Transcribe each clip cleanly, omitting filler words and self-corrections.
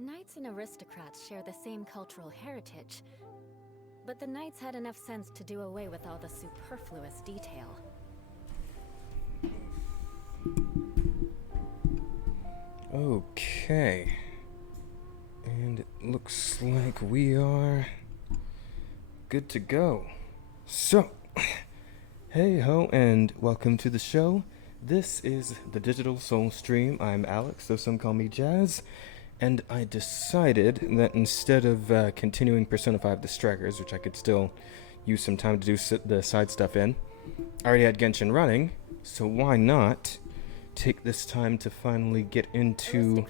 Knights and aristocrats share the same cultural heritage, but the knights had enough sense to do away with all the superfluous detail. Okay. And it looks like we are good to go. So, hey ho, and welcome to the show. This is the Digital Soul Stream. I'm Alex, though some call me Jazz. And I decided that instead of continuing Persona 5 The Strikers, which I could still use some time to do the side stuff in, I already had Genshin running, so why not take this time to finally get into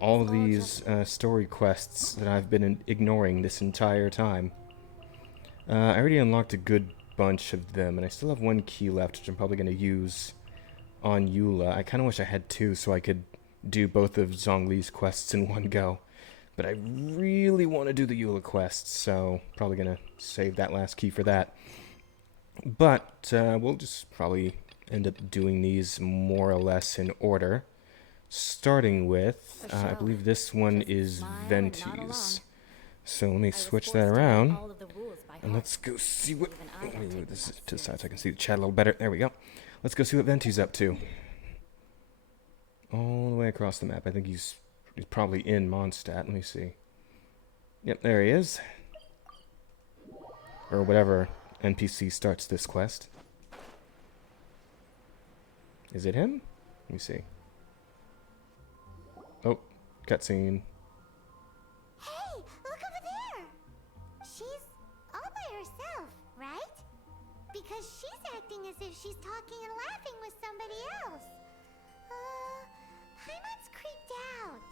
all these story quests that I've been ignoring this entire time. I already unlocked a good bunch of them, and I still have one key left, which I'm probably going to use on Eula. I kind of wish I had two so I could do both of Zhongli's quests in one go. But I really want to do the Eula quest, so probably going to save that last key for that. But we'll just probably end up doing these more or less in order. Starting with, I believe this one is Venti's. So let me switch that around. And let's go see what... Let me move this to the side so I can see the chat a little better. There we go. Let's go see what Venti's up to. All the way across the map. I think he's probably in Mondstadt. Let me see. Yep, there he is. Or whatever NPC starts this quest. Is it him? Let me see. Oh, cutscene. Hey, look over there! She's all by herself, right? Because she's acting as if she's talking and laughing with somebody else. Paimon's creeped out.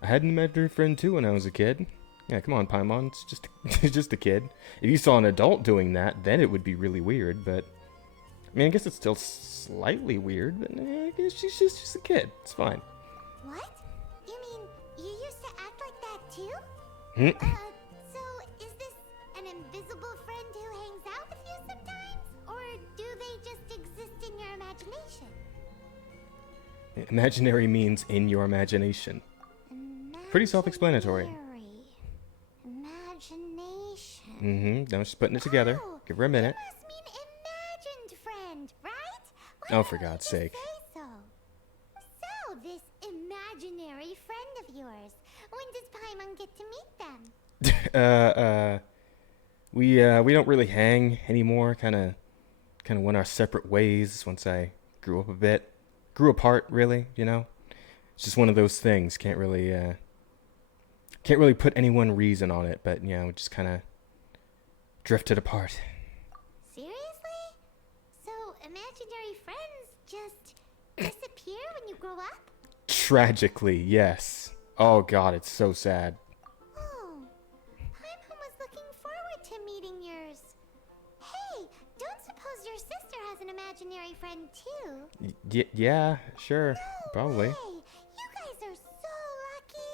I had an imaginary friend too when I was a kid. Yeah, come on, Paimon. It's just it's just a kid. If you saw an adult doing that, then it would be really weird, but... I mean, I guess it's still slightly weird, but I guess she's just a kid. It's fine. What? You mean you used to act like that too? So is this an invisible friend who hangs out with you sometimes? Or do they just exist in your imagination? Imaginary means in your imagination. Pretty self-explanatory. Imagination. Now she's putting it together. Oh, Give her a minute. It must mean imagined friend, right? Why Oh, for don't you God's just sake. say so? So, this imaginary friend of yours, when does Paimon get to meet them? We don't really hang anymore. Kind of went our separate ways once I grew up a bit. Grew apart, really, you know? It's just one of those things. Can't really put any one reason on it, but, you know, just kind of drifted apart. Seriously? So, imaginary friends just disappear when you grow up? Tragically, yes. Oh god, it's so sad. Oh, Paimon was looking forward to meeting yours. Hey, don't suppose your sister has an imaginary friend too? Yeah, sure, No probably. way. You guys are so lucky.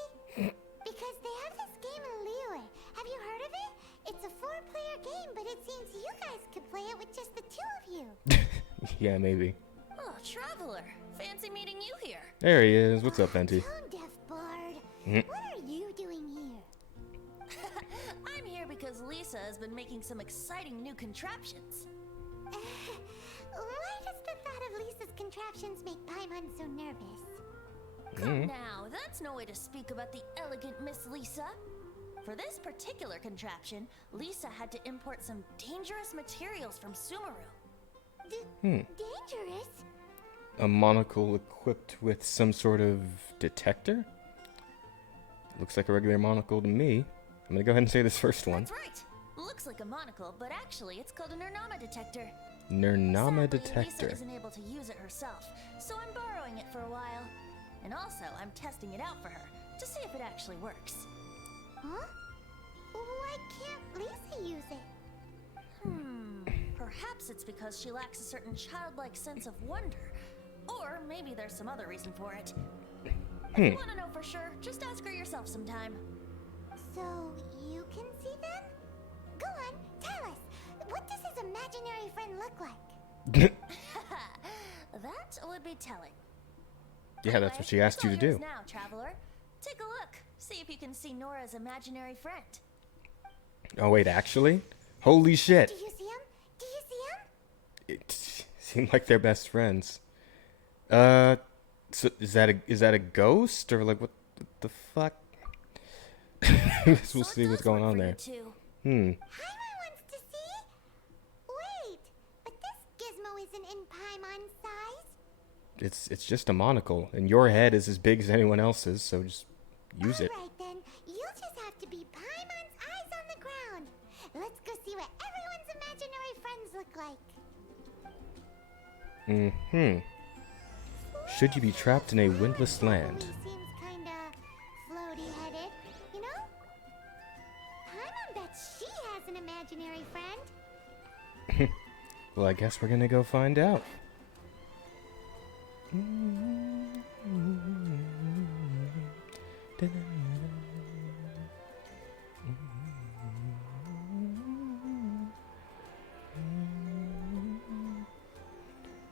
Because they have this game in Liyue. Have you heard of it? It's a 4-player game, but it seems you guys could play it with just the 2 of you. Yeah, maybe. Oh, Traveler. Fancy meeting you here. There he is. What's up, Venti? Tone deaf bard. What are you doing here? I'm here because Lisa has been making some exciting new contraptions. Why does the thought of Lisa's contraptions make Paimon so nervous? Come now, that's no way to speak about the elegant Miss Lisa. For this particular contraption, Lisa had to import some dangerous materials from Sumeru. Dangerous? A monocle equipped with some sort of detector? Looks like a regular monocle to me. I'm gonna go ahead and say this first one. That's right. Looks like a monocle, but actually it's called a Nernama detector. Nernama Sadly, detector. Lisa isn't able to use it herself, so I'm borrowing it for a while. And also, I'm testing it out for her, to see if it actually works. Huh? Why can't Lisa use it? Perhaps it's because she lacks a certain childlike sense of wonder. Or maybe there's some other reason for it. If you want to know for sure, just ask her yourself sometime. So, you can see them? Go on, tell us. What does his imaginary friend look like? That would be telling. Yeah, that's what she asked you to do. Now, Traveler. Take a look. See if you can see Nora's imaginary friend. Oh wait, actually? Holy shit! Do you see him? Do you see him? It seemed like they're best friends. So is that a ghost or like what the fuck? We'll see what's going on there. Paimon wants to see? Wait, but this gizmo isn't in Paimon's size. It's just a monocle, and your head is as big as anyone else's, so just use it. Alright then, you'll just have to be Paimon's eyes on the ground. Let's go see what everyone's imaginary friends look like. Should you be trapped in a windless land? He seems kinda floaty-headed, you know? Paimon bets she has an imaginary friend. Well, I guess we're gonna go find out.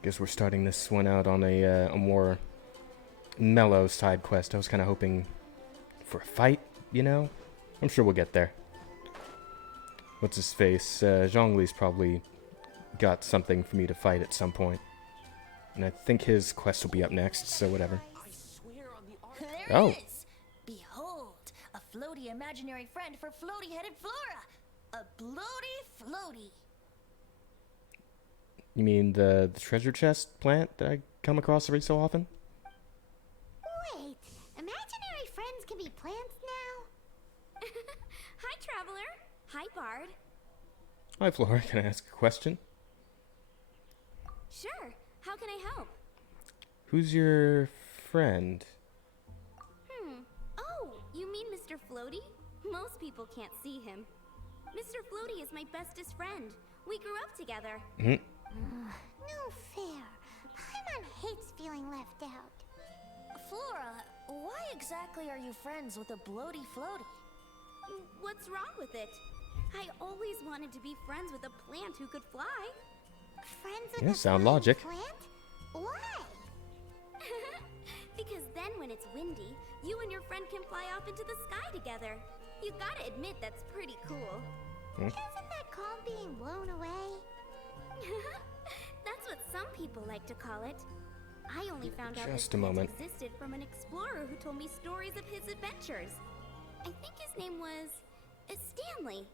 Guess we're starting this one out on a more mellow side quest. I was kind of hoping for a fight, you know? I'm sure we'll get there. What's his face? Zhongli's probably got something for me to fight at some point. And I think his quest will be up next, so whatever. There Oh. it is! Behold, a floaty imaginary friend for floaty-headed Flora! A bloaty floaty! You mean the treasure chest plant that I come across every so often? Wait, imaginary friends can be plants now? Hi, Traveler. Hi, Bard. Hi, Flora. Can I ask a question? Sure. How can I help? Who's your friend? Oh, you mean Mr. Floaty? Most people can't see him. Mr. Floaty is my bestest friend. We grew up together. No fair. Paimon hates feeling left out. Flora, why exactly are you friends with a bloaty floaty? What's wrong with it? I always wanted to be friends with a plant who could fly. Friends with Yeah, a sound flying logic. plant? Why? Because then when it's windy, you and your friend can fly off into the sky together. You gotta admit that's pretty cool. Isn't that called being blown away? That's what some people like to call it. I only found out Just this a moment. plant existed from an explorer who told me stories of his adventures. I think his name was Stanley.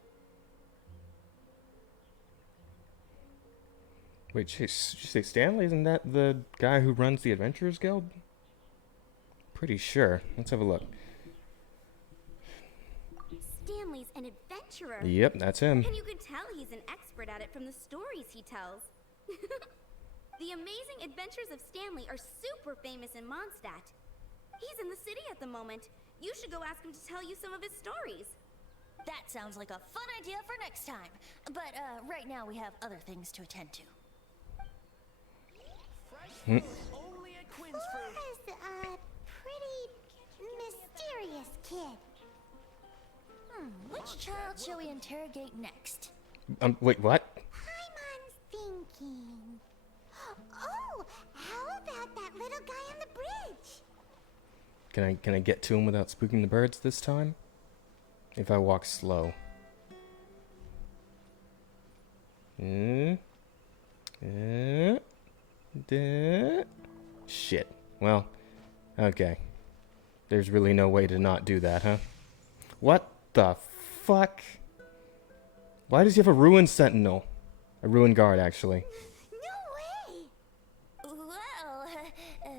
Wait, did you say Stanley? Isn't that the guy who runs the Adventurers Guild? Pretty sure. Let's have a look. Stanley's an adventurer. Yep, that's him. And you can tell he's an expert at it from the stories he tells. The amazing adventures of Stanley are super famous in Mondstadt. He's in the city at the moment. You should go ask him to tell you some of his stories. That sounds like a fun idea for next time. But right now we have other things to attend to. Flora's a pretty mysterious kid. Which child shall we interrogate next? Wait, what? Paimon's thinking. Oh, how about that little guy on the bridge? Can I get to him without spooking the birds this time? If I walk slow. Shit. Well, okay. There's really no way to not do that, huh? What the fuck? Why does he have a ruined sentinel? A ruined guard, actually. No way! Well,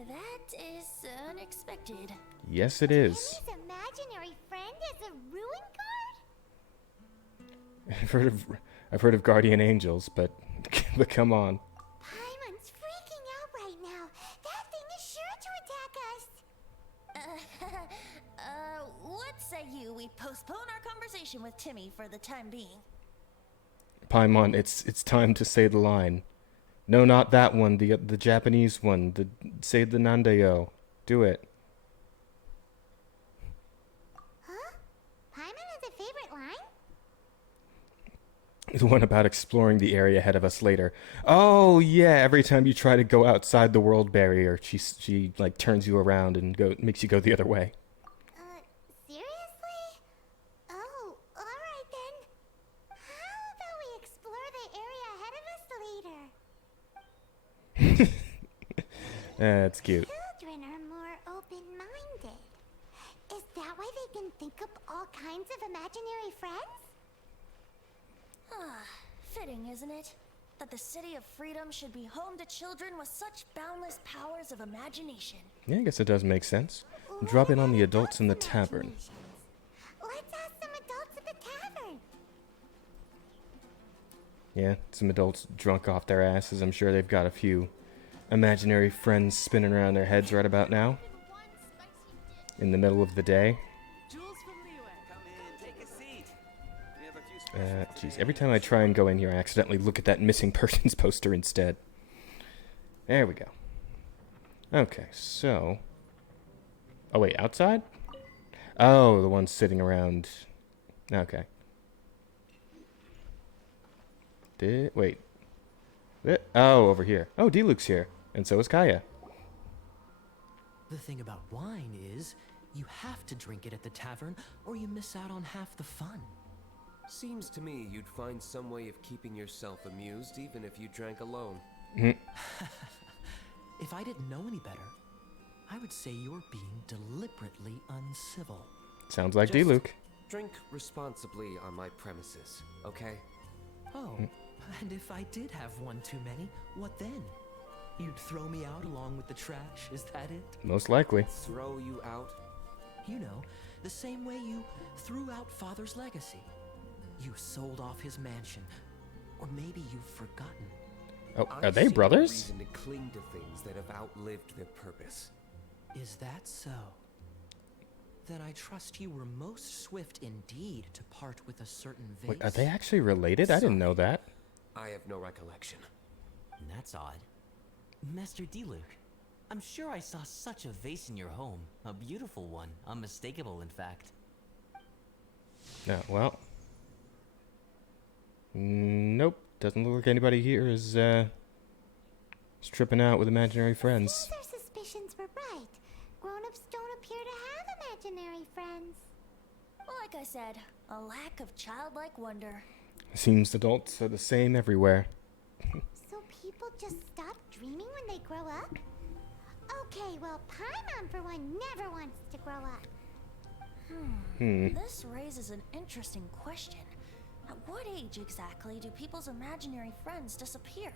that is unexpected. Yes, it is. His imaginary friend is a ruin guard? I've heard of guardian angels, but but come on. Paimon's freaking out right now. That thing is sure to attack us. What say you we postpone our conversation with Timmy for the time being? Paimon, it's time to say the line. No, not that one. The Japanese one. Say the Nandayo. Do it. Huh? Paimon has a favorite line? The one about exploring the area ahead of us later. Oh yeah, every time you try to go outside the world barrier, she like turns you around and makes you go the other way. That's cute. Children are more open-minded. Is that why they can think up all kinds of imaginary friends? Ah, fitting, isn't it? That the City of Freedom should be home to children with such boundless powers of imagination. Yeah, I guess it does make sense. What Drop in on about the adults in the adults' tavern. imaginations? Let's ask some adults at the tavern. Yeah, some adults drunk off their asses. I'm sure they've got a few imaginary friends spinning around their heads right about now. In the middle of the day. Jeez, every time I try and go in here, I accidentally look at that missing persons poster instead. There we go. Okay, so... Oh, wait, outside? Oh, the one sitting around... Okay. Wait. Oh, over here. Oh, D-Luke's here. And so is Kaya. The thing about wine is, you have to drink it at the tavern, or you miss out on half the fun. Seems to me you'd find some way of keeping yourself amused even if you drank alone. If I didn't know any better, I would say you're being deliberately uncivil. Sounds like Just D-Luke. Drink responsibly on my premises, okay? Oh, and if I did have one too many, what then? You'd throw me out along with the trash, is that it? Most likely. Throw you out? You know, the same way you threw out Father's legacy. You sold off his mansion, or maybe you've forgotten. Oh, I are they see no brothers? reason to cling to things that have outlived their purpose. Is that so? Then I trust you were most swift indeed to part with a certain vase. Wait, are they actually related? I didn't know that. I have no recollection. That's odd. Master D-Luke, I'm sure I saw such a vase in your home. A beautiful one. Unmistakable, in fact. No, well. Nope. Doesn't look like anybody here is tripping out with imaginary friends. Seems our suspicions were right. Grown-ups don't appear to have imaginary friends. Well, like I said, a lack of childlike wonder. Seems adults are the same everywhere. So people just stop dreaming when they grow up? Okay, well, Paimon for one never wants to grow up. This raises an interesting question. At what age exactly do people's imaginary friends disappear?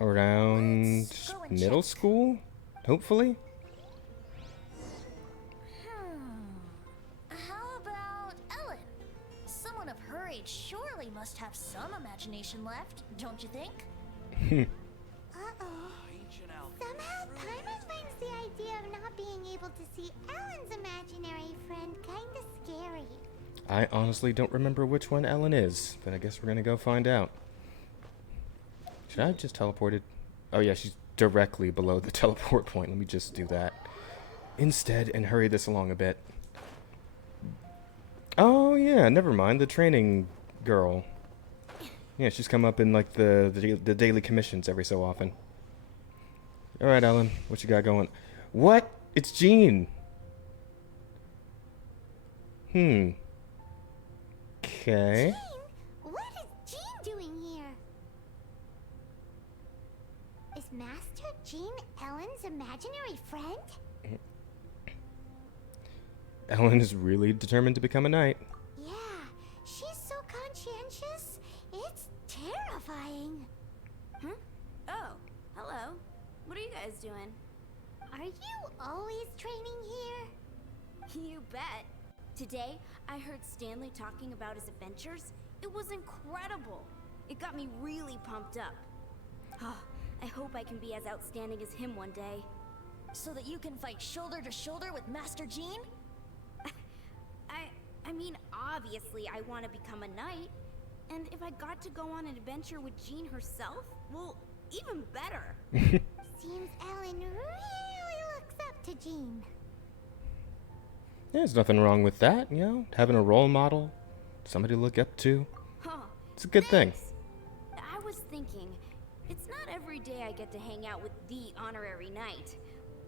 Around Let's go and middle check. school? Hopefully? How about Ellen? Someone of her age surely must have some imagination left, don't you think? Uh-oh. Somehow Paimon finds the idea of not being able to see Ellen's imaginary friend kinda scary. I honestly don't remember which one Ellen is, but I guess we're gonna go find out. Should I have just teleported? Oh yeah, she's directly below the teleport point. Let me just do that instead and hurry this along a bit. Oh yeah, never mind. The training girl. Yeah, she's come up in like the daily commissions every so often. All right, Ellen, what you got going? What? It's Jean. Okay. Jean? What is Jean doing here? Is Master Jean Ellen's imaginary friend? Ellen is really determined to become a knight. Yeah, she's so conscientious. It's terrifying. Huh? Oh, hello. What are you guys doing? Are you always training here? You bet. Today, I heard Stanley talking about his adventures. It was incredible. It got me really pumped up. Oh, I hope I can be as outstanding as him one day. So that you can fight shoulder to shoulder with Master Jean? I mean, obviously I want to become a knight. And if I got to go on an adventure with Jean herself, well, even better. Seems Ellen really looks up to Jean. There's nothing wrong with that, you know? Having a role model, somebody to look up to. Huh. It's a good thing. Thanks. I was thinking, it's not every day I get to hang out with the honorary knight.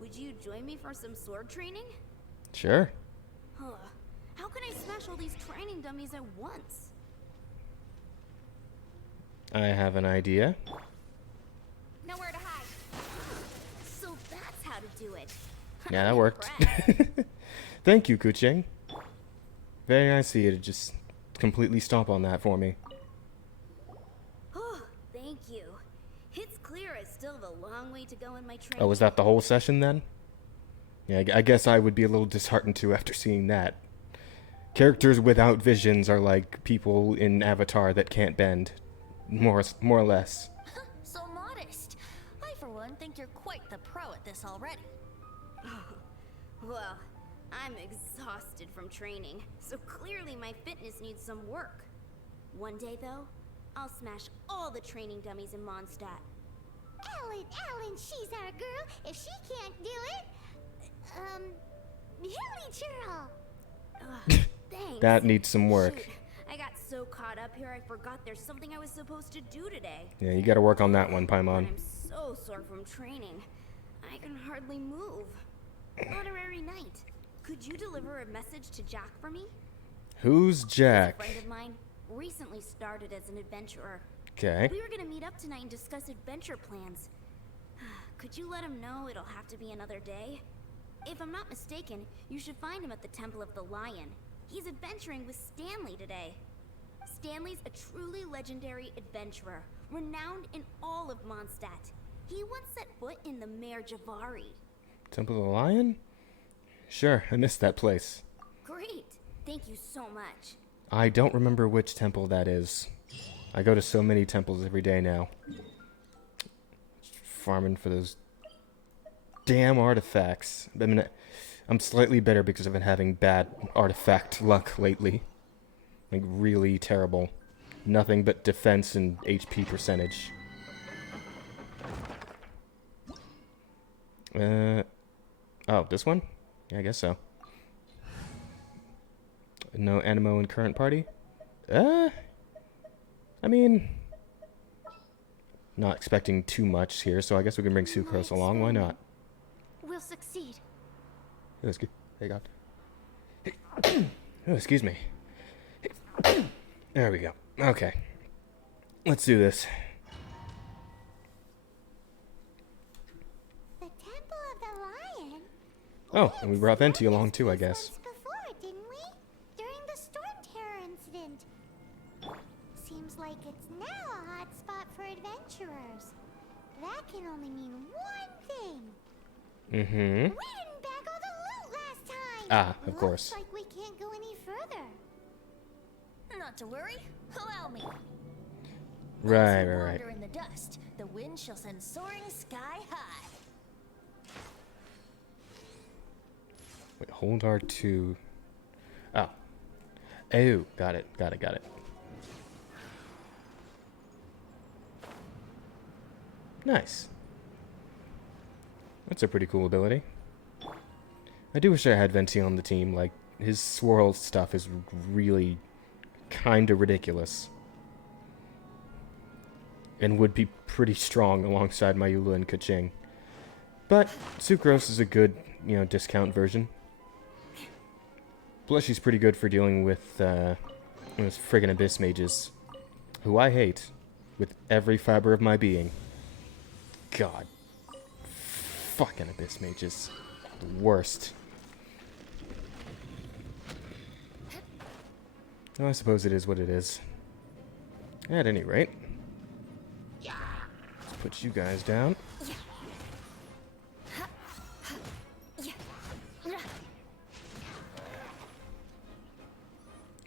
Would you join me for some sword training? Sure. Huh. How can I smash all these training dummies at once? I have an idea. Nowhere to hide. So do it. Yeah, that I'm worked. impressed. Thank you, Kuching. Very nice of you to just completely stomp on that for me. Oh, thank you. It's clear I still have a long way to go in my training. Oh, was that the whole session then? Yeah, I guess I would be a little disheartened too after seeing that. Characters without visions are like people in Avatar that can't bend. More or less. So modest. I, for one, think you're quite the pro at this already. Well, I'm exhausted from training, so clearly my fitness needs some work. One day, though, I'll smash all the training dummies in Mondstadt. Ellen, she's our girl. If she can't do it, Hilly Churl. Thanks. That needs some work. Shoot, I got so caught up here I forgot there's something I was supposed to do today. Yeah, you gotta work on that one, Paimon. I'm so sore from training. I can hardly move. Honorary Knight, could you deliver a message to Jack for me? Who's A Jack? friend of mine recently started as an adventurer. Okay. We were gonna meet up tonight and discuss adventure plans. Could you let him know it'll have to be another day? If I'm not mistaken, you should find him at the Temple of the Lion. He's adventuring with Stanley today. Stanley's a truly legendary adventurer, renowned in all of Mondstadt. He once set foot in the Mare Javari. Temple of the Lion? Sure, I missed that place. Great! Thank you so much. I don't remember which temple that is. I go to so many temples every day now. Farming for those damn artifacts. I mean, I'm slightly better because I've been having bad artifact luck lately. Like, really terrible. Nothing but defense and HP percentage. Oh, this one? Yeah, I guess so. No Animo in current party? I mean, not expecting too much here, so I guess we can bring Sucrose along. Why not? We'll succeed. Oh, excuse, hey God. Oh, excuse me. There we go. Okay. Let's do this. The Temple of the Lion? Oh, and we brought Venti along too, I guess. Once before, didn't we? During the Storm Terror incident. Seems like it's now a hot spot for adventurers. That can only mean one thing. Mm-hmm. We didn't bag all the loot last time. Ah, of course. Looks like we can't go any further. Not to worry. Allow me. Right, Those who right, wander right. in the dust, the wind shall send soaring sky high. Wait, hold R2. Oh. Oh, got it, got it, got it. Nice. That's a pretty cool ability. I do wish I had Venti on the team. Like, his swirl stuff is really kinda ridiculous. And would be pretty strong alongside Mayula and Kaching. But Sucrose is a good, discount version. Plus, she's pretty good for dealing with those friggin' Abyss Mages, who I hate with every fiber of my being. God. Fucking Abyss Mages. The worst. Oh, I suppose it is what it is. At any rate. Let's put you guys down.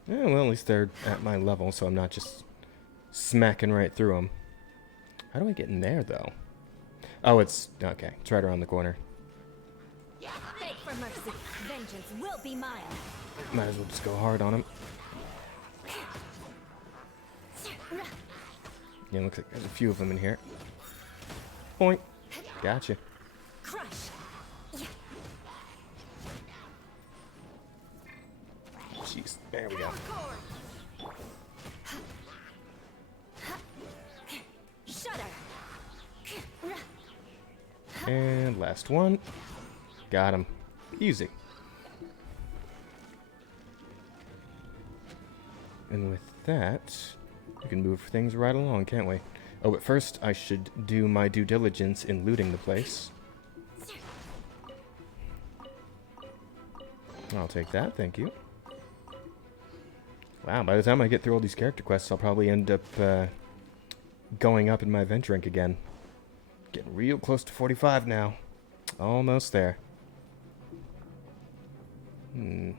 Yeah, well, at least they're at my level, so I'm not just smacking right through them. How do I get in there, though? Oh, it's... okay, it's right around the corner. Beg for mercy. Vengeance will be mine. Might as well just go hard on him. Yeah, looks like there's a few of them in here. Point. Gotcha. Crush. Jeez, there we go. Shudder. And last one. Got him. Easy. And with that, we can move things right along, can't we? Oh, but first I should do my due diligence in looting the place. I'll take that, thank you. Wow, by the time I get through all these character quests, I'll probably end up going up in my event rank again. Getting real close to 45 now. Almost there. Okay,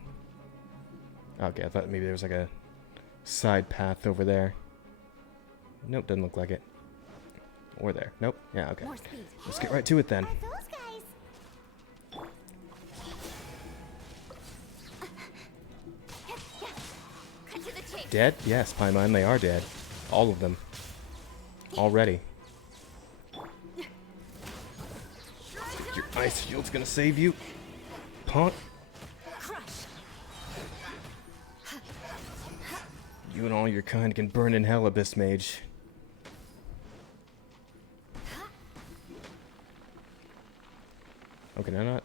I thought maybe there was like a side path over there. Nope, doesn't look like it. Or there. Nope. Yeah, okay. More speed. Let's get right to it then. Are those guys? Cut to the chase. Dead? Yes, Paimon, they are dead. All of them. Already. Your ice shield's gonna save you. Punk. Crush. You and all your kind can burn in hell, Abyss Mage. Oh, can I not?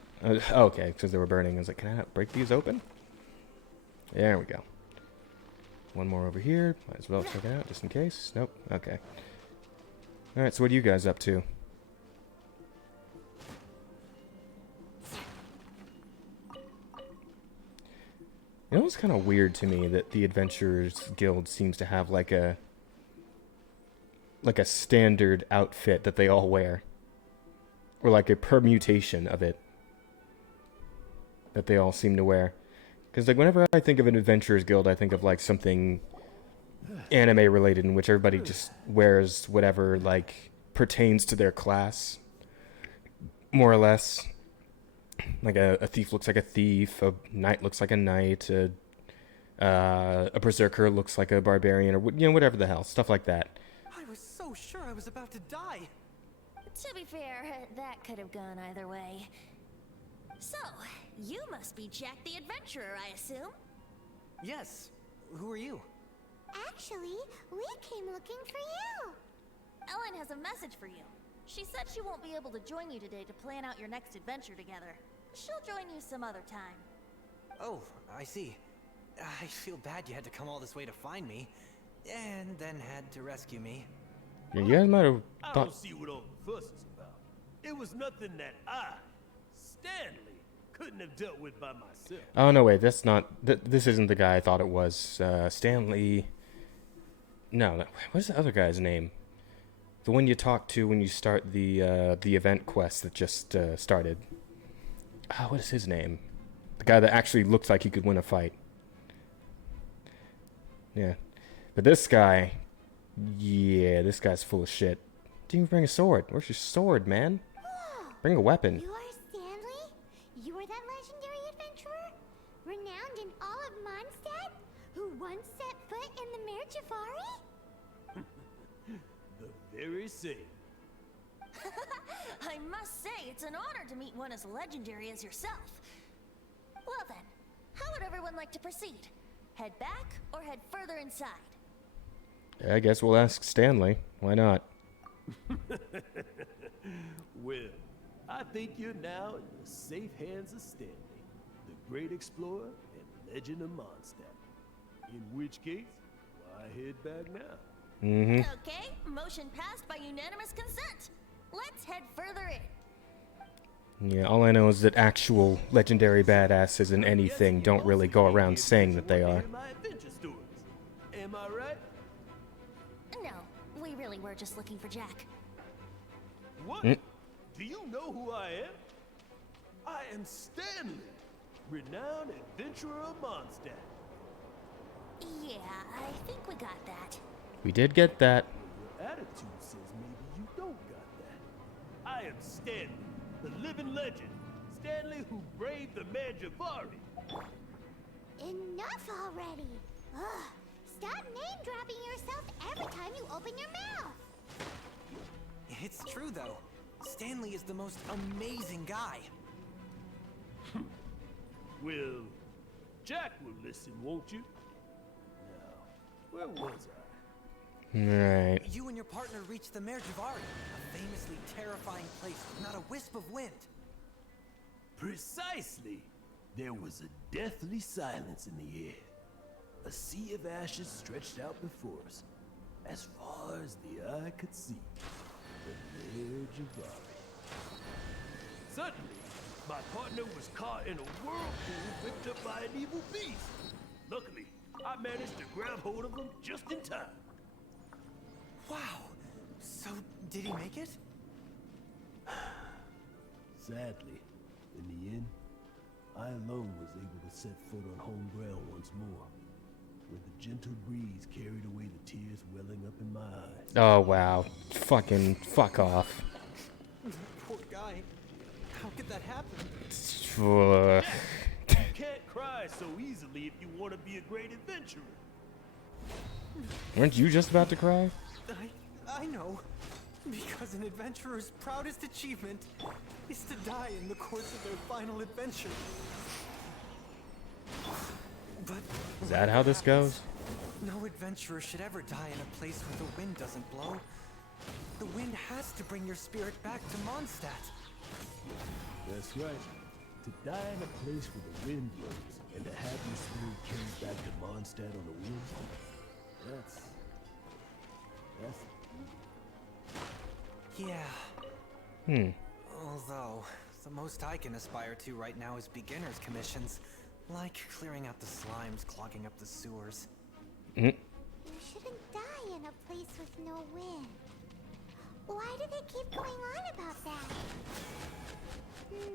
Okay, because they were burning. I was like, can I not break these open? There we go. One more over here. Might as well check it out, just in case. Nope. Okay. Alright, so what are you guys up to? You know, it's kind of weird to me that the Adventurers Guild seems to have like a standard outfit that they all wear. Or like a permutation of it that they all seem to wear. Because like whenever I think of an Adventurers Guild, I think of like something anime related in which everybody just wears whatever like pertains to their class. More or less. Like a thief looks like a thief, a knight looks like a knight, a berserker looks like a barbarian, or whatever the hell, stuff like that. I was so sure I was about to die. To be fair, that could have gone either way. So, you must be Jack the Adventurer, I assume? Yes. Who are you? Actually, we came looking for you. Ellen has a message for you. She said she won't be able to join you today to plan out your next adventure together. She'll join you some other time. Oh, I see. I feel bad you had to come all this way to find me, and then had to rescue me. Yeah, you guys might have I thought. don't see what all the fuss is about. It was nothing that I, Stanley, couldn't have dealt with by myself. Oh no, wait, that's not. This isn't the guy I thought it was. Stanley. No, what's the other guy's name? The one you talk to when you start the event quest that just started. Ah, what is his name? The guy that actually looks like he could win a fight. Yeah, but this guy. Yeah, this guy's full of shit. Didn't even bring a sword. Where's your sword, man? Bring a weapon. You are Stanley? You are that legendary adventurer? Renowned in all of Mondstadt? Who once set foot in the Mare Jafari? The very same. I must say, it's an honor to meet one as legendary as yourself. Well then, how would everyone like to proceed? Head back or head further inside? I guess we'll ask Stanley. Why not? Well, I think you're now in the safe hands of Stanley, the great explorer and legend of Mondstadt. In which case, why head back now? Mm-hmm. Okay, motion passed by unanimous consent. Let's head further in. Yeah, all I know is that actual legendary badasses in anything don't really go around saying that they are. My adventure stories. Am I right? No, we really were just looking for Jack. What? Mm. Do you know who I am? I am Stanley, renowned adventurer of Mondstadt. Yeah, I think we got that. We did get that. Your attitude says maybe you don't got that. I am Stanley, the living legend. Stanley who braved the Mare Jafari. Enough already. Ugh. Stop name-dropping yourself every time you open your mouth. It's true, though. Stanley is the most amazing guy. Well, Jack will listen, won't you? Now, where was I? Right. You and your partner reached the Mare Jafari, a famously terrifying place with not a wisp of wind. Precisely. There was a deathly silence in the air. A sea of ashes stretched out before us, as far as the eye could see. The Mare Jafari. Suddenly, my partner was caught in a whirlpool whipped up by an evil beast. Luckily, I managed to grab hold of him just in time. Wow. So, did he make it? Sadly, in the end, I alone was able to set foot on home ground once more, where the gentle breeze carried away the tears welling up in my eyes. Oh, wow. Fucking fuck off. Poor guy. How could that happen? You can't cry so easily if you want to be a great adventurer. Weren't you just about to cry? I know. Because an adventurer's proudest achievement is to die in the course of their final adventure. But Is that how this goes? no adventurer should ever die in a place where the wind doesn't blow. The wind has to bring your spirit back to Mondstadt. That's right. To die in a place where the wind blows and to have your spirit carried back to Mondstadt on the wind, that's Yeah. Although, the most I can aspire to right now is beginner's commissions, like clearing out the slimes clogging up the sewers. You shouldn't die in a place with no wind. Why do they keep going on about that?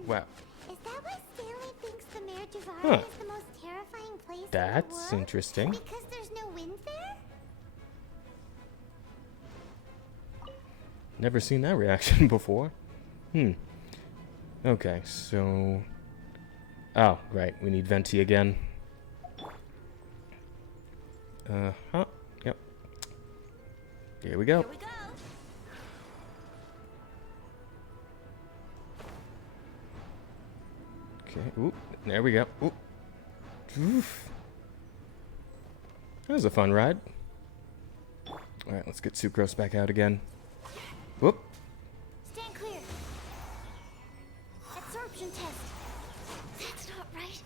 Wow. Is that why Stanley thinks the Mare Juvara Huh. is the most terrifying place in the That's world? interesting. Because there's no wind there? Never seen that reaction before. Okay, so... Oh, right. We need Venti again. Yep. Here we go. Here we go. Okay. Oop. There we go. Oop. Oof. That was a fun ride. Alright, let's get Sucrose back out again. Whoop. Stand clear. Absorption test. That's not right.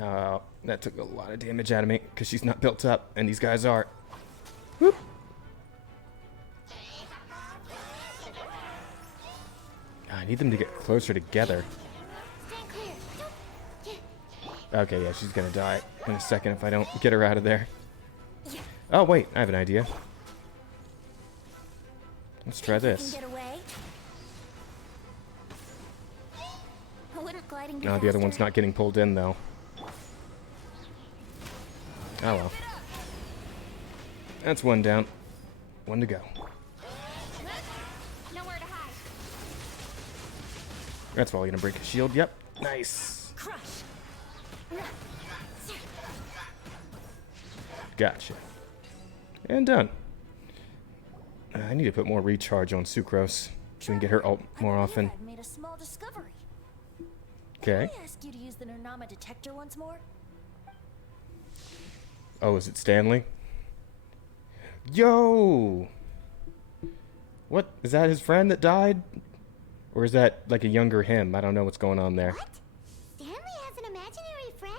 Oh, that took a lot of damage out of me because she's not built up, and these guys are. Whoop. I need them to get closer together. Stand clear. Don't. Okay, yeah, she's gonna die in a second if I don't get her out of there. Oh, wait, I have an idea. Let's try this. Get away. Wouldn't gliding be No, the other faster? one's not getting pulled in, though. Oh, well. That's one down. One to go. Nowhere to hide. That's probably gonna break a shield. Yep. Nice. Crush. Gotcha. And done. I need to put more recharge on Sucrose so we can get her ult more often. I've made a small discovery. Okay. Can I ask you to use the Nernama detector once more? Oh, is it Stanley? Yo! What? Is that his friend that died? Or is that like a younger him? I don't know what's going on there. What? Stanley has an imaginary friend?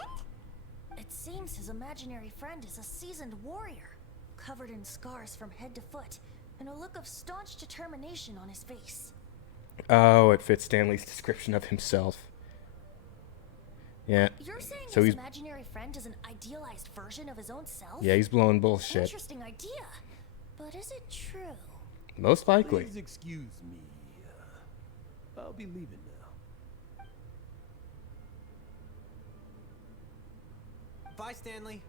It seems his imaginary friend is a seasoned warrior, covered in scars from head to foot, and a look of staunch determination on his face. Oh, it fits Stanley's description of himself. Yeah. You're saying So his he's imaginary friend is an idealized version of his own self? yeah, he's blowing bullshit. Interesting idea. But is it true? Most likely. Please excuse me. I'll be leaving now. Bye, Stanley.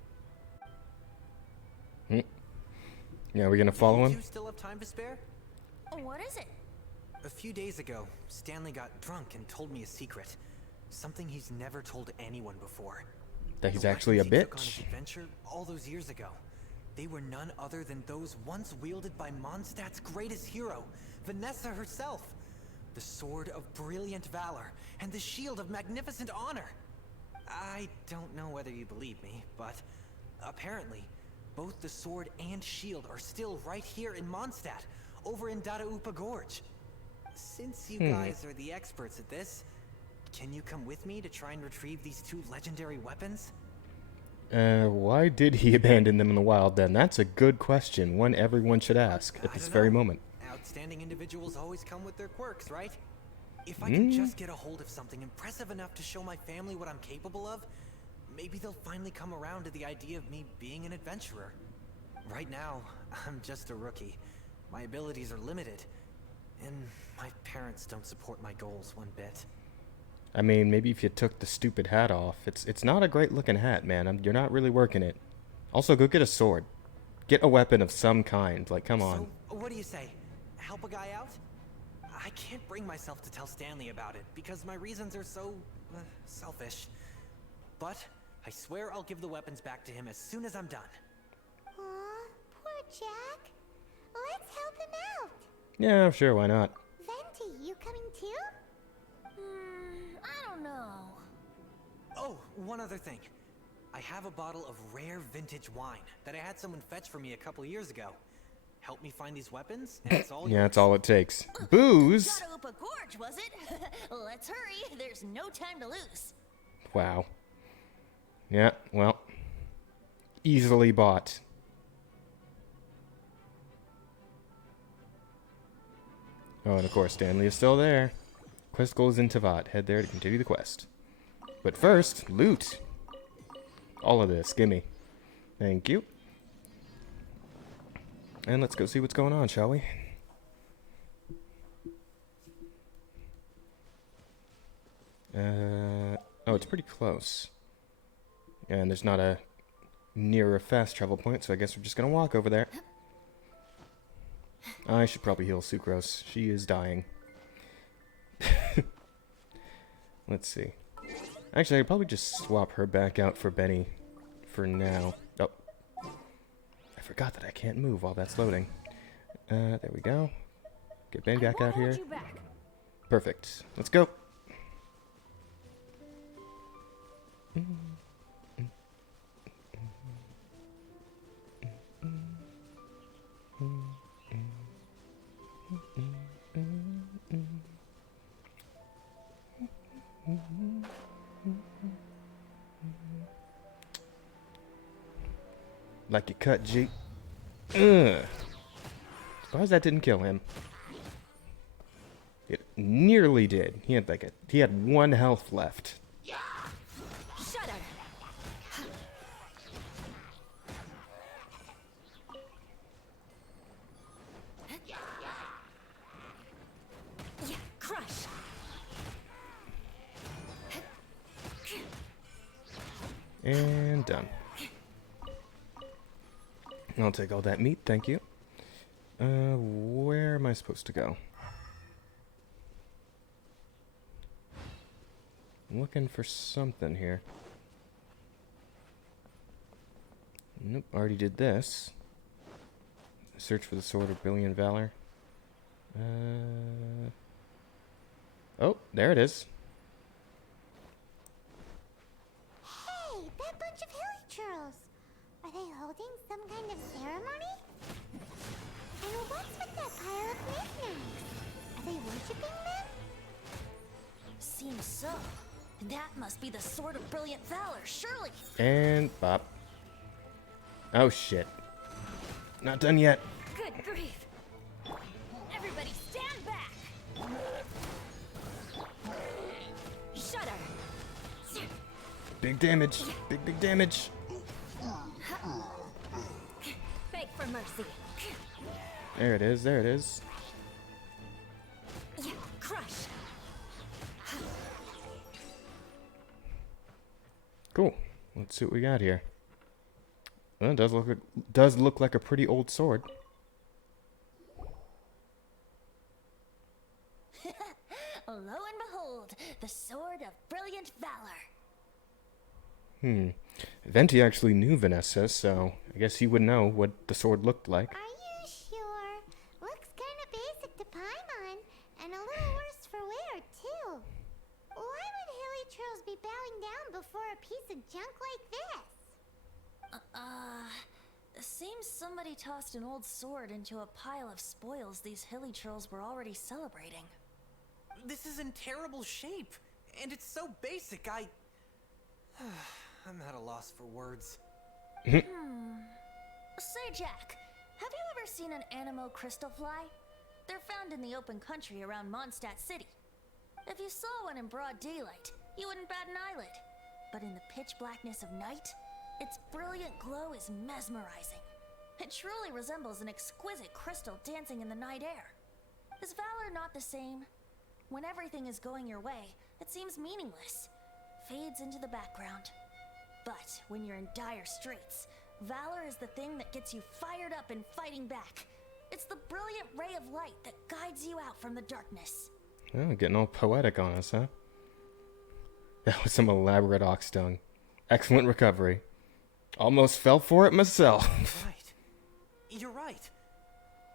Yeah, we gonna follow You him? two still have time to spare? What is it? A few days ago, Stanley got drunk and told me a secret. Something he's never told anyone before. That he's The actually a weapons he took on bitch? his adventure all those years ago. They were none other than those once wielded by Mondstadt's greatest hero, Vanessa herself. The sword of brilliant valor and the shield of magnificent honor. I don't know whether you believe me, but apparently, both the sword and shield are still right here in Mondstadt, over in Dadaupa Gorge. Since you guys are the experts at this, can you come with me to try and retrieve these two legendary weapons? Why did he abandon them in the wild then? That's a good question, one everyone should ask at I this don't very know. moment. Outstanding individuals always come with their quirks, right? If I can just get a hold of something impressive enough to show my family what I'm capable of, maybe they'll finally come around to the idea of me being an adventurer. Right now, I'm just a rookie. My abilities are limited, and my parents don't support my goals one bit. I mean, maybe if you took the stupid hat off. It's not a great looking hat, man. You're not really working it. Also, go get a sword. Get a weapon of some kind. Like, come on. So, what do you say? Help a guy out? I can't bring myself to tell Stanley about it, because my reasons are so, selfish. But, I swear I'll give the weapons back to him as soon as I'm done. Aw, poor Jack. Let's help him out. Yeah, sure, why not? Venti, you coming too? I don't know. Oh, one other thing. I have a bottle of rare vintage wine that I had someone fetch for me a couple years ago. Help me find these weapons, and it's all Yeah, yours. that's all it takes. Booze? Guadalupe Gorge, was it? Let's hurry. There's no time to lose. Wow. Yeah, well. Easily bought. Oh, and of course, Stanley is still there. Quest goal is in Tavat. Head there to continue the quest. But first, loot. All of this, gimme. Thank you. And let's go see what's going on, shall we? Oh, it's pretty close. And there's not a nearer fast travel point, so I guess we're just gonna walk over there. I should probably heal Sucrose. She is dying. Let's see. Actually, I'd probably just swap her back out for Benny for now. Oh. I forgot that I can't move while that's loading. There we go. Get Benny back out here. Perfect. Let's go. Like you cut, G. Ugh. Surprised that didn't kill him. It nearly did. He had 1 health left. Shut up! Yeah, crush! And done. I'll take all that meat, thank you. Where am I supposed to go? I'm looking for something here. Nope, already did this. Search for the Sword of Brilliant Valor. Oh, there it is. Hey, that bunch of hilly churls. Are they holding some kind of ceremony? And what's with that pile of knickknacks? Are they worshipping them? Seems so. That must be the Sword of Brilliant Valor, surely. And bop. Oh shit. Not done yet. Good grief! Everybody stand back! Shut up! Big damage. Big damage. Beg for mercy. There it is. There it is. Yeah, crush! Cool. Let's see what we got here. Well, it does look like a pretty old sword. Lo and behold, the Sword of Brilliant Valor. Venti actually knew Vanessa, so I guess he would know what the sword looked like. Are you sure? Looks kind of basic to Paimon, and a little worse for wear, too. Why would hilly churls be bowing down before a piece of junk like this? Seems somebody tossed an old sword into a pile of spoils these hilly trolls were already celebrating. This is in terrible shape, and it's so basic, I'm at a loss for words. Say, Jack, have you ever seen an anemo crystal fly? They're found in the open country around Mondstadt City. If you saw one in broad daylight, you wouldn't bat an eyelid. But in the pitch blackness of night, its brilliant glow is mesmerizing. It truly resembles an exquisite crystal dancing in the night air. Is valor not the same? When everything is going your way, it seems meaningless, fades into the background. But when you're in dire straits, valor is the thing that gets you fired up and fighting back. It's the brilliant ray of light that guides you out from the darkness. Oh, getting all poetic on us, huh? That was some elaborate ox tongue. Excellent recovery. Almost fell for it myself. Right. You're right.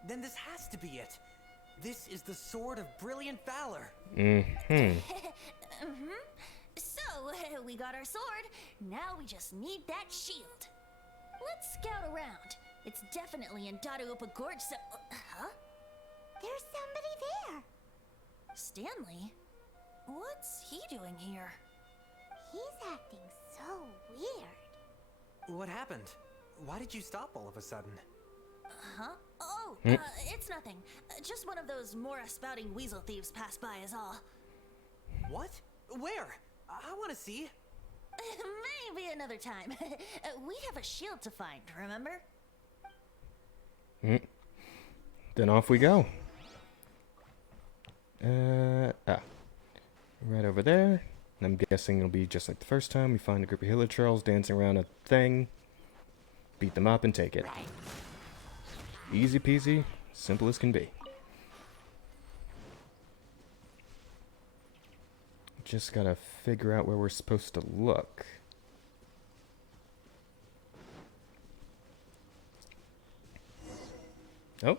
Then this has to be it. This is the Sword of Brilliant Valor. So, we got our sword. Now we just need that shield. Let's scout around. It's definitely in Dadaupa Gorge, so... huh? There's somebody there. Stanley? What's he doing here? He's acting so weird. What happened? Why did you stop all of a sudden? Huh? Oh, it's nothing. Just one of those Mora spouting weasel thieves passed by is all. What? Where? I want to see. Maybe another time. We have a shield to find, remember? Then off we go. Right over there. I'm guessing it'll be just like the first time. We find a group of hilichurls dancing around a thing. Beat them up and take it. Easy peasy, simple as can be. Just gotta figure out where we're supposed to look. Oh,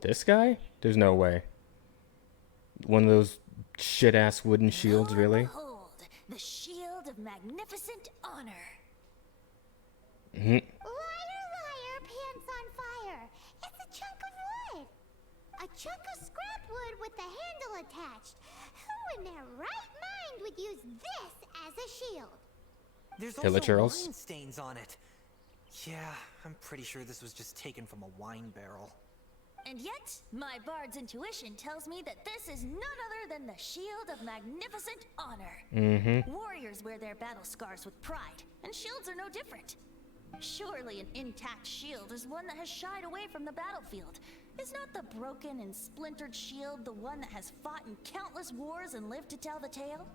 this guy? There's no way. One of those shit-ass wooden shields, really? Behold, the shield of magnificent honor. Liar, liar, pants on fire. It's a chunk of wood. A chunk of scrap wood with the handle attached. Who in their right mind would use this as a shield? There's also Hilichurls. wine stains on it. Yeah, I'm pretty sure this was just taken from a wine barrel. And yet, my bard's intuition tells me that this is none other than the shield of magnificent honor. Warriors wear their battle scars with pride, and shields are no different. Surely an intact shield is one that has shied away from the battlefield. Is not the broken and splintered shield the one that has fought in countless wars and lived to tell the tale?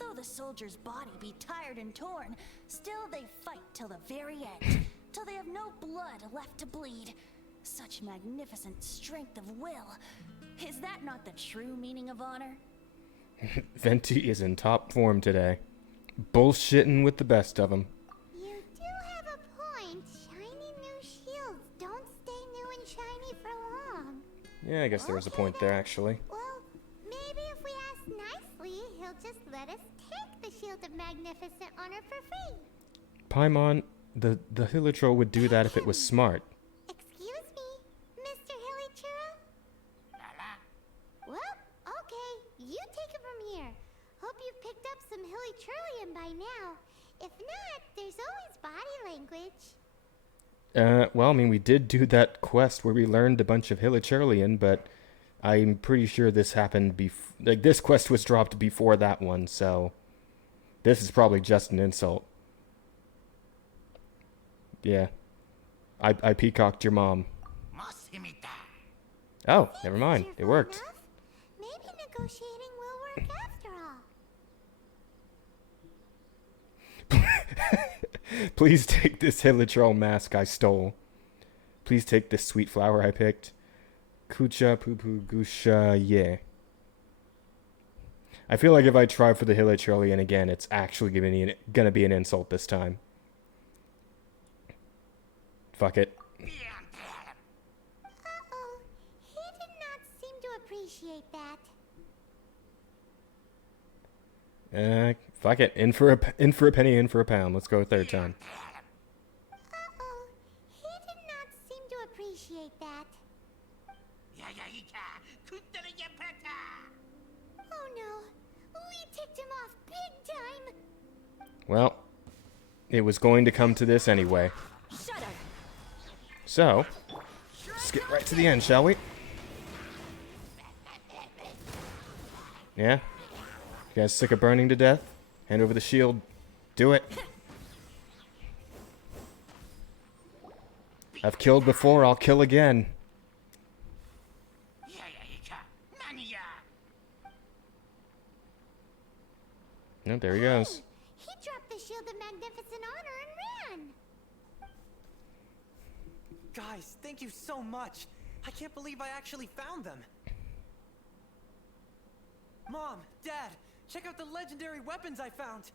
Though the soldier's body be tired and torn, still they fight till the very end, till they have no blood left to bleed. Such magnificent strength of will. Is that not the true meaning of honor? Venti is in top form today. Bullshitting with the best of them. You do have a point. Shiny new shields don't stay new and shiny for long. Yeah, I guess there was a point there, actually. Well, maybe if we ask nicely, he'll just let us take the Shield of Magnificent Honor for free. Paimon, the hilichurl would do that if it was smart. Excuse me, Mr. Hilichurl? Well, okay, you take it from here. Hope you've picked up some Hilichurlian by now. If not, there's always body language. Well, I mean, we did do that quest where we learned a bunch of hilichurlian, but I'm pretty sure this happened like, this quest was dropped before that one, so this is probably just an insult. Yeah. I peacocked your mom. Oh, never mind. It worked. Enough. Maybe negotiating will work after all. Please take this hilichurl mask I stole. Please take this sweet flower I picked. Kucha pupu gusha yeah. I feel like if I try for the hilichurlian again, it's actually gonna be an insult this time. Fuck it. Uh-oh. He did not seem to appreciate that. Fuck it. In for a penny, in for a pound. Let's go a third time. Uh-oh. He did not seem to appreciate that. Oh no. We ticked him off big time. Well, it was going to come to this anyway. Shut up. So, let's get right to the end, shall we? Yeah? You guys sick of burning to death? Hand over the shield. Do it. I've killed before, I'll kill again. No, there he goes. He dropped the Shield of Magnificent Honor and ran. Guys, thank you so much. I can't believe I actually found them. Mom, Dad, check out the legendary weapons I found.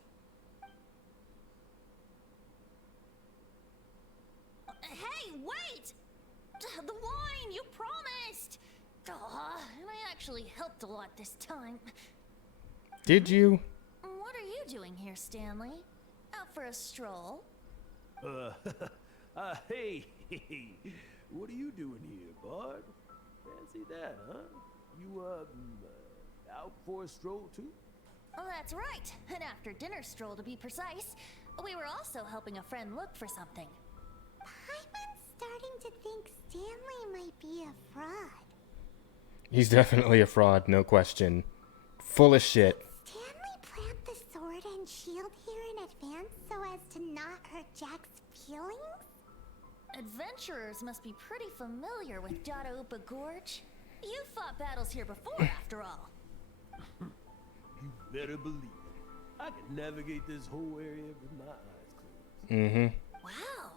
Hey, wait! The wine, you promised! And I actually helped a lot this time. Did you? What are you doing here, Stanley? Out for a stroll? Hey, what are you doing here, Bard? Fancy that, huh? You, out for a stroll, too? Oh, that's right. An after-dinner stroll, to be precise. We were also helping a friend look for something. Paimon's starting to think Stanley might be a fraud. He's definitely a fraud, no question. Full of shit. Stanley plant the sword and shield here in advance so as to not hurt Jack's feelings? Adventurers must be pretty familiar with Dada Upa Gorge. You fought battles here before, after all. You better believe it. I can navigate this whole area with my eyes closed. Mm-hmm. Wow.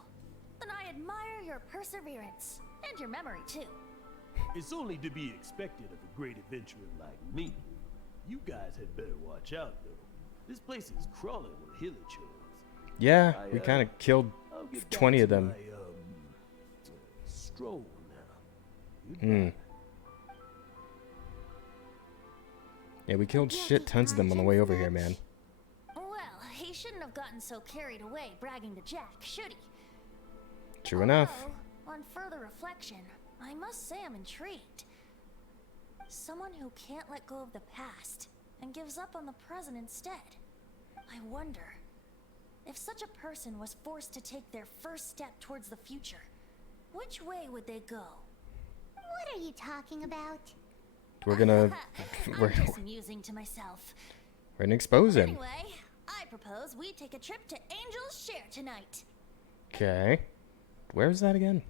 Then I admire your perseverance. And your memory, too. It's only to be expected of a great adventurer like me. You guys had better watch out, though. This place is crawling with hilichurls. Yeah, we kind of killed I'll get 20 back of to them. my, stroll now. Goodbye. Yeah, we killed shit tons of them on the way over here, man. Well, he shouldn't have gotten so carried away bragging to Jack, should he? True enough. Although, on further reflection, I must say I'm intrigued. Someone who can't let go of the past and gives up on the present instead. I wonder, if such a person was forced to take their first step towards the future, which way would they go? What are you talking about? We're gonna... I'm just musing to myself. We're gonna expose him. Anyway, I propose we take a trip to Angel's Share tonight. Okay. Where's that again?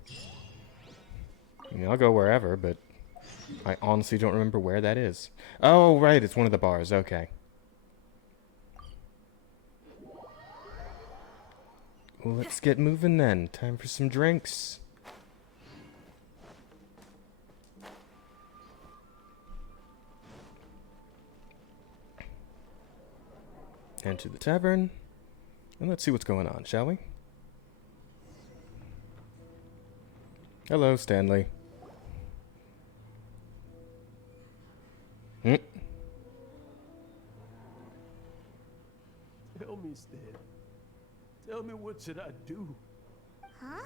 I mean, I'll go wherever, but I honestly don't remember where that is. Oh, right, it's one of the bars. Okay. Well, let's get moving then. Time for some drinks. Head to the tavern, and let's see what's going on, shall we? Hello, Stanley. Tell me, Stan. Tell me, what should I do? Huh?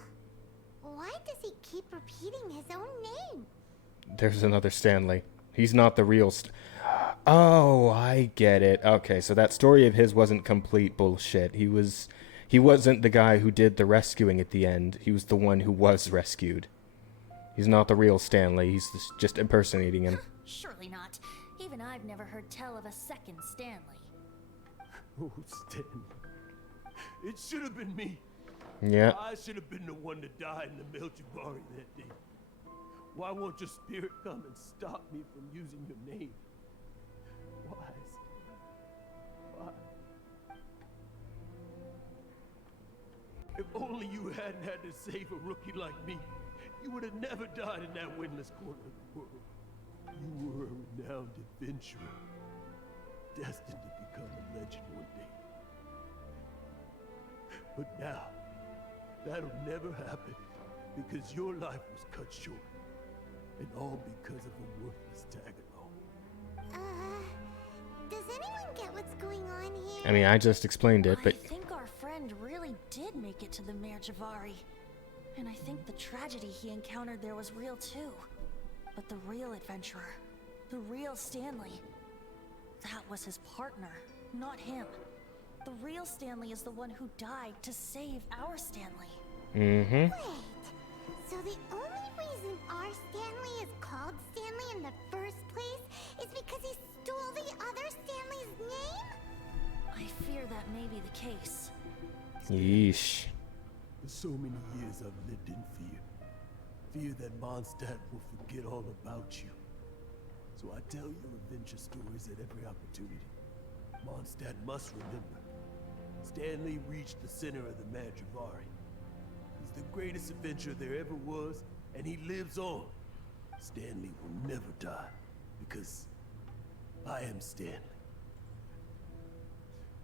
Why does he keep repeating his own name? There's another Stanley. He's not the real Oh, I get it. Okay, so that story of his wasn't complete bullshit. He wasn't the guy who did the rescuing at the end. He was the one who was rescued. He's not the real Stanley. He's just impersonating him. Surely not. Even I've never heard tell of a second Stanley. Oh, Stanley. It should have been me. Yeah. I should have been the one to die in the Meljabari that day. Why won't your spirit come and stop me from using your name? Why? Why? If only you hadn't had to save a rookie like me, you would have never died in that windless corner of the world. You were a renowned adventurer, destined to become a legend one day. But now, that'll never happen, because your life was cut short, and all because of a worthless tag along. Does anyone get what's going on here? I mean, I just explained it, but... I think our friend really did make it to the Meljabari. And I think the tragedy he encountered there was real too. But the real adventurer, the real Stanley, that was his partner, not him. The real Stanley is the one who died to save our Stanley. Mm-hmm. Wait, so the only reason our Stanley is called Stanley in the first place is because he stole the other Stanley's name? I fear that may be the case. Yeesh. For so many years I've lived in fear. Fear that Mondstadt will forget all about you. So I tell your adventure stories at every opportunity. Mondstadt must remember. Stanley reached the center of the Madrivari. He's the greatest adventurer there ever was, and he lives on. Stanley will never die, because I am Stanley.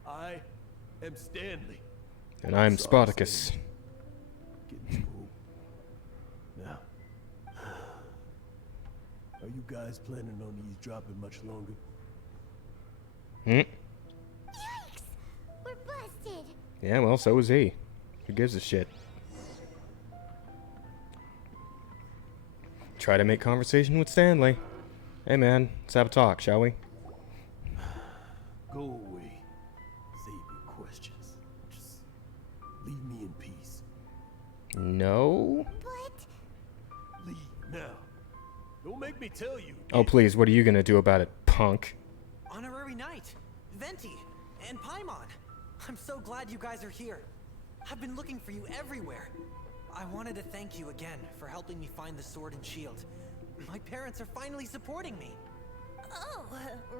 I am Stanley. And I'm Sorry, Spartacus. Stanley. Getting too old. Now, are you guys planning on eavesdropping much longer? Hmm? Yikes! We're busted! Yeah, well, so is he. Who gives a shit? Try to make conversation with Stanley. Hey man, let's have a talk, shall we? Go away. Save your questions. Just leave me in peace. No? But Leave now. Don't make me tell you. Oh please, what are you gonna do about it, punk? Honorary Knight, Venti, and Paimon. I'm so glad you guys are here. I've been looking for you everywhere. I wanted to thank you again for helping me find the sword and shield. My parents are finally supporting me. Oh,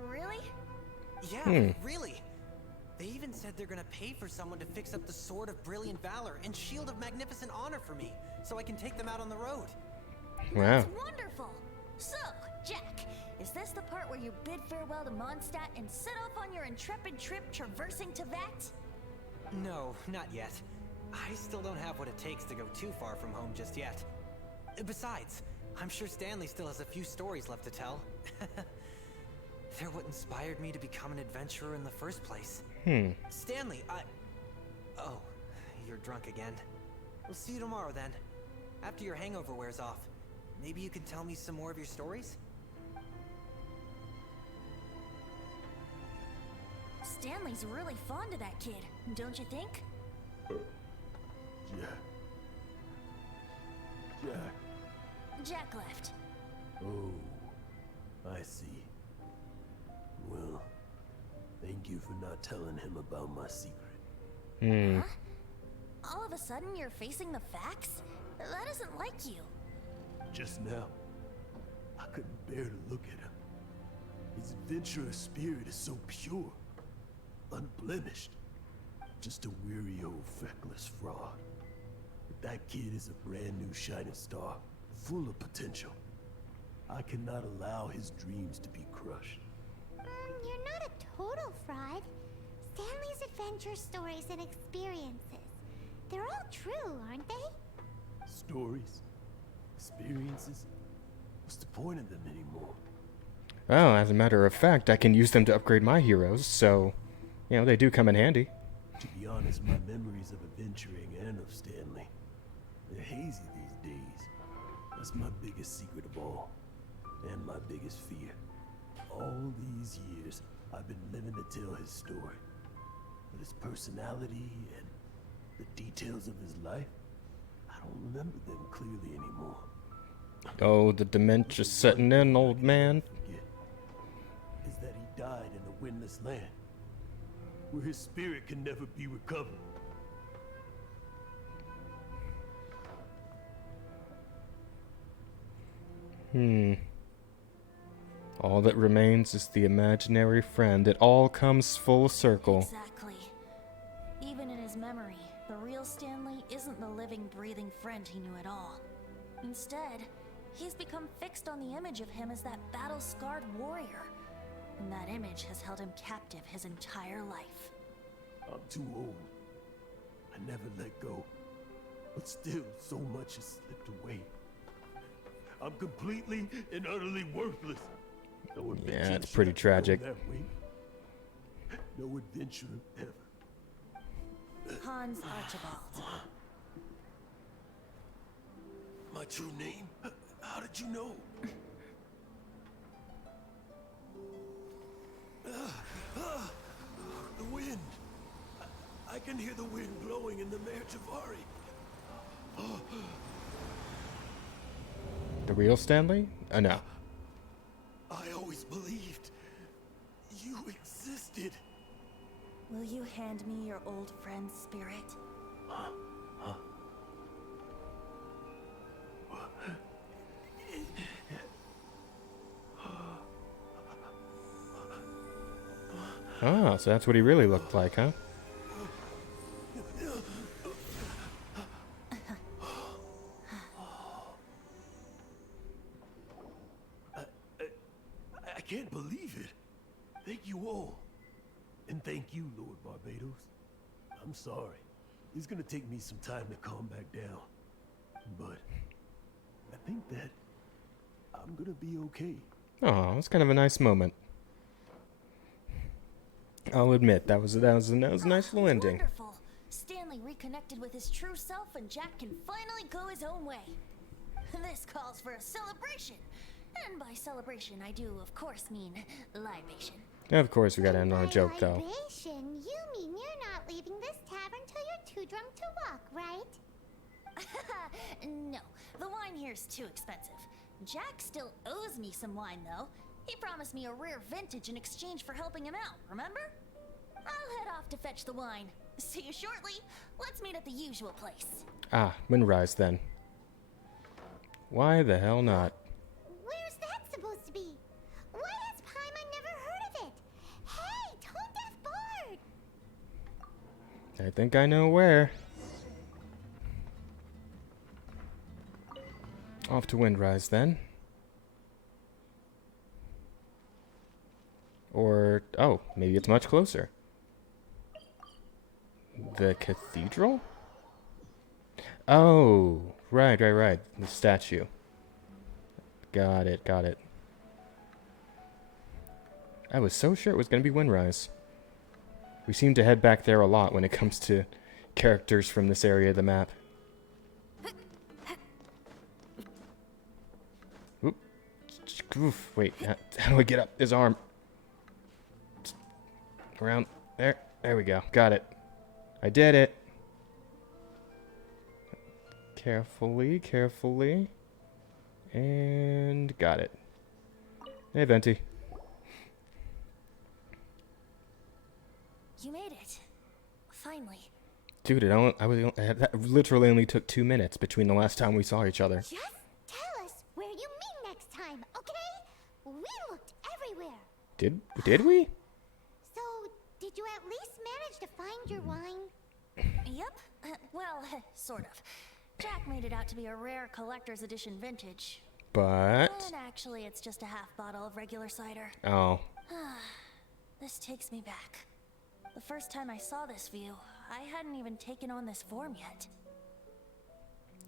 really? Yeah, really. They even said they're gonna pay for someone to fix up the Sword of Brilliant Valor and Shield of Magnificent Honor for me, so I can take them out on the road. Wow. That's wonderful. So, Jack, is this the part where you bid farewell to Mondstadt and set off on your intrepid trip traversing Teyvat? No, not yet. I still don't have what it takes to go too far from home just yet. Besides, I'm sure Stanley still has a few stories left to tell. They're what inspired me to become an adventurer in the first place. Stanley, Oh, you're drunk again. We'll see you tomorrow then. After your hangover wears off. Maybe you can tell me some more of your stories? Stanley's really fond of that kid, don't you think? Jack. Jack left. Oh, I see. Well, thank you for not telling him about my secret. Huh? All of a sudden you're facing the facts? That isn't like you. Just now, I couldn't bear to look at him. His adventurous spirit is so pure, unblemished. Just a weary old feckless fraud. But that kid is a brand new shining star, full of potential. I cannot allow his dreams to be crushed. you're not a total fraud. Stanley's adventure stories and experiences. They're all true, aren't they? Stories? Experiences? What's the point of them anymore? Well, as a matter of fact, I can use them to upgrade my heroes, so, you know, they do come in handy. To be honest, my memories of adventuring and of Stanley, they're hazy these days. That's my biggest secret of all, and my biggest fear. All these years, I've been living to tell his story. But his personality and the details of his life, I don't remember them clearly anymore. Oh, the dementia's setting in, old man. Forget is that he died in a windless land, where his spirit can never be recovered. All that remains is the imaginary friend. It all comes full circle. Exactly. Even in his memory, the real Stanley isn't the living, breathing friend he knew at all. Instead, he's become fixed on the image of him as that battle-scarred warrior. And that image has held him captive his entire life. I'm too old. I never let go. But still, so much has slipped away. I'm completely and utterly worthless. No Yeah, adventure it's pretty should have gone tragic. that way. No adventure ever. Hans Archibald. My true name? How did you know? The wind. I can hear the wind blowing in the Merchavari. The real Stanley? No. I always believed You existed. Will you hand me your old friend's spirit? Huh? Ah, so that's what he really looked like, huh? I can't believe it. Thank you all. And thank you, Lord Barbados. I'm sorry. It's gonna take me some time to calm back down. But I think that I'm gonna be okay. Oh, it's kind of a nice moment. I'll admit that was a nice little ending. Wonderful. Stanley reconnected with his true self, and Jack can finally go his own way. This calls for a celebration. And by celebration, I do, of course, mean libation. Of course, we gotta end on a joke, though. Libation? You mean you're not leaving this tavern till you're too drunk to walk, right? No, the wine here's too expensive. Jack still owes me some wine, though. He promised me a rare vintage in exchange for helping him out, remember? I'll head off to fetch the wine. See you shortly. Let's meet at the usual place. Ah, Windrise then. Why the hell not? Where's that supposed to be? Why has Paimon never heard of it? Hey, Tone Deaf Bard! I think I know where. Off to Windrise then. Or, oh, maybe it's much closer. The cathedral? Oh, right. The statue. Got it. I was so sure it was going to be Windrise. We seem to head back there a lot when it comes to characters from this area of the map. Oop. Oof, wait, how do I get up his arm? Around there. There we go. Got it. I did it. Carefully. And got it. Hey, Venti. You made it. Finally. Dude, that literally only took 2 minutes between the last time we saw each other. Just tell us where you meet next time, okay? We looked everywhere. Did we? So, did you at least manage to find your wine? Yep. Well, sort of. Jack made it out to be a rare collector's edition vintage. But... And actually, it's just a half bottle of regular cider. Oh. This takes me back. The first time I saw this view, I hadn't even taken on this form yet.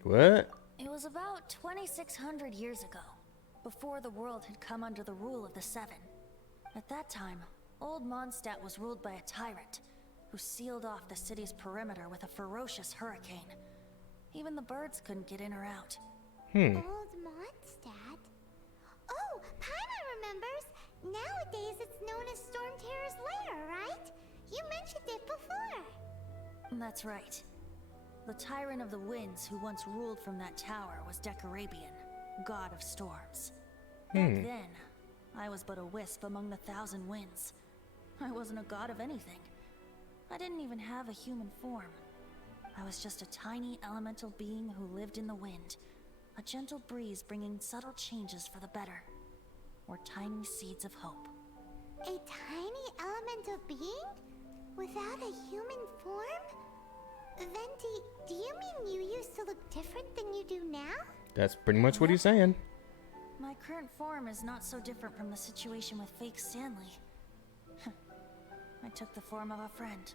What? It was about 2,600 years ago, before the world had come under the rule of the Seven. At that time, old Mondstadt was ruled by a tyrant, who sealed off the city's perimeter with a ferocious hurricane. Even the birds couldn't get in or out. Old Mondstadt? Oh, Paimon remembers! Nowadays it's known as Storm Terror's lair, right? You mentioned it before. That's right. The Tyrant of the Winds who once ruled from that tower was Decarabian, god of storms. Back then, I was but a wisp among the 1,000 winds. I wasn't a god of anything. I didn't even have a human form. I was just a tiny elemental being who lived in the wind. A gentle breeze bringing subtle changes for the better. Or tiny seeds of hope. A tiny elemental being? Without a human form? Venti, do you mean you used to look different than you do now? That's pretty much what he's saying. My current form is not so different from the situation with fake Stanley. I took the form of a friend.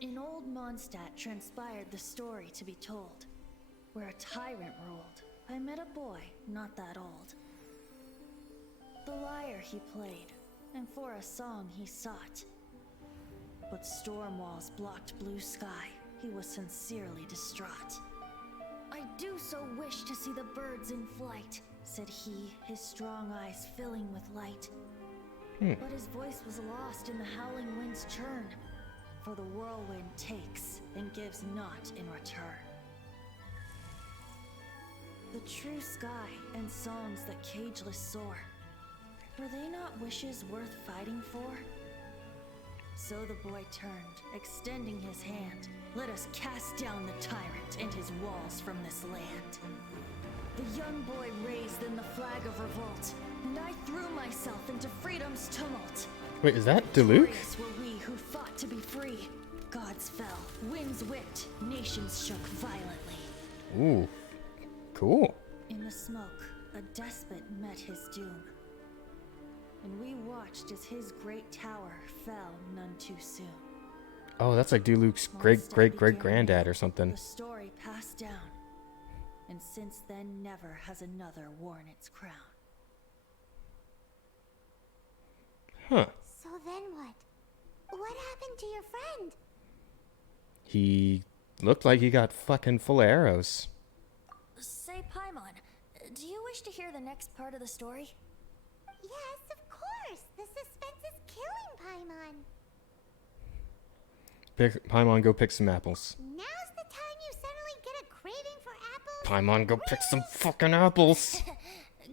In old Mondstadt transpired the story to be told, where a tyrant ruled. I met a boy, not that old. The lyre he played, and for a song he sought. But storm walls blocked blue sky. He was sincerely distraught. I do so wish to see the birds in flight, said he, his strong eyes filling with light. But his voice was lost in the howling wind's churn, for the whirlwind takes and gives not in return. The true sky and songs that cageless soar. Were they not wishes worth fighting for? So the boy turned, extending his hand. Let us cast down the tyrant and his walls from this land. The young boy raised then the flag of revolt, and I threw myself into freedom's tumult. Wait, is that Diluc? Victorious were we who fought to be free. Gods fell, winds whipped, nations shook violently. Ooh, cool. In the smoke, a despot met his doom. And we watched as his great tower fell none too soon. Oh, that's like Diluc's great-great-great-granddad or something. The story passed down, and since then never has another worn its crown. Huh. So then what? What happened to your friend? He looked like he got fucking full of arrows. Say, Paimon, do you wish to hear the next part of the story? Yes, of course. The suspense is killing Paimon. Paimon, go pick some apples. Now's the time you suddenly get a craving for apples. Paimon, go pick some fucking apples.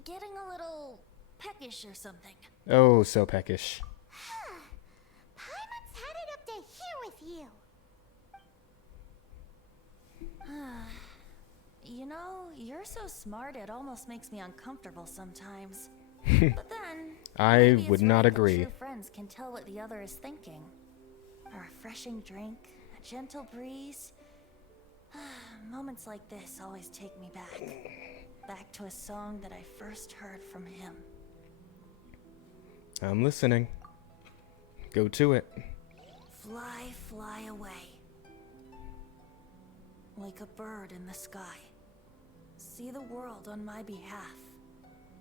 Getting a little peckish or something. Oh, so peckish. Paimon's had it up to here with you. You know, you're so smart it almost makes me uncomfortable sometimes. But then, I maybe would it's not right that agree. True friends can tell what the other is thinking. A refreshing drink, a gentle breeze. Moments like this always take me back to a song that I first heard from him. I'm listening. Go to it. Fly, fly away. Like a bird in the sky. See the world on my behalf.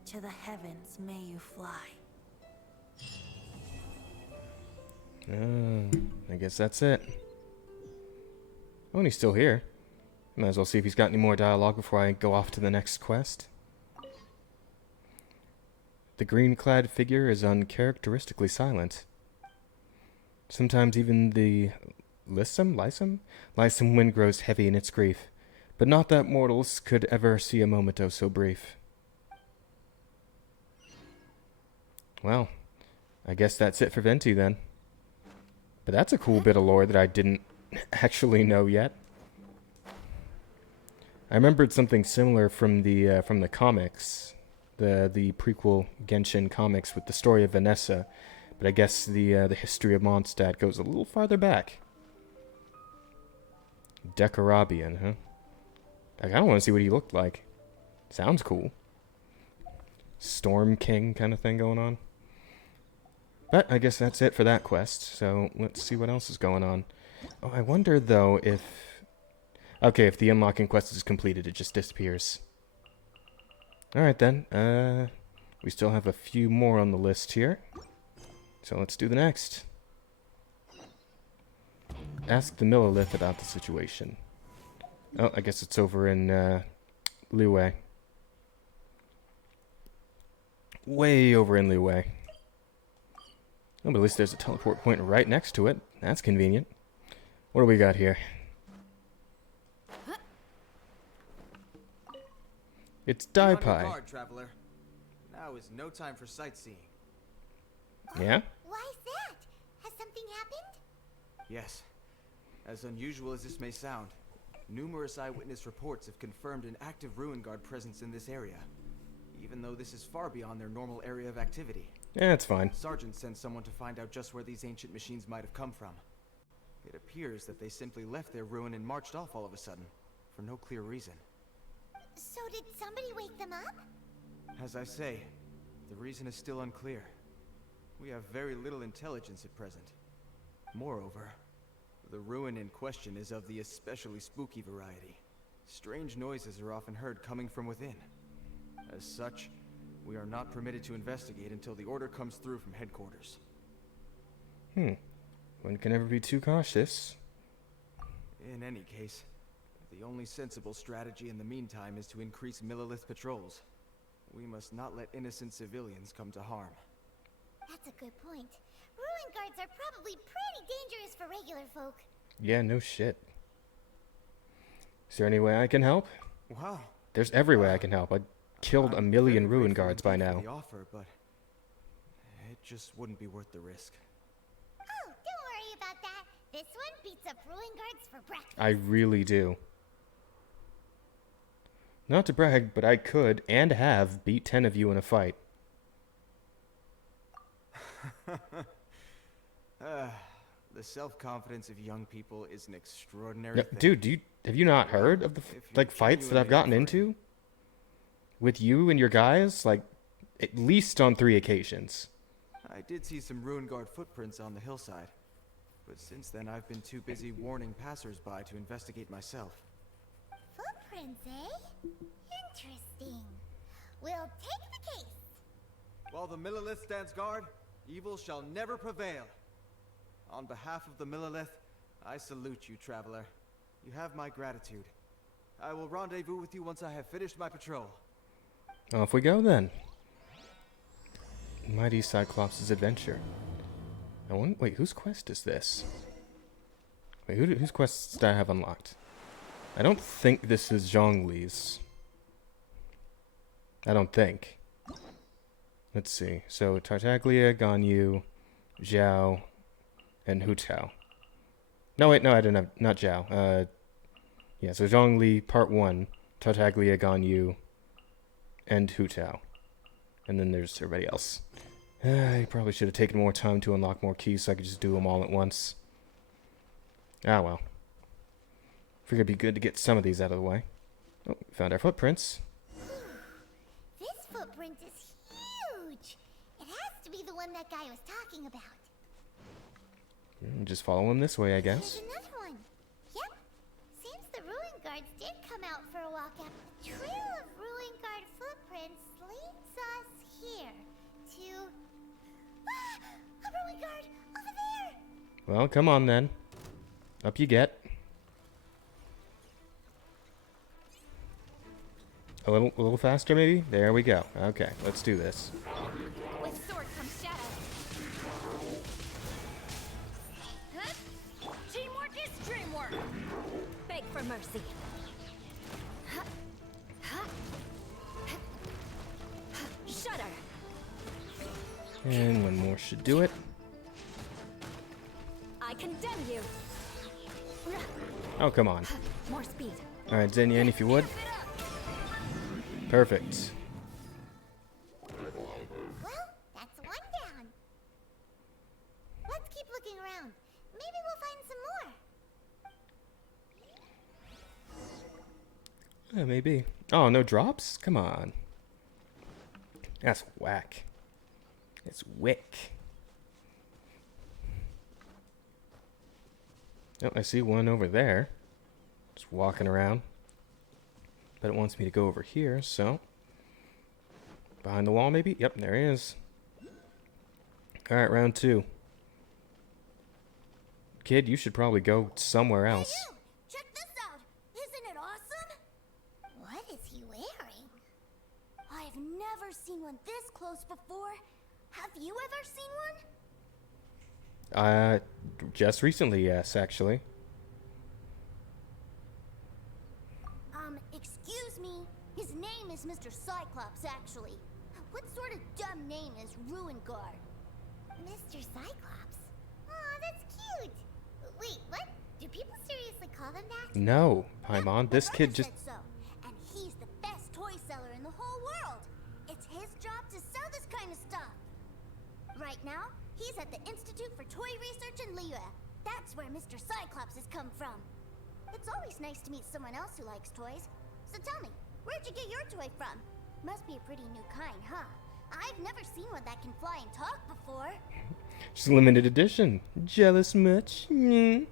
To the heavens may you fly. I guess that's it. Oh, and he's still here. Might as well see if he's got any more dialogue before I go off to the next quest. The green-clad figure is uncharacteristically silent. Sometimes even the Lysum wind grows heavy in its grief, but not that mortals could ever see a moment so brief. Well, I guess that's it for Venti then. But that's a cool bit of lore that I didn't actually know yet. I remembered something similar from the comics, the prequel Genshin comics with the story of Vanessa, but I guess the history of Mondstadt goes a little farther back. Decarabian, huh? I kind of want to see what he looked like. Sounds cool. Storm King kind of thing going on. But I guess that's it for that quest, so let's see what else is going on. Oh, I wonder, though, if... Okay, if the unlocking quest is completed, it just disappears. Alright then, we still have a few more on the list here. So let's do the next. Ask the Millilith about the situation. Oh, I guess it's over in, Liyue. Way over in Liyue. Oh, but at least there's a teleport point right next to it. That's convenient. What do we got here? It's Dai Pai. Guard, traveler. Now is no time for sightseeing. Yeah? Why's that? Has something happened? Yes. As unusual as this may sound, numerous eyewitness reports have confirmed an active ruin guard presence in this area, even though this is far beyond their normal area of activity. Yeah, it's fine. Sergeant sent someone to find out just where these ancient machines might have come from. It appears that they simply left their ruin and marched off all of a sudden, for no clear reason. So did somebody wake them up? As I say, the reason is still unclear. We have very little intelligence at present. Moreover, the ruin in question is of the especially spooky variety. Strange noises are often heard coming from within. As such, we are not permitted to investigate until the order comes through from headquarters. One can never be too cautious. In any case, the only sensible strategy in the meantime is to increase Millilith patrols. We must not let innocent civilians come to harm. That's a good point. Ruin guards are probably pretty dangerous for regular folk. Yeah, no shit. Is there any way I can help? Wow. There's every way I can help. I killed a million ruin guards by now. The offer, but just wouldn't be worth the risk. Oh, don't worry about that. This one beats up ruin guards for breakfast. I really do. Not to brag, but I could and have beat 10 of you in a fight. The self-confidence of young people is an extraordinary No, thing. dude, have you not heard of the If you're like fights that I've gotten genuinely into with you and your guys? Like, at least on 3 occasions. I did see some ruin guard footprints on the hillside, but since then I've been too busy warning passers-by to investigate myself. Footprints, eh? Interesting. We'll take the case. While the Millilith stands guard, evil shall never prevail. On behalf of the Millilith, I salute you, traveler. You have my gratitude. I will rendezvous with you once I have finished my patrol. Off we go then. Mighty Cyclops' adventure. Wait, whose quest is this? Wait, whose quests do I have unlocked? I don't think this is Zhongli's. I don't think. Let's see. So, Tartaglia, Ganyu, Zhao, and Hu Tao. No, wait, no, I didn't have... Not Zhao. Yeah, so Zhongli, Part 1, Tartaglia, Ganyu, and Hu Tao. And then there's everybody else. I probably should have taken more time to unlock more keys so I could just do them all at once. Ah, well. Figured it'd be good to get some of these out of the way. Oh, found our footprints. This footprint is huge. It has to be the one that guy was talking about. Just follow them this way, I guess. There's another one. Yep. Seems the ruin guards did come out for a walk up. The trail of ruin guard footprints leads us here to... Ah! A ruin guard! Over there! Well, come on then. Up you get. A little faster, maybe? There we go. Okay, let's do this. With sword comes shadow. Huh? Teamwork is dreamwork. Beg for mercy. Shudder. And one more should do it. I condemn you. Oh, come on. More speed. Alright, Zenyan, if you would. Perfect. Well, that's one down. Let's keep looking around. Maybe we'll find some more. Yeah, maybe. Oh, no drops? Come on. That's whack. It's wick. Oh, I see one over there. Just walking around. But it wants me to go over here, so... Behind the wall, maybe? Yep, there he is. Alright, round 2. Kid, you should probably go somewhere else. Hey, you! Check this out! Isn't it awesome? What is he wearing? I've never seen one this close before. Have you ever seen one? Just recently, yes, actually. Excuse me. His name is Mr. Cyclops, actually. What sort of dumb name is Ruin Guard? Mr. Cyclops? Aw, that's cute! Wait, what? Do people seriously call them that? No, Paimon, My this brother kid just... said so, and he's the best toy seller in the whole world. It's his job to sell this kind of stuff. Right now, he's at the Institute for Toy Research in Liyue. That's where Mr. Cyclops has come from. It's always nice to meet someone else who likes toys. So tell me, where'd you get your toy from? Must be a pretty new kind, huh? I've never seen one that can fly and talk before. Just limited edition. Jealous much? Mm.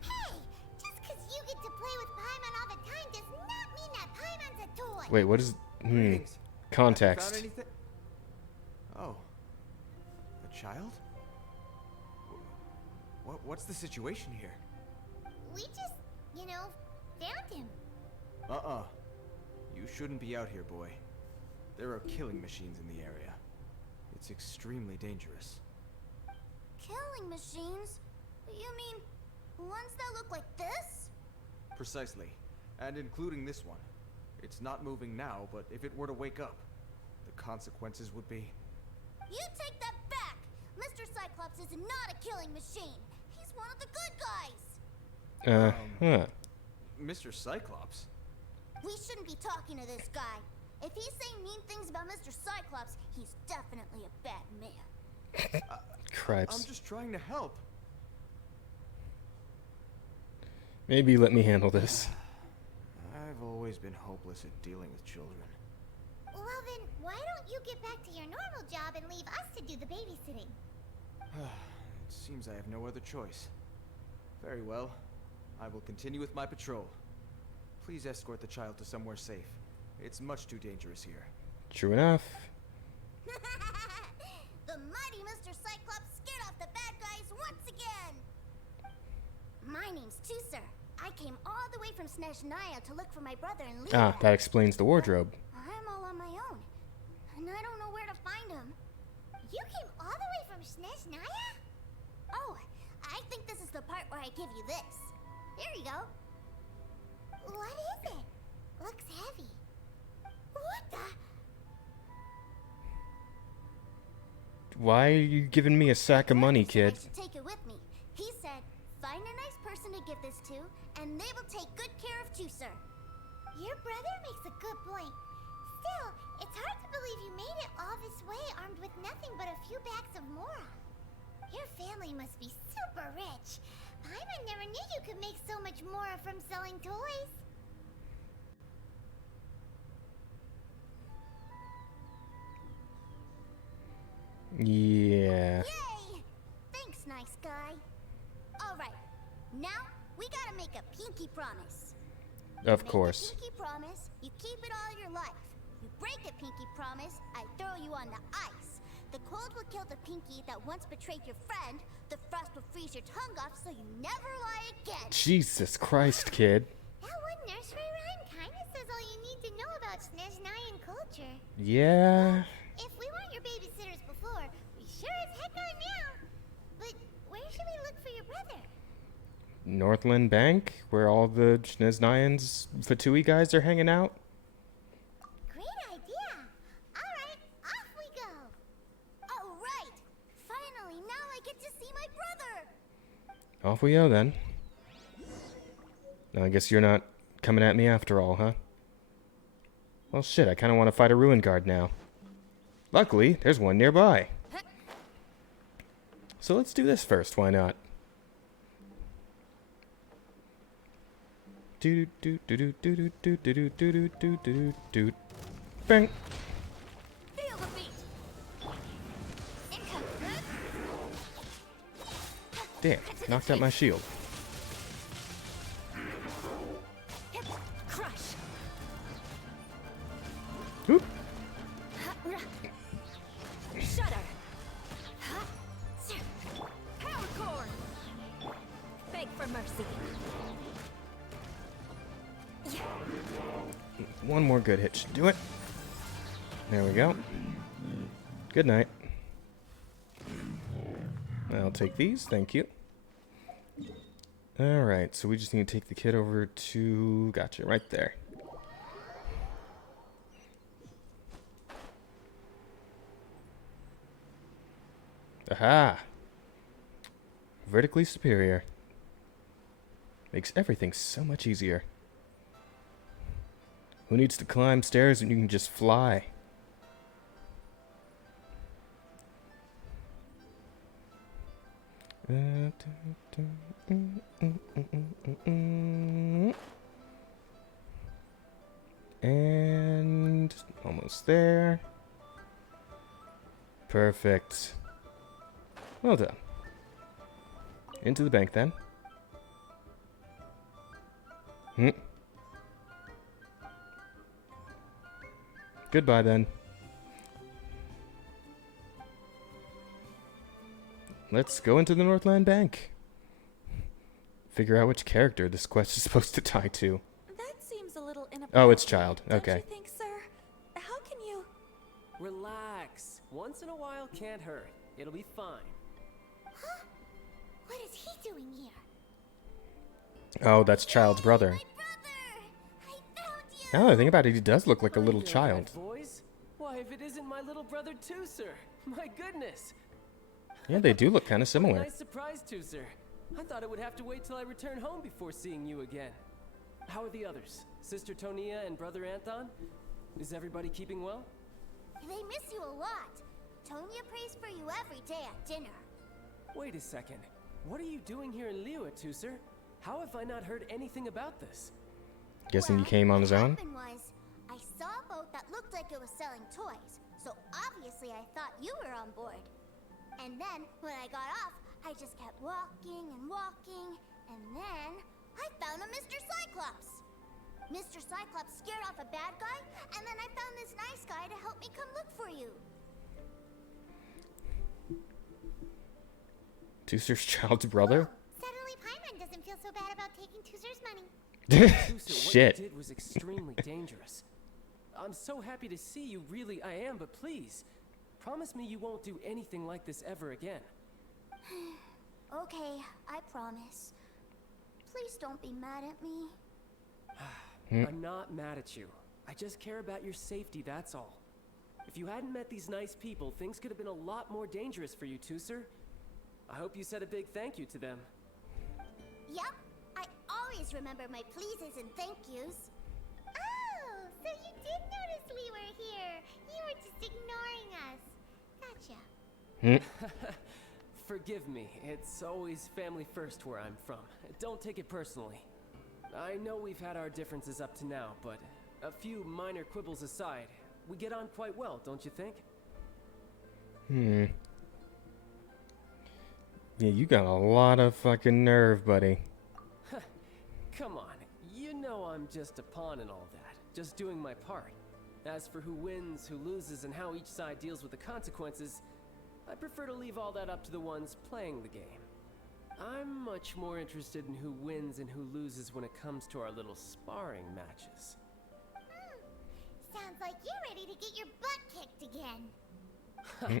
Hey! Just because you get to play with Paimon all the time does not mean that Paimon's a toy! Wait, what is... Greetings. Context. Found anything? Oh. A child? What's the situation here? We just, found him. You shouldn't be out here, boy. There are killing machines in the area. It's extremely dangerous. Killing machines? You mean ones that look like this? Precisely. And including this one. It's not moving now, but if it were to wake up, the consequences would be... You take that back! Mr. Cyclops is not a killing machine. He's one of the good guys. Mr. Cyclops? We shouldn't be talking to this guy. If he's saying mean things about Mr. Cyclops, he's definitely a bad man. Cripes. I'm just trying to help. Maybe let me handle this. I've always been hopeless at dealing with children. Well then, why don't you get back to your normal job and leave us to do the babysitting? It seems I have no other choice. Very well. I will continue with my patrol. Please escort the child to somewhere safe. It's much too dangerous here. True enough. The mighty Mr. Cyclops scared off the bad guys once again! My name's Tusser. I came all the way from Snezhnaya to look for my brother and leave him. That explains the wardrobe. I'm all on my own, and I don't know where to find him. You came all the way from Snezhnaya? Oh, I think this is the part where I give you this. Here you go. What is it? Looks heavy. What the? Why are you giving me a sack of money, kid? I should take it with me. He said, find a nice person to give this to, and they will take good care of Tusser. Your brother makes a good point. Still, it's hard to believe you made it all this way armed with nothing but a few bags of Mora. Your family must be super rich. Paimon never knew you could make so much Mora from selling toys. Yeah. Yay! Thanks, nice guy. Alright, now we gotta make a pinky promise. Of course. Make a pinky promise, you keep it all your life. You break a pinky promise, I throw you on the ice. The cold will kill the pinky that once betrayed your friend. The frost will freeze your tongue off so you never lie again. Jesus Christ, kid. That one nursery rhyme kinda says all you need to know about Snezhnayan culture. Yeah. If we weren't your babysitters before, we sure as heck are now. But where should we look for your brother? Northland Bank, where all the Snezhnayans Fatui guys are hanging out. Great idea. Alright, off we go. Alright. Finally, now I get to see my brother. Off we go then. Now I guess you're not coming at me after all, huh? Well shit, I kinda want to fight a ruin guard now. Luckily, there's one nearby. So let's do this first, why not? Do do do do do do do do do do do do do. Bang. Feel the beat. Income. Damn, knocked out my shield. Hip. Crush. Oop. Shudder. Power cord. Beg for mercy. One more good hit should do it. There we go. Good night. I'll take these, thank you. Alright, so we just need to take the kid over to... Gotcha, right there. Aha! Vertically superior. Makes everything so much easier. Who needs to climb stairs when you can just fly? And almost there. Perfect. Well done. Into the bank then. Goodbye then. Let's go into the Northland Bank. Figure out which character this quest is supposed to tie to. That seems a little inappropriate. Oh, it's Child. Don't Okay. you think, sir? How can you? Relax. Once in a while can't hurt. It'll be fine. Huh? What is he doing here? Oh, that's Child's brother. My brother! I found you! Now that I think about it, he does look like a I little know child. that voice. Why, if it isn't my little brother too, sir. My goodness. Yeah, they do look kind of What a similar. nice surprise, Tooser. I thought I would have to wait till I return home before seeing you again. How are the others? Sister Tonia and Brother Anthon? Is everybody keeping well? They miss you a lot. Tonya prays for you every day at dinner. Wait a second. What are you doing here in Liyue, Tooser? How have I not heard anything about this? Guessing he came on his own? What happened was, I saw a boat that looked like it was selling toys, so obviously I thought you were on board. And then, when I got off, I just kept walking and walking, and then I found a Mr. Cyclops. Mr. Cyclops scared off a bad guy, and then I found this nice guy to help me come look for you. Tooser's child's brother? Suddenly Paimon doesn't feel so bad about taking Tooser's money. Tooser, what Shit. you did was extremely dangerous. I'm so happy to see you, really I am, but please, promise me you won't do anything like this ever again. Okay, I promise. Please don't be mad at me. I'm not mad at you. I just care about your safety, that's all. If you hadn't met these nice people, things could have been a lot more dangerous for you, Tooser. I hope you said a big thank you to them. Yup, I always remember my pleases and thank yous. Oh, so you did notice we were here. You were just ignoring us. Gotcha. Forgive me, it's always family first where I'm from. Don't take it personally. I know we've had our differences up to now, but a few minor quibbles aside, we get on quite well, don't you think? Yeah, you got a lot of fucking nerve, buddy. Come on, you know I'm just a pawn in all that, just doing my part. As for who wins, who loses, and how each side deals with the consequences, I prefer to leave all that up to the ones playing the game. I'm much more interested in who wins and who loses when it comes to our little sparring matches. Sounds like you're ready to get your butt kicked again.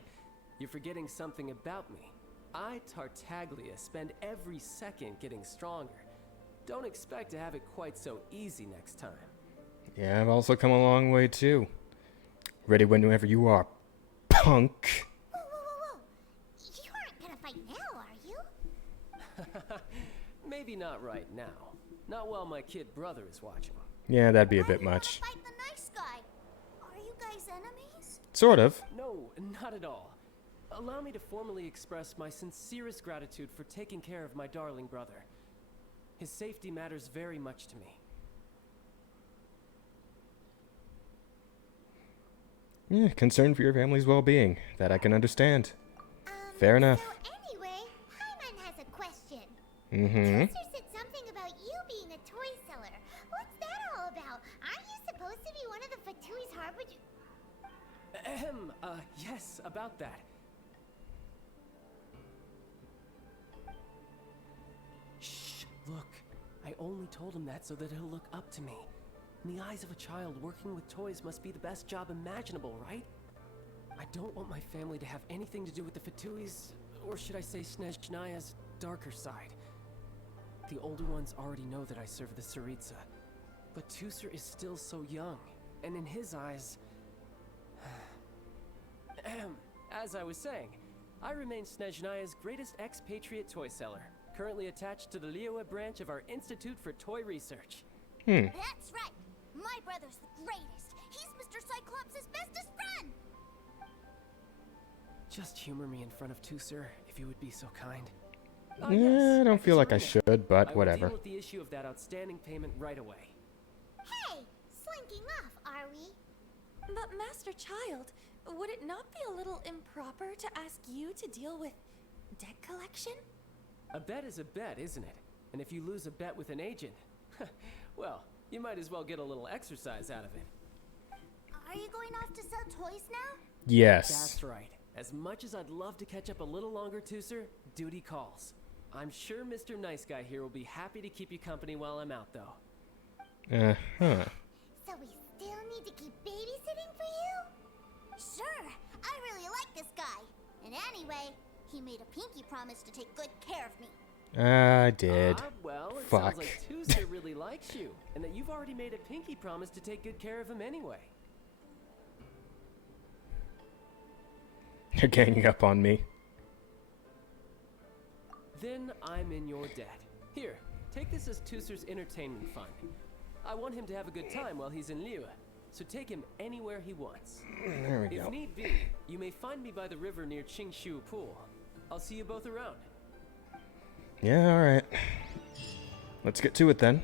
You're forgetting something about me. I, Tartaglia, spend every second getting stronger. Don't expect to have it quite so easy next time. Yeah, I've also come a long way too. Ready whenever you are, punk. Whoa. You aren't gonna fight now, are you? Maybe not right now. Not while my kid brother is watching. Yeah, that'd be a Why bit do you wanna much. fight the nice guy? Are you guys enemies? Sort of. No, not at all. Allow me to formally express my sincerest gratitude for taking care of my darling brother. His safety matters very much to me. Yeah, concern for your family's well-being. That I can understand. Fair enough. So anyway, Paimon has a question. Mm-hmm. Tooser said something about you being a toy seller. What's that all about? Aren't you supposed to be one of the Fatui's harbinger? Yes, about that. Shh, look. I only told him that so that he'll look up to me. In the eyes of a child, working with toys must be the best job imaginable, right? I don't want my family to have anything to do with the Fatui's, or should I say Snezhnaya's, darker side. The older ones already know that I serve the Tsaritsa, but Tooser is still so young, and in his eyes... As I was saying, I remain Snezhnaya's greatest expatriate toy seller, currently attached to the Liyue branch of our Institute for Toy Research. That's right. My brother's the greatest. He's Mr. Cyclops' bestest friend. Just humor me in front of Tooser, if you would be so kind. Yeah, I don't feel like I should, but I whatever. will deal with the issue of that outstanding payment right away. Hey, slinking off, are we? But Master Child, would it not be a little improper to ask you to deal with debt collection? A bet is a bet, isn't it? And if you lose a bet with an agent, well, you might as well get a little exercise out of it. Are you going off to sell toys now? Yes. That's right. As much as I'd love to catch up a little longer, Tooser, duty calls. I'm sure Mr. Nice Guy here will be happy to keep you company while I'm out, though. Uh-huh. So we still need to keep babysitting for you? Sure, I really like this guy. And anyway, he made a pinky promise to take good care of me. I did. Well, it Fuck. sounds like Tooser really likes you, and that you've already made a pinky promise to take good care of him anyway. You're ganging up on me. then I'm in your debt. Here, take this as Tusser's entertainment fund. I want him to have a good time while he's in Liyue, so take him anywhere he wants. There we go. If need be, you may find me by the river near Qingshu Pool. I'll see you both around. Yeah, alright. Let's get to it then.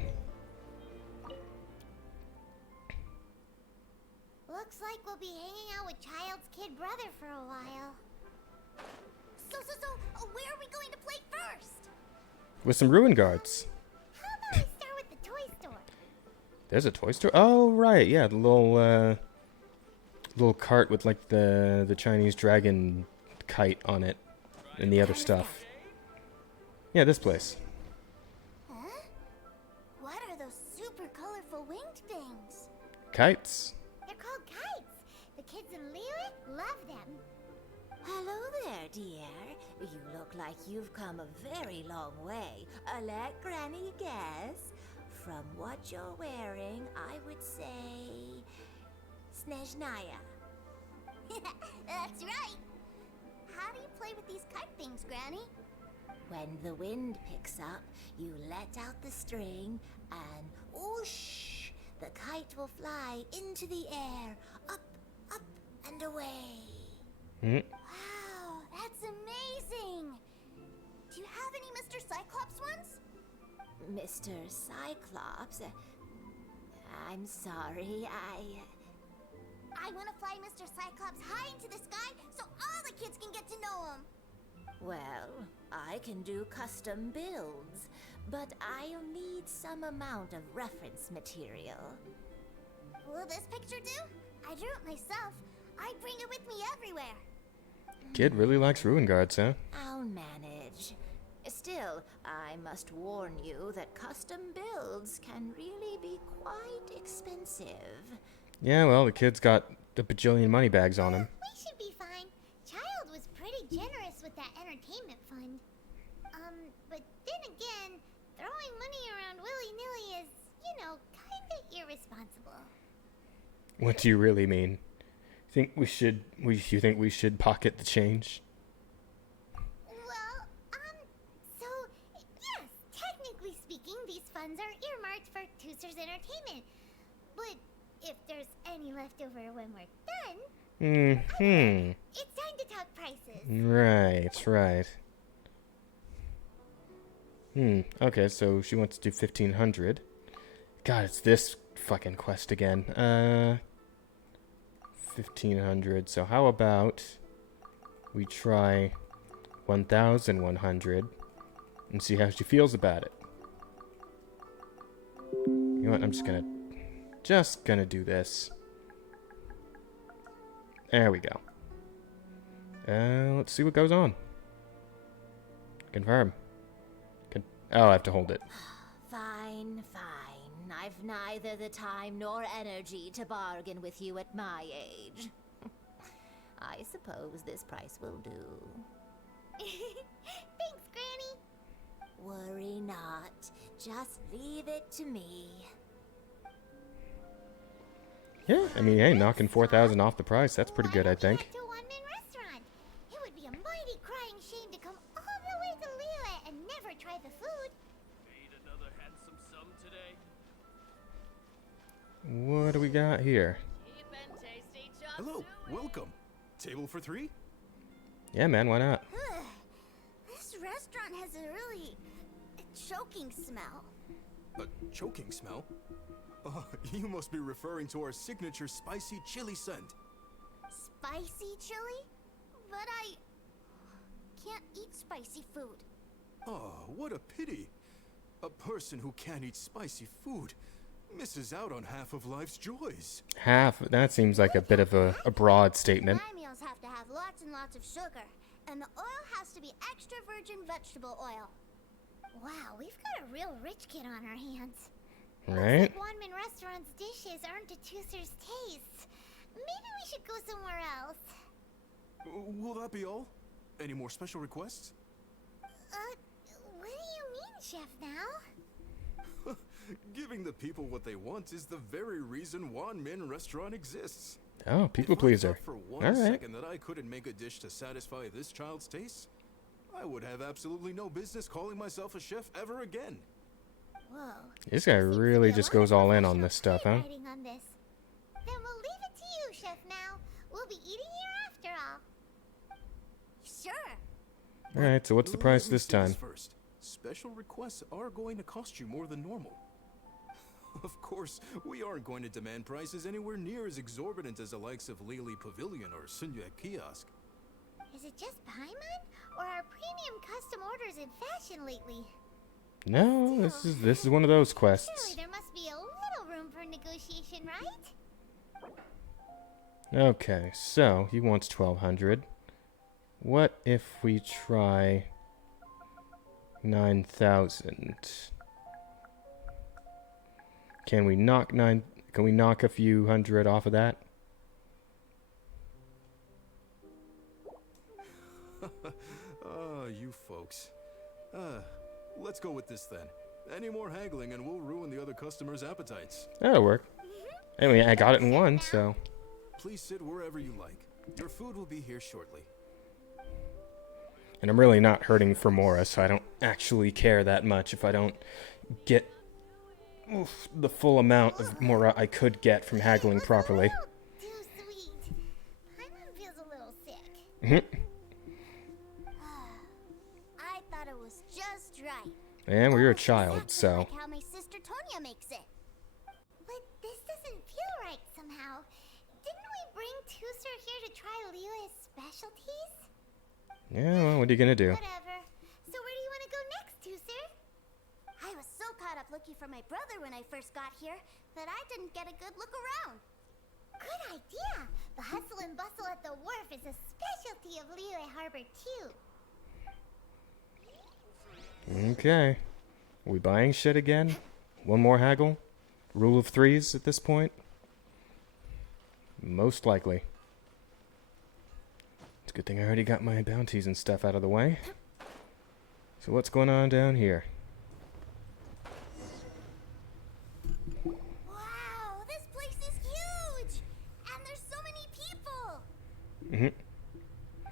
Looks like we'll be hanging out with Child's kid brother for a while. So, where are we going to play first? With some ruin guards. How about we start with the toy store? There's a toy store? Oh, right. Yeah, the little cart with like the Chinese dragon kite on it and the other stuff. Yeah, this place. Huh? What are those super colorful winged things? Kites. They're called kites. The kids in Liyue love them. Hello there, dear. You look like you've come a very long way. Let Granny guess. From what you're wearing, I would say... Snezhnaya. That's right. How do you play with these kite things, Granny? When the wind picks up, you let out the string and whoosh! The kite will fly into the air, up, up, and away. Wow, that's amazing! Do you have any Mr. Cyclops ones? Mr. Cyclops? I'm sorry, I want to fly Mr. Cyclops high into the sky so all the kids can get to know him. Well, I can do custom builds, but I'll need some amount of reference material. Will this picture do? I drew it myself. I bring it with me everywhere. Kid really likes ruin guards, huh? I'll manage. Still, I must warn you that custom builds can really be quite expensive. Yeah, well, the kid's got a bajillion money bags on him. We should be fine. Child was pretty generous with that entertainment fund. But then again, throwing money around willy-nilly is, kinda irresponsible. What do you really mean? You think we should pocket the change? Well, so, yes, technically speaking, these funds are earmarked for Tusser's entertainment. But if there's any left over when we're done, it's time to talk prices. Right. Okay, so she wants to do 1,500. God, it's this fucking quest again. 1,500. So how about we try 1,100 and see how she feels about it. You know what? I'm just gonna do this. There we go. Let's see what goes on. Confirm. Oh, I have to hold it. Fine. I've neither the time nor energy to bargain with you at my age. I suppose this price will do. Thanks, Granny. Worry not. Just leave it to me. Yeah, I mean, hey, knocking 4,000 off the price. That's pretty good, I think. To a one-man restaurant. It would be a mighty crying shame to come all the way to Liyue and never try the food. Made another handsome sum today. What do we got here? Hello, welcome. Table for 3? Yeah, man, why not? This restaurant has a really choking smell. A choking smell? Oh, you must be referring to our signature spicy chili scent. Spicy chili? But I can't eat spicy food. Oh, what a pity. A person who can't eat spicy food misses out on half of life's joys. Half? That seems like a bit of a broad statement. My meals have to have lots and lots of sugar, and the oil has to be extra virgin vegetable oil. Wow, we've got a real rich kid on our hands. Right? Looks like Wanman Restaurant's dishes aren't to Tusser's taste. Maybe we should go somewhere else. Will that be all? Any more special requests? What do you mean, Chef now? Giving the people what they want is the very reason Wanmin Restaurant exists. Oh, people pleaser. If I thought for one All right. second that I couldn't make a dish to satisfy this child's taste, I would have absolutely no business calling myself a chef ever again. Whoa. This guy really just goes all in on this stuff, huh? Writing on this. Then we'll leave it to you, Chef Mao. We'll be eating here after all. Sure. Alright, so what's the price Let me this see time? First, special requests are going to cost you more than normal. Of course, we aren't going to demand prices anywhere near as exorbitant as the likes of Lily Pavilion or Sunya Kiosk. Is it just Paimon, or are premium custom orders in fashion lately? No, this is one of those quests. Surely there must be a little room for negotiation, right? Okay, so he wants 1,200. What if we try 9,000? Can we knock a few hundred off of that? You folks. Let's go with this then. Any more haggling and we'll ruin the other customers' appetites. That'll work. Anyway, I got it in one, so. Please sit wherever you like. Your food will be here shortly. And I'm really not hurting for Mora, so I don't actually care that much if I don't get the full amount of Mora I could get from haggling properly. Too sweet. Paimon feels a little sick. Mhm. I thought it was just right. And we're a child, so. Like how my sister Tonya makes it. But this doesn't feel right somehow. Didn't we bring Tusser here to try Liyue's specialties? Yeah, well, what are you gonna do? Whatever. So where do you want to go next, Tusser? I was so caught up looking for my brother when I first got here that I didn't get a good look around. Good idea. The hustle and bustle at the wharf is a specialty of Liyue Harbor too. Okay. Are we buying shit again? One more haggle? Rule of threes at this point? Most likely. It's a good thing I already got my bounties and stuff out of the way. So what's going on down here? Wow, this place is huge! And there's so many people! Mm-hmm.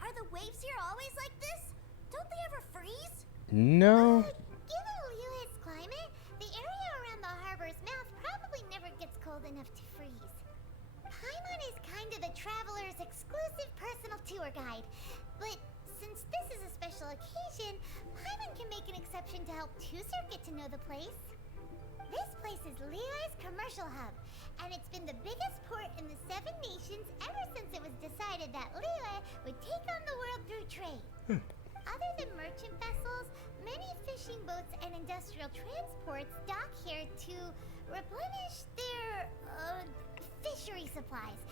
Are the waves here always like this? Don't they ever freeze? No. Given Liyue's climate, the area around the harbor's mouth probably never gets cold enough to freeze. Paimon is kind of the traveler's exclusive personal tour guide, but since this is a special occasion, Paimon can make an exception to help Tusser get to know the place. This place is Liyue's commercial hub, and it's been the biggest port in the Seven Nations ever since it was decided that Liyue would take on the world through trade. Other than merchant vessels, many fishing boats and industrial transports dock here to replenish their fishery supplies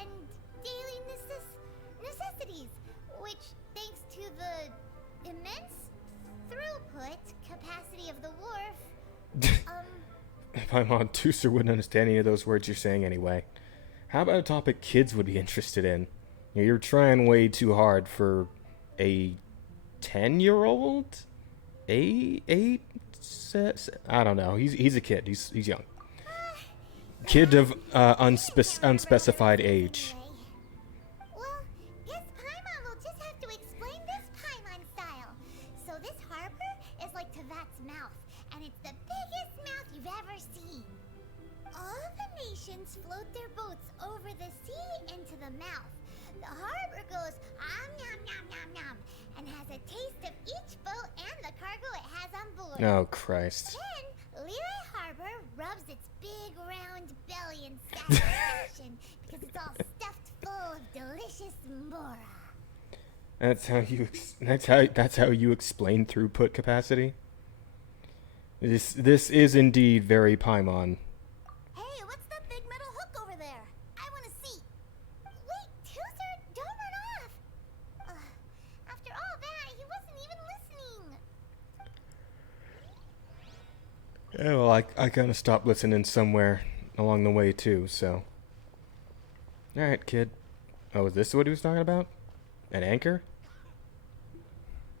and daily necessities, which, thanks to the immense throughput capacity of the wharf, If I'm on Tusser wouldn't understand any of those words you're saying anyway. How about a topic kids would be interested in? You're trying way too hard for a 10-year-old? I don't know. He's a kid. He's young. Kid of unspecified age. Well, guess Paimon will just have to explain this Paimon style. So this harbor is like Tevat's mouth, and it's the biggest mouth you've ever seen. All the nations float their boats over the sea into the mouth. The harbor goes nom nom nom nom and has a taste of each boat and the cargo it has on board. Oh, Christ. Then Liyue Harbor rubs its big round belly in satisfaction because it's all stuffed full of delicious mora. That's how you explain throughput capacity. This is indeed very Paimon. Hey, what's that big metal hook over there? I want to see. Wait, Tusser, don't run off. After all that, he wasn't even listening. Yeah, well, I kind of stopped listening somewhere along the way too, so. Alright, kid. Oh, is this what he was talking about? An anchor?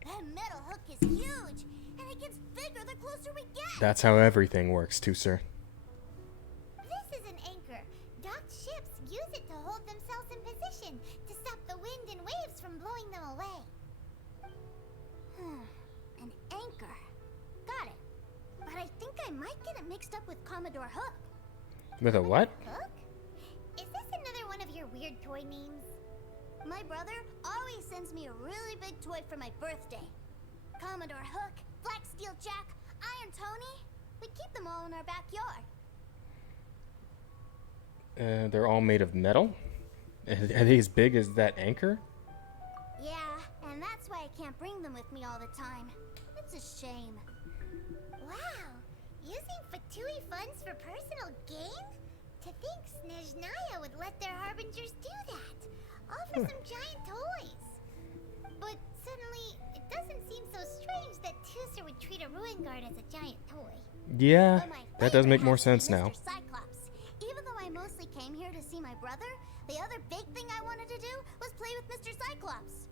That metal hook is huge, and it gets bigger the closer we get. That's how everything works, Tusser. This is an anchor. Docked ships use it to hold themselves in position to stop the wind and waves from blowing them away. I might get it mixed up with Commodore Hook. With a what? Hook? Is this another one of your weird toy names? My brother always sends me a really big toy for my birthday. Commodore Hook, Black Steel Jack, Iron Tony. We keep them all in our backyard. They're all made of metal? Are they as big as that anchor? Yeah, and that's why I can't bring them with me all the time. It's a shame. Wow, using Fatui funds for personal gain? To think Snezhnaya would let their harbingers do that. All for some giant toys. But suddenly, it doesn't seem so strange that Tuser would treat a ruin guard as a giant toy. Yeah, that does make more sense now. Mr. Cyclops. Even though I mostly came here to see my brother, the other big thing I wanted to do was play with Mr. Cyclops.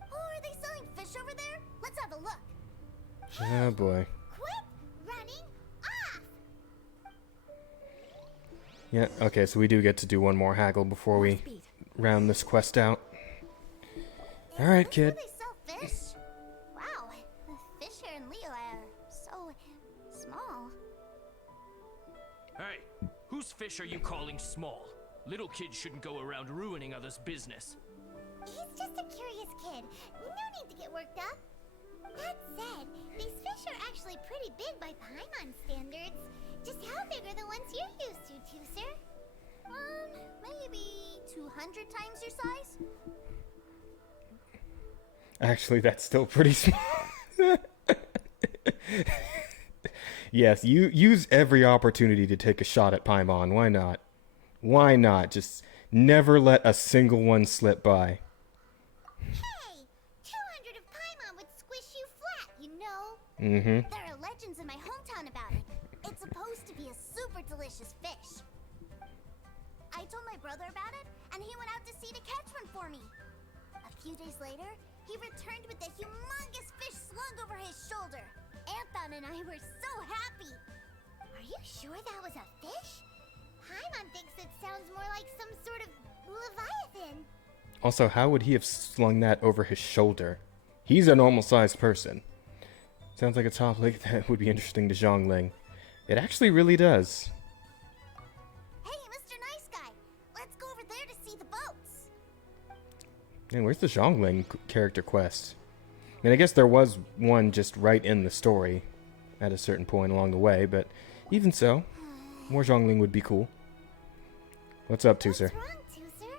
Oh, are they selling fish over there? Let's have a look. Oh boy. Quit running off! Yeah, okay, so we do get to do one more haggle before we round this quest out. Alright, kid. They sell fish? Wow, the fish here in Leo are so small. Hey, whose fish are you calling small? Little kids shouldn't go around ruining others' business. He's just a curious kid. No need to get worked up. That said, these fish are actually pretty big by Paimon standards. Just how big are the ones you're used to, Tuser? Maybe 200 times your size? Actually, that's still pretty small. Yes, you use every opportunity to take a shot at Paimon. Why not? Why not? Just never let a single one slip by. Hey! 200 of Paimon would squish you flat, you know? Mm-hmm. There are legends in my hometown about it. It's supposed to be a super delicious fish. I told my brother about it, and he went out to sea to catch one for me. A few days later, he returned with a humongous fish slung over his shoulder. Anthon and I were so happy. Are you sure that was a fish? Paimon thinks it sounds more like some sort of leviathan. Also, how would he have slung that over his shoulder? He's a normal-sized person. Sounds like a topic that would be interesting to Zhongling. It actually really does. Hey, Mr. Nice Guy, let's go over there to see the boats. Man, where's the Zhongling character quest? I mean, I guess there was one just right in the story at a certain point along the way, but even so, more Zhongling would be cool. What's up, Tuser? What's wrong, Tuser?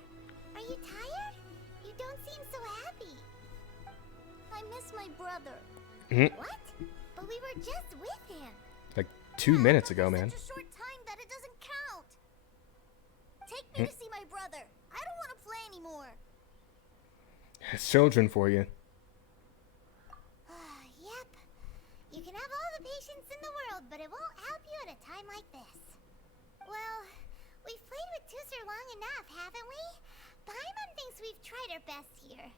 Are you tired? You don't seem so happy. I miss my brother. Mm-hmm. What? But we were just with him. Like 2 minutes ago, man. Such a short time that it doesn't count. Take me to see my brother. I don't want to play anymore. It's children for you. Yep. You can have all the patience in the world, but it won't help you at a time like this. Well, we've played with Tuser long enough, haven't we? Paimon thinks we've tried our best here.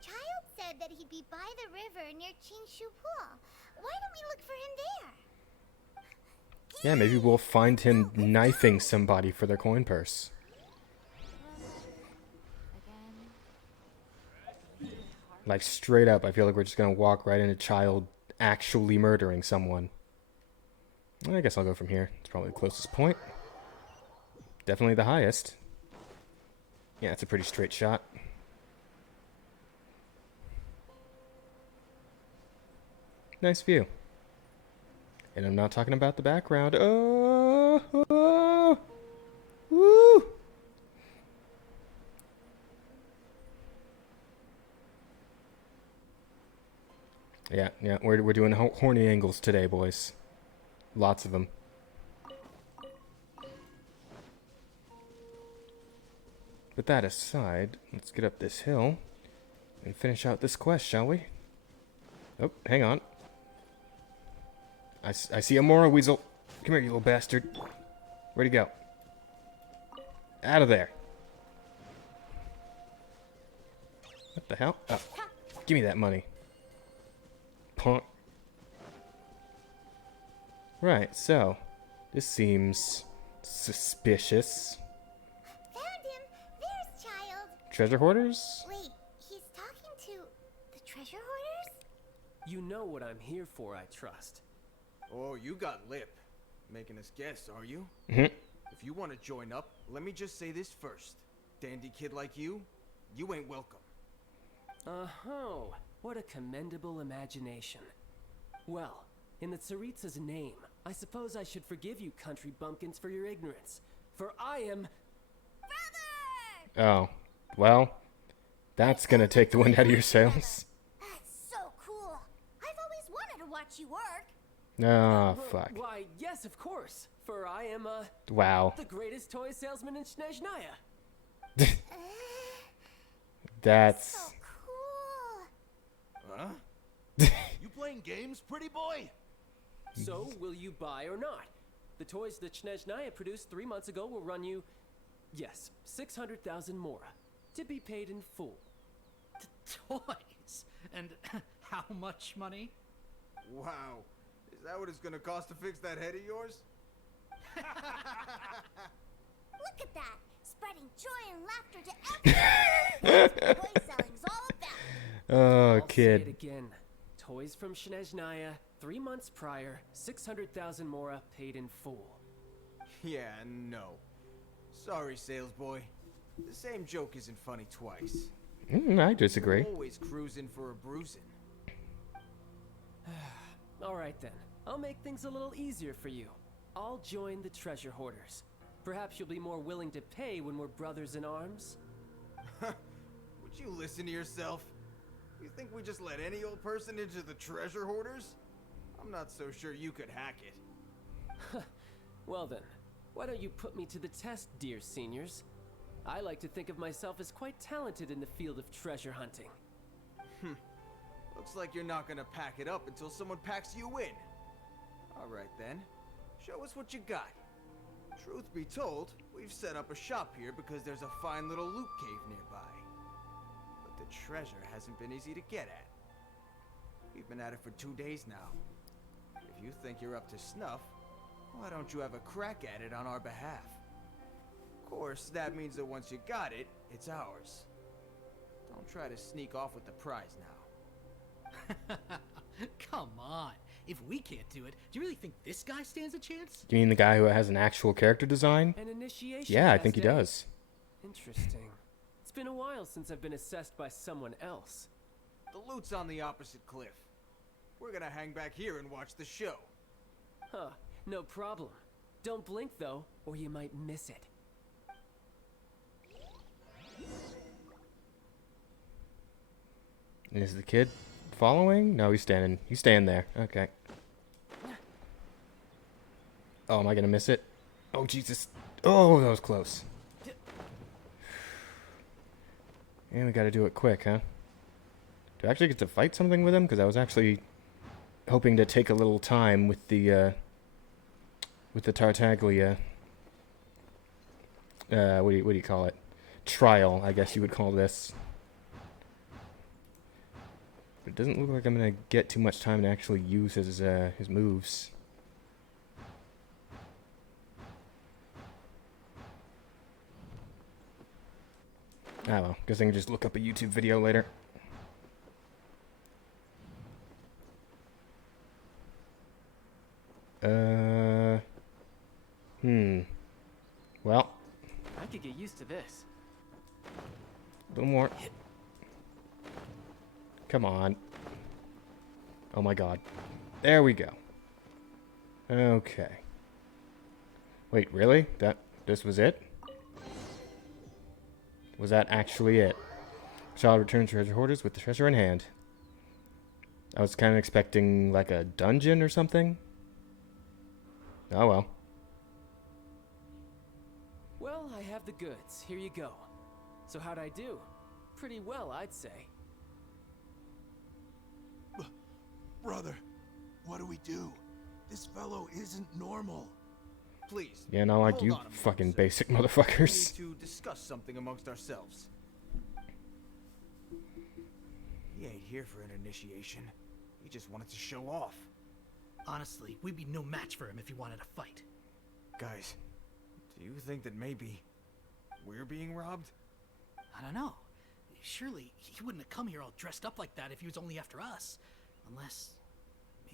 Child said that he'd be by the river near Chinshu Pool. Why don't we look for him there? Yeah, maybe we'll find him knifing somebody for their coin purse. Like, straight up, I feel like we're just gonna walk right into Child actually murdering someone. I guess I'll go from here. It's probably the closest point. Definitely the highest. Yeah, it's a pretty straight shot. Nice view. And I'm not talking about the background. Oh, oh, woo! Yeah, we're doing horny angles today, boys. Lots of them. But that aside, let's get up this hill and finish out this quest, shall we? Oh, hang on. I see a Mora Weasel. Come here, you little bastard. Where'd he go? Out of there. What the hell? Oh, give me that money. Punk. Right, so this seems suspicious. Found him! There's Child! Treasure hoarders? Wait, he's talking to the treasure hoarders? You know what I'm here for, I trust. Oh, you got lip. Making us guess, are you? Mhm. If you want to join up, let me just say this first. Dandy kid like you ain't welcome. Oh, what a commendable imagination. Well, in the Tsaritsa's name, I suppose I should forgive you country bumpkins for your ignorance. For I am... Oh, well, that's gonna take the wind out of your sails. That's so cool. I've always wanted to watch you work. Ah, fuck. Why, yes, of course. For I am, Wow. the greatest toy salesman in Snezhnaya. That's... So cool. Huh? You playing games, pretty boy? So, will you buy or not? The toys that Snezhnaya produced 3 months ago will run you, yes, 600,000 mora, to be paid in full. Toys? And how much money? Wow. Is that what it's gonna cost to fix that head of yours? Look at that. Spreading joy and laughter to everyone. That's what toy selling's all about. Oh, I'll say it kid. again. Toys from Snezhnaya, 3 months prior, 600,000 mora paid in full. Yeah, no. Sorry, sales boy. The same joke isn't funny twice. I disagree. You're always cruising for a bruising. Alright then, I'll make things a little easier for you. I'll join the treasure hoarders. Perhaps you'll be more willing to pay when we're brothers in arms? Would you listen to yourself? You think we just let any old person into the treasure hoarders? I'm not so sure you could hack it. Well then, why don't you put me to the test, dear seniors? I like to think of myself as quite talented in the field of treasure hunting. Looks like you're not gonna pack it up until someone packs you in. Alright then, show us what you got. Truth be told, we've set up a shop here because there's a fine little loot cave nearby. But the treasure hasn't been easy to get at. We've been at it for 2 days now. If you think you're up to snuff, why don't you have a crack at it on our behalf? Of course, that means that once you got it, it's ours. Don't try to sneak off with the prize now. Come on. If we can't do it, do you really think this guy stands a chance? You mean the guy who has an actual character design? An initiation Yeah, I test, think he eh? does. Interesting. It's been a while since I've been assessed by someone else. The loot's on the opposite cliff. We're gonna hang back here and watch the show. Huh, no problem. Don't blink though, or you might miss it. Is the kid following? No, he's standing. He's standing there. Okay. Oh, am I gonna miss it? Oh, Jesus. Oh, that was close. And we gotta do it quick, huh? Do I actually get to fight something with him? Because I was actually hoping to take a little time with the Tartaglia. What do you call it? Trial, I guess you would call this. But it doesn't look like I'm gonna get too much time to actually use his moves. Ah well, guess I can just look up a YouTube video later. Well, I could get used to this. a little more. Come on. Oh my god. There we go. Okay. Wait, really? This was it? Was that actually it? Child returns treasure hoarders with the treasure in hand. I was kind of expecting like a dungeon or something. Oh well. Well, I have the goods. Here you go. So how'd I do? Pretty well, I'd say. Brother, what do we do? This fellow isn't normal. Please. Yeah, not like hold you on a moment, fucking sir. basic We motherfuckers. need to discuss something amongst ourselves. He ain't here for an initiation. He just wanted to show off. Honestly, we'd be no match for him if he wanted to fight. Guys, do you think that maybe we're being robbed? I don't know. Surely he wouldn't have come here all dressed up like that if he was only after us. Unless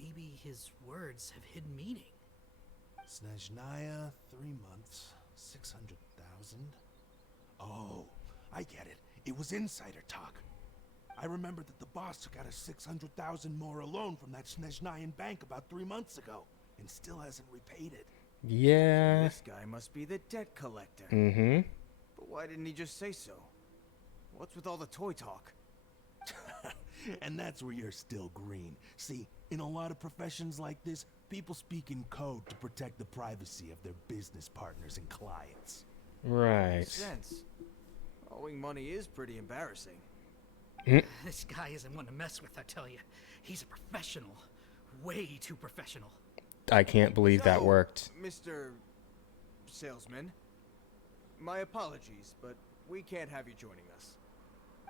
Maybe his words have hidden meaning. Snezhnaya, 3 months, 600,000. Oh, I get it. It was insider talk. I remember that the boss took out a 600,000 more loan from that Snezhnayan bank about 3 months ago, and still hasn't repaid it. Yeah. This guy must be the debt collector. Mm-hmm. But why didn't he just say so? What's with all the toy talk? And that's where you're still green. See, in a lot of professions like this, people speak in code to protect the privacy of their business partners and clients. Right. Makes sense. Owing money is pretty embarrassing. This guy isn't one to mess with, I tell you. He's a professional. Way too professional. I can't believe that worked. Mr. Salesman, my apologies, but we can't have you joining us.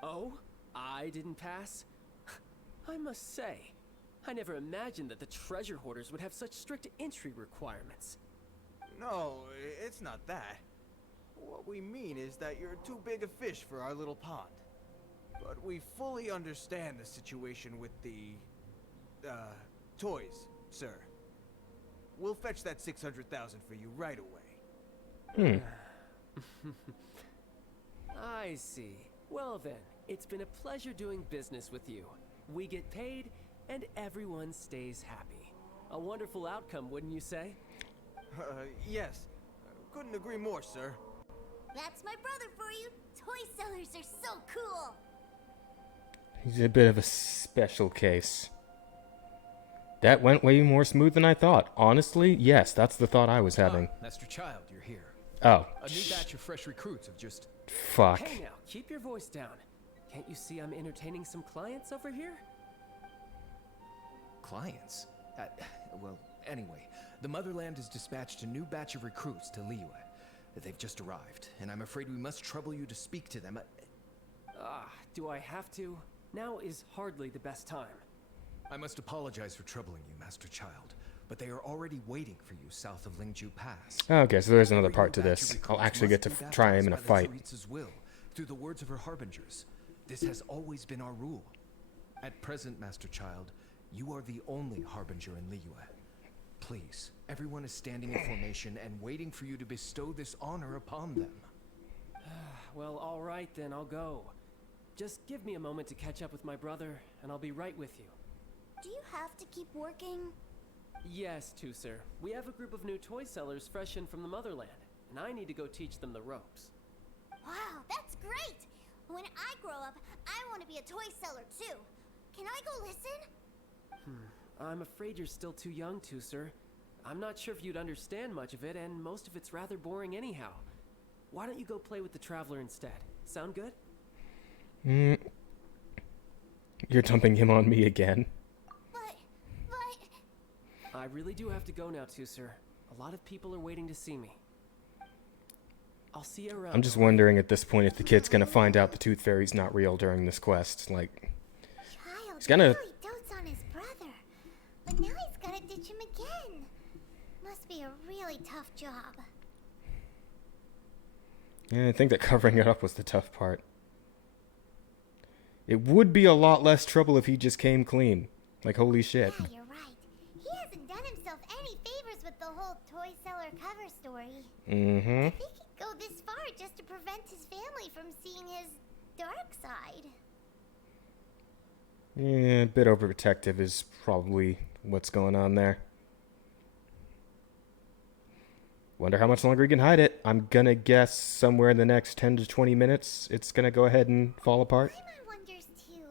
Oh? I didn't pass? I must say, I never imagined that the treasure hoarders would have such strict entry requirements. No, it's not that. What we mean is that you're too big a fish for our little pond. But we fully understand the situation with the, toys, sir. We'll fetch that 600,000 for you right away. I see. Well then, it's been a pleasure doing business with you. We get paid, and everyone stays happy. A wonderful outcome, wouldn't you say? Yes. Couldn't agree more, sir. That's my brother for you. Toy sellers are so cool. He's a bit of a special case. That went way more smooth than I thought. Honestly, yes, that's the thought I was having. Master Child, you're here. Oh. A new batch of fresh recruits have just... Fuck. Hey now, keep your voice down. Can't you see I'm entertaining some clients over here? Clients? Well, anyway, the Motherland has dispatched a new batch of recruits to Liyue. They've just arrived, and I'm afraid we must trouble you to speak to them. Do I have to? Now is hardly the best time. I must apologize for troubling you, Master Child, but they are already waiting for you south of Lingju Pass. Okay, so there's another part to this. I'll actually get to try him in a fight. Will, through the words of her harbingers. This has always been our rule. At present, Master Child, you are the only harbinger in Liyue. Please, everyone is standing in formation and waiting for you to bestow this honor upon them. Well, all right then, I'll go. Just give me a moment to catch up with my brother, and I'll be right with you. Do you have to keep working? Yes, too, sir. We have a group of new toy sellers fresh in from the Motherland, and I need to go teach them the ropes. Wow, that's great! When I grow up, I want to be a toy seller too. Can I go listen? I'm afraid you're still too young to, sir. I'm not sure if you'd understand much of it, and most of it's rather boring anyhow. Why don't you go play with the Traveler instead? Sound good? You're dumping him on me again. But... I really do have to go now, too, sir. A lot of people are waiting to see me. I'll see you around. I'm just wondering at this point if the kid's gonna find out the Tooth Fairy's not real during this quest. Like, he's gonna... really dotes on his brother. But now he's gotta ditch him again. Must be a really tough job. Yeah, I think that covering it up was the tough part. It would be a lot less trouble if he just came clean. Like, holy shit. Yeah, you're right. He hasn't done himself any favors with the whole toy seller cover story. Mm-hmm. I think he'd go this far just to prevent his family from seeing his dark side. Yeah, a bit overprotective is probably what's going on there. Wonder how much longer he can hide it. I'm gonna guess somewhere in the next 10 to 20 minutes it's gonna go ahead and fall apart. Paimon wonders too.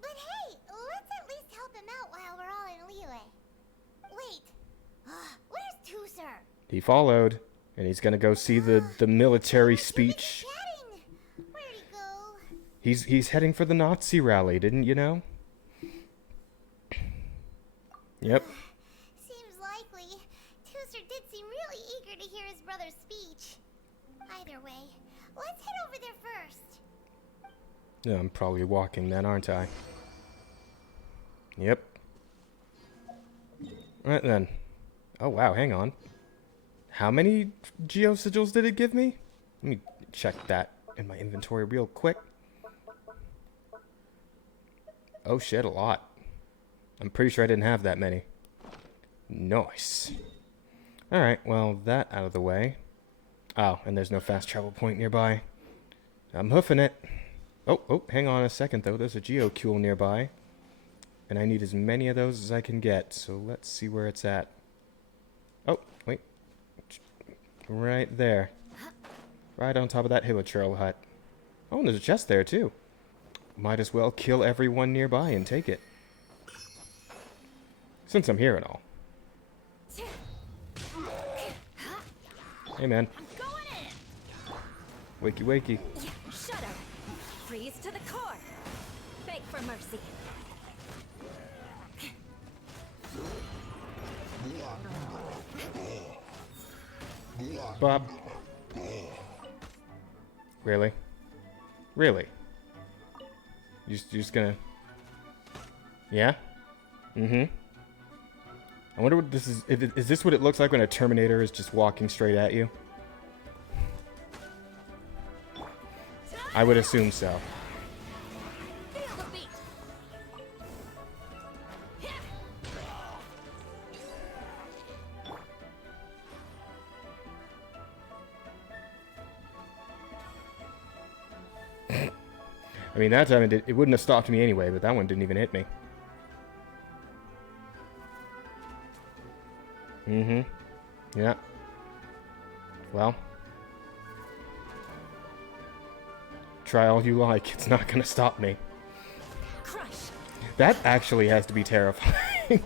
But hey, let's at least help him out while we're all in Liyue. Wait, where's Tooser? He followed, and he's gonna go see the military speech. Where'd he go? He's heading for the Nazi rally, didn't you know? Yep. Seems likely. Tooser did seem really eager to hear his brother's speech. Either way, let's head over there first. Yeah, I'm probably walking then, aren't I? Yep. Right then. Oh wow, hang on. How many geo sigils did it give me? Let me check that in my inventory real quick. Oh shit, a lot. I'm pretty sure I didn't have that many. Nice. Alright, well, that out of the way. Oh, and there's no fast travel point nearby. I'm hoofing it. Oh, hang on a second, though. There's a Geocule nearby. And I need as many of those as I can get, so let's see where it's at. Oh, wait. Right there. Right on top of that hilichurl hut. Oh, and there's a chest there, too. Might as well kill everyone nearby and take it. Since I'm here and all. Hey, man. Wakey, wakey. Shudder. Freeze to the core. Beg for mercy. Bob. Really? Really? You're just gonna... Yeah? Mm-hmm. I wonder what this is... Is this what it looks like when a Terminator is just walking straight at you? I would assume so. I mean, that time it wouldn't have stopped me anyway, but that one didn't even hit me. Mm-hmm. Yeah. Well. Try all you like, it's not gonna stop me. Crush. That actually has to be terrifying.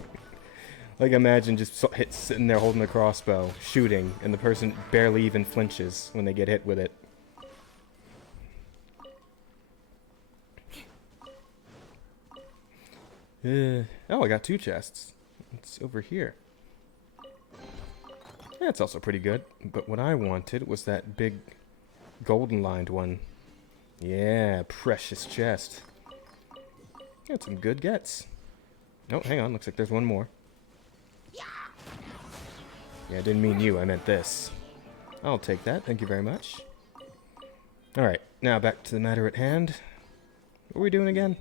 Like, imagine just sitting there holding a crossbow, shooting, and the person barely even flinches when they get hit with it. Oh, I got 2 chests. It's over here. Yeah, it's also pretty good. But what I wanted was that big golden lined one. Yeah, precious chest. Got some good gets. Oh, hang on. Looks like there's one more. Yeah, I didn't mean you. I meant this. I'll take that. Thank you very much. Alright, now back to the matter at hand. What are we doing again?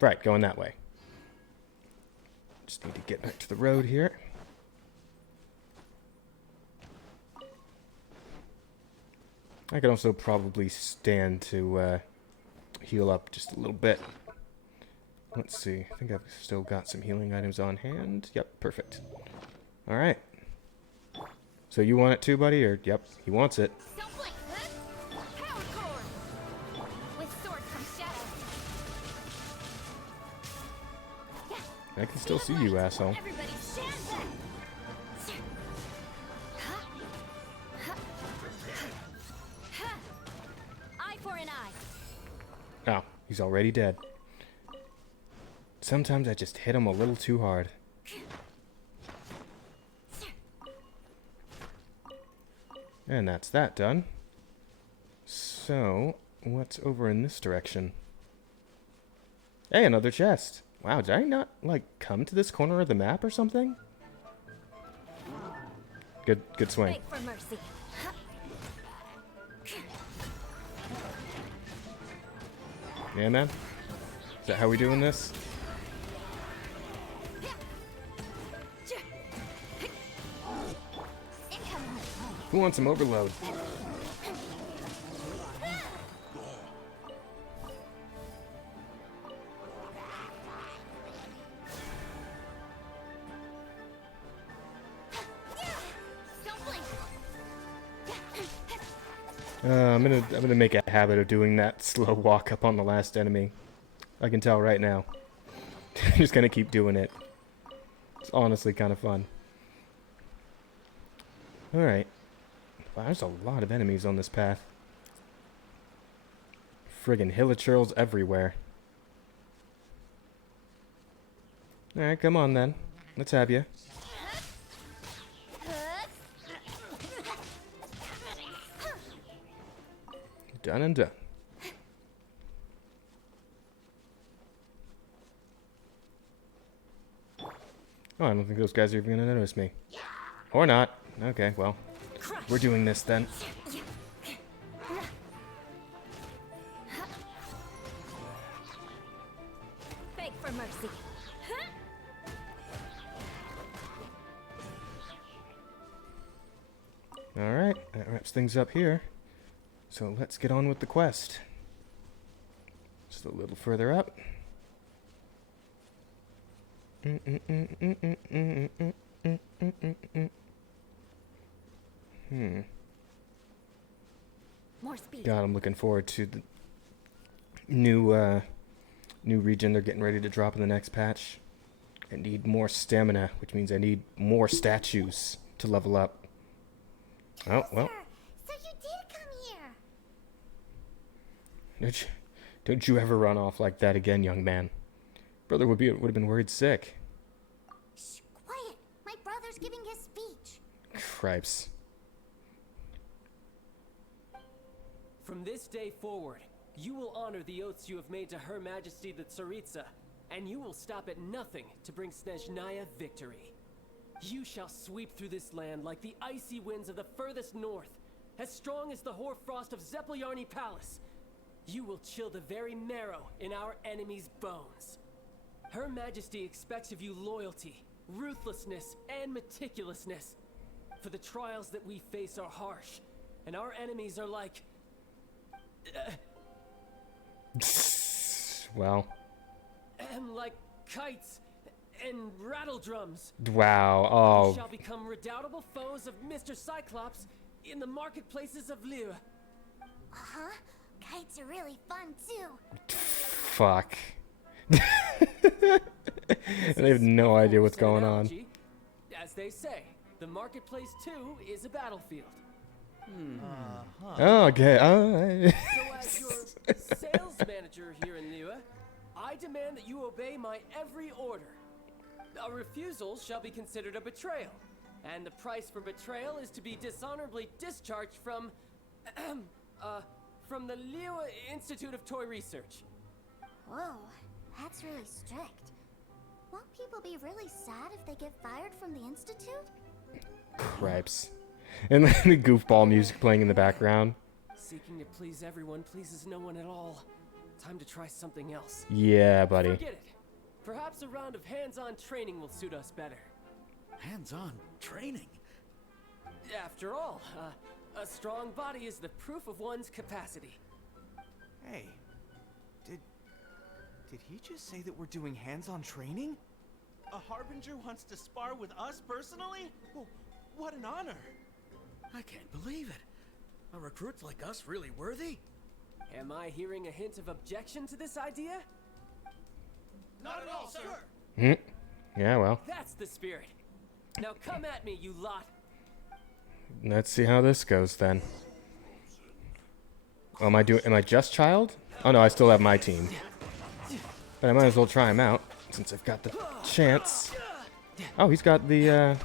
Right, going that way. Just need to get back to the road here. I can also probably stand to heal up just a little bit. Let's see. I think I've still got some healing items on hand. Yep, perfect. Alright. So you want it too, buddy? Or, yep, he wants it. I can still see you, asshole. Eye for an eye. Oh, he's already dead. Sometimes I just hit him a little too hard. And that's that done. So, what's over in this direction? Hey, another chest. Wow, did I not, like, come to this corner of the map or something? Good swing. Beg for mercy. Yeah, man? Is that how we doing this? Who wants some overload? I'm gonna make a habit of doing that slow walk up on the last enemy. I can tell right now. I'm just gonna keep doing it. It's honestly kind of fun. Alright. Wow, there's a lot of enemies on this path. Friggin' hilichurls everywhere. Alright, come on then. Let's have you. Done and done. Oh, I don't think those guys are even gonna notice me. Or not. Okay, well. We're doing this then. Beg for mercy. Alright, that wraps things up here. So let's get on with the quest. Just a little further up. More speed. God, I'm looking forward to the new region they're getting ready to drop in the next patch. I need more stamina, which means I need more statues to level up. Oh, well. So you did come here. Don't you ever run off like that again, young man. Brother would have been worried sick. Shh, quiet. My brother's giving his speech. Cripes. From this day forward, you will honor the oaths you have made to Her Majesty the Tsaritsa, and you will stop at nothing to bring Snezhnaya victory. You shall sweep through this land like the icy winds of the furthest north, as strong as the hoarfrost of Zepelyarny Palace. You will chill the very marrow in our enemies' bones. Her Majesty expects of you loyalty, ruthlessness, and meticulousness. For the trials that we face are harsh, and our enemies are like... Well. like kites and rattle drums. Wow, You oh. shall become redoubtable foes of Mr. Cyclops in the marketplaces of Lyra. Uh-huh. Kites are really fun, too. Fuck. I have no idea what's going on. As they say, the marketplace too is a battlefield. Oh, okay. Alright. So as your sales manager here in Lyra, I demand that you obey my every order. A refusal shall be considered a betrayal, and the price for betrayal is to be dishonorably discharged from the Lyra Institute of Toy Research. Whoa, that's really strict. Won't people be really sad if they get fired from the Institute? Cripes. And then the goofball music playing in the background. Seeking to please everyone pleases no one at all. Time to try something else. Yeah, buddy. Forget it. Perhaps a round of hands-on training will suit us better. Hands-on training? After all, a strong body is the proof of one's capacity. Hey, did he just say that we're doing hands-on training? A Harbinger wants to spar with us personally? Well, what an honor! I can't believe it. Are recruits like us really worthy? Am I hearing a hint of objection to this idea? Not at all, sir! Yeah, well. That's the spirit. Now come at me, you lot. Let's see how this goes then. Oh, am I just child? Oh no, I still have my team. But I might as well try him out, since I've got the chance. Oh, he's got the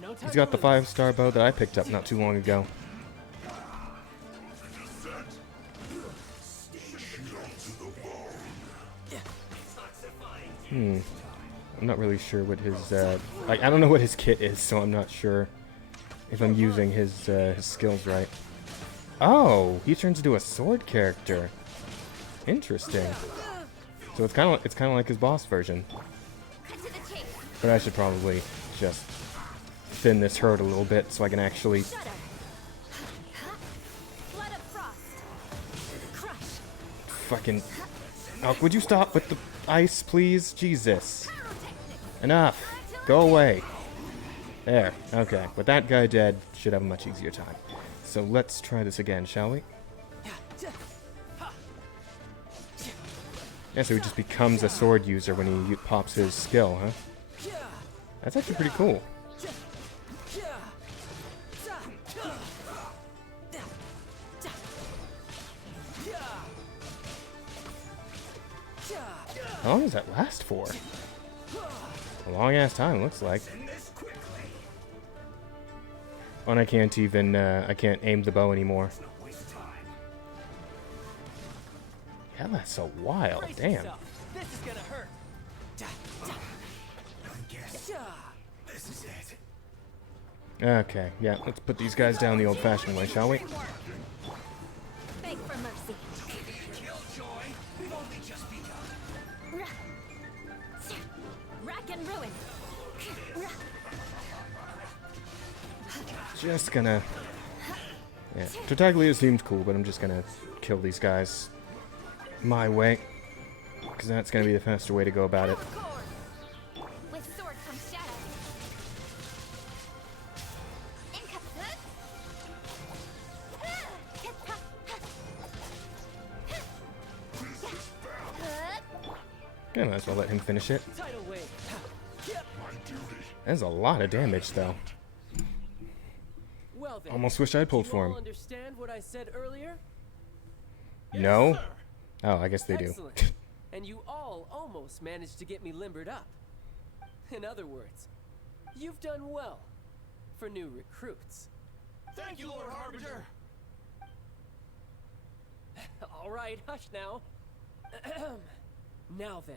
5-star bow that I picked up not too long ago. I'm not really sure what his, I don't know what his kit is, so I'm not sure if I'm using his skills right. Oh, he turns into a sword character. Interesting. So it's kind of like his boss version. But I should probably just thin this herd a little bit so I can actually fucking... Oh, would you stop with the ice, please? Jesus. Enough. Go away. There. Okay. With that guy dead, should have a much easier time. So let's try this again, shall we? Yeah, so he just becomes a sword user when he pops his skill, huh? That's actually pretty cool. How long does that last for? A long ass time, looks like. Oh, and I can't even, I can't aim the bow anymore. Yeah, that's so wild, damn. This is gonna hurt. This is it. Okay, yeah, let's put these guys down the old-fashioned way, shall we? Beg for mercy. Killjoy, we've only just begun. Rack and ruin. just gonna... Yeah, Tartaglia seems cool, but I'm just gonna kill these guys my way. Because that's gonna be the faster way to go about it. With sword comes shadow. Yeah, might as well let him finish it. That's a lot of damage, though. Well then, Almost wish I'd pulled do for you him. all understand what I said earlier? No? Oh, I guess they do. Excellent. And you all almost managed to get me limbered up. In other words, you've done well for new recruits. Thank you, Lord Harbinger. All right, hush now. Now then,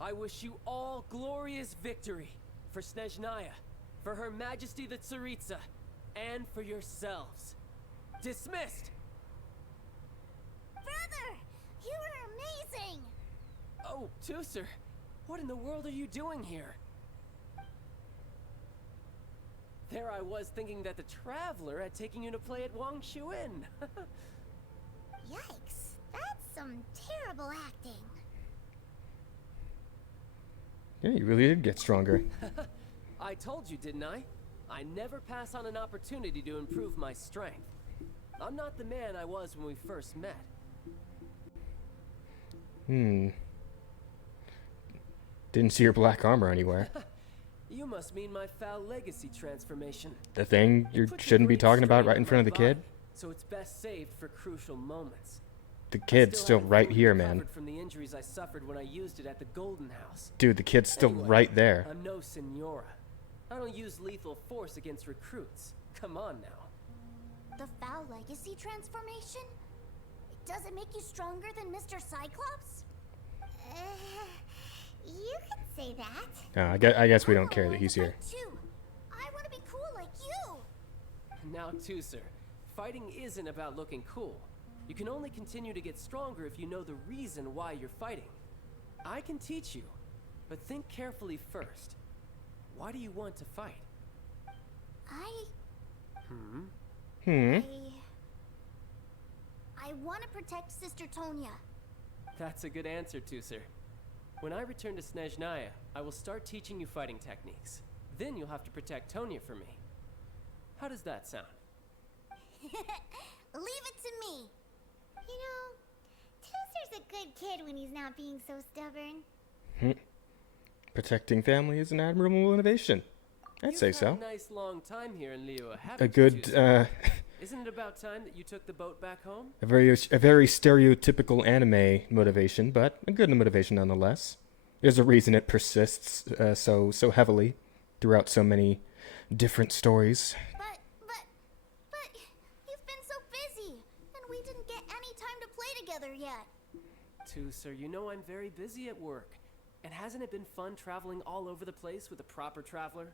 I wish you all glorious victory for Snezhnaya, for Her Majesty the Tsaritsa, and for yourselves. Dismissed! Brother, you were amazing. Oh, Tusser, what in the world are you doing here? There I was thinking that the Traveler had taken you to play at Wang Shuin. Yikes, that's some terrible acting. Yeah, you really did get stronger. I told you, didn't I? I never pass on an opportunity to improve my strength. I'm not the man I was when we first met. Didn't see your black armor anywhere. You must mean my foul legacy transformation. The thing you shouldn't be talking about right in front of the kid? So it's best saved for crucial moments. The kid's still right here, man. From the injuries I suffered when I used it at the Golden House. Dude, the kid's still right there. I'm no senora. I don't use lethal force against recruits. Come on now. The foul legacy transformation? Does it make you stronger than Mr. Cyclops? You could say that. No, I guess we don't care that he's here. I want to be cool like you. Now, Tusser, fighting isn't about looking cool. You can only continue to get stronger if you know the reason why you're fighting. I can teach you, but think carefully first. Why do you want to fight? I want to protect Sister Tonya. That's a good answer, Tusser. When I return to Snezhnaya, I will start teaching you fighting techniques. Then you'll have to protect Tonya for me. How does that sound? Leave it to me. You know, Tusser's a good kid when he's not being so stubborn. Protecting family is an admirable innovation. I'd say so. You've had a nice long time here in Liyue, haven't A you, good, Tusser? Isn't it about time that you took the boat back home? a very stereotypical anime motivation, but a good motivation nonetheless. There's a reason it persists so heavily throughout so many different stories. But you've been so busy, and we didn't get any time to play together yet. Tusser, you know I'm very busy at work. And hasn't it been fun traveling all over the place with a proper traveler?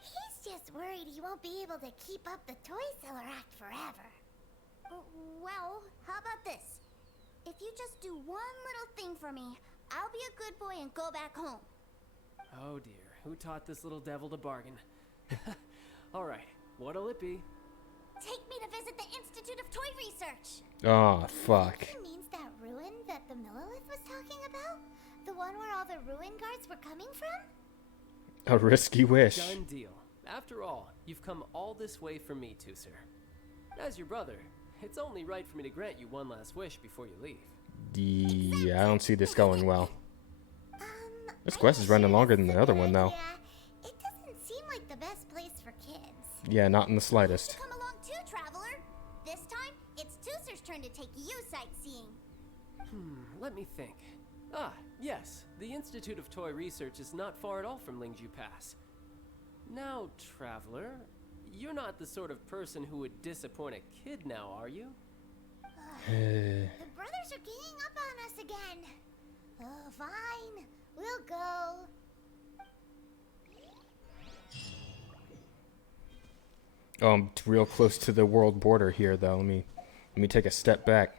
He's just worried he won't be able to keep up the toy seller act forever. Well, how about this? If you just do one little thing for me, I'll be a good boy and go back home. Oh dear, who taught this little devil to bargain? Alright, what'll it be? Take me to visit the Institute of Toy Research. Oh, fuck. That means that ruin that the Millilith was talking about? The one where all the ruin guards were coming from? A risky wish. Done deal. After all, you've come all this way for me, Tusser. As your brother, it's only right for me to grant you one last wish before you leave. Yeah, I don't see this going well. This quest is running longer than the other one, though. It doesn't seem like the best place for kids. Yeah, not in the slightest. Come along too, traveler. This time, it's Tusser's turn to take you sightseeing. Let me think. Ah, yes, the Institute of Toy Research is not far at all from Lingju Pass. Now, traveler, you're not the sort of person who would disappoint a kid now, are you? The brothers are ganging up on us again. Oh, fine. We'll go. Oh, I'm real close to the world border here, though. Let me take a step back.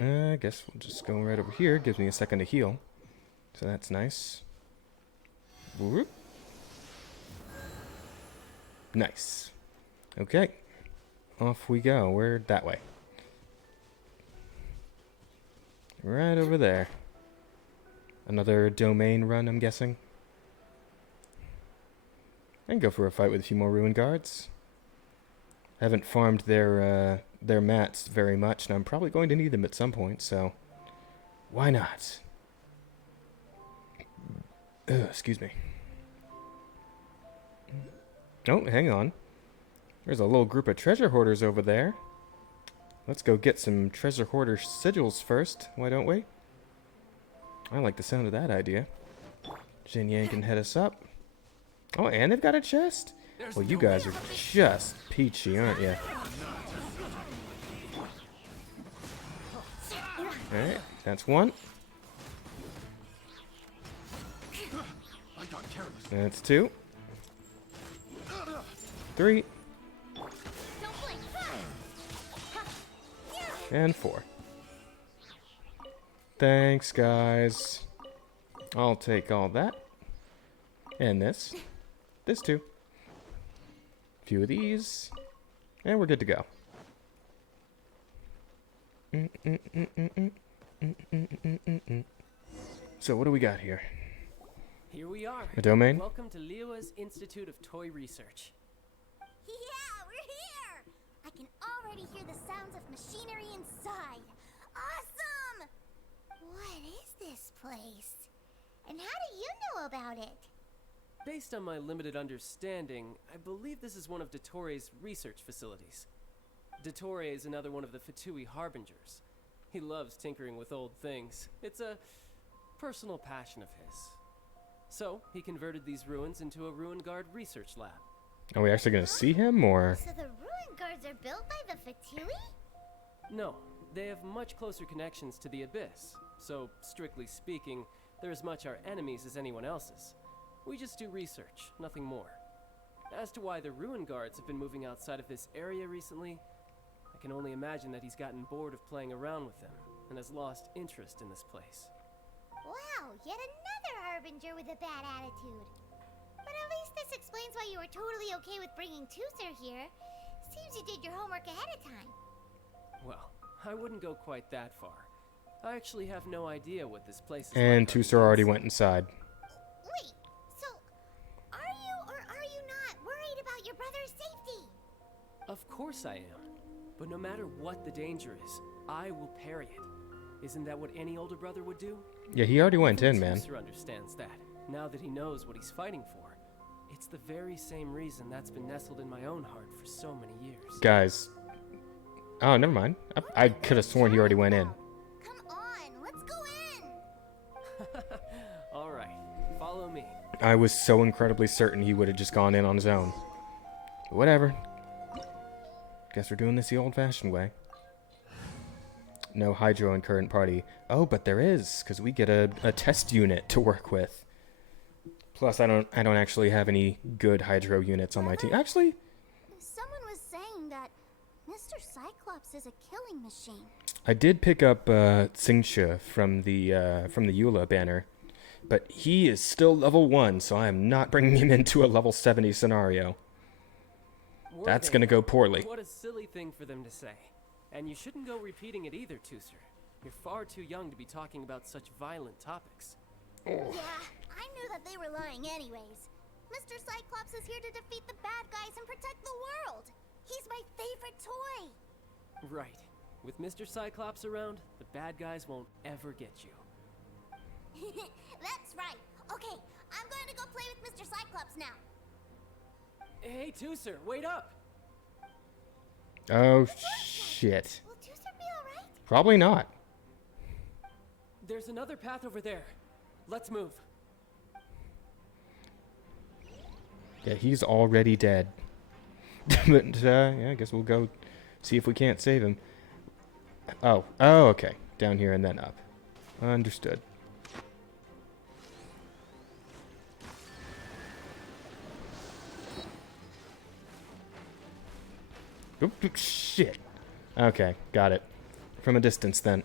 I guess we'll just go right over here. Gives me a second to heal. So that's nice. Whoop. Nice. Okay. Off we go. We're that way. Right over there. Another domain run, I'm guessing. I can go for a fight with a few more ruin guards. I haven't farmed their mats very much, and I'm probably going to need them at some point, so why not? Excuse me. Oh, hang on. There's a little group of treasure hoarders over there. Let's go get some treasure hoarder sigils first, why don't we? I like the sound of that idea. Jin Yang can head us up. Oh, and they've got a chest? Well, you guys are just peachy, aren't you? Alright, that's one. That's two. Three. And four. Thanks, guys. I'll take all that. And this. This too. A few of these. And we're good to go. So what do we got here? Here we are. A domain? Welcome to Liyue's Institute of Toy Research. Yeah, we're here! I can already hear the sounds of machinery inside. Awesome! What is this place? And how do you know about it? Based on my limited understanding, I believe this is one of Dottoro's research facilities. Dottore is another one of the Fatui Harbingers. He loves tinkering with old things. It's a personal passion of his. So, he converted these ruins into a Ruin Guard research lab. Are we actually going to see him, or...? So the ruin guards are built by the Fatui? No, they have much closer connections to the Abyss. So, strictly speaking, they're as much our enemies as anyone else's. We just do research, nothing more. As to why the Ruin Guards have been moving outside of this area recently, I can only imagine that he's gotten bored of playing around with them, and has lost interest in this place. Wow, yet another Harbinger with a bad attitude. But at least this explains why you were totally okay with bringing Tusser here. Seems you did your homework ahead of time. Well, I wouldn't go quite that far. I actually have no idea what this place is And like. Tusser already went inside. Wait, so are you or are you not worried about your brother's safety? Of course I am. But no matter what the danger is, I will parry it. Isn't that what any older brother would do? Yeah, he already went in, man. Tusser understands that, now that he knows what he's fighting for. It's the very same reason that's been nestled in my own heart for so many years. Guys. Oh, never mind. I could have sworn he already went in. Come on, let's go in. Alright, follow me. I was so incredibly certain he would have just gone in on his own. But whatever. Guess we're doing this the old-fashioned way. No hydro in current party. Oh, but there is, because we get a test unit to work with. Plus, I don't actually have any good hydro units on my team. Actually, Someone was saying that Mr. Cyclops is a killing machine. I did pick up Xingshe from the Eula banner, but he is still level 1, so I am not bringing him into a level 70 scenario. That's gonna go poorly. What a silly thing for them to say. And you shouldn't go repeating it either, Tusser. You're far too young to be talking about such violent topics. Yeah, I knew that they were lying anyways. Mr. Cyclops is here to defeat the bad guys and protect the world. He's my favorite toy. Right. With Mr. Cyclops around, the bad guys won't ever get you. That's right. Okay, I'm going to go play with Mr. Cyclops now. Hey, Tusser, wait up! Oh, shit. Will Tusser be alright? Probably not. There's another path over there. Let's move. Yeah, he's already dead. But, yeah, I guess we'll go see if we can't save him. Oh, okay. Down here and then up. Understood. Oop, shit. Okay, got it. From a distance, then.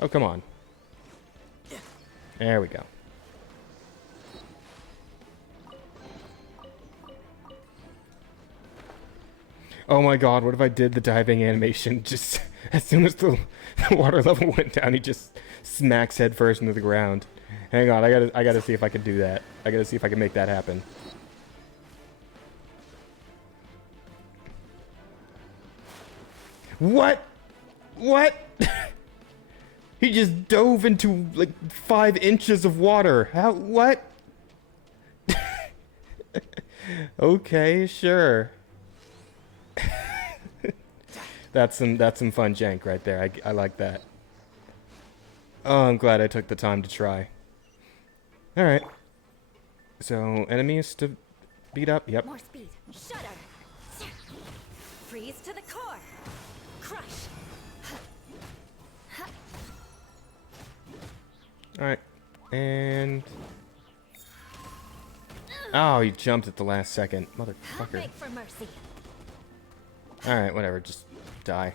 Oh, come on. There we go. Oh my god, what if I did the diving animation just as soon as the water level went down, he just smacks head first into the ground. Hang on, I gotta see if I can do that. I gotta see if I can make that happen. What? What? He just dove into like 5 inches of water. How? What? Okay, sure. That's some fun jank right there. I like that. Oh, I'm glad I took the time to try. All right. So enemies to beat up. Yep. More speed. Shudder. Freeze to the core. Crush. All right. And oh, you jumped at the last second, motherfucker. Beg for mercy. All right, whatever. Just die.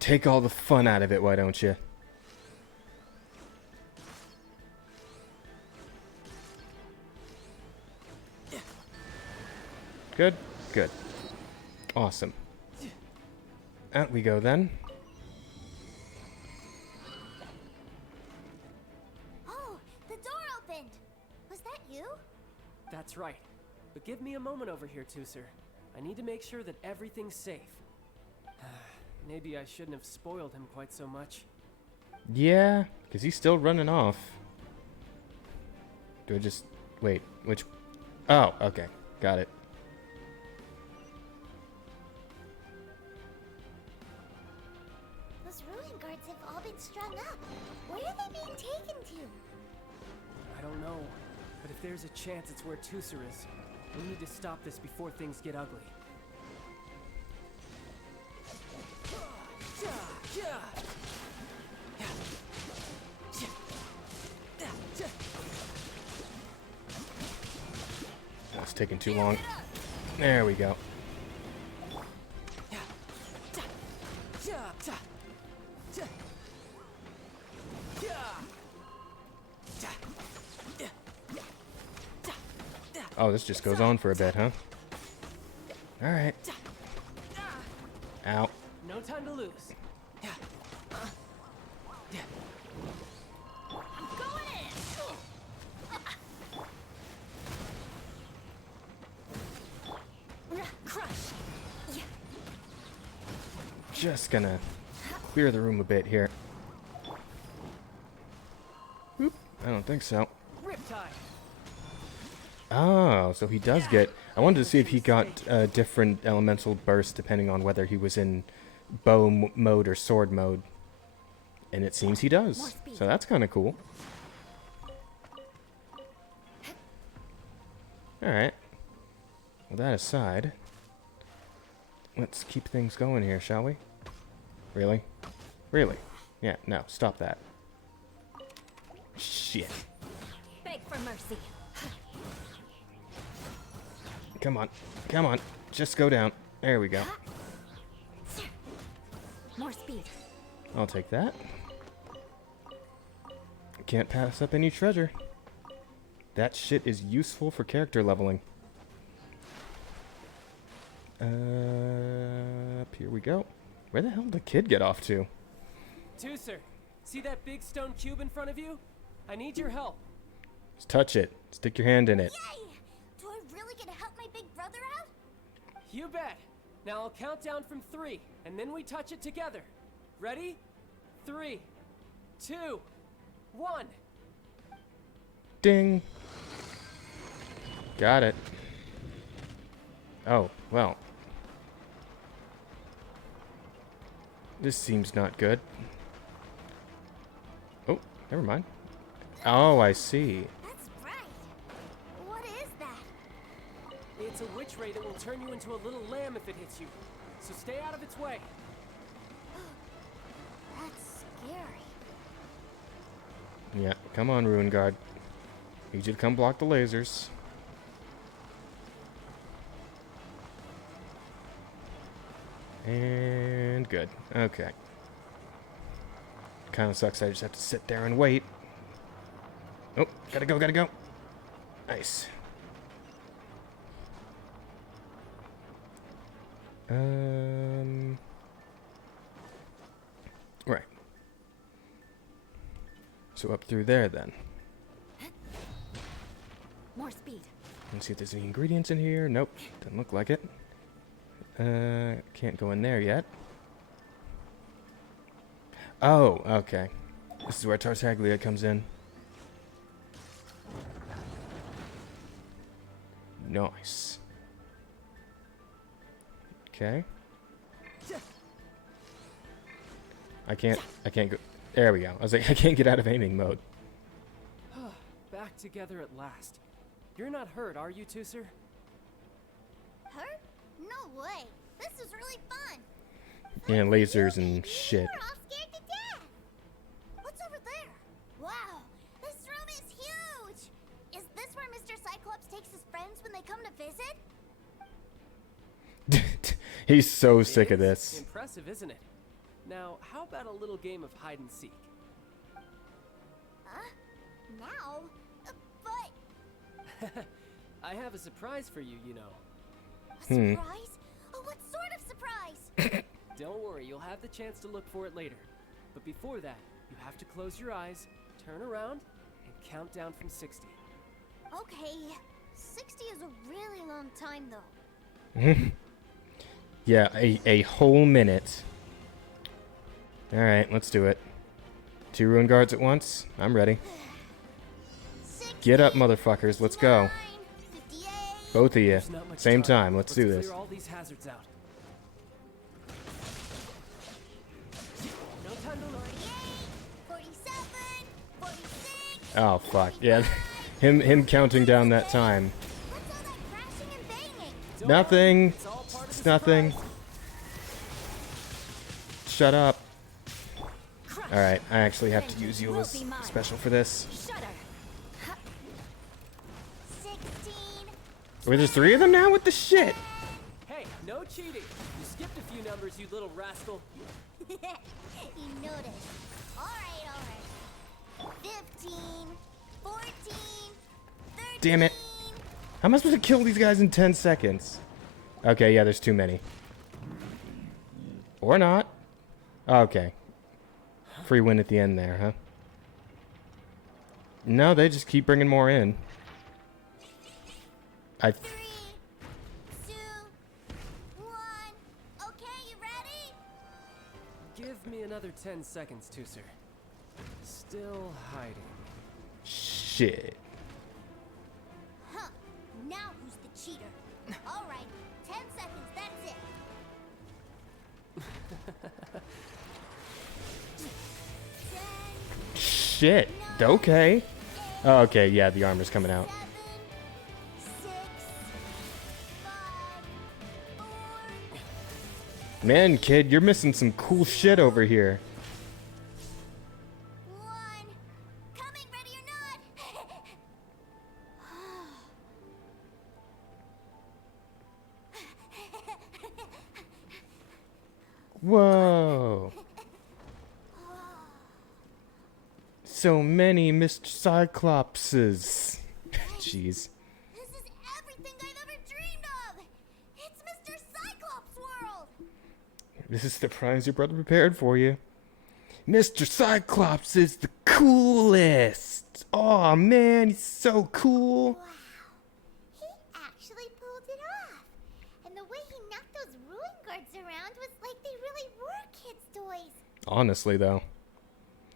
Take all the fun out of it, why don't you? Good, good. Awesome. Out we go then. Oh, the door opened. Was that you? That's right. But give me a moment over here, Tooser. I need to make sure that everything's safe. Maybe I shouldn't have spoiled him quite so much. Yeah, because he's still running off. Do I just... wait, which... oh, okay. Got it. Those ruin guards have all been strung up. Where are they being taken to? I don't know, but if there's a chance it's where Tooser is, we need to stop this before things get ugly. That's taking too long. There we go. Oh, this just goes on for a bit, huh? Alright. Ow. No time to lose. Just gonna clear the room a bit here. Oop, I don't think so. Oh, so he does get... I wanted to see if he got different elemental bursts depending on whether he was in bow mode or sword mode. And it seems he does. So that's kind of cool. Alright. With that aside, let's keep things going here, shall we? Really? Really? Yeah, no, stop that. Shit. Beg for mercy. Come on. Come on. Just go down. There we go. More speed. I'll take that. Can't pass up any treasure. That shit is useful for character leveling. Up here we go. Where the hell did the kid get off to? Tooser, see that big stone cube in front of you? I need your help. Just touch it. Stick your hand in it. Yay! Do I really get to help my big brother out? You bet. Now I'll count down from 3, and then we touch it together. Ready? 3, 2, 1. Ding. Got it. Oh, well. This seems not good. Oh, never mind. Oh, I see. That's right. What is that? It's a witch ray that will turn you into a little lamb if it hits you. So stay out of its way. That's scary. Yeah, come on, Ruin Guard. Need you to come block the lasers. And good. Okay. Kind of sucks I just have to sit there and wait. Oh, gotta go, gotta go. Nice. Right. So up through there then. More speed. Let's see if there's any ingredients in here. Nope, doesn't look like it. Can't go in there yet. Oh, okay. This is where Tartaglia comes in. Nice. Okay. I can't go. There we go. I was like, I can't get out of aiming mode. Back together at last. You're not hurt, are you, Tooser? Hurt? No way. This is really fun. Yeah, lasers and shit. We're all scared to death. What's over there? Wow, this room is huge. Is this where Mr. Cyclops takes his friends when they come to visit? He's so sick of this. Impressive, isn't it? Now, how about a little game of hide and seek? Now? But... I have a surprise for you, you know. A surprise? Oh, what sort of surprise? Don't worry, you'll have the chance to look for it later. But before that, you have to close your eyes, turn around, and count down from 60. Okay, 60 is a really long time, though. Yeah, a whole minute. Alright, let's do it. 2 ruin guards at once. I'm ready. Get up, motherfuckers. Let's go. Both of you. Same time. Let's do this. Clear all these hazards out. No time to look. 47, 46. Oh, fuck. Yeah. him counting down that time. What's all that crashing and banging? Nothing. It's nothing. Shut up. Alright, I actually have to use Eula's special for this. Wait, there's 3 of them now? What the shit? Hey, no cheating. You skipped a few numbers, you little rascal. You noticed. Alright. 15, 14, 13. Damn it. How am I supposed to kill these guys in 10 seconds? Okay, yeah, there's too many. Or not. Okay. Free win at the end there, huh? No, they just keep bringing more in. 3, 2, 1. Okay, you ready? Give me another 10 seconds, Tooser. Still hiding. Shit. Huh. Now who's the cheater? Alright, 10 seconds, that's it. Shit. Okay. Oh, okay, yeah, the armor's coming out. 7, 6, 5, 4. Man, kid, you're missing some cool shit over here. 1. Coming, ready or not. Whoa. So many Mr. Cyclopses. Jeez. This is everything I've ever dreamed of. It's Mr. Cyclops World. This is the prize your brother prepared for you. Mr. Cyclops is the coolest. Aw, man, he's so cool. Wow. He actually pulled it off. And the way he knocked those ruin guards around was like they really were kids' toys. Honestly, though.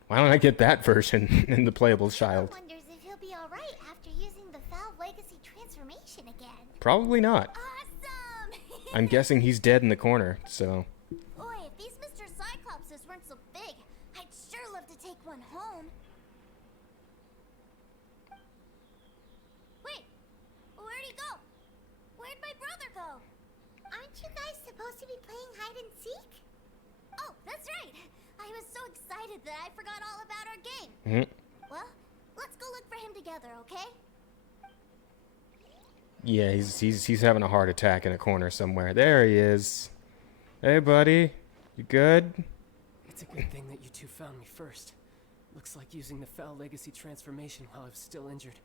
Why don't I get that version in the playable child? Wonders if he'll be alright after using the Valve Legacy transformation again. Probably not. Awesome! I'm guessing he's dead in the corner, so... Boy, if these Mr. Cyclopses weren't so big, I'd sure love to take one home. Wait, where'd he go? Where'd my brother go? Aren't you guys supposed to be playing hide and seek? Oh, that's right. I was so excited that I forgot all about our game. Well, let's go look for him together, okay? Yeah, he's having a heart attack in a corner somewhere. There he is. Hey, buddy. You good? It's a good thing that you two found me first. Looks like using the Foul Legacy transformation while I was still injured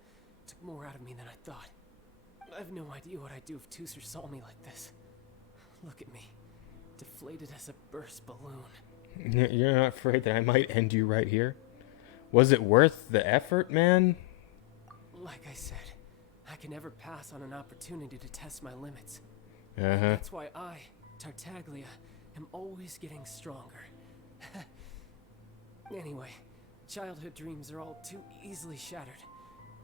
took more out of me than I thought. I have no idea what I'd do if Tooser saw me like this. Look at me. Deflated as a burst balloon. You're not afraid that I might end you right here? Was it worth the effort, man? Like I said, I can never pass on an opportunity to test my limits. Uh-huh. That's why I, Tartaglia, am always getting stronger. Anyway, childhood dreams are all too easily shattered.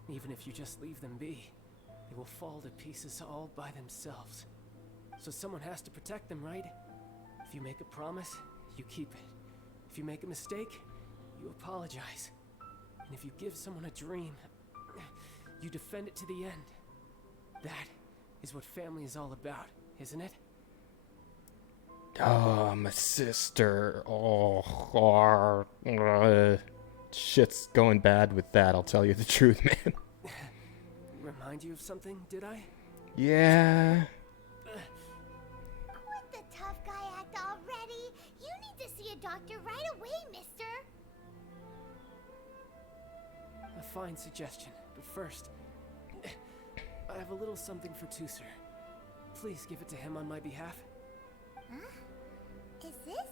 Even if you just leave them be, they will fall to pieces all by themselves. So someone has to protect them, right? If you make a promise, you keep it. If you make a mistake, you apologize. And if you give someone a dream, you defend it to the end. That is what family is all about, isn't it? Oh, my sister. Shit's going bad with that, I'll tell you the truth, man. Remind you of something, did I? Yeah. Quit the tough guy act already. You need to see a doctor right away, mister. A fine suggestion, but first, I have a little something for Tusser. Please give it to him on my behalf. Huh? Is this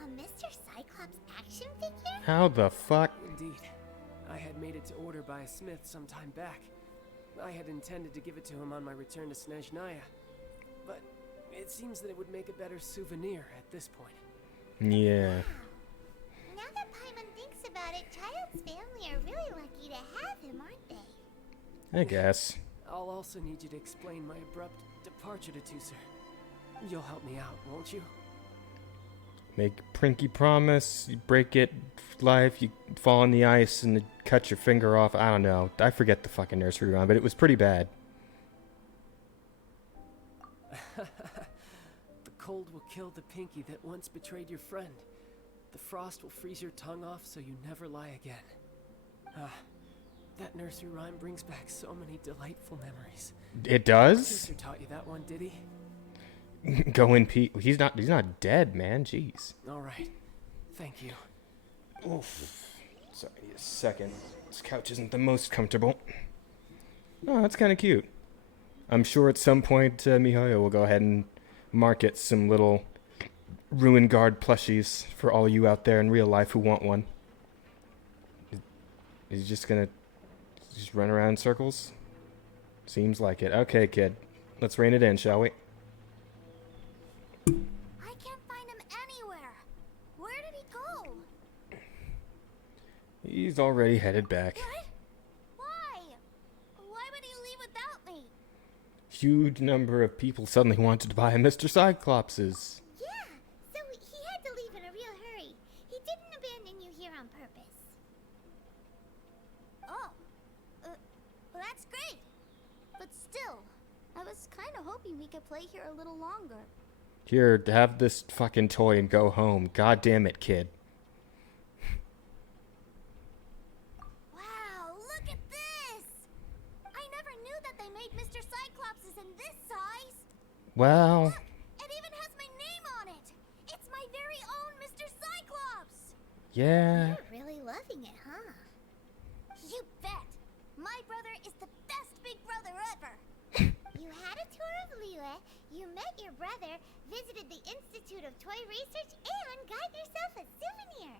a Mr. Cyclops action figure? How the fuck? Indeed. I had made it to order by a smith some time back. I had intended to give it to him on my return to Snezhnaya, but it seems that it would make a better souvenir at this point. Yeah. Now that Paimon thinks about it, Child's family are really lucky to have him, aren't they? I guess. I'll also need you to explain my abrupt departure to Tusser. You'll help me out, won't you? Make a prinky promise, you break it, life, you fall on the ice and cut your finger off. I don't know. I forget the fucking nursery rhyme, but it was pretty bad. The cold will kill the pinky that once betrayed your friend. The frost will freeze your tongue off so you never lie again. That nursery rhyme brings back so many delightful memories. It does? Tusser taught you that one, did he? Go in peace. He's not dead, man. Jeez. All right. Thank you. Oof. Sorry, a second. This couch isn't the most comfortable. Oh, that's kind of cute. I'm sure at some point Mihoyo will go ahead and market some little Ruin Guard plushies for all you out there in real life who want one. Is he just gonna run around in circles? Seems like it. Okay, kid. Let's rein it in, shall we? I can't find him anywhere. Where did he go? He's already headed back. What? Why? Why would he leave without me? Huge number of people suddenly wanted to buy Mr. Cyclopses. Yeah, so he had to leave in a real hurry. He didn't abandon you here on purpose. Oh, well, that's great. But still, I was kind of hoping we could play here a little longer. Here, have this fucking toy and go home. God damn it, kid. Wow, look at this! I never knew that they made Mr. Cyclopses in this size. Well... Look, it even has my name on it. It's my very own Mr. Cyclops. Yeah. You're really loving it, huh? You bet. My brother is the best big brother ever. You had a tour of Liyue, you met your brother, visited the Institute of Toy Research, and got yourself a souvenir.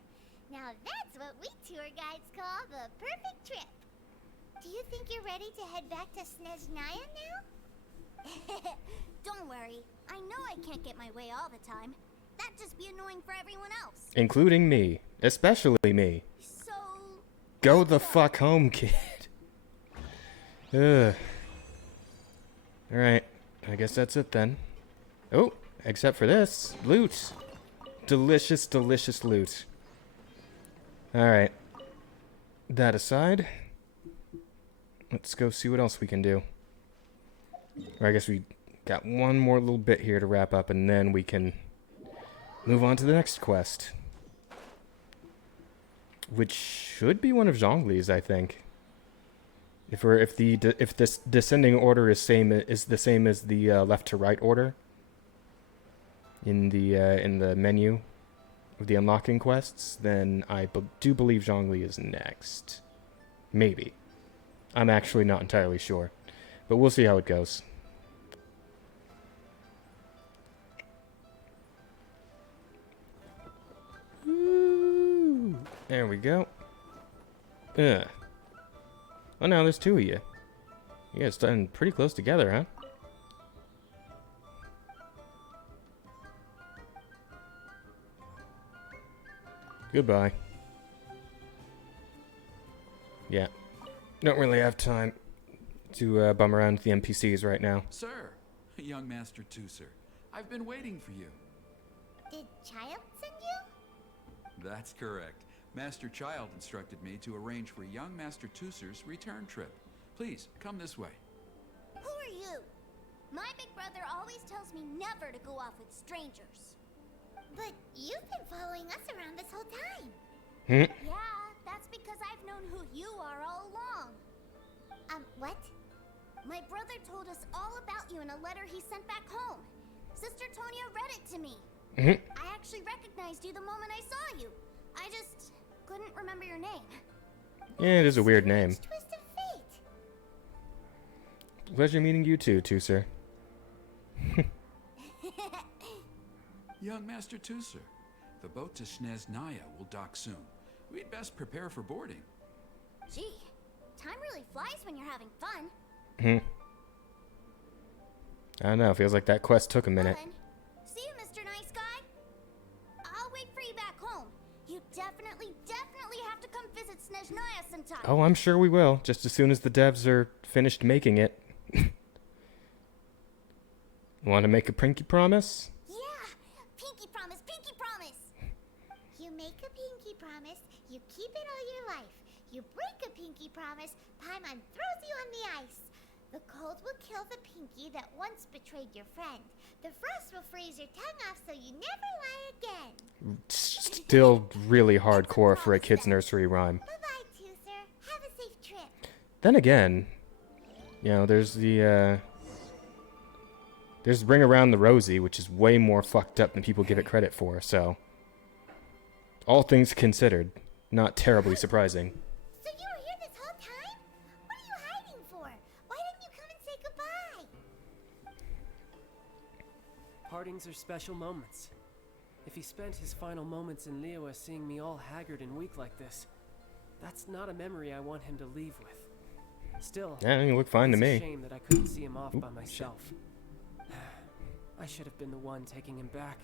Now that's what we tour guides call the perfect trip. Do you think you're ready to head back to Snezhnaya now? Don't worry. I know I can't get my way all the time. That'd just be annoying for everyone else. Including me. Especially me. So... Go the fuck home, kid. Ugh. Alright. I guess that's it then. Oh, except for this. Loot. Delicious, delicious loot. Alright. That aside, let's go see what else we can do. Or I guess we got one more little bit here to wrap up, and then we can move on to the next quest. Which should be one of Zhongli's, I think. If this descending order is the same as the left to right order in the menu of the unlocking quests, then I do believe Zhongli is next. Maybe. I'm actually not entirely sure, but we'll see how it goes. There we go. Oh, now there's two of you. You guys standing pretty close together, huh? Goodbye. Yeah. Don't really have time to bum around with the NPCs right now. Sir, young Master Tooser, I've been waiting for you. Did Child send you? That's correct. Master Child instructed me to arrange for young Master Tooser's return trip. Please, come this way. Who are you? My big brother always tells me never to go off with strangers. But you've been following us around this whole time. Yeah, that's because I've known who you are all along. What? My brother told us all about you in a letter he sent back home. Sister Tonya read it to me. I actually recognized you the moment I saw you. I just couldn't remember your name. Yeah, it is a weird name. Twist of fate. Pleasure meeting you too, Tooser. Young Master Tooser, the boat to Snezhnaya will dock soon. We'd best prepare for boarding. Gee, time really flies when you're having fun. I don't know, feels like that quest took a minute. See you, Mr. Nice Guy. I'll wait for you back home. You definitely have to come visit Snezhnaya sometime. Oh, I'm sure we will, just as soon as the devs are finished making it. Want to make a pinky promise? Pinky promise, pinky promise. You make a pinky promise, you keep it all your life. You break a pinky promise, Paimon throws you on the ice. The cold will kill the pinky that once betrayed your friend. The frost will freeze your tongue off so you never lie again. Still really hardcore for a kid's nursery rhyme. Bye-bye, Tooser. Have a safe trip. Then again, you know, there's the, there's Ring Around the Rosie, which is way more fucked up than people give it credit for, so... All things considered, not terribly surprising. So you were here this whole time? What are you hiding for? Why didn't you come and say goodbye? Partings are special moments. If he spent his final moments in Liyue seeing me all haggard and weak like this, that's not a memory I want him to leave with. Still, yeah, you look fine to me. It's a shame that I couldn't see him off by myself. I should have been the one taking him back.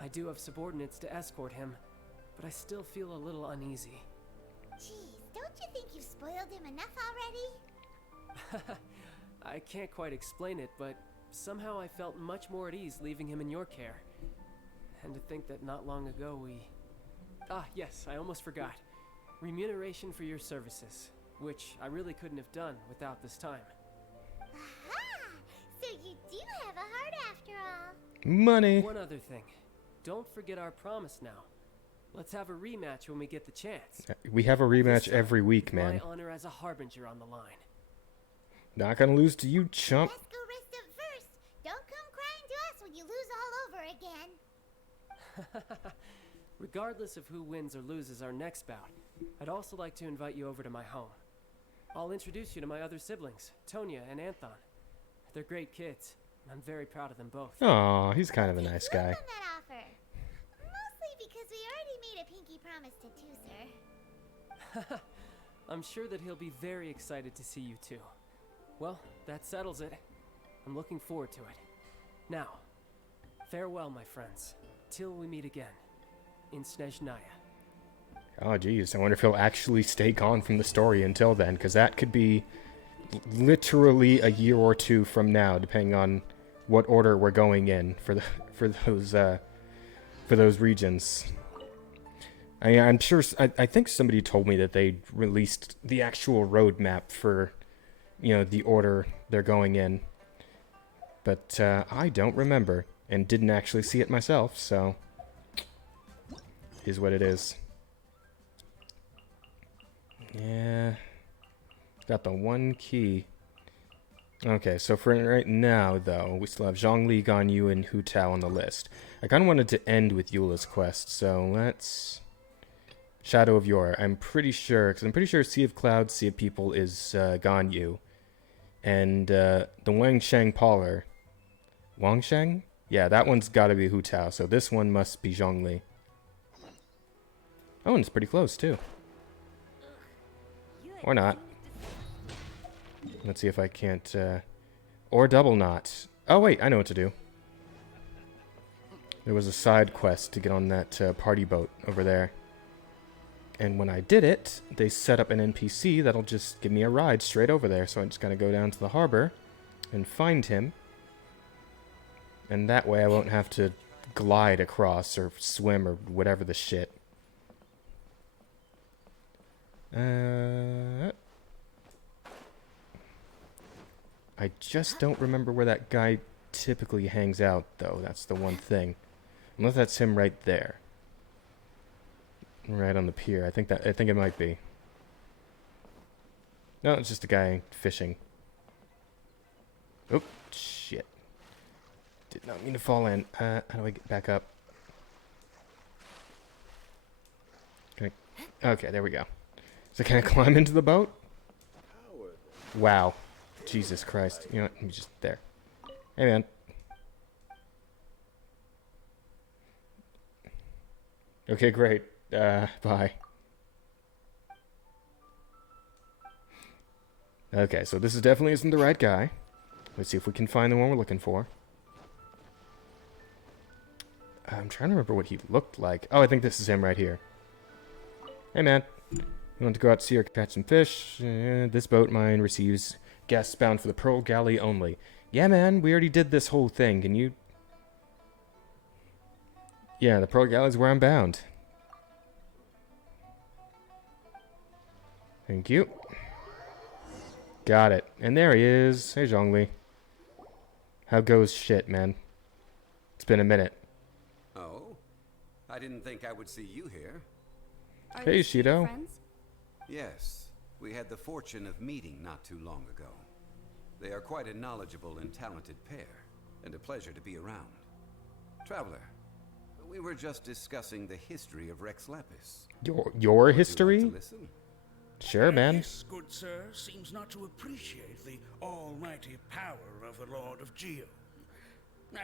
I do have subordinates to escort him, but I still feel a little uneasy. Jeez, don't you think you've spoiled him enough already? I can't quite explain it, but somehow I felt much more at ease leaving him in your care. And to think that not long ago we... Ah, yes, I almost forgot. Remuneration for your services, which I really couldn't have done without this time. So you do have a heart after all. Money. One other thing. Don't forget our promise now. Let's have a rematch when we get the chance. We have a rematch every week, man. My honor as a harbinger on the line. Not gonna lose to you, chump. Let's go rest up first. Don't come crying to us when you lose all over again. Regardless of who wins or loses our next bout, I'd also like to invite you over to my home. I'll introduce you to my other siblings, Tonya and Anthon. They're great kids, and I'm very proud of them both. Aw, he's kind of a nice guy. On that offer. Mostly because we already made a pinky promise to Tooser. I'm sure that he'll be very excited to see you too. Well, that settles it. I'm looking forward to it. Now, farewell, my friends, till we meet again in Snezhnaya. Oh, geez. I wonder if he'll actually stay gone from the story until then, because that could be literally a year or two from now, depending on what order we're going in for those regions. I'm sure. I think somebody told me that they released the actual roadmap for, you know, the order they're going in, but I don't remember and didn't actually see it myself. So, is what it is. Yeah. Got the one key. Okay, so for right now, though, we still have Zhongli, Ganyu, and Hu Tao on the list. I kind of wanted to end with Eula's quest, so let's... Shadow of Yore. I'm pretty sure, because I'm pretty sure Sea of Clouds, Sea of People is Ganyu. And the Wangsheng Parlor. Wangsheng? Yeah, that one's gotta be Hu Tao, so this one must be Zhongli. Oh, and it's pretty close, too. Or not. Let's see if I can't, or double knot. Oh, wait, I know what to do. There was a side quest to get on that party boat over there. And when I did it, they set up an NPC that'll just give me a ride straight over there. So I just gotta go down to the harbor and find him. And that way I won't have to glide across or swim or whatever the shit. I just don't remember where that guy typically hangs out, though. That's the one thing. Unless that's him right there. Right on the pier. I think it might be. No, it's just a guy fishing. Oh, shit. Did not mean to fall in. How do I get back up? Okay, there we go. So can I climb into the boat? Wow. Jesus Christ. You know what? Let me just... There. Hey, man. Okay, great. Bye. Okay, so this definitely isn't the right guy. Let's see if we can find the one we're looking for. I'm trying to remember what he looked like. Oh, I think this is him right here. Hey, man. You want to go out to sea or catch some fish? This boat mine receives guests bound for the Pearl Galley only. Yeah, man, we already did this whole thing. Can you... Yeah, the Pearl Galley is where I'm bound. Thank you. Got it. And there he is. Hey, Zhongli. How goes shit, man? It's been a minute. Oh? I didn't think I would see you here. Hey, Shido. Yes, we had the fortune of meeting not too long ago. They are quite a knowledgeable and talented pair, and a pleasure to be around. Traveler, we were just discussing the history of Rex Lapis. Your history? Would you like to listen? Sure, man. This good sir seems not to appreciate the almighty power of the Lord of Geo.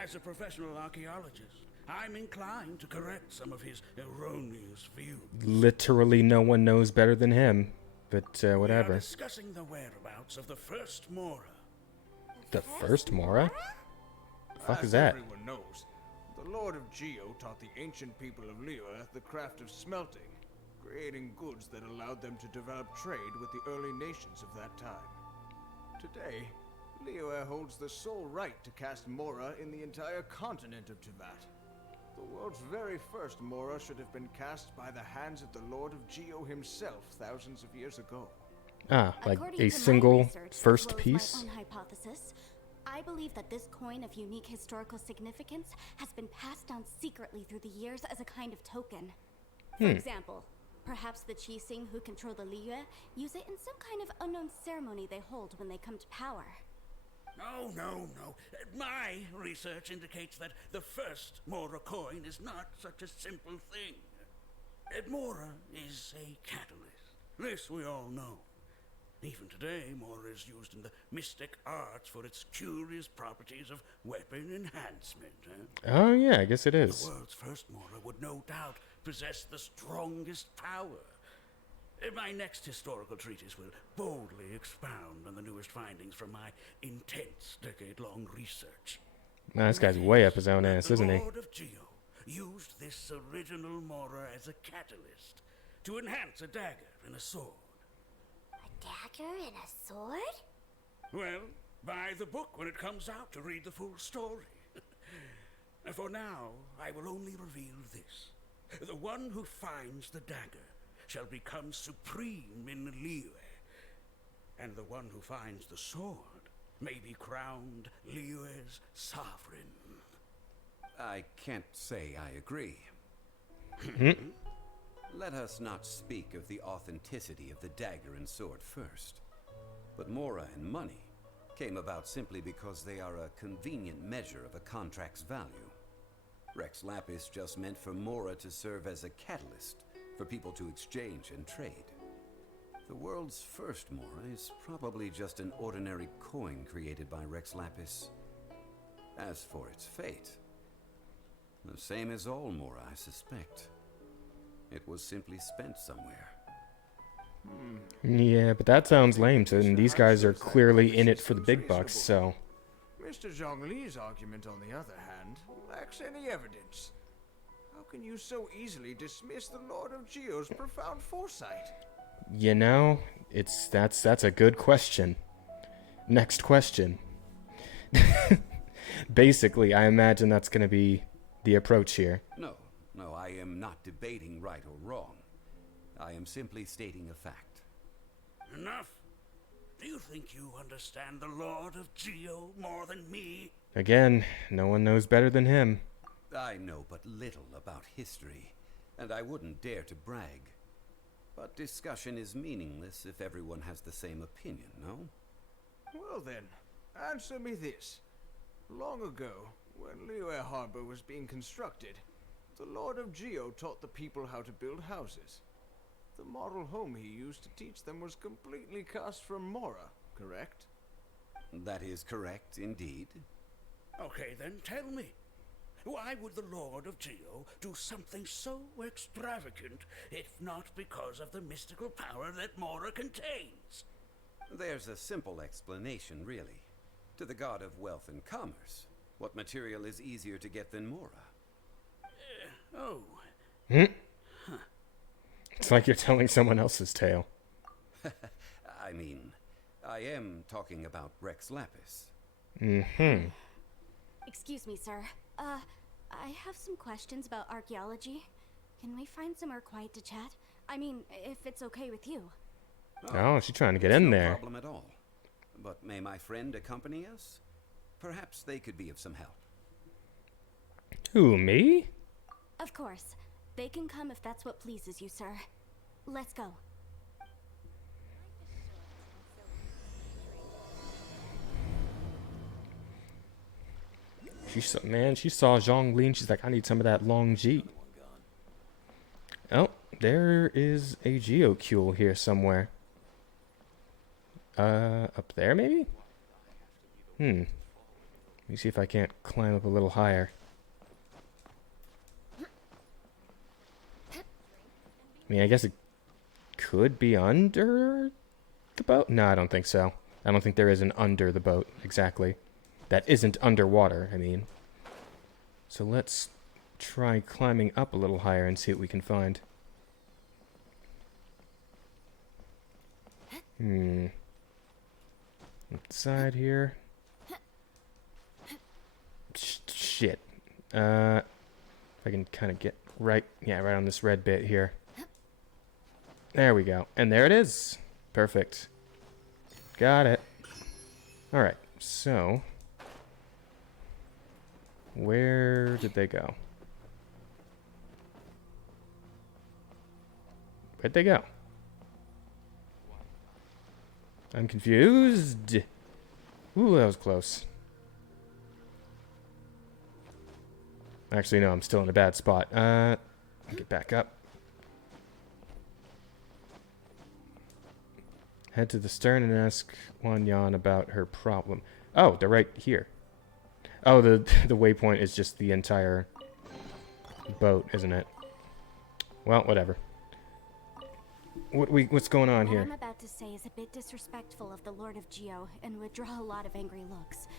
As a professional archaeologist, I'm inclined to correct some of his erroneous views. Literally no one knows better than him, but whatever. We are discussing the whereabouts of the first Mora. The first Mora? The fuck is As that? everyone knows, the Lord of Geo taught the ancient people of Liyue the craft of smelting, creating goods that allowed them to develop trade with the early nations of that time. Today, Liyue holds the sole right to cast Mora in the entire continent of Teyvat. The world's very first Mora should have been cast by the hands of the Lord of Geo himself thousands of years ago. Ah, like According a to my single research, first as well as piece? my own hypothesis, I believe that this coin of unique historical significance has been passed down secretly through the years as a kind of token. For example, perhaps the Qixing who control the Liyue use it in some kind of unknown ceremony they hold when they come to power. No. My research indicates that the first Mora coin is not such a simple thing. Mora is a catalyst. This we all know. Even today, Mora is used in the mystic arts for its curious properties of weapon enhancement. Oh, yeah, I guess it is. The world's first Mora would no doubt possess the strongest power. My next historical treatise will boldly expound on the newest findings from my intense decade-long research. Man, this guy's way up his own ass, isn't he? The Lord of Geo used this original Mora as a catalyst to enhance a dagger and a sword. A dagger and a sword? Well, buy the book when it comes out to read the full story. For now, I will only reveal this. The one who finds the dagger shall become supreme in Liyue, and the one who finds the sword may be crowned Liyue's sovereign. I can't say I agree. Let us not speak of the authenticity of the dagger and sword first. But Mora and money came about simply because they are a convenient measure of a contract's value. Rex Lapis just meant for Mora to serve as a catalyst for people to exchange and trade. The world's first Mora is probably just an ordinary coin created by Rex Lapis. As for its fate, the same as all Mora, I suspect. It was simply spent somewhere. Yeah, but that sounds lame, and these guys are clearly in it for the big bucks, so... Mr. Zhongli's argument, on the other hand, lacks any evidence. How can you so easily dismiss the Lord of Geo's profound foresight? You know, that's a good question. Next question. Basically, I imagine that's going to be the approach here. No, I am not debating right or wrong. I am simply stating a fact. Enough. Do you think you understand the Lord of Geo more than me? Again, no one knows better than him. I know but little about history, and I wouldn't dare to brag. But discussion is meaningless if everyone has the same opinion, no? Well then, answer me this. Long ago, when Liyue Harbor was being constructed, the Lord of Geo taught the people how to build houses. The model home he used to teach them was completely cast from Mora, correct? That is correct, indeed. Okay, then tell me. Why would the Lord of Geo do something so extravagant, if not because of the mystical power that Mora contains? There's a simple explanation, really. To the god of wealth and commerce, what material is easier to get than Mora? It's like you're telling someone else's tale. I mean, I am talking about Rex Lapis. Excuse me, sir. I have some questions about archaeology. Can we find somewhere quiet to chat? I mean, if it's okay with you. Oh, she's trying to get in there. No problem at all. But may my friend accompany us? Perhaps they could be of some help. Who, me? Of course. They can come if that's what pleases you, sir. Let's go. She saw Zhongli and she's like, I need some of that long G. Oh, there is a geocule here somewhere. Up there maybe? Let me see if I can't climb up a little higher. I mean, I guess it could be under the boat? No, I don't think so. I don't think there is an under the boat, exactly. That isn't underwater, I mean. So let's try climbing up a little higher and see what we can find. Inside here. Shit. If I can kind of get right on this red bit here. There we go. And there it is. Perfect. Got it. Alright, so... where did they go? Where'd they go? I'm confused. Ooh, that was close. Actually, no, I'm still in a bad spot. Get back up. Head to the stern and ask Wan Yan about her problem. Oh, they're right here. Oh, the waypoint is just the entire boat, isn't it? Well, whatever. What's going on here? What I'm about to say is a bit disrespectful of the Lord of Geo and would draw a lot of angry looks.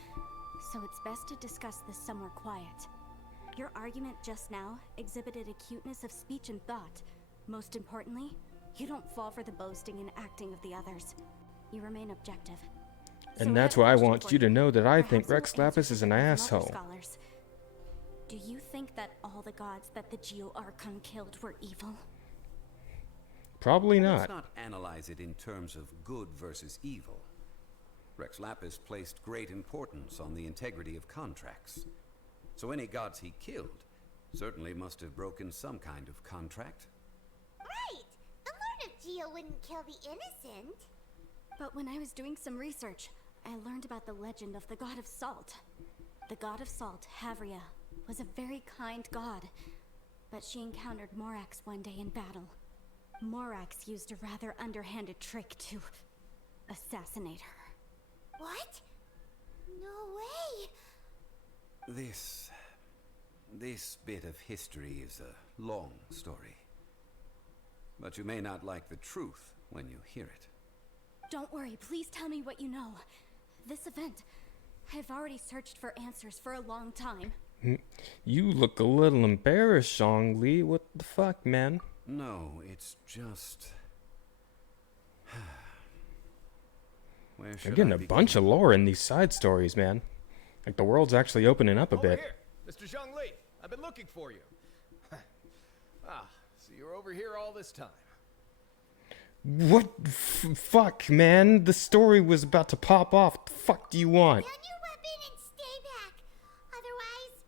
So it's best to discuss this somewhere quiet. Your argument just now exhibited acuteness of speech and thought. Most importantly, you don't fall for the boasting and acting of the others. You remain objective. And that's why I want you to know that I think Rex Lapis is an asshole. Do you think that all the gods that the Geo Archon killed were evil? Probably not. Let's not analyze it in terms of good versus evil. Rex Lapis placed great importance on the integrity of contracts. So any gods he killed certainly must have broken some kind of contract. Right! The Lord of Geo wouldn't kill the innocent. But when I was doing some research, I learned about the legend of the god of salt. The god of salt, Havria, was a very kind god, but she encountered Morax one day in battle. Morax used a rather underhanded trick to assassinate her. What? No way! This bit of history is a long story. But you may not like the truth when you hear it. Don't worry, please tell me what you know. This event, I've already searched for answers for a long time. You look a little embarrassed, Zhongli. What the fuck, man? No, it's just... Where I'm should getting I a begin? bunch of lore in these side stories, man. Like, the world's actually opening up a Over bit. here, Mr. Zhongli. I've been looking for you. So you're over here all this time. What? Fuck, man. The story was about to pop off. What the fuck do you want? Down your weapon and stay back. Otherwise,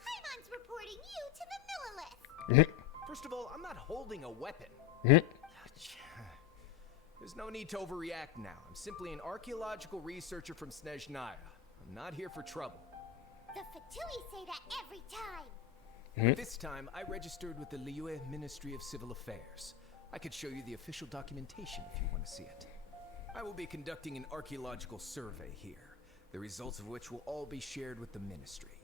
Paimon's reporting you to the Millilith. First of all, I'm not holding a weapon. There's no need to overreact now. I'm simply an archaeological researcher from Snezhnaya. I'm not here for trouble. The Fatui say that every time. This time, I registered with the Liyue Ministry of Civil Affairs. I could show you the official documentation if you want to see it. I will be conducting an archaeological survey here, the results of which will all be shared with the ministry.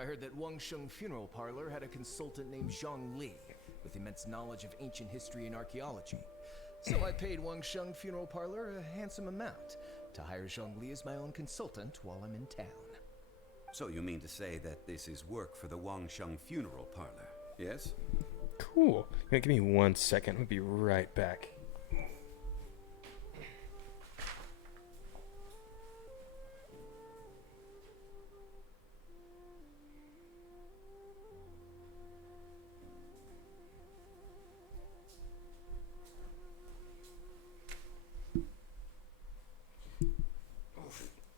I heard that Wangsheng Funeral Parlor had a consultant named Zhang Li, with immense knowledge of ancient history and archaeology. So I paid Wangsheng Funeral Parlor a handsome amount to hire Zhang Li as my own consultant while I'm in town. So you mean to say that this is work for the Wangsheng Funeral Parlor, yes? Cool. Give me 1 second. We'll be right back.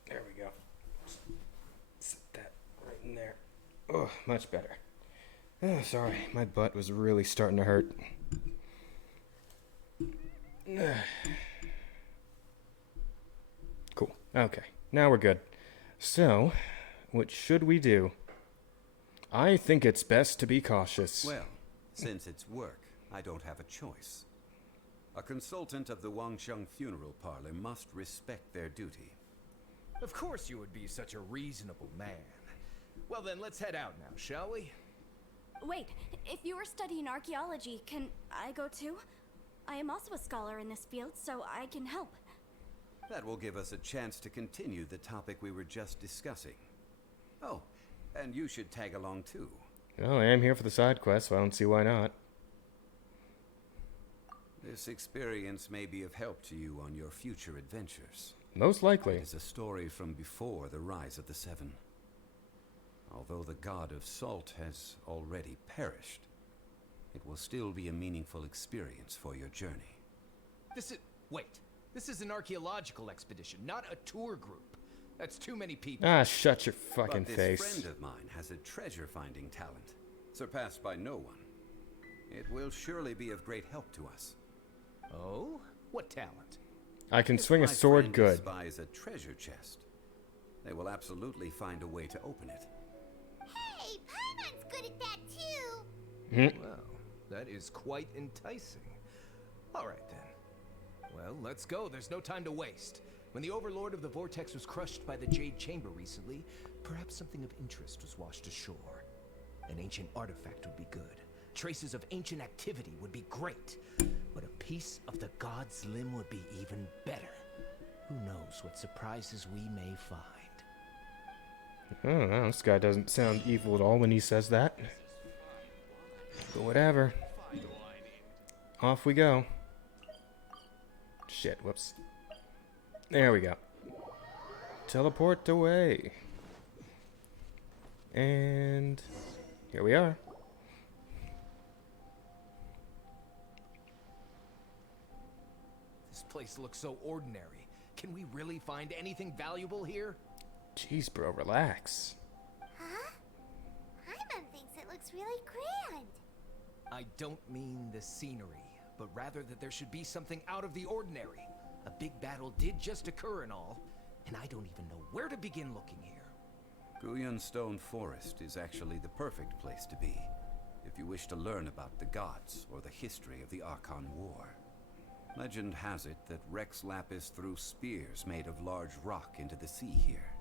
There we go. Set that right in there. Oh, much better. Oh, sorry, my butt was really starting to hurt. Cool. Okay, now we're good. So, what should we do? I think it's best to be cautious. Well, since it's work, I don't have a choice. A consultant of the Wangsheng Funeral Parlor must respect their duty. Of course you would be such a reasonable man. Well then, let's head out now, shall we? Wait, if you are studying archaeology, can I go too? I am also a scholar in this field, so I can help. That will give us a chance to continue the topic we were just discussing. Oh, and you should tag along too. Well, I am here for the side quest, so I don't see why not. This experience may be of help to you on your future adventures. Most likely. It is a story from before the rise of the Seven. Although the god of salt has already perished, it will still be a meaningful experience for your journey. Wait. This is an archaeological expedition, not a tour group. That's too many people. Ah, shut your fucking But this face. friend of mine has a treasure-finding talent, surpassed by no one. It will surely be of great help to us. Oh? What talent? I can If swing a my sword friend good. Spies a treasure chest. They will absolutely find a way to open it. Hey, Paimon's good at that too. Well, that is quite enticing. All right then. Well, let's go. There's no time to waste. When the Overlord of the Vortex was crushed by the Jade Chamber recently, perhaps something of interest was washed ashore. An ancient artifact would be good. Traces of ancient activity would be great. But a piece of the god's limb would be even better. Who knows what surprises we may find. I don't know, this guy doesn't sound evil at all when he says that. But whatever. Off we go. Shit, whoops. There we go. Teleport away. And here we are. This place looks so ordinary. Can we really find anything valuable here? Jeez, bro, relax. Huh? Paimon thinks it looks really grand. I don't mean the scenery, but rather that there should be something out of the ordinary. A big battle did just occur and all, and I don't even know where to begin looking here. Guyan Stone Forest is actually the perfect place to be, if you wish to learn about the gods or the history of the Archon War. Legend has it that Rex Lapis threw spears made of large rock into the sea here,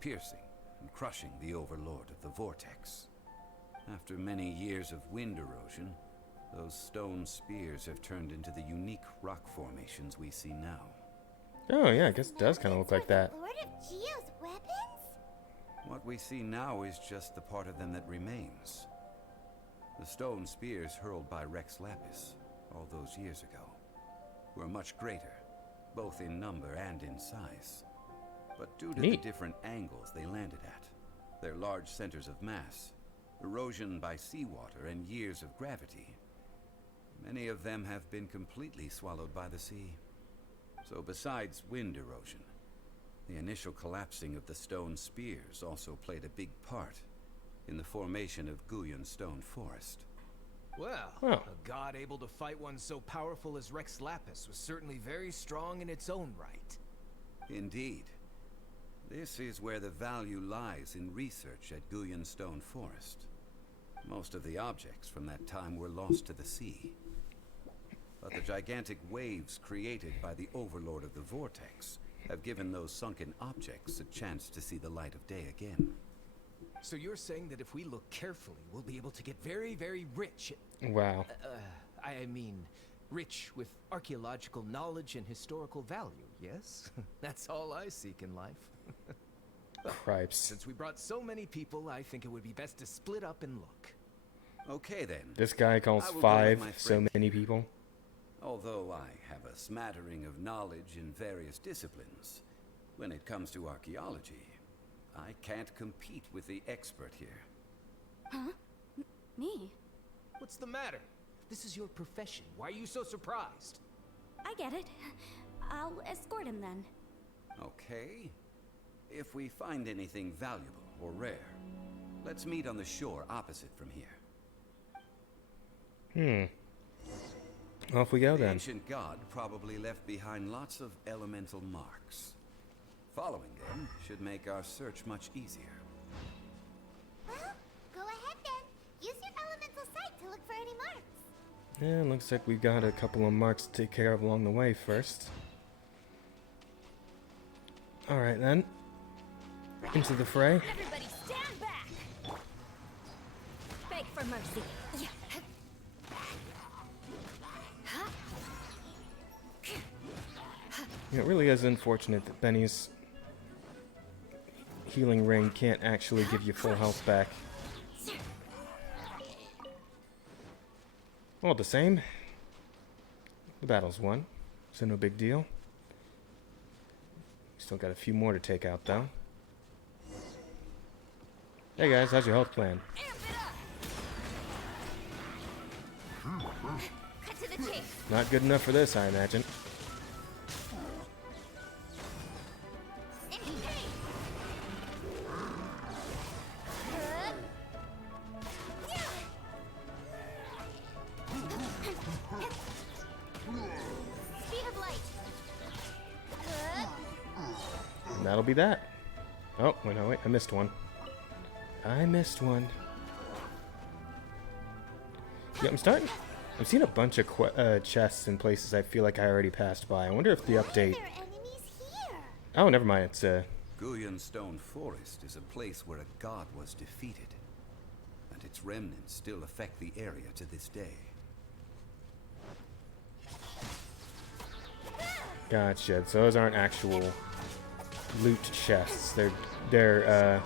piercing and crushing the Overlord of the Vortex. After many years of wind erosion, Those stone spears have turned into the unique rock formations we see now. Oh yeah, I guess it does kind of look like that. Lord of Geo's weapons? What we see now is just the part of them that remains. The stone spears hurled by Rex Lapis all those years ago were much greater, both in number and in size. But due to the different angles they landed at, their large centers of mass, erosion by seawater, and years of gravity, many of them have been completely swallowed by the sea. So besides wind erosion, the initial collapsing of the stone spears also played a big part in the formation of Guyon Stone Forest. Well, Oh. a god able to fight one so powerful as Rex Lapis was certainly very strong in its own right. Indeed. This is where the value lies in research at Guyon Stone Forest. Most of the objects from that time were lost to the sea. But the gigantic waves created by the Overlord of the Vortex have given those sunken objects a chance to see the light of day again. So you're saying that if we look carefully, we'll be able to get very, very rich. Wow. I mean, rich with archaeological knowledge and historical value, yes? That's all I seek in life. Cripes. Since we brought so many people, I think it would be best to split up and look. Okay then. This guy calls I will go with 5 my so friend. many people. Although I have a smattering of knowledge in various disciplines, when it comes to archaeology, I can't compete with the expert here. Huh? Me? What's the matter? This is your profession. Why are you so surprised? I get it. I'll escort him then. Okay. If we find anything valuable or rare, let's meet on the shore opposite from here. Off we go The then. ancient god probably left behind lots of elemental marks. Following them should make our search much easier. Well, go ahead then. Use your elemental sight to look for any marks. Yeah, looks like we got a couple of marks to take care of along the way first. Alright then. Into the fray. Everybody stand back! Beg for mercy. Yeah. It really is unfortunate that Benny's healing ring can't actually give you full health back. All the same, the battle's won, so no big deal. Still got a few more to take out though. Hey guys, how's your health plan? Cut to the chase. Not good enough for this, I imagine. Speed of light. And that'll be that. Oh, wait, no, wait, I missed one. I missed one. Yeah, I'm seeing a bunch of chests in places I feel like I already passed by. I wonder if the update... Oh, never mind, it's Guyon Stone Forest is a place where a god was defeated, and its remnants still affect the area to this day. Gotcha. So those aren't actual loot chests. They're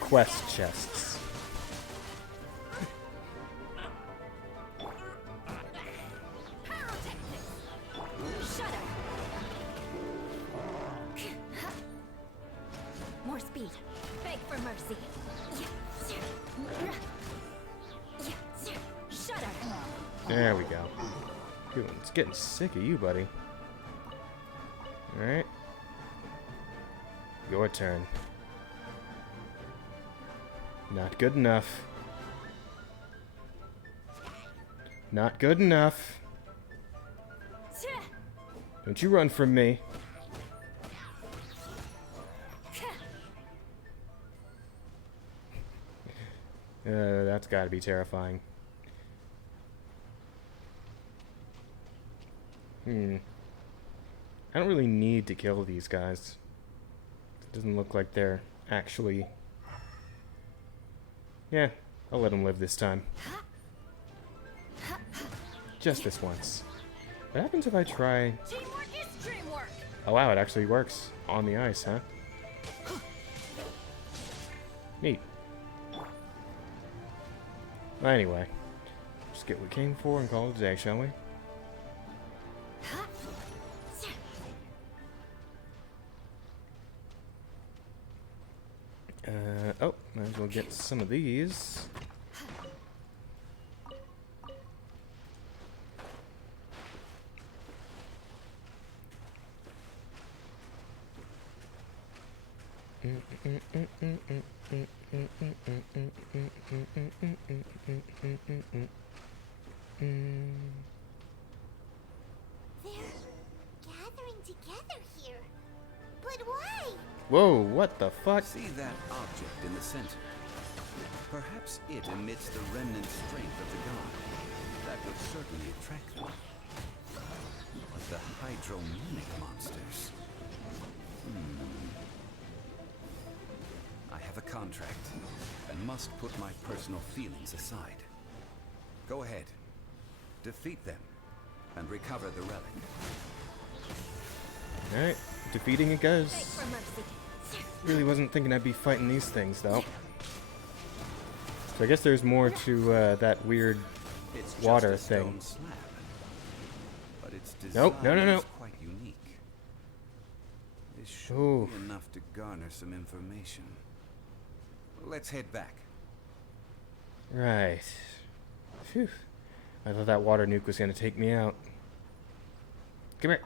quest chests. More speed. Beg for mercy. Shudder. There we go. Dude, it's getting sick of you, buddy. Alright. Your turn. Not good enough. Not good enough. Don't you run from me. That's gotta be terrifying. I don't really need to kill these guys. It doesn't look like they're actually... Yeah, I'll let them live this time. Just this once. What happens if I try... Teamwork is dreamwork. Oh wow, it actually works on the ice, huh? Neat. Well, anyway, just get what we came for and call it a day, shall we? Oh, might as well get some of these. They're gathering together here. But why? Whoa, what the fuck? See that object in the center? Perhaps it emits the remnant strength of the god. That would certainly attract them. The hydromonic monsters. I have a contract and must put my personal feelings aside. Go ahead. Defeat them and recover the relic. Alright, defeating it goes. Really wasn't thinking I'd be fighting these things, though. So I guess there's more to that weird water thing. Slab, but its Nope, no, no, no. is quite unique. This should be enough to garner some information. Let's head back. Right. Phew. I thought that water nuke was gonna take me out. Come here.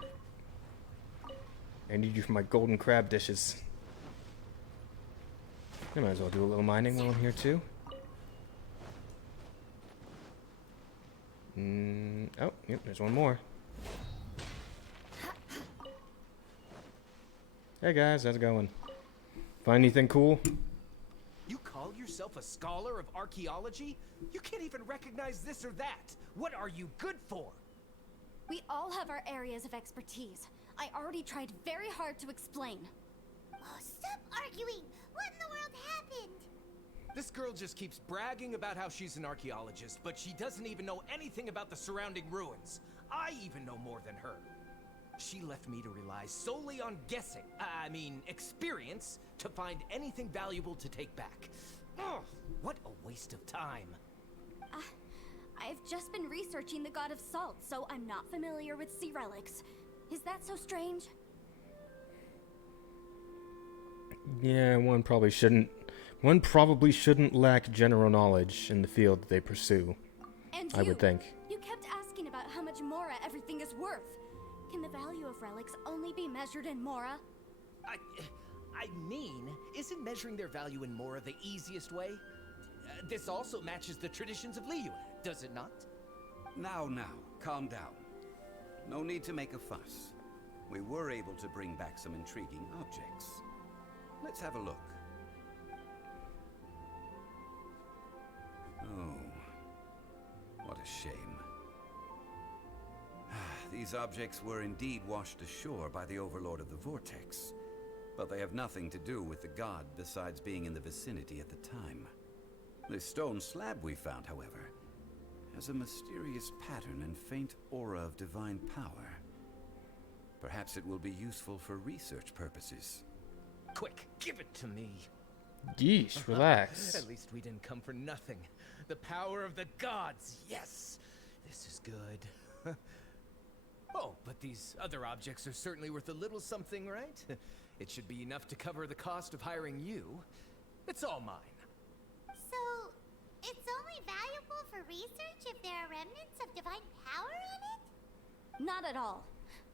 I need you for my golden crab dishes. I might as well do a little mining while I'm here too. Oh, yep, there's one more. Hey guys, how's it going? Find anything cool? You call yourself a scholar of archaeology? You can't even recognize this or that. What are you good for? We all have our areas of expertise. I already tried very hard to explain. Oh, stop arguing! What in the world happened? This girl just keeps bragging about how she's an archaeologist, but she doesn't even know anything about the surrounding ruins. I even know more than her. She left me to rely solely on guessing, experience, to find anything valuable to take back. Ugh, what a waste of time. I've just been researching the god of salt, so I'm not familiar with sea relics. Is that so strange? Yeah, one probably shouldn't lack general knowledge in the field that they pursue. And I would think. You kept asking about how much Mora everything is worth. Can the value of relics only be measured in Mora? Isn't measuring their value in Mora the easiest way? This also matches the traditions of Liyue, does it not? Now, calm down. No need to make a fuss. We were able to bring back some intriguing objects. Let's have a look. Oh, what a shame. These objects were indeed washed ashore by the Overlord of the Vortex, but they have nothing to do with the god besides being in the vicinity at the time. The stone slab we found, however, has a mysterious pattern and faint aura of divine power. Perhaps it will be useful for research purposes. Quick, give it to me. Yeesh, relax. At least we didn't come for nothing. The power of the gods, yes! This is good. Oh, but these other objects are certainly worth a little something, right? It should be enough to cover the cost of hiring you. It's all mine. So, it's only valuable for research if there are remnants of divine power in it? Not at all.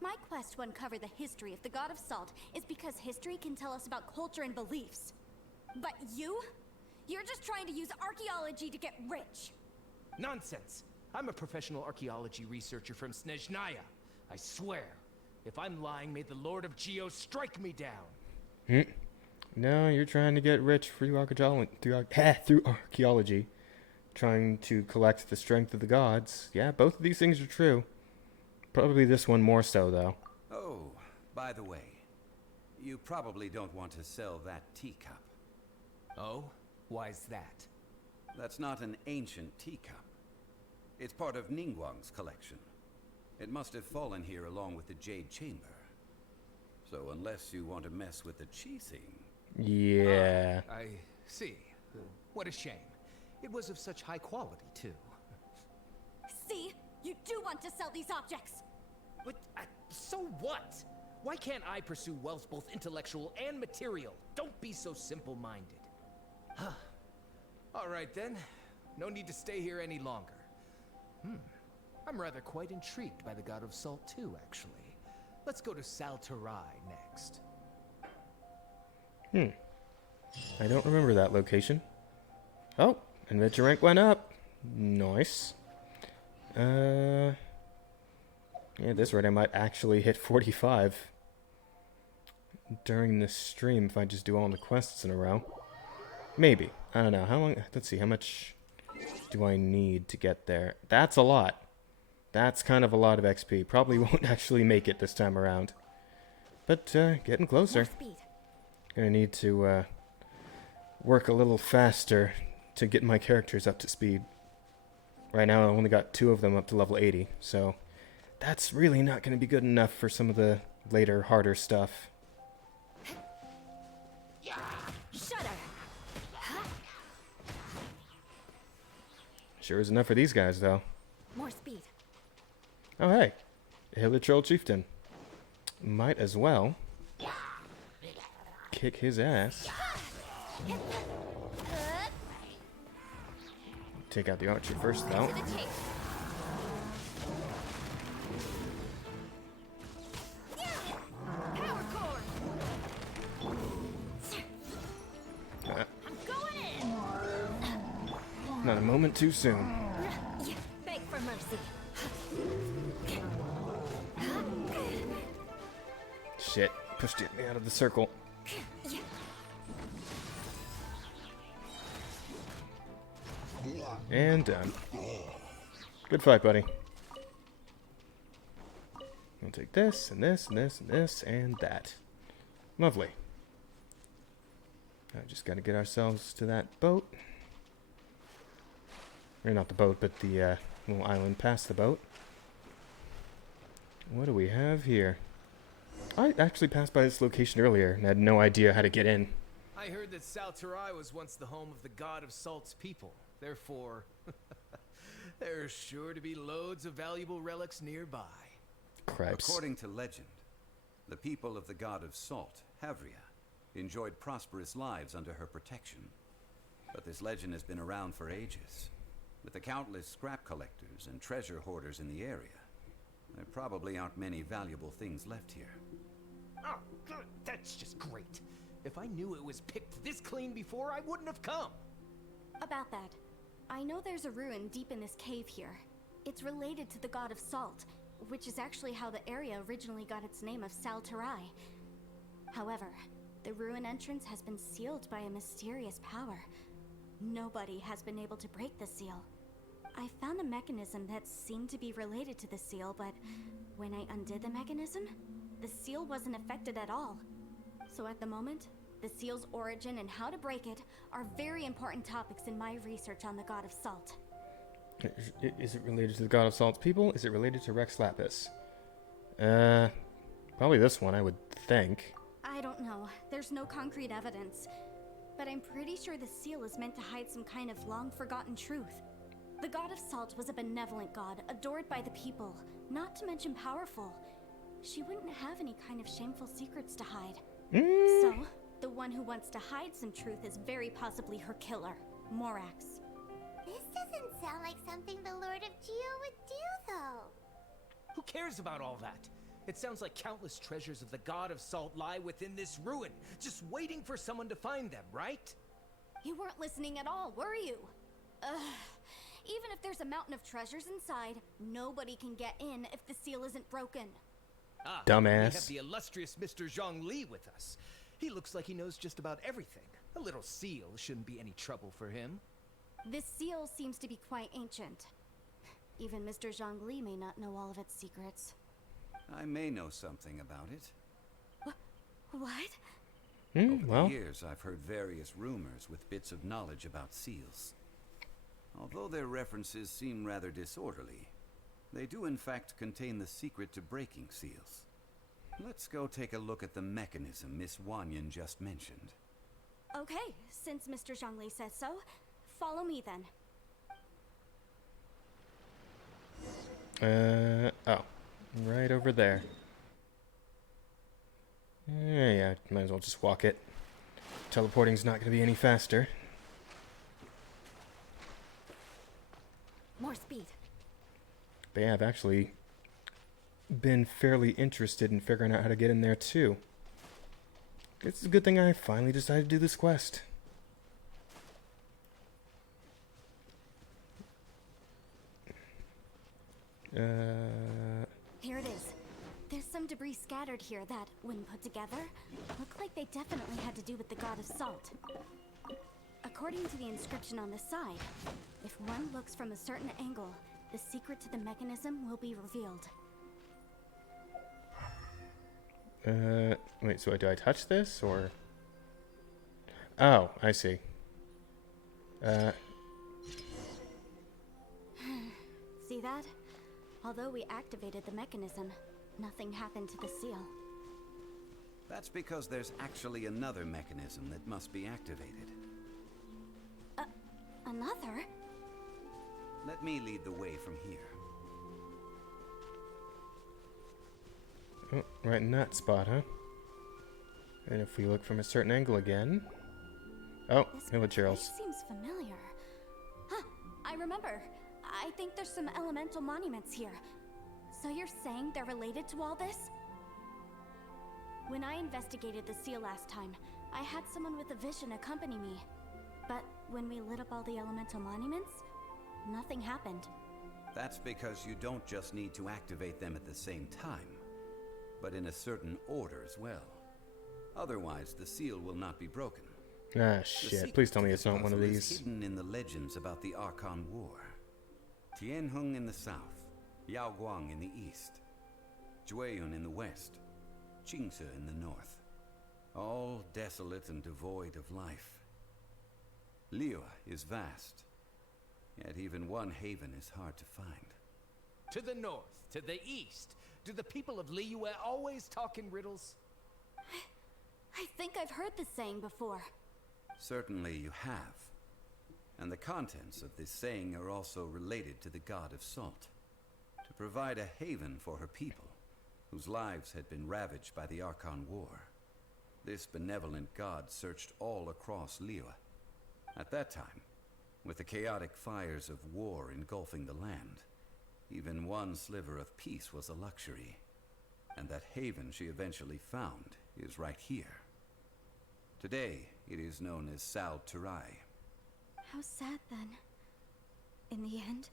My quest to uncover the history of the god of salt is because history can tell us about culture and beliefs. But you're just trying to use archaeology to get rich. Nonsense! I'm a professional archaeology researcher from Snezhnaya. I swear, if I'm lying, may the Lord of Geo strike me down. No, you're trying to get rich through archaeology. Trying to collect the strength of the gods. Yeah, both of these things are true. Probably this one more so, though. Oh, by the way, you probably don't want to sell that teacup. Oh? Why's that? That's not an ancient teacup. It's part of Ningguang's collection. It must have fallen here along with the Jade Chamber. So unless you want to mess with the cheating... Yeah. I see. What a shame. It was of such high quality, too. See? You do want to sell these objects! But, so what? Why can't I pursue wealth both intellectual and material? Don't be so simple-minded. All right, then. No need to stay here any longer. I'm rather quite intrigued by the God of Salt, too, actually. Let's go to Saltarai next. I don't remember that location. Oh, adventure rank went up. Nice. Yeah, at this rate I might actually hit 45 during this stream if I just do all the quests in a row. Maybe. I don't know. How long? Let's see. How much do I need to get there? That's a lot. That's kind of a lot of XP. Probably won't actually make it this time around. But, getting closer. Gonna need to, work a little faster to get my characters up to speed. Right now, I've only got 2 of them up to level 80, so that's really not gonna be good enough for some of the later, harder stuff. Shudder. Sure is enough for these guys, though. More speed. Oh, hey. A Hilichurl Chieftain. Might as well kick his ass. Take out the archer first, though. Not a moment too soon. Beg for mercy. Shit, pushed it me out of the circle. And done. Good fight, buddy. I'll take this, and this, and this, and this, and that. Lovely. I just gotta get ourselves to that boat. Or not the boat, but the little island past the boat. What do we have here? I actually passed by this location earlier and had no idea how to get in. I heard that Saltarai was once the home of the God of Salt's people. Therefore, there's sure to be loads of valuable relics nearby. Cripes. According to legend, the people of the God of Salt, Havria, enjoyed prosperous lives under her protection. But this legend has been around for ages. With the countless scrap collectors and treasure hoarders in the area, there probably aren't many valuable things left here. Oh, that's just great. If I knew it was picked this clean before, I wouldn't have come. About that, I know there's a ruin deep in this cave here. It's related to the God of Salt, which is actually how the area originally got its name of Saltarai. However, the ruin entrance has been sealed by a mysterious power. Nobody has been able to break the seal. I found a mechanism that seemed to be related to the seal, but when I undid the mechanism, the seal wasn't affected at all. So at the moment, the seal's origin and how to break it are very important topics in my research on the God of Salt. Is it related to the God of Salt's people? Is it related to Rex Lapis? Probably this one, I would think. I don't know. There's no concrete evidence. But I'm pretty sure the seal is meant to hide some kind of long-forgotten truth. The God of Salt was a benevolent god, adored by the people, not to mention powerful. She wouldn't have any kind of shameful secrets to hide. So, the one who wants to hide some truth is very possibly her killer, Morax. This doesn't sound like something the Lord of Geo would do, though. Who cares about all that? It sounds like countless treasures of the God of Salt lie within this ruin, just waiting for someone to find them, right? You weren't listening at all, were you? Even if there's a mountain of treasures inside, nobody can get in if the seal isn't broken. Dumbass. We have the illustrious Mr. Zhongli with us. He looks like he knows just about everything. A little seal shouldn't be any trouble for him. This seal seems to be quite ancient. Even Mr. Zhongli may not know all of its secrets. I may know something about it. What? Over well. the years, I've heard various rumors with bits of knowledge about seals. Although their references seem rather disorderly, they do in fact contain the secret to breaking seals. Let's go take a look at the mechanism Miss Wanyan just mentioned. Okay, since Mr. Zhongli says so, follow me then. Oh. Right over there. Yeah, might as well just walk it. Teleporting's not going to be any faster. More speed. But yeah, I've actually been fairly interested in figuring out how to get in there too. It's a good thing I finally decided to do this quest. Here it is. There's some debris scattered here that, when put together, look like they definitely had to do with the god of salt. According to the inscription on the side, if one looks from a certain angle, the secret to the mechanism will be revealed. Wait, so do I touch this, or? Oh, I see. See that? Although we activated the mechanism, nothing happened to the seal. That's because there's actually another mechanism that must be activated. Another? Let me lead the way from here. Oh, right in that spot, huh? And if we look from a certain angle again... Oh, village This heroes. seems familiar. Huh, I remember. I think there's some elemental monuments here. So you're saying they're related to all this? When I investigated the seal last time, I had someone with a vision accompany me. But when we lit up all the elemental monuments, nothing happened. That's because you don't just need to activate them at the same time, but in a certain order as well. Otherwise, the seal will not be broken. Ah, shit. Please tell me it's not one of these. Hidden in the legends about the Archon War. Tianheng in the south, Yaoguang in the east, Jueyun in the west, Qingce in the north. All desolate and devoid of life. Liyue is vast, yet even one haven is hard to find. To the north, to the east. Do the people of Liyue always talk in riddles? I think I've heard this saying before. Certainly you have. And the contents of this saying are also related to the god of salt. To provide a haven for her people, whose lives had been ravaged by the Archon War. This benevolent god searched all across Liyue. At that time, with the chaotic fires of war engulfing the land, even one sliver of peace was a luxury. And that haven she eventually found is right here. Today, it is known as Sal Turai. How sad then. In the end,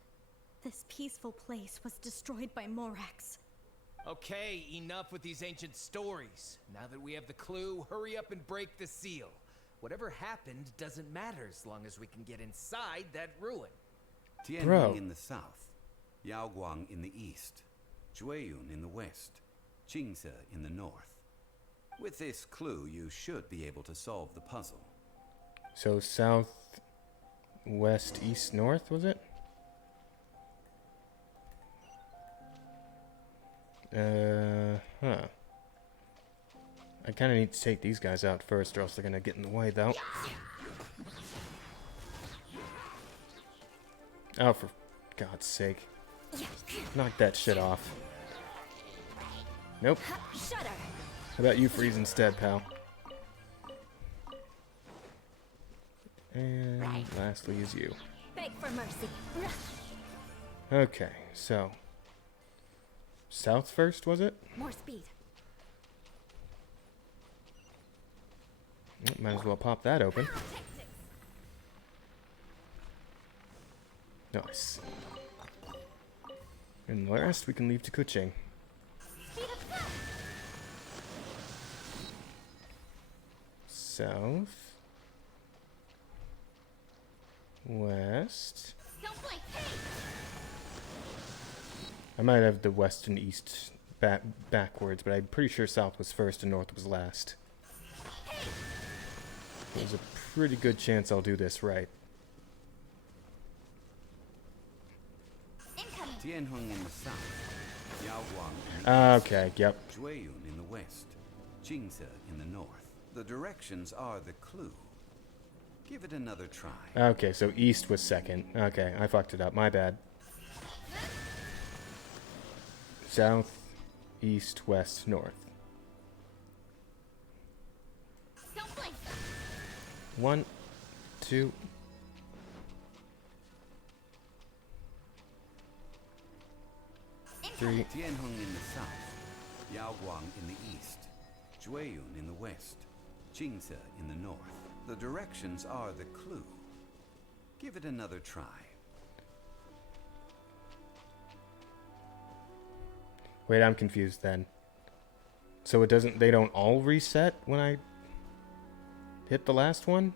this peaceful place was destroyed by Morax. Okay, enough with these ancient stories. Now that we have the clue, hurry up and break the seal. Whatever happened doesn't matter as long as we can get inside that ruin. Tianheng in the south, Yaoguang in the east, Jueyun in the west, Qingce in the north. With this clue, you should be able to solve the puzzle. So south, west, east, north, was it? Huh. I kind of need to take these guys out first, or else they're gonna get in the way, though. Oh, for God's sake. Knock that shit off. Nope. How about you freeze instead, pal? And lastly is you. Beg for mercy. Okay, so... south first, was it? More speed. Might as well pop that open. Nice. And the rest we can leave to Kuching. South. West. I might have the west and east backwards, but I'm pretty sure south was first and north was last. There's a pretty good chance I'll do this right. Tianheng in the south, Yaoguang in the east, Okay, yep. Jueyun in the west, Jingze in the north. The directions are the clue. Give it another try. Okay, so east was second. Okay, I fucked it up. My bad. South, east, west, north. Don't blink. 1, 2. Three. Tianheng in the south, Yaoguang in the east, Jueyun in the west, Jingze in the north. The directions are the clue. Give it another try. Wait, I'm confused then. So they don't all reset when I hit the last one?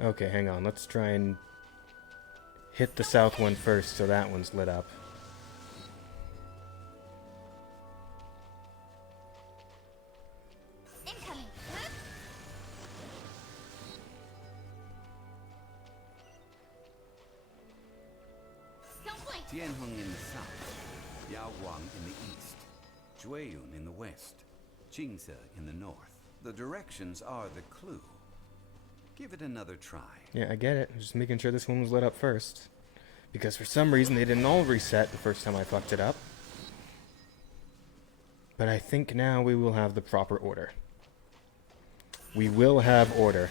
Okay, hang on. Let's try and hit the south one first so that one's lit up. Incoming. Don't blink. Tianheng in the south, Yaoguang in the east, Jueyun in the west, Jingze in the north. The directions are the clue. Give it another try. Yeah, I get it. Just making sure this one was lit up first. Because for some reason they didn't all reset the first time I fucked it up. But I think now we will have the proper order. We will have order.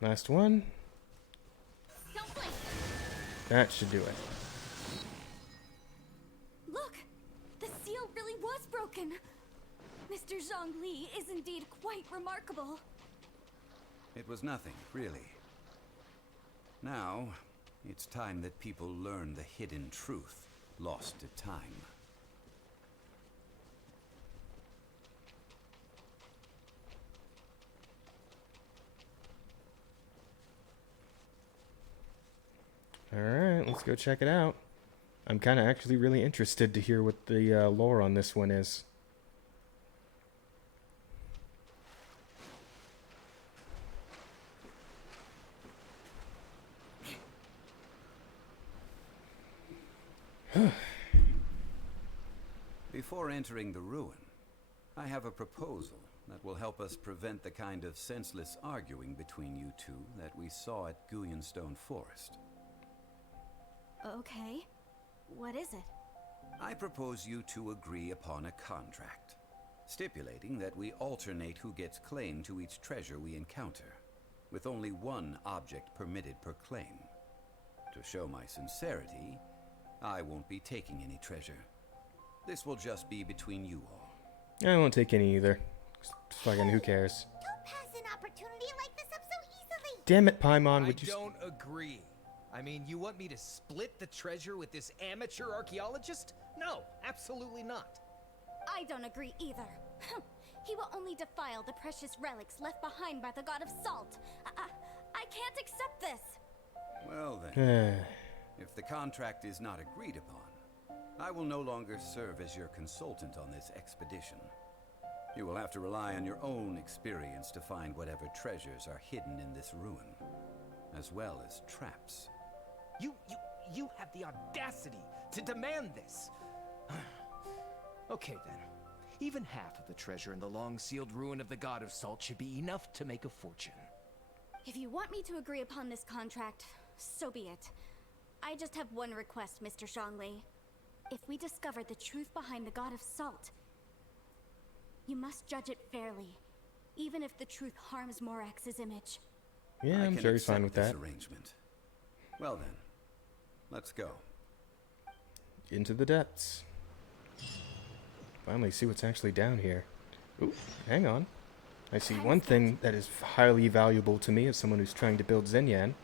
Last one. Don't blink. That should do it. Look! The seal really was broken! Mr. Zhongli is indeed quite remarkable. It was nothing, really. Now, it's time that people learn the hidden truth lost to time. Alright, let's go check it out. I'm kind of actually really interested to hear what the lore on this one is. Before entering the ruin, I have a proposal that will help us prevent the kind of senseless arguing between you two that we saw at Guyonstone Forest. Okay. What is it? I propose you two agree upon a contract, stipulating that we alternate who gets claim to each treasure we encounter, with only one object permitted per claim. To show my sincerity, I won't be taking any treasure. This will just be between you all. I won't take any either. Fucking who cares? Don't pass an opportunity like this up so easily. Damn it, Paimon, would you... I don't agree. I mean, you want me to split the treasure with this amateur archaeologist? No, absolutely not. I don't agree either. He will only defile the precious relics left behind by the god of salt. I can't accept this. Well then, if the contract is not agreed upon, I will no longer serve as your consultant on this expedition. You will have to rely on your own experience to find whatever treasures are hidden in this ruin, as well as traps. You have the audacity to demand this. Okay then. Even half of the treasure in the long-sealed ruin of the God of Salt should be enough to make a fortune. If you want me to agree upon this contract, so be it. I just have one request, Mr. Zhongli. If we discover the truth behind the God of Salt, you must judge it fairly, even if the truth harms Morax's image. Yeah, I'm sure he's fine with that. Arrangement. Well then, let's go. Into the depths. Finally see what's actually down here. Ooh, hang on. I see one thing that is highly valuable to me as someone who's trying to build Xinyan.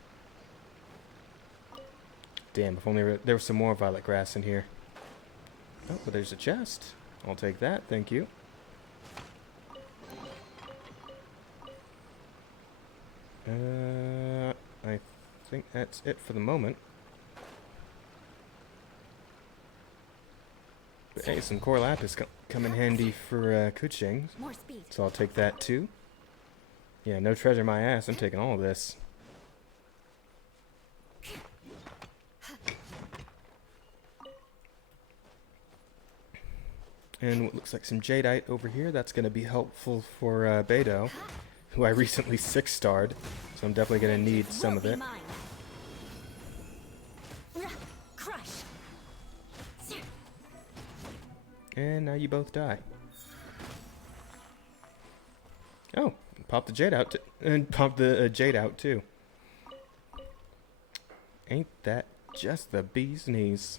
Damn, if only there was some more violet grass in here. Oh, but there's a chest. I'll take that, thank you. I think that's it for the moment. But hey, some core lapis come in handy for Kuching, More speed. so I'll take that too. Yeah, no treasure my ass. I'm taking all of this. And what looks like some jadeite over here. That's going to be helpful for Beto, who I recently 6-starred. So I'm definitely going to need some of it. Crush. And now you both die. Oh, pop the jade out and pop the jade out too. Ain't that just the bee's knees?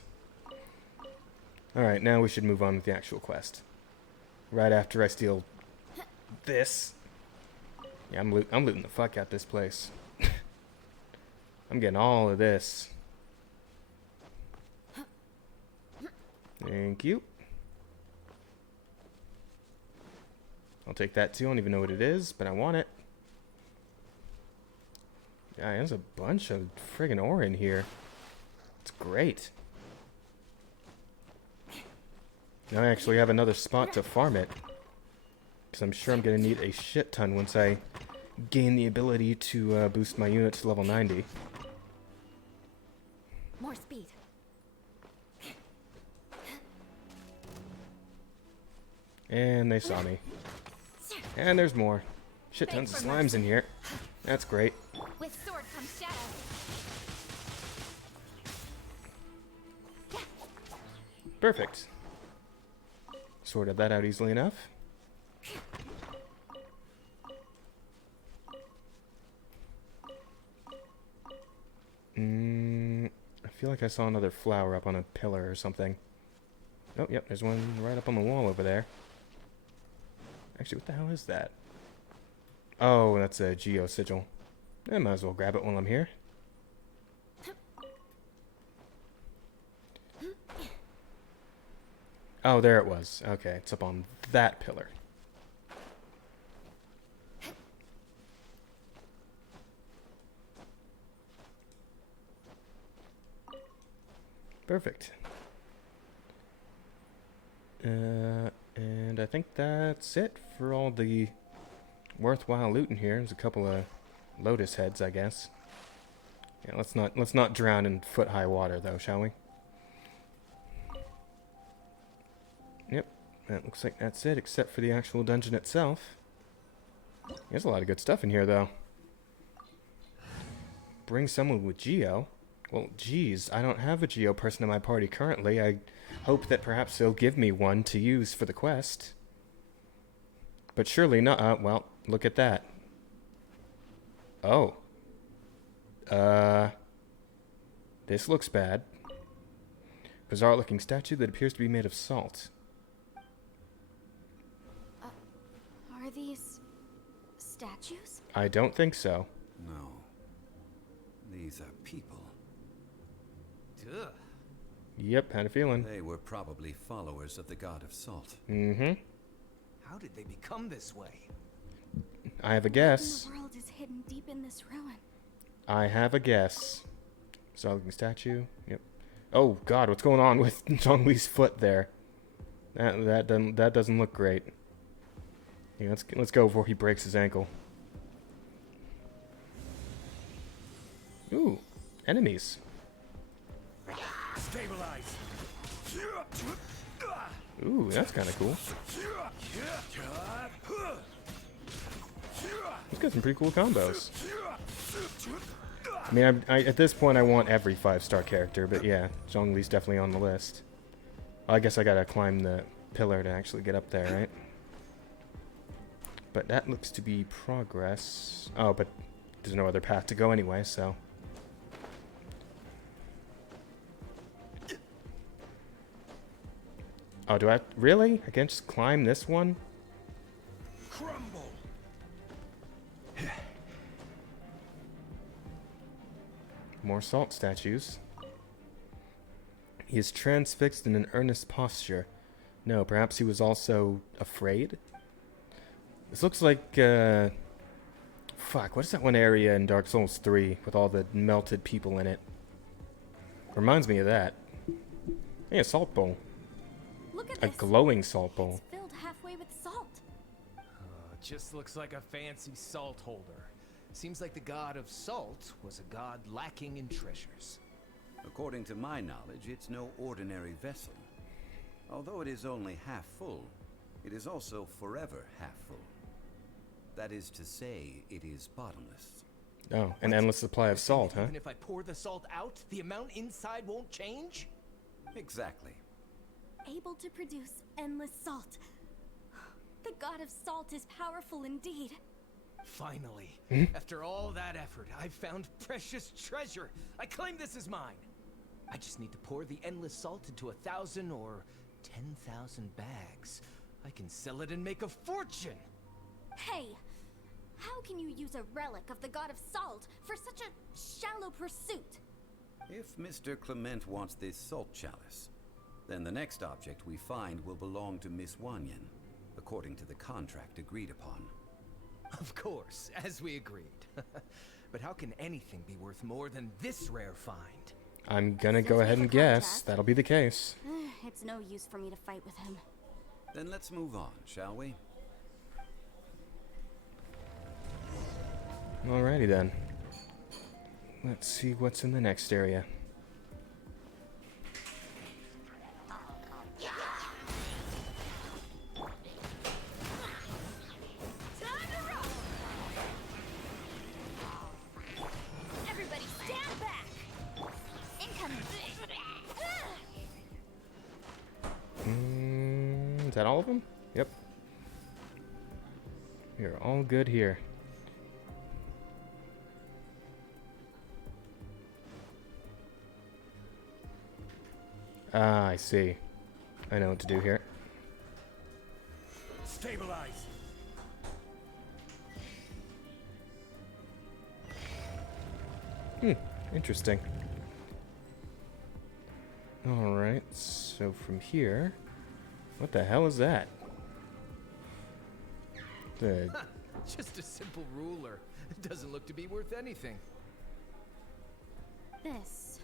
Alright, now we should move on with the actual quest. Right after I steal this. Yeah, I'm looting the fuck out this place. I'm getting all of this. Thank you. I'll take that too. I don't even know what it is, but I want it. Yeah, there's a bunch of friggin' ore in here. It's great. Now I actually have another spot to farm it. Because I'm sure I'm going to need a shit ton once I gain the ability to boost my unit to level 90. More speed. And they saw me. And there's more. Shit tons of slimes in here. That's great. With sword comes shadow. Perfect. Sorted that out easily enough. I feel like I saw another flower up on a pillar or something. Oh, yep, there's one right up on the wall over there. Actually, what the hell is that? Oh, that's a geo sigil. I might as well grab it while I'm here. Oh, there it was. Okay, it's up on that pillar. Perfect. And I think that's it for all the worthwhile loot in here. There's a couple of lotus heads, I guess. Yeah, let's not drown in foot-high water though, shall we? Yep, that looks like that's it, except for the actual dungeon itself. There's a lot of good stuff in here, though. Bring someone with Geo? Well, geez, I don't have a Geo person in my party currently. I hope that perhaps they'll give me one to use for the quest. But surely not. Well, look at that. Oh. This looks bad. Bizarre-looking statue that appears to be made of salt. Are these statues? I don't think so. No. These are people. Ugh. Yep, had a feeling. They were probably followers of the god of salt. Mm-hmm. How did they become this way? I have a guess. The world is hidden deep in this ruin. I have a guess. Bizarre-looking statue. Yep. Oh God, what's going on with Zhongli's foot there? That doesn't look great. Yeah, let's go before he breaks his ankle. Ooh, enemies. Stabilize. Ooh, that's kind of cool. He's got some pretty cool combos. I mean, at this point, I want every 5-star character, but yeah, Zhongli's definitely on the list. I guess I gotta climb the pillar to actually get up there, right? But that looks to be progress. Oh, but there's no other path to go anyway, so... Oh, do I... Really? I can't just climb this one? Crumble. More salt statues. He is transfixed in an earnest posture. No, perhaps he was also afraid? This looks like, fuck, what is that one area in Dark Souls 3 with all the melted people in it? Reminds me of that. Hey, a salt bowl. Look at A this. glowing salt bowl. It's filled halfway with salt. Just looks like a fancy salt holder. Seems like the god of salt was a god lacking in treasures. According to my knowledge, it's no ordinary vessel. Although it is only half full, it is also forever half full. That is to say, it is bottomless. Oh, an endless supply of salt, huh? Even if I pour the salt out, the amount inside won't change? Exactly. Able to produce endless salt. The god of salt is powerful indeed. Finally, after all that effort, I've found precious treasure. I claim this as mine. I just need to pour the endless salt into 1,000 or 10,000 bags. I can sell it and make a fortune. Hey, how can you use a relic of the god of salt for such a shallow pursuit? If Mr. Clement wants this salt chalice, then the next object we find will belong to Miss Wanyan, according to the contract agreed upon. Of course, as we agreed. But how can anything be worth more than this rare find? I'm gonna go ahead and guess that'll be the case. It's no use for me to fight with him. Then let's move on, shall we? Alrighty then. Let's see what's in the next area. Everybody stand back! Incoming! Is that all of them? Yep. You're all good here. Ah, I see. I know what to do here. Stabilize. Interesting. Alright, so from here... What the hell is that? The... Just a simple ruler. It doesn't look to be worth anything. This,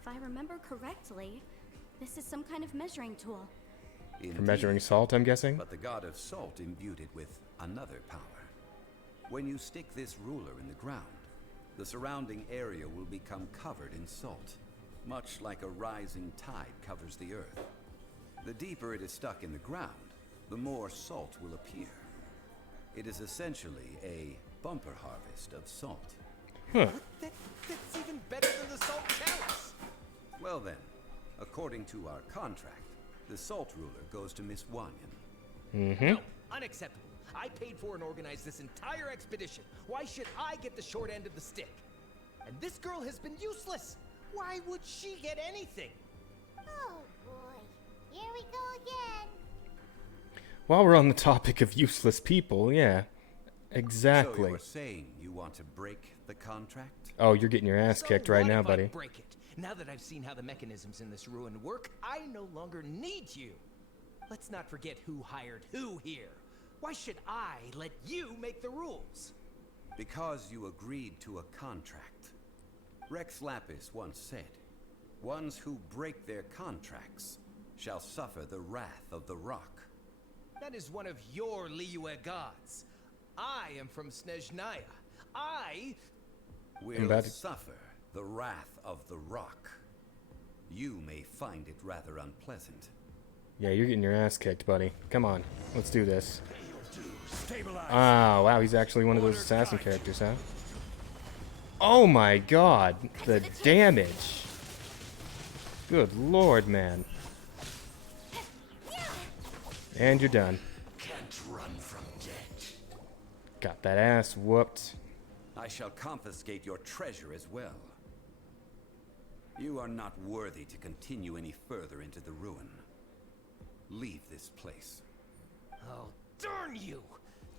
if I remember correctly, this is some kind of measuring tool. For measuring salt, I'm guessing? But the god of salt imbued it with another power. When you stick this ruler in the ground, the surrounding area will become covered in salt, much like a rising tide covers the earth. The deeper it is stuck in the ground, the more salt will appear. It is essentially a bumper harvest of salt. Huh. That's even better than the salt chalice. Well then, according to our contract, the salt ruler goes to Miss Wanyan. No, unacceptable. I paid for and organized this entire expedition. Why should I get the short end of the stick? And this girl has been useless. Why would she get anything? Oh boy, here we go again. While we're on the topic of useless people, yeah. So Exactly. you're saying you want to break the contract? Oh, you're getting your ass kicked right now, What if I buddy. break it? Now that I've seen how the mechanisms in this ruin work, I no longer need you. Let's not forget who hired who here. Why should I let you make the rules? Because you agreed to a contract. Rex Lapis once said, "Ones who break their contracts shall suffer the wrath of the rock." That is one of your Liyue gods. I am from Snezhnaya. I will suffer the wrath of the rock. You may find it rather unpleasant. Yeah, you're getting your ass kicked, buddy. Come on, let's do this. Stabilize. Ah, wow, he's actually one of those assassin characters, huh? Oh my god, the damage. Good lord, man. And you're done. Can't run from death. Got that ass whooped. I shall confiscate your treasure as well. You are not worthy to continue any further into the ruin. Leave this place. Oh, darn you!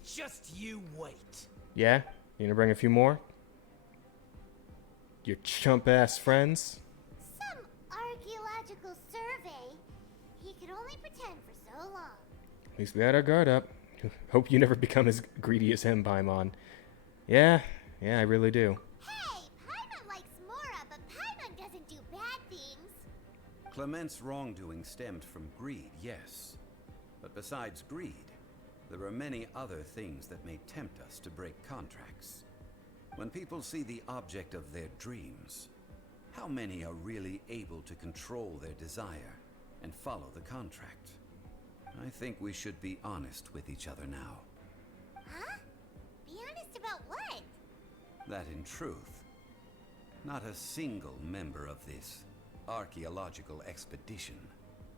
Just you wait. Yeah? You gonna bring a few more? Your chump-ass friends? Some archaeological survey. He could only pretend for so long. At least we had our guard up. Hope you never become as greedy as him, Paimon. Yeah, I really do. Hey, Paimon likes Mora, but Paimon doesn't do bad things. Clement's wrongdoing stemmed from greed, yes. But besides greed, there are many other things that may tempt us to break contracts. When people see the object of their dreams, how many are really able to control their desire and follow the contract? I think we should be honest with each other now. Huh? Be honest about what? That in truth, not a single member of this archaeological expedition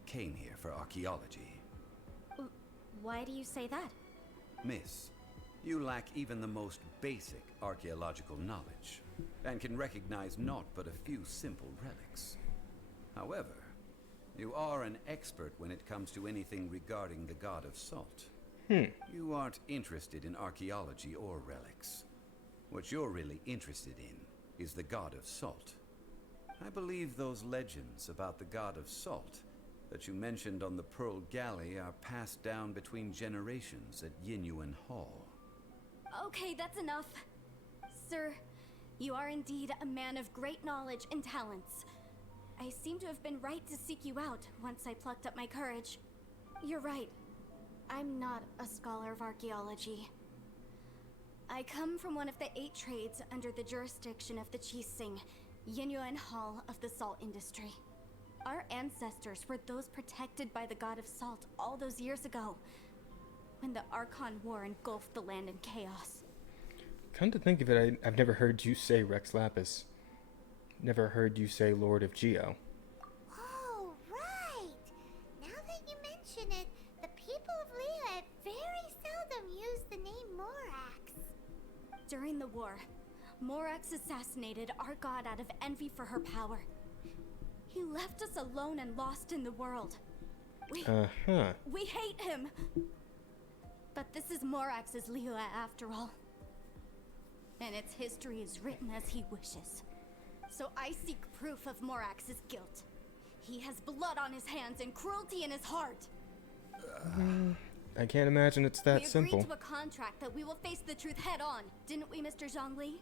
came here for archaeology. Why do you say that? Miss, you lack even the most basic archaeological knowledge, and can recognize naught but a few simple relics. However, you are an expert when it comes to anything regarding the god of salt. You aren't interested in archaeology or relics. What you're really interested in is the god of salt. I believe those legends about the god of salt that you mentioned on the Pearl Galley are passed down between generations at Yinyuan Hall. Okay, that's enough. Sir, you are indeed a man of great knowledge and talents. I seem to have been right to seek you out once I plucked up my courage. You're right. I'm not a scholar of archaeology. I come from one of the 8 trades under the jurisdiction of the Chising, Yinyuan Hall of the salt industry. Our ancestors were those protected by the god of salt all those years ago, when the Archon War engulfed the land in chaos. Come to think of it, I've never heard you say Rex Lapis. Never heard you say Lord of Geo. Oh, right! Now that you mention it, the people of Liyue very seldom use the name Morax. During the war, Morax assassinated our god out of envy for her power. He left us alone and lost in the world. We hate him! But this is Morax's Liyue after all. And its history is written as he wishes. So I seek proof of Morax's guilt. He has blood on his hands and cruelty in his heart. I can't imagine it's that simple. We agreed to a contract that we will face the truth head on, didn't we, Mr. Zhongli?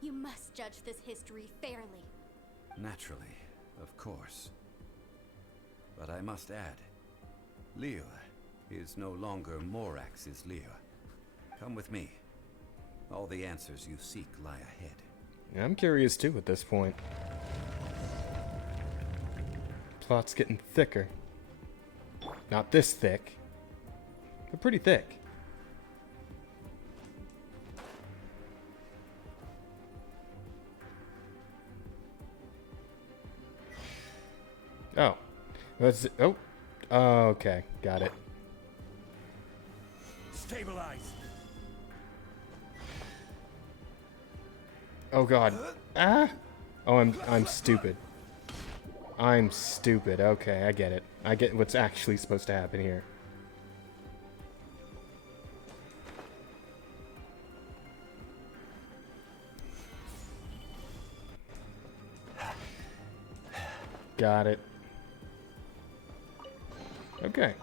You must judge this history fairly. Naturally, of course. But I must add, Liyue is no longer Morax's Liyue. Come with me. All the answers you seek lie ahead. I'm curious too at this point. Plot's getting thicker. Not this thick, but pretty thick. Oh. Oh, okay. Got it. Stabilize. Oh god. Ah! Oh, I'm stupid. I'm stupid. Okay, I get it. I get what's actually supposed to happen here. Got it. Okay.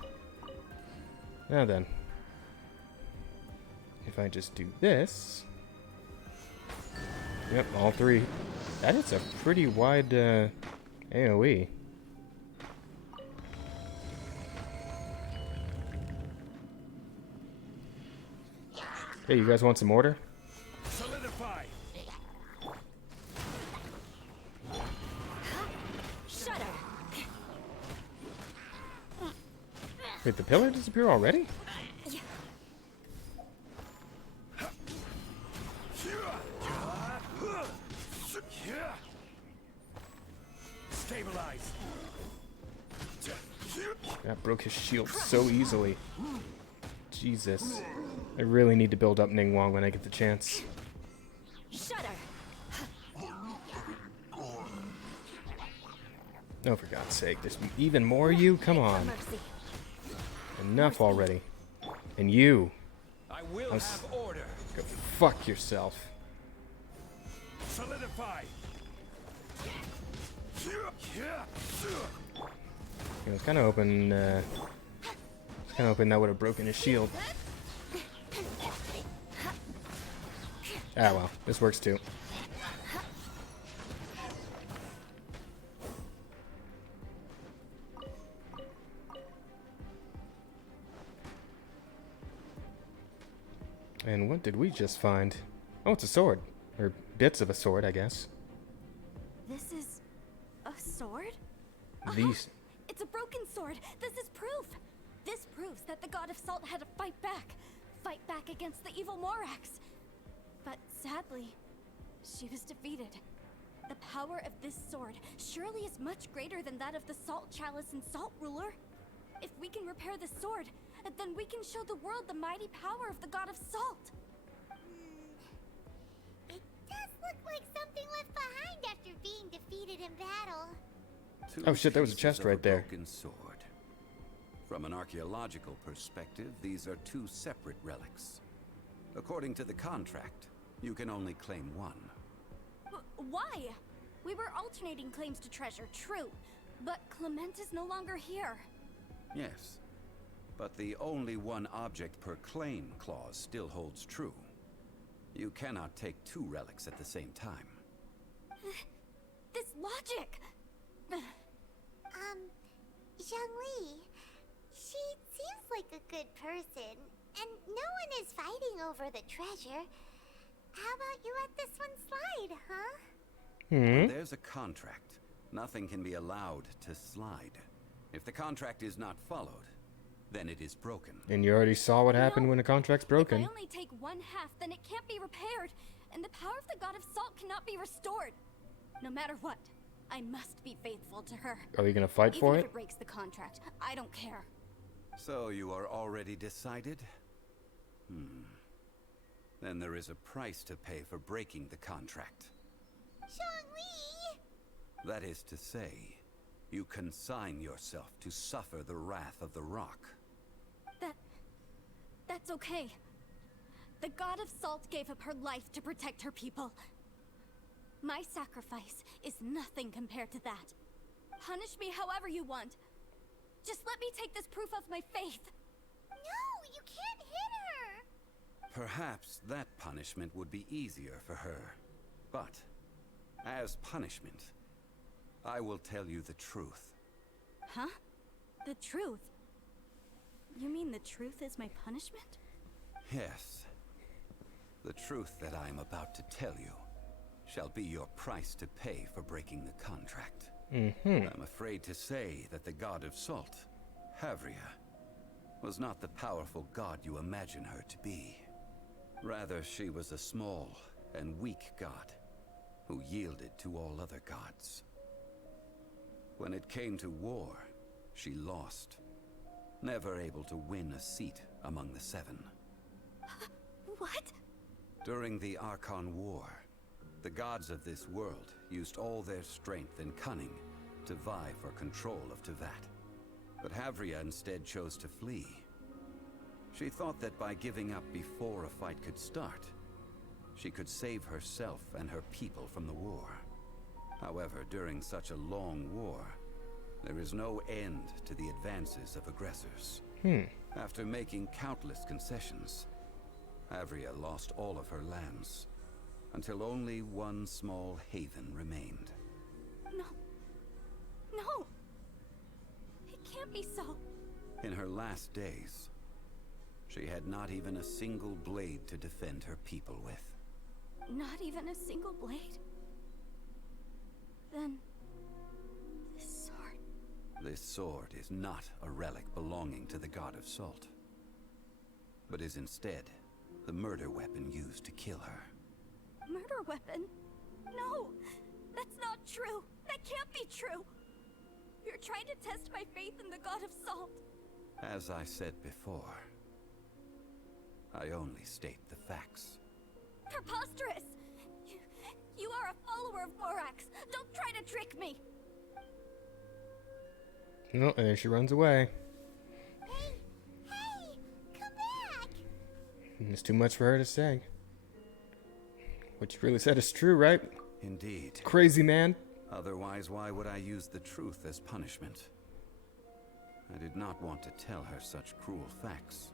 Now then. If I just do this... Yep, all 3. That is a pretty wide AoE. Hey, you guys want some order? Solidify. Shudder. Wait, the pillar disappear already? Stabilize. That broke his shield so easily. Jesus. I really need to build up Ningguang when I get the chance. Shudder. Oh, for God's sake. There's even more of you? Come on. Enough already. And you. I will have order. Go fuck yourself. Solidify. I was kind of hoping, that would have broken his shield. Ah, well, this works too. And what did we just find? Oh, it's a sword. Or bits of a sword, I guess. This is a sword? These. It's a broken sword. This is proof. This proves that the god of salt had to fight back. Fight back against the evil Morax. But sadly, she was defeated. The power of this sword surely is much greater than that of the Salt Chalice and Salt Ruler. If we can repair the sword, then we can show the world the mighty power of the god of salt. It does look like something left behind after being defeated in battle. Oh shit, there was a chest right there. Broken sword. From an archaeological perspective, these are two separate relics. According to the contract, you can only claim one. Why? We were alternating claims to treasure, true. But Clement is no longer here. Yes, but the only one object per claim clause still holds true. You cannot take two relics at the same time. This logic! Zhongli, she seems like a good person, and no one is fighting over the treasure. How about you let this one slide, huh? When there's a contract, nothing can be allowed to slide. If the contract is not followed, then it is broken. And you already saw what happened when a contract's broken. If I only take one half, then it can't be repaired, and the power of the god of salt cannot be restored. No matter what, I must be faithful to her. Are you gonna fight for Even it? if it breaks the contract, I don't care. So you are already decided? Then there is a price to pay for breaking the contract. Zhongli! That is to say, you consign yourself to suffer the wrath of the rock. That's okay. The god of salt gave up her life to protect her people. My sacrifice is nothing compared to that. Punish me however you want. Just let me take this proof of my faith. No, you can't hit her! Perhaps that punishment would be easier for her. But, as punishment, I will tell you the truth. Huh? The truth? You mean the truth is my punishment? Yes. The truth that I am about to tell you shall be your price to pay for breaking the contract. I'm afraid to say that the god of salt, Havria, was not the powerful god you imagine her to be. Rather, she was a small and weak god who yielded to all other gods. When it came to war, she lost, never able to win a seat among the seven. What? During the Archon War, the gods of this world used all their strength and cunning to vie for control of Tevat. But Havria instead chose to flee. She thought that by giving up before a fight could start, she could save herself and her people from the war. However, during such a long war, there is no end to the advances of aggressors. After making countless concessions, Havria lost all of her lands, until only one small haven remained. No! It can't be so. In her last days, she had not even a single blade to defend her people with. Not even a single blade? Then... this sword... This sword is not a relic belonging to the god of salt, but is instead the murder weapon used to kill her. Murder weapon? No! That's not true! That can't be true! You're trying to test my faith in the god of salt. As I said before, I only state the facts. Preposterous! You are a follower of Morax! Don't try to trick me! No, and there she runs away. Hey! Come back! It's too much for her to say. What you really said is true, right? Indeed. Crazy man. Otherwise, why would I use the truth as punishment? I did not want to tell her such cruel facts.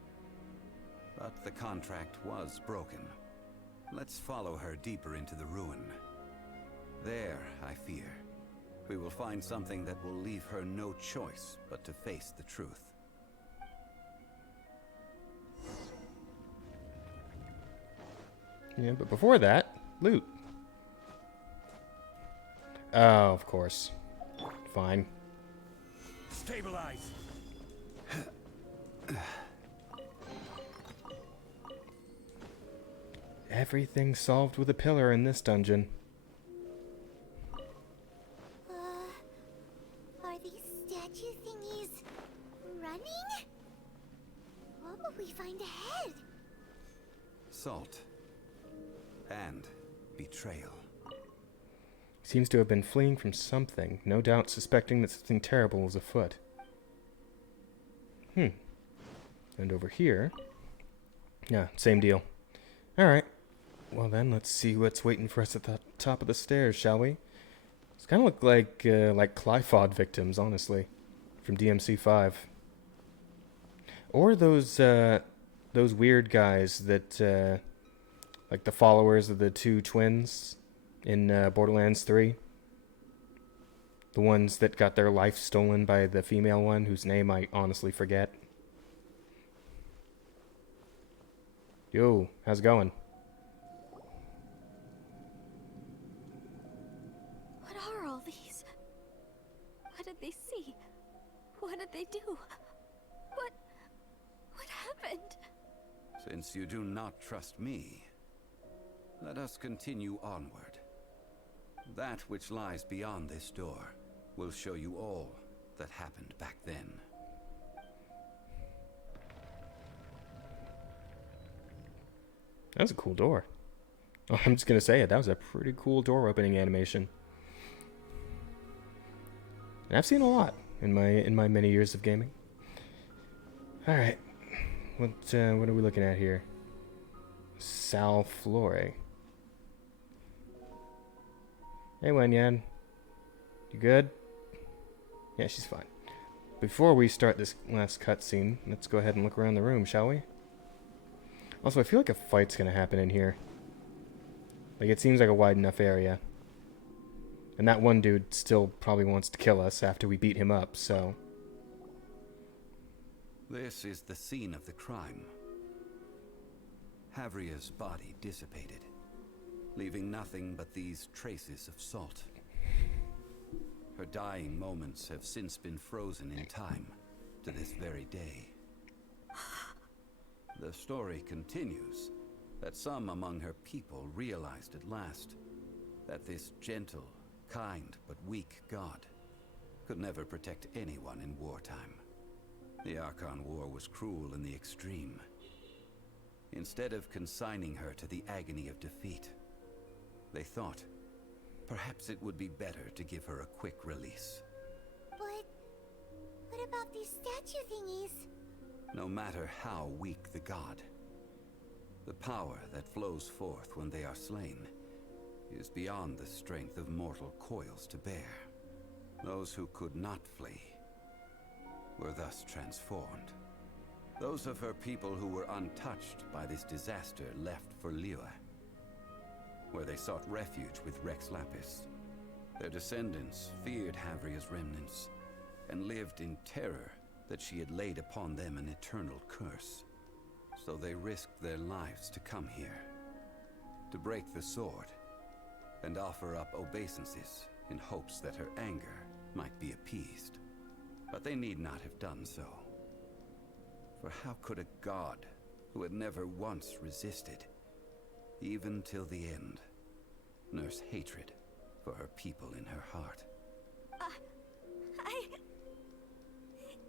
But the contract was broken. Let's follow her deeper into the ruin. There, I fear, we will find something that will leave her no choice but to face the truth. Yeah, but before that, loot. Oh, of course. Fine. Stabilize. Everything solved with a pillar in this dungeon. Are these statue thingies running? What will we find ahead? Salt. And betrayal. Seems to have been fleeing from something, no doubt suspecting that something terrible is afoot. And over here... Yeah, same deal. Alright. Well then, let's see what's waiting for us at the top of the stairs, shall we? It's kind of look like Clifod victims, honestly, from DMC5. Or those weird guys that, like the followers of the two twins in Borderlands 3. The ones that got their life stolen by the female one, whose name I honestly forget. Yo, how's it going? What are all these? What did they see? What did they do? What happened? Since you do not trust me, let us continue onward. That which lies beyond this door will show you all that happened back then. That was a cool door. Oh, I'm just gonna say it. That was a pretty cool door opening animation. And I've seen a lot in my many years of gaming. All right, what are we looking at here? Sal Flore. Hey, Wenyan. You good? Yeah, she's fine. Before we start this last cutscene, let's go ahead and look around the room, shall we? Also, I feel like a fight's gonna happen in here. Like, it seems like a wide enough area. And that one dude still probably wants to kill us after we beat him up, so... This is the scene of the crime. Havria's body dissipated, leaving nothing but these traces of salt. Her dying moments have since been frozen in time to this very day. The story continues that some among her people realized at last that this gentle, kind, but weak god could never protect anyone in wartime. The Archon War was cruel in the extreme. Instead of consigning her to the agony of defeat, they thought perhaps it would be better to give her a quick release. But what about these statue thingies? No matter how weak the god, the power that flows forth when they are slain is beyond the strength of mortal coils to bear. Those who could not flee were thus transformed. Those of her people who were untouched by this disaster left for Liyue, where they sought refuge with Rex Lapis. Their descendants feared Havria's remnants and lived in terror that she had laid upon them an eternal curse. So they risked their lives to come here, to break the sword, and offer up obeisances in hopes that her anger might be appeased. But they need not have done so. For how could a god who had never once resisted, even till the end, nurse hatred for her people in her heart?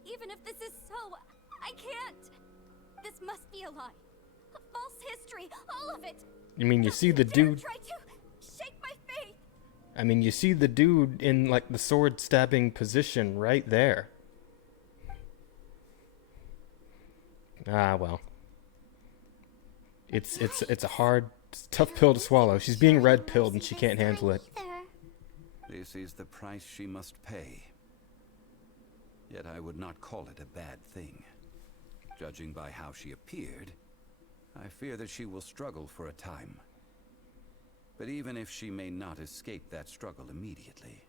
Even if this is so, I can't. This must be a lie. A false history, all of it. I mean, you see the dude... Try to shake my faith. I mean, you see the dude in, like, the sword-stabbing position right there. Ah, well. It's a hard, tough pill to swallow. She's being red-pilled and she can't handle it. This is the price she must pay. Yet I would not call it a bad thing. Judging by how she appeared, I fear that she will struggle for a time. But even if she may not escape that struggle immediately,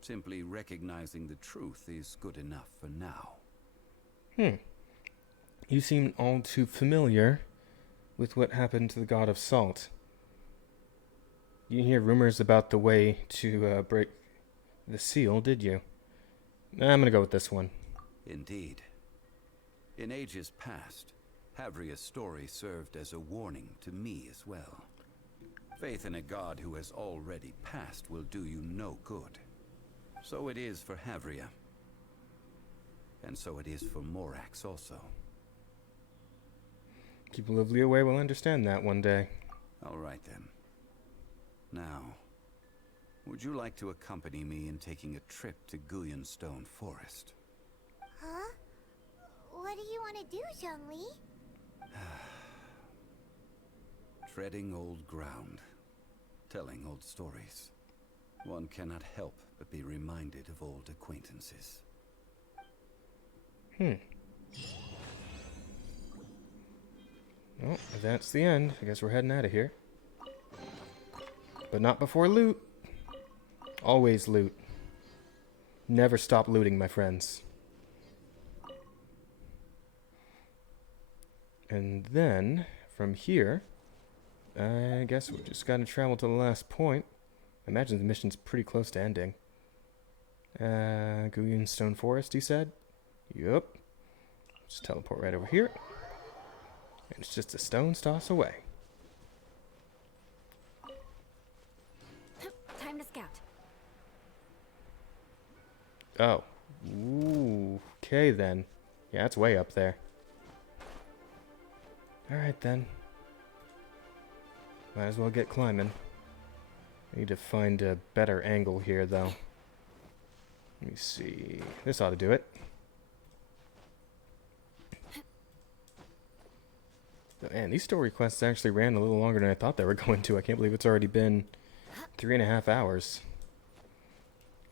simply recognizing the truth is good enough for now. You seem all too familiar with what happened to the god of salt? You didn't hear rumors about the way to break the seal, did you? I'm gonna go with this one. Indeed. In ages past, Havria's story served as a warning to me as well. Faith in a god who has already passed will do you no good. So it is for Havria. And so it is for Morax also. People of Leeway will understand that one day. All right then. Now, would you like to accompany me in taking a trip to Guyonstone Forest? Huh? What do you want to do, Zhongli? Treading old ground, telling old stories. One cannot help but be reminded of old acquaintances. Well, if that's the end, I guess we're heading out of here. But not before loot. Always loot. Never stop looting, my friends. And then, from here, I guess we just gotta travel to the last point. I imagine the mission's pretty close to ending. Guyonstone Forest, you said? Yup. Just teleport right over here. And it's just a stone's toss away. Time to scout. Oh. Ooh. Okay then. Yeah, it's way up there. Alright then. Might as well get climbing. I need to find a better angle here though. Let me see. This ought to do it. Man, these story quests actually ran a little longer than I thought they were going to. I can't believe it's already been 3.5 hours.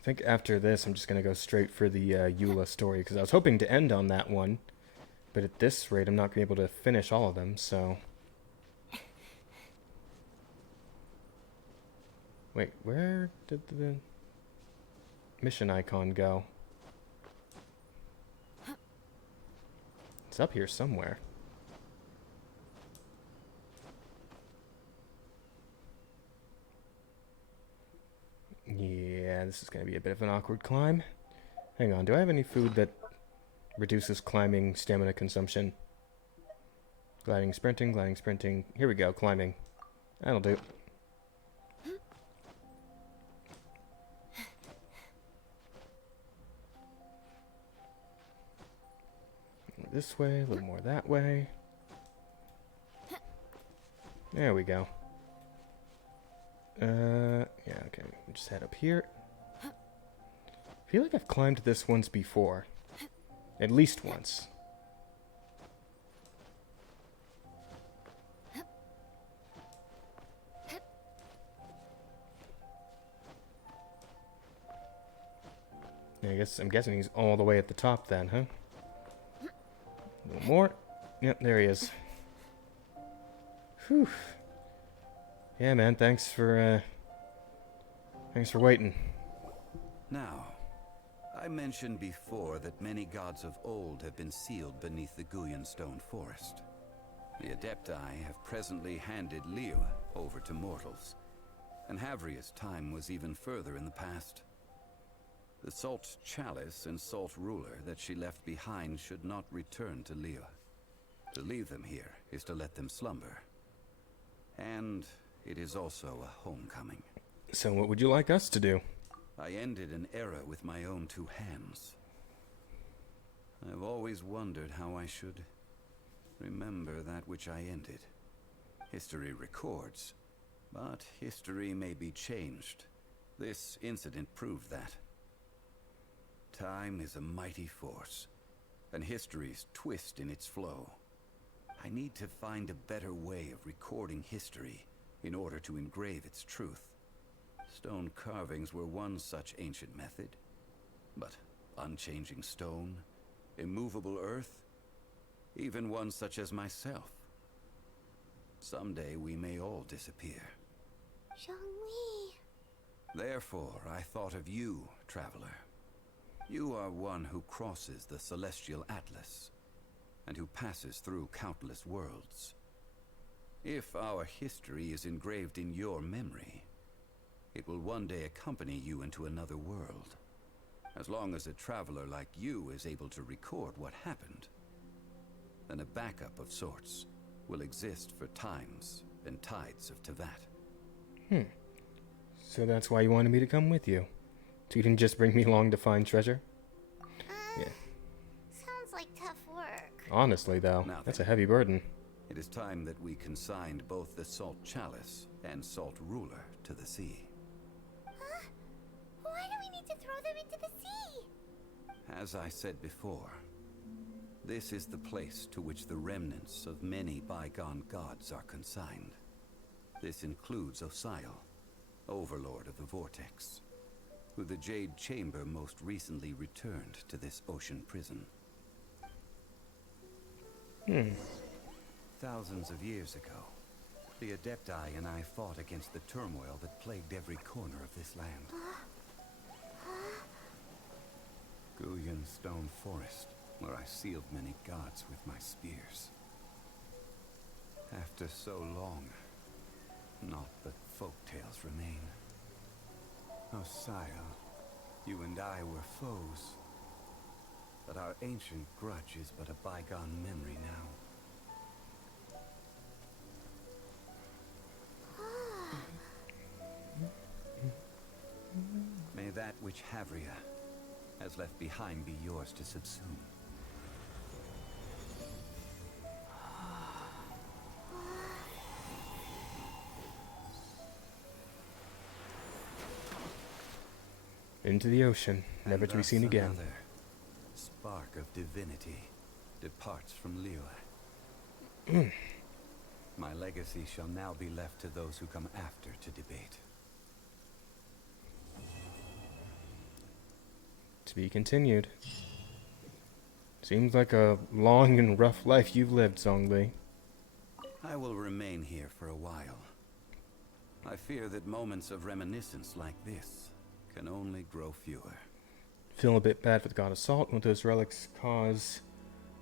I think after this, I'm just going to go straight for the Eula story, because I was hoping to end on that one. But at this rate, I'm not going to be able to finish all of them, so... Wait, where did the mission icon go? It's up here somewhere. Yeah, this is going to be a bit of an awkward climb. Hang on, do I have any food that reduces climbing stamina consumption? Gliding, sprinting, gliding, sprinting. Here we go, climbing. That'll do. This way, a little more that way. There we go. Yeah, okay, we'll just head up here. I feel like I've climbed this once before. At least once. I'm guessing he's all the way at the top then, huh? A little more. Yep, there he is. Whew. Yeah, man, thanks for waiting. Now, I mentioned before that many gods of old have been sealed beneath the Guyonstone Forest. The Adepti have presently handed Liyue over to mortals, and Havria's time was even further in the past. The Salt Chalice and Salt Ruler that she left behind should not return to Liyue. To leave them here is to let them slumber. And it is also a homecoming. So what would you like us to do? I ended an era with my own two hands. I've always wondered how I should remember that which I ended. History records, but history may be changed. This incident proved that. Time is a mighty force, and history's twist in its flow. I need to find a better way of recording history in order to engrave its truth. Stone carvings were one such ancient method, but unchanging stone, immovable earth, even one such as myself. Someday we may all disappear. Zhongli. Therefore, I thought of you, traveler. You are one who crosses the celestial atlas, and who passes through countless worlds. If our history is engraved in your memory, it will one day accompany you into another world. As long as a traveler like you is able to record what happened, then a backup of sorts will exist for times and tides of Teyvat. So that's why you wanted me to come with you? So you didn't just bring me along to find treasure? Yeah. Sounds like tough work. Honestly, though, that's a heavy burden. It is time that we consigned both the Salt Chalice and Salt Ruler to the sea. Huh? Why do we need to throw them into the sea? As I said before, this is the place to which the remnants of many bygone gods are consigned. This includes Osial, Overlord of the Vortex, who the Jade Chamber most recently returned to this ocean prison. Thousands of years ago, the Adepti and I fought against the turmoil that plagued every corner of this land. Guyan Stone Forest, where I sealed many gods with my spears. After so long, naught but folktales remain. Osial, you and I were foes, but our ancient grudge is but a bygone memory now. May that which Havria has left behind be yours to subsume. Into the ocean, never to be seen again. Another spark of divinity departs from Liyue. My legacy shall now be left to those who come after to debate. To be continued. Seems like a long and rough life you've lived, Zhongli. I will remain here for a while. I fear that moments of reminiscence like this can only grow fewer. Feel a bit bad for the god of salt. Won't those relics cause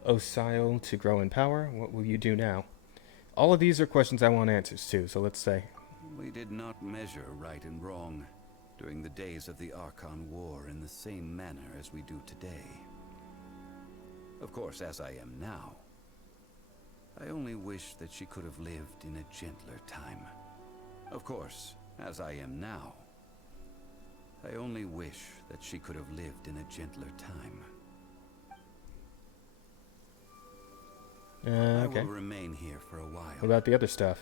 Osial to grow in power? What will you do now? All of these are questions I want answers to, so let's say. We did not measure right and wrong during the days of the Archon War in the same manner as we do today. Of course, as I am now, I only wish that she could have lived in a gentler time. Of course, as I am now, I only wish that she could have lived in a gentler time. I Okay. will remain here for a while. What about the other stuff?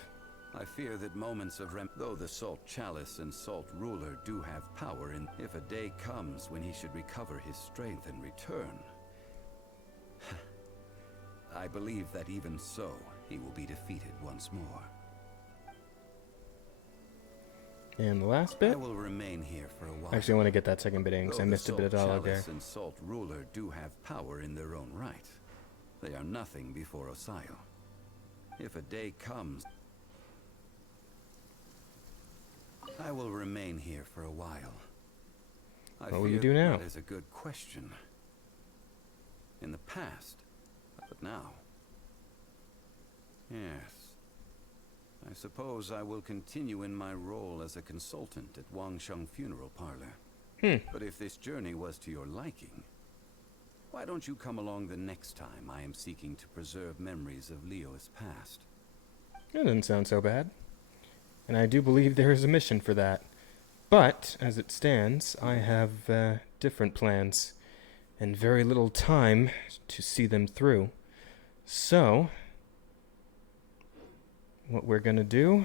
I fear that moments of though the Salt Chalice and Salt Ruler do have power, and if a day comes when he should recover his strength and return, I believe that even so, he will be defeated once more. And the last bit? I will remain here for a while. Actually, I want to get that second bit in because I missed a bit of dialogue there. The Salt Chalice and Salt Ruler do have power in their own right. They are nothing before Osial. If a day comes, I will remain here for a while. What will you do now? That is a good question. In the past, but now, yes. I suppose I will continue in my role as a consultant at Wangsheng Funeral Parlor. But if this journey was to your liking, why don't you come along the next time I am seeking to preserve memories of Liyue's past? That doesn't sound so bad. And I do believe there is a mission for that. But, as it stands, I have different plans and very little time to see them through. So, what we're going to do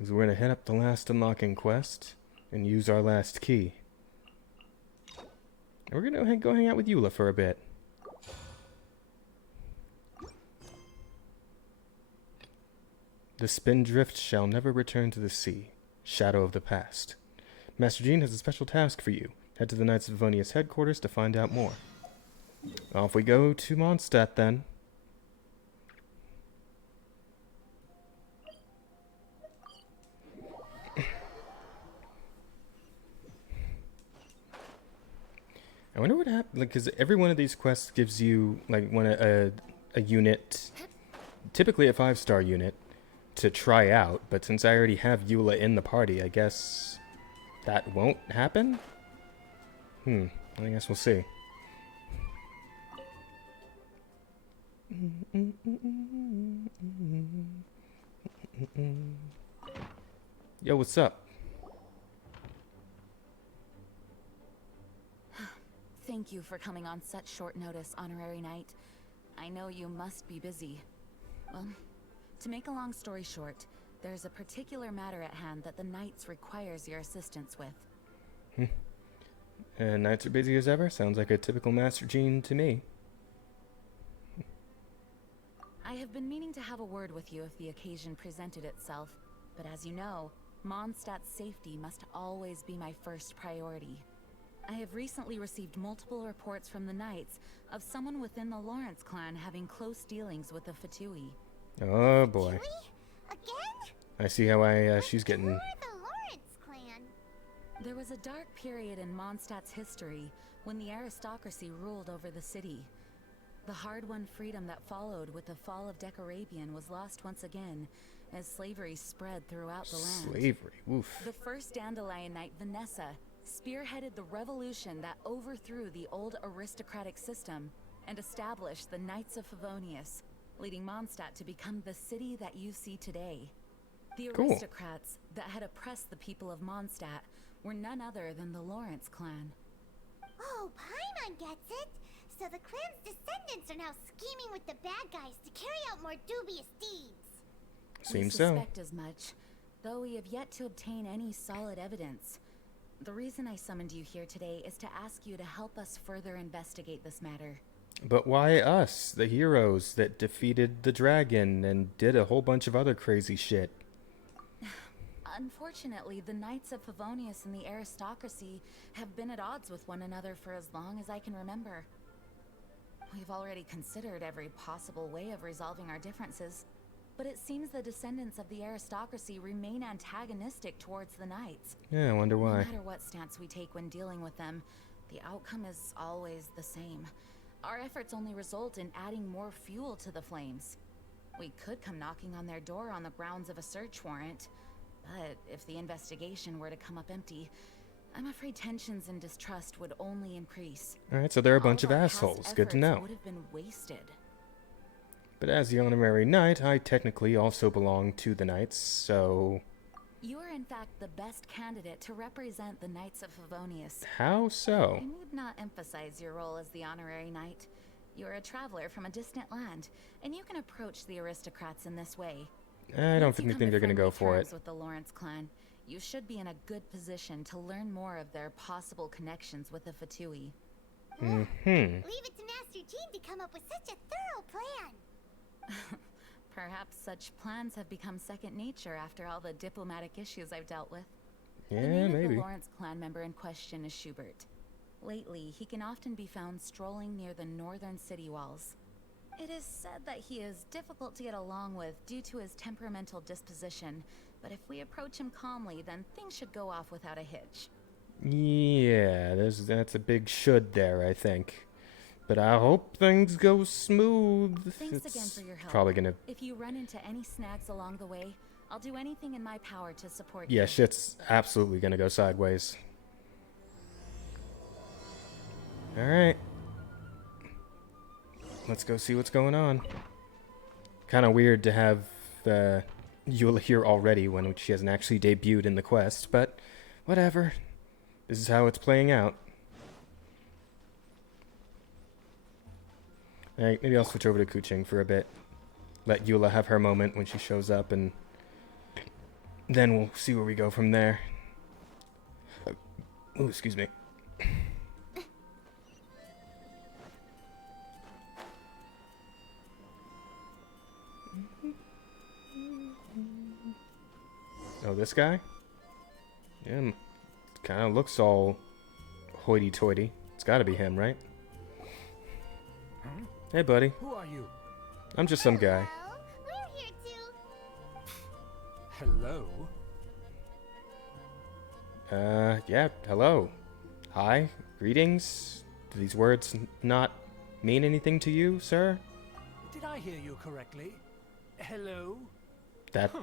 is we're going to head up the last unlocking quest and use our last key. And we're going to go hang out with Eula for a bit. The Spindrift shall never return to the sea. Shadow of the past. Master Jean has a special task for you. Head to the Knights of Favonius headquarters to find out more. Off we go to Mondstadt then. I wonder what happened, because every one of these quests gives you like a unit typically a 5-star unit to try out, but since I already have Eula in the party, I guess that won't happen? I guess we'll see. Yo, what's up? Thank you for coming on such short notice, Honorary Knight. I know you must be busy. Well, to make a long story short, there's a particular matter at hand that the Knights requires your assistance with. Knights are busy as ever? Sounds like a typical Master Gene to me. I have been meaning to have a word with you if the occasion presented itself, but as you know, Mondstadt's safety must always be my first priority. I have recently received multiple reports from the Knights of someone within the Lawrence clan having close dealings with the Fatui. Oh boy. Again? I see how she's getting... Who are the Lawrence clan? There was a dark period in Mondstadt's history when the aristocracy ruled over the city. The hard-won freedom that followed with the fall of Decarabian was lost once again as slavery spread throughout the land. Slavery, oof. The first Dandelion Knight, Vanessa, spearheaded the revolution that overthrew the old aristocratic system and established the Knights of Favonius, leading Mondstadt to become the city that you see today. The aristocrats that had oppressed the people of Mondstadt were none other than the Lawrence clan. Oh, Paimon gets it! So the clan's descendants are now scheming with the bad guys to carry out more dubious deeds. Seems we so. suspect as much, though we have yet to obtain any solid evidence. The reason I summoned you here today is to ask you to help us further investigate this matter. But why us, the heroes that defeated the dragon and did a whole bunch of other crazy shit? Unfortunately, the Knights of Favonius and the aristocracy have been at odds with one another for as long as I can remember. We've already considered every possible way of resolving our differences, but it seems the descendants of the aristocracy remain antagonistic towards the Knights. Yeah, I wonder why. No matter what stance we take when dealing with them, the outcome is always the same. Our efforts only result in adding more fuel to the flames. We could come knocking on their door on the grounds of a search warrant, but if the investigation were to come up empty, I'm afraid tensions and distrust would only increase. Alright, so they're a bunch of assholes. Good to know. Would have been wasted. But as the honorary knight, I technically also belong to the Knights, so... You are in fact the best candidate to represent the Knights of Favonius. How so? I need not emphasize your role as the honorary knight. You're a traveler from a distant land, and you can approach the aristocrats in this way. I don't think they're going to go for it. With the Lawrence clan, you should be in a good position to learn more of their possible connections with the Fatui. Leave it to Master Gene to come up with such a thorough plan. Perhaps such plans have become second nature after all the diplomatic issues I've dealt with. Yeah, the name maybe. of the Lawrence clan member in question is Schubert. Lately, he can often be found strolling near the northern city walls. It is said that he is difficult to get along with due to his temperamental disposition, but if we approach him calmly, then things should go off without a hitch. Yeah, that's a big should there, I think. But I hope things go smooth. Thanks again for your help. Probably gonna... If you run into any snags along the way, I'll do anything in my power to support you. Yeah, shit's absolutely gonna go sideways. Alright. Let's go see what's going on. Kind of weird to have Eula here already when she hasn't actually debuted in the quest, but whatever. This is how it's playing out. Alright, maybe I'll switch over to Kuching for a bit. Let Eula have her moment when she shows up, and then we'll see where we go from there. Oh, excuse me. Oh, this guy? Yeah, kind of looks all hoity-toity. It's gotta be him, right? Hey, buddy. Who are you? I'm just some guy. We're here too. Hello? Yeah, hello. Hi, greetings. Do these words not mean anything to you, sir? Did I hear you correctly? Hello? That. Huh.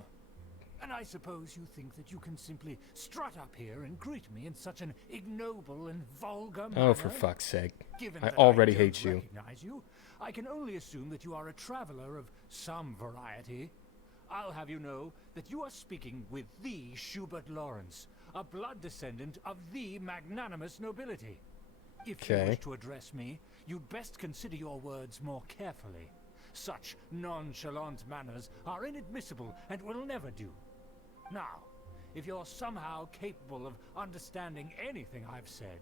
And I suppose you think that you can simply strut up here and greet me in such an ignoble and vulgar manner? Oh, for fuck's sake. Given I that already I hate don't you. recognize you, I can only assume that you are a traveler of some variety. I'll have you know that you are speaking with the Schubert Lawrence, a blood descendant of the magnanimous nobility. If you wish to address me, you'd best consider your words more carefully. Such nonchalant manners are inadmissible and will never do. Now, if you're somehow capable of understanding anything I've said,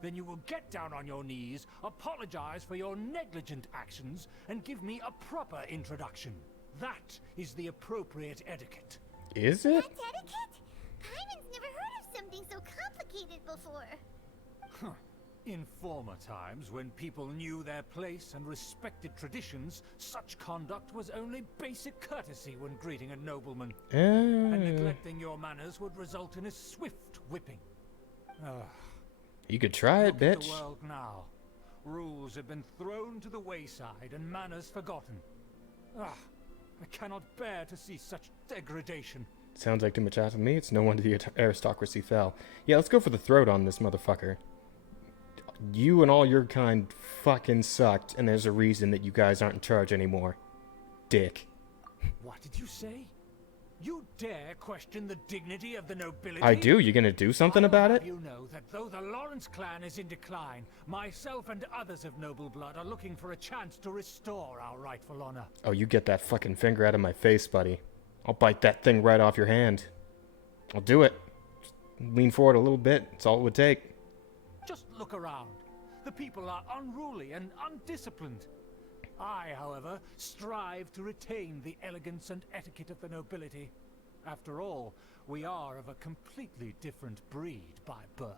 then you will get down on your knees, apologize for your negligent actions, and give me a proper introduction. That is the appropriate etiquette. Is it? That's etiquette? Paimon's never heard of something so complicated before. Huh. In former times, when people knew their place and respected traditions, such conduct was only basic courtesy when greeting a nobleman. And neglecting your manners would result in a swift whipping. You could try it, Look at bitch. the world now. Rules have been thrown to the wayside and manners forgotten. I cannot bear to see such degradation. Sounds like too much out of me. It's no wonder the aristocracy fell. Yeah, let's go for the throat on this motherfucker. You and all your kind fucking sucked, and there's a reason that you guys aren't in charge anymore. Dick. What did you say? You dare question the dignity of the nobility? I do. You gonna do something about it? You know that though the Lawrence clan is in decline, myself and others of noble blood are looking for a chance to restore our rightful honor. Oh, you get that fucking finger out of my face, buddy. I'll bite that thing right off your hand. I'll do it. Just lean forward a little bit. That's all it would take. Just look around. The people are unruly and undisciplined. I, however, strive to retain the elegance and etiquette of the nobility. After all, we are of a completely different breed by birth.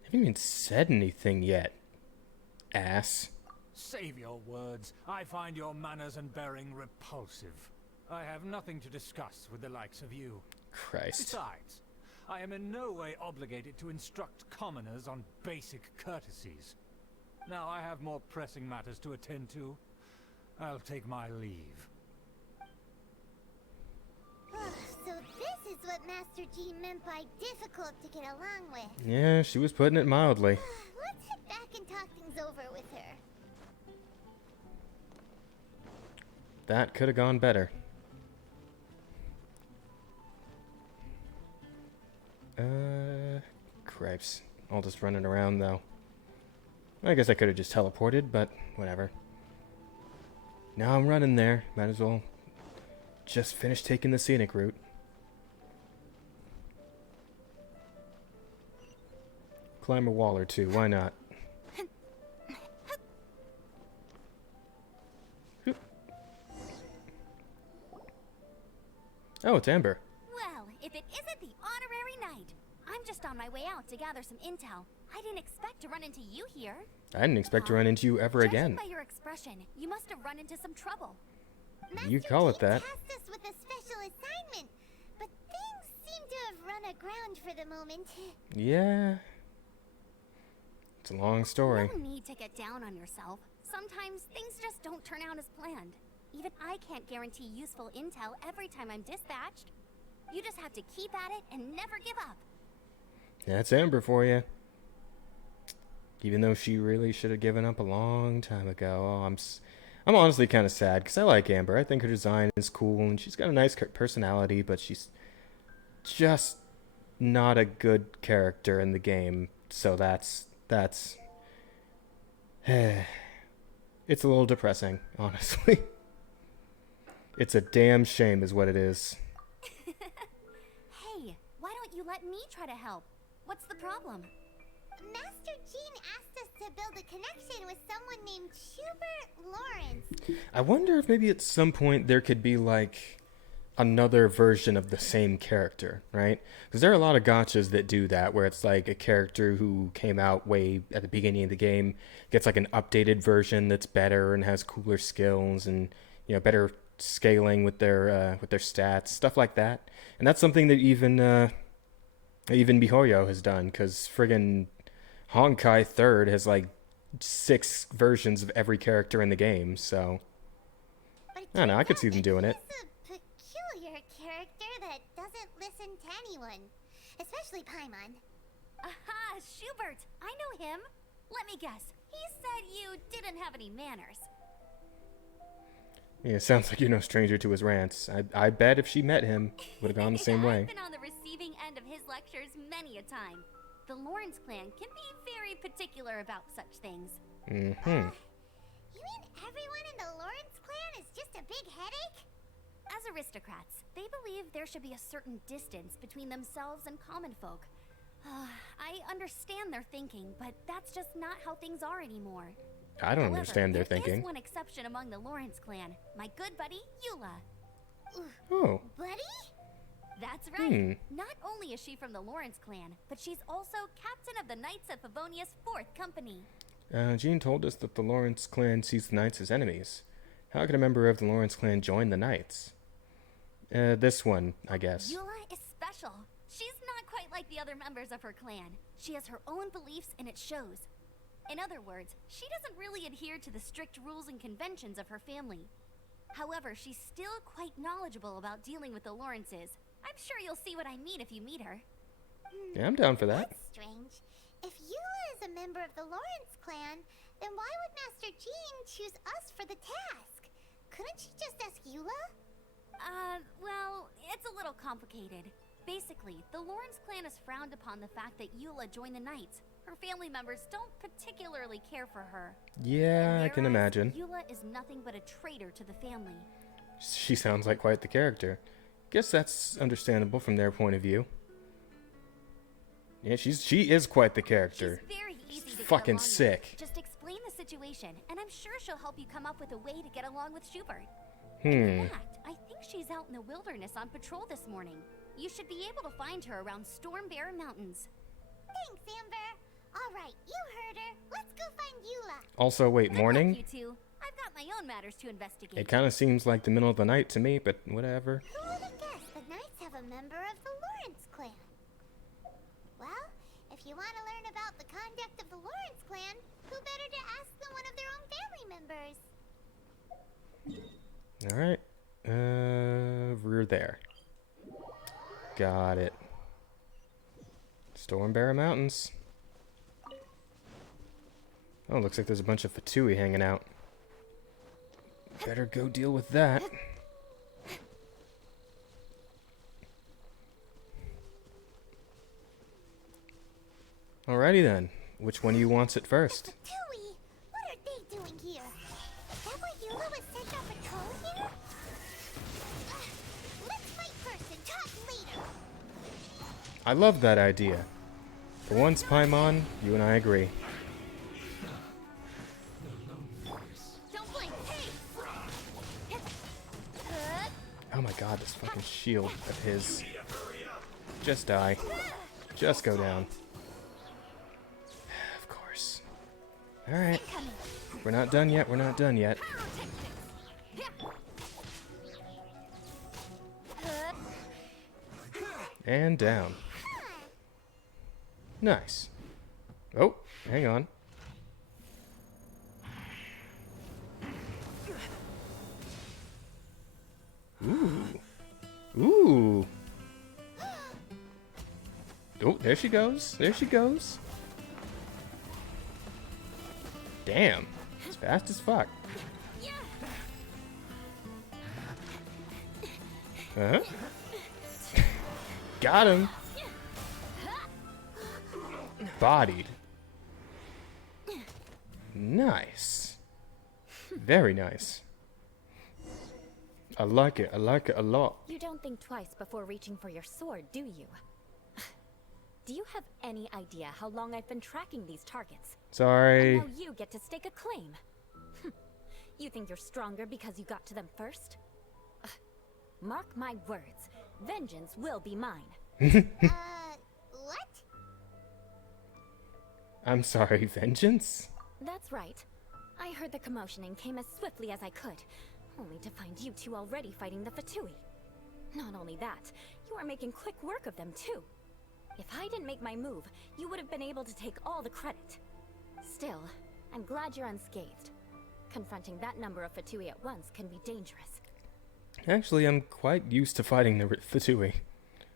I haven't even said anything yet, ass. Save your words. I find your manners and bearing repulsive. I have nothing to discuss with the likes of you. Christ. Besides, I am in no way obligated to instruct commoners on basic courtesies. Now I have more pressing matters to attend to. I'll take my leave. So this is what Master G meant by difficult to get along with. Yeah, she was putting it mildly. Let's head back and talk things over with her. That could have gone better. Cripes. All just running around, though. I guess I could have just teleported, but whatever. Now I'm running there. Might as well just finish taking the scenic route. Climb a wall or two, why not? Oh, it's Amber. Well, if it isn't the honorary knight. I'm just on my way out to gather some intel. I didn't expect to run into you here. I didn't expect to run into you ever again. Judging by your expression, you must have run into some trouble. You call it that. Tasked us with a special assignment, but things seem to have run aground for the moment. Yeah. It's a long story. No need to get down on yourself. Sometimes things just don't turn out as planned. Even I can't guarantee useful intel every time I'm dispatched. You just have to keep at it and never give up. That's Amber for you. Even though she really should have given up a long time ago. Oh, I'm honestly kind of sad because I like Amber. I think her design is cool and she's got a nice personality, but she's just not a good character in the game. So that's it's a little depressing, honestly. It's a damn shame is what it is. Hey, why don't you let me try to help? What's the problem? Master Jean asked us to build a connection with someone named Schubert Lawrence. I wonder if maybe at some point there could be like another version of the same character, right? Because there are a lot of gachas that do that, where it's like a character who came out way at the beginning of the game gets like an updated version that's better and has cooler skills and, you know, better scaling with their stats, stuff like that. And that's something that even miHoYo has done, because friggin' Honkai 3rd has like 6 versions of every character in the game, so I don't know, I could see them doing it. He's a peculiar character that doesn't listen to anyone, especially Paimon. Aha, Schubert! I know him. Let me guess. He said you didn't have any manners. Yeah, sounds like you're no stranger to his rants. I bet if she met him, would have gone the same way. I've been on the receiving end of his lectures many a time. The Lawrence clan can be very particular about such things. Mm-hmm. You mean everyone in the Lawrence clan is just a big headache? As aristocrats, they believe there should be a certain distance between themselves and common folk. I understand their thinking, but that's just not how things are anymore. I don't However, understand their there thinking. is one exception among the Lawrence clan, my good buddy, Eula. Oh. Buddy? That's right. Hmm. Not only is she from the Lawrence clan, but she's also captain of the Knights of Favonia's 4th Company. Jean told us that the Lawrence clan sees the Knights as enemies. How could a member of the Lawrence clan join the Knights? This one, I guess. Eula is special. She's not quite like the other members of her clan. She has her own beliefs and it shows. In other words, she doesn't really adhere to the strict rules and conventions of her family. However, she's still quite knowledgeable about dealing with the Lawrences. I'm sure you'll see what I mean if you meet her. Yeah, I'm down for that. That's strange. If Eula is a member of the Lawrence clan, then why would Master Jean choose us for the task? Couldn't she just ask Eula? Well, it's a little complicated. Basically, the Lawrence clan has frowned upon the fact that Eula joined the Knights. Her family members don't particularly care for her. Yeah, I can imagine. Eula is nothing but a traitor to the family. She sounds like quite the character. Guess that's understandable from their point of view. Yeah, she is quite the character. She's very easy to get fucking along sick. With. Just explain the situation, and I'm sure she'll help you come up with a way to get along with Schubert. Hmm. In fact, I think she's out in the wilderness on patrol this morning. You should be able to find her around Stormbear Mountains. Thanks, Amber. All right, you heard her. Let's go find Eula. Also, wait, Good morning? luck, you two. I've got my own matters to investigate. It kind of seems like the middle of the night to me, but whatever. Who would have guessed the Knights have a member of the Lawrence clan? Well, if you want to learn about the conduct of the Lawrence clan, who better to ask than one of their own family members? Alright. We're there. Got it. Stormbear Mountains. Oh, looks like there's a bunch of Fatui hanging out. Better go deal with that. Alrighty then. Which one of you wants it first? Fatui! What are they doing here? Is that why Eula was sent on patrol here? Let's fight first and talk later. I love that idea. For once, Paimon, you and I agree. Don't blink. Hey. Oh my god, this fucking shield of his. Just die. Just go down. Of course. Alright. We're not done yet, we're not done yet. And down. Nice. Oh, hang on. Ooh. Ooh. Oh, there she goes. There she goes. Damn. It's fast as fuck. Uh-huh. Got him. Bodied. Nice. Very nice. I like it. I like it a lot. You don't think twice before reaching for your sword, do you? Do you have any idea how long I've been tracking these targets? Sorry. And now you get to stake a claim. You think you're stronger because you got to them first? Mark my words. Vengeance will be mine. What? I'm sorry, vengeance? That's right. I heard the commotion and came as swiftly as I could, only to find you two already fighting the Fatui. Not only that, you are making quick work of them too. If I didn't make my move, you would have been able to take all the credit. Still, I'm glad you're unscathed. Confronting that number of Fatui at once can be dangerous. Actually, I'm quite used to fighting the Fatui.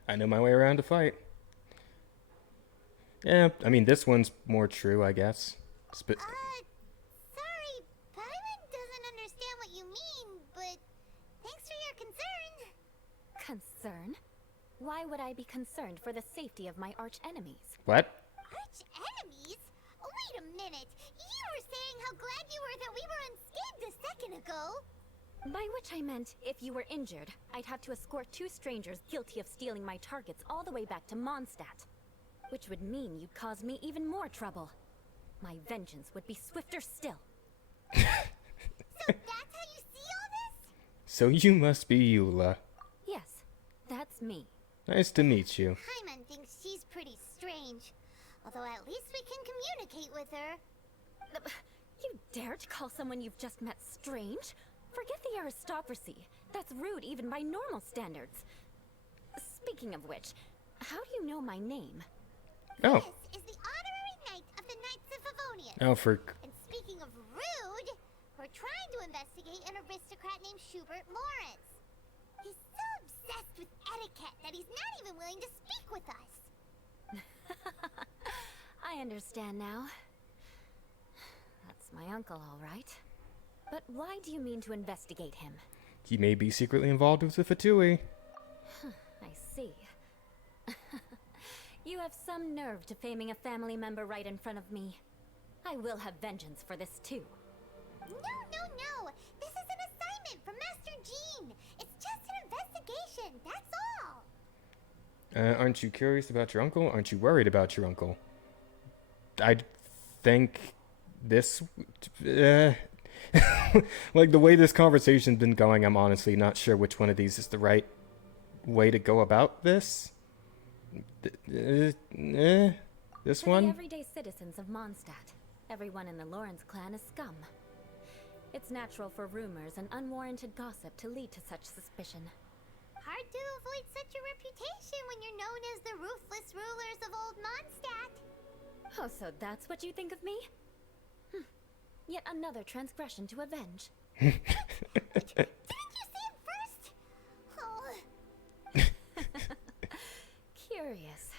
I know my way around a fight. Yeah, I mean, this one's more true, I guess. Sorry, Paimon doesn't understand what you mean, but thanks for your concern. Concern? Why would I be concerned for the safety of my arch enemies? What? Arch enemies? Wait a minute. You were saying how glad you were that we were unscathed a second ago. By which I meant, if you were injured, I'd have to escort 2 strangers guilty of stealing my targets all the way back to Mondstadt. Which would mean you'd cause me even more trouble. My vengeance would be swifter still. So that's how you see all this? So you must be Eula. Yes, that's me. Nice to meet you. Paimon thinks she's pretty strange. Although at least we can communicate with her. You dare to call someone you've just met strange? Forget the aristocracy. That's rude even by normal standards. Speaking of which, how do you know my name? Oh. This is the honorary knight of the Knights of Favonius. Oh, for... And speaking of rude, we're trying to investigate an aristocrat named Schubert Lawrence. He's so obsessed with etiquette that he's not even willing to speak with us. I understand now. That's my uncle, all right. But why do you mean to investigate him? He may be secretly involved with the Fatui. I see. You have some nerve to faming a family member right in front of me. I will have vengeance for this too. No. This is an assignment from Master Jean. It's just an investigation, that's all. Aren't you curious about your uncle? Aren't you worried about your uncle? I think this... like, the way this conversation's been going, I'm honestly not sure which one of these is the right way to go about this. This For one? the everyday citizens of Mondstadt, everyone in the Lawrence clan is scum. It's natural for rumors and unwarranted gossip to lead to such suspicion. Hard to avoid such a reputation when you're known as the ruthless rulers of old Mondstadt. Oh, so that's what you think of me? Yet another transgression to avenge. Didn't you see it first? Oh. Curious.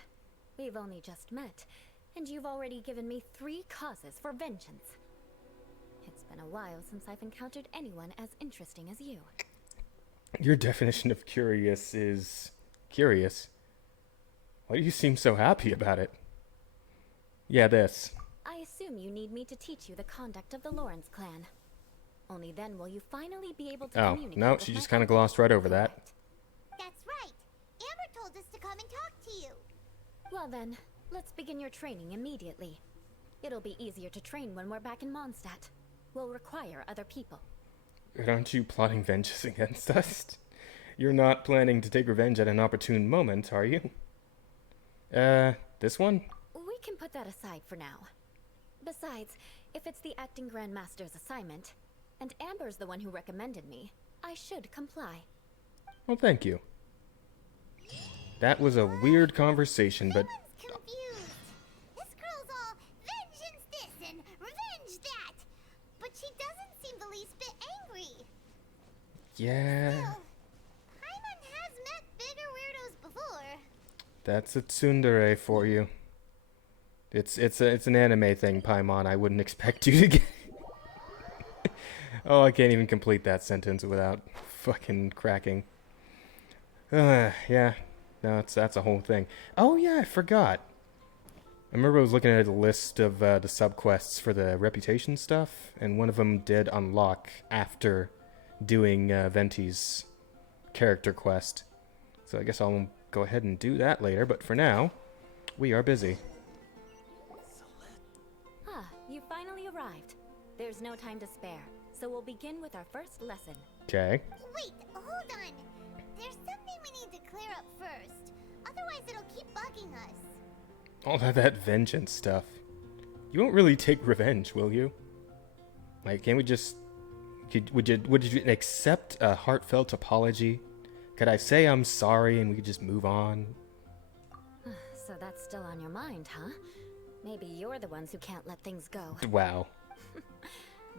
We've only just met, and you've already given me 3 causes for vengeance. It's been a while since I've encountered anyone as interesting as you. Your definition of curious is... curious? Why do you seem so happy about it? Yeah, this. I assume you need me to teach you the conduct of the Lawrence clan. Only then will you finally be able to communicate no, with she my just kind of uncle. glossed right over that. That's right. Amber told us to come and talk to you. Well then, let's begin your training immediately. It'll be easier to train when we're back in Mondstadt. We'll require other people. But aren't you plotting vengeance against us? You're not planning to take revenge at an opportune moment, are you? This one? We can put that aside for now. Besides, if it's the acting Grand Master's assignment, and Amber's the one who recommended me, I should comply. Well, thank you. That was a weird conversation, but... Confused. This girl's all vengeance this and revenge that. But she doesn't seem the least bit angry. Yeah... Paimon has met bigger weirdos before. That's a tsundere for you. It's an anime thing, Paimon. I wouldn't expect you to get... Oh, I can't even complete that sentence without fucking cracking. Yeah. No, that's a whole thing. Oh, yeah, I forgot. I remember I was looking at a list of the subquests for the reputation stuff, and one of them did unlock after doing Venti's character quest. So I guess I'll go ahead and do that later, but for now, we are busy. Ah, you finally arrived. There's no time to spare, so we'll begin with our first lesson. Okay. Wait, hold on. There's something we need to clear up first. Otherwise it'll keep bugging us. All of that vengeance stuff. You won't really take revenge, will you? Like, can't we just... Would you accept a heartfelt apology? Could I say I'm sorry and we could just move on? So that's still on your mind, huh? Maybe you're the ones who can't let things go. Wow.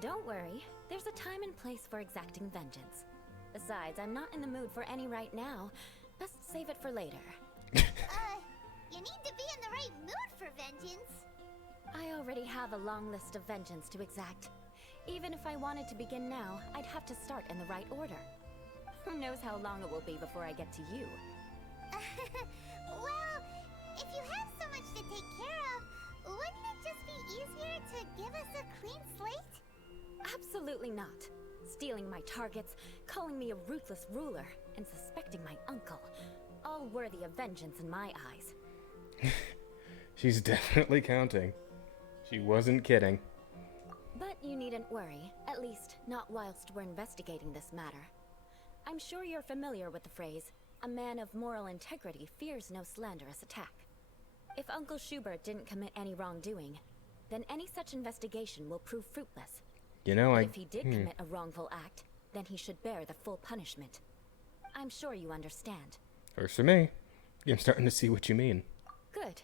Don't worry, there's a time and place for exacting vengeance. Besides, I'm not in the mood for any right now. Best save it for later. You need to be in the right mood for vengeance. I already have a long list of vengeance to exact. Even if I wanted to begin now, I'd have to start in the right order. Who knows how long it will be before I get to you? Well, if you have so much to take care of, wouldn't it just be easier to give us a clean slate? Absolutely not. Stealing my targets, calling me a ruthless ruler, and suspecting my uncle. All worthy of vengeance in my eyes. She's definitely counting. She wasn't kidding. But you needn't worry, at least not whilst we're investigating this matter. I'm sure you're familiar with the phrase, a man of moral integrity fears no slanderous attack. If Uncle Schubert didn't commit any wrongdoing, then any such investigation will prove fruitless. You know, But if he did commit a wrongful act, then he should bear the full punishment. I'm sure you understand. Works for me. I'm starting to see what you mean. Good.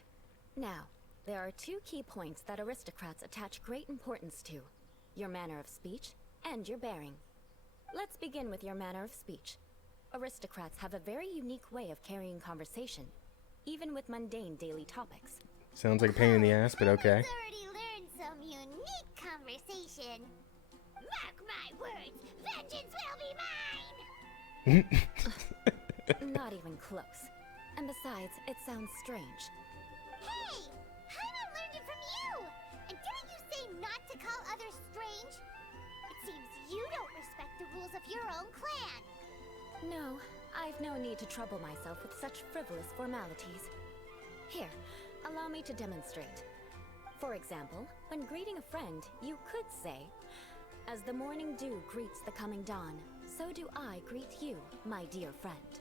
Now, there are two key points that aristocrats attach great importance to. Your manner of speech and your bearing. Let's begin with your manner of speech. Aristocrats have a very unique way of carrying conversation, even with mundane daily topics. Sounds like a pain in the ass, but okay. I've already learned some unique conversation. Mark my words, vengeance will be mine! Not even close. And besides, it sounds strange. Hey! Hyman learned it from you! And didn't you say not to call others strange? It seems you don't respect the rules of your own clan. No, I've no need to trouble myself with such frivolous formalities. Here, allow me to demonstrate. For example, when greeting a friend, you could say, "As the morning dew greets the coming dawn, so do I greet you, my dear friend."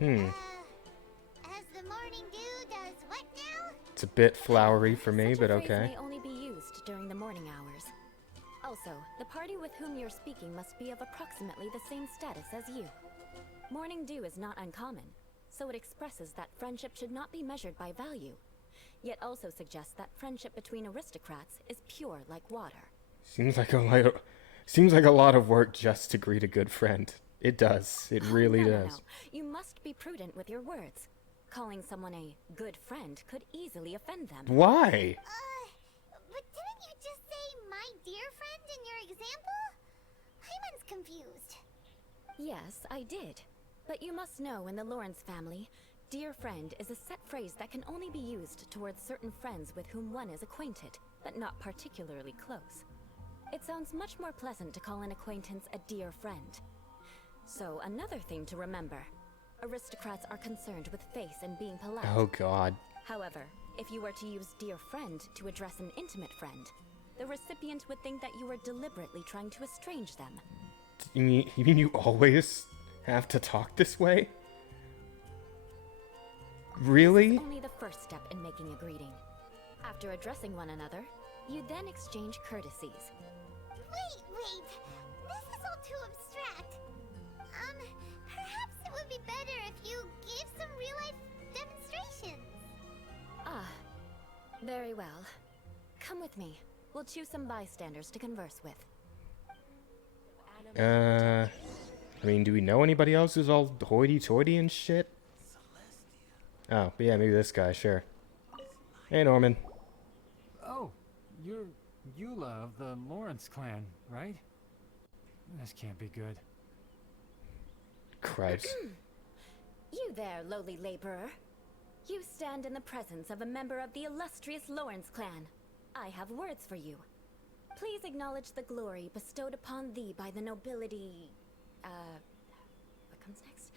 As the morning dew does what now? It's a bit flowery for me, but Such a phrase okay. may only be used during the morning hours. Also, the party with whom you're speaking must be of approximately the same status as you. Morning dew is not uncommon, so it expresses that friendship should not be measured by value, yet also suggests that friendship between aristocrats is pure like water. Seems like a lot of work just to greet a good friend. It does. It really does. No. You must be prudent with your words. Calling someone a good friend could easily offend them. Why? But didn't you just say my dear friend in your example? Hyman's confused. Yes, I did. But you must know in the Lawrence family, dear friend is a set phrase that can only be used towards certain friends with whom one is acquainted, but not particularly close. It sounds much more pleasant to call an acquaintance a dear friend. So, another thing to remember. Aristocrats are concerned with face and being polite. Oh god. However, if you were to use dear friend to address an intimate friend, the recipient would think that you were deliberately trying to estrange them. You mean you always have to talk this way? Really? This is only the first step in making a greeting. After addressing one another, you then exchange courtesies. Wait. This is all too abstract. Perhaps it would be better if you gave some real-life demonstrations. Ah, very well. Come with me. We'll choose some bystanders to converse with. I mean, do we know anybody else who's all hoity-toity and shit? Oh, but yeah, maybe this guy, sure. Hey, Norman. Oh, you're Eula of the Lawrence clan, right? This can't be good. Christ. You there, lowly laborer. You stand in the presence of a member of the illustrious Lawrence clan. I have words for you. Please acknowledge the glory bestowed upon thee by the nobility... what comes next?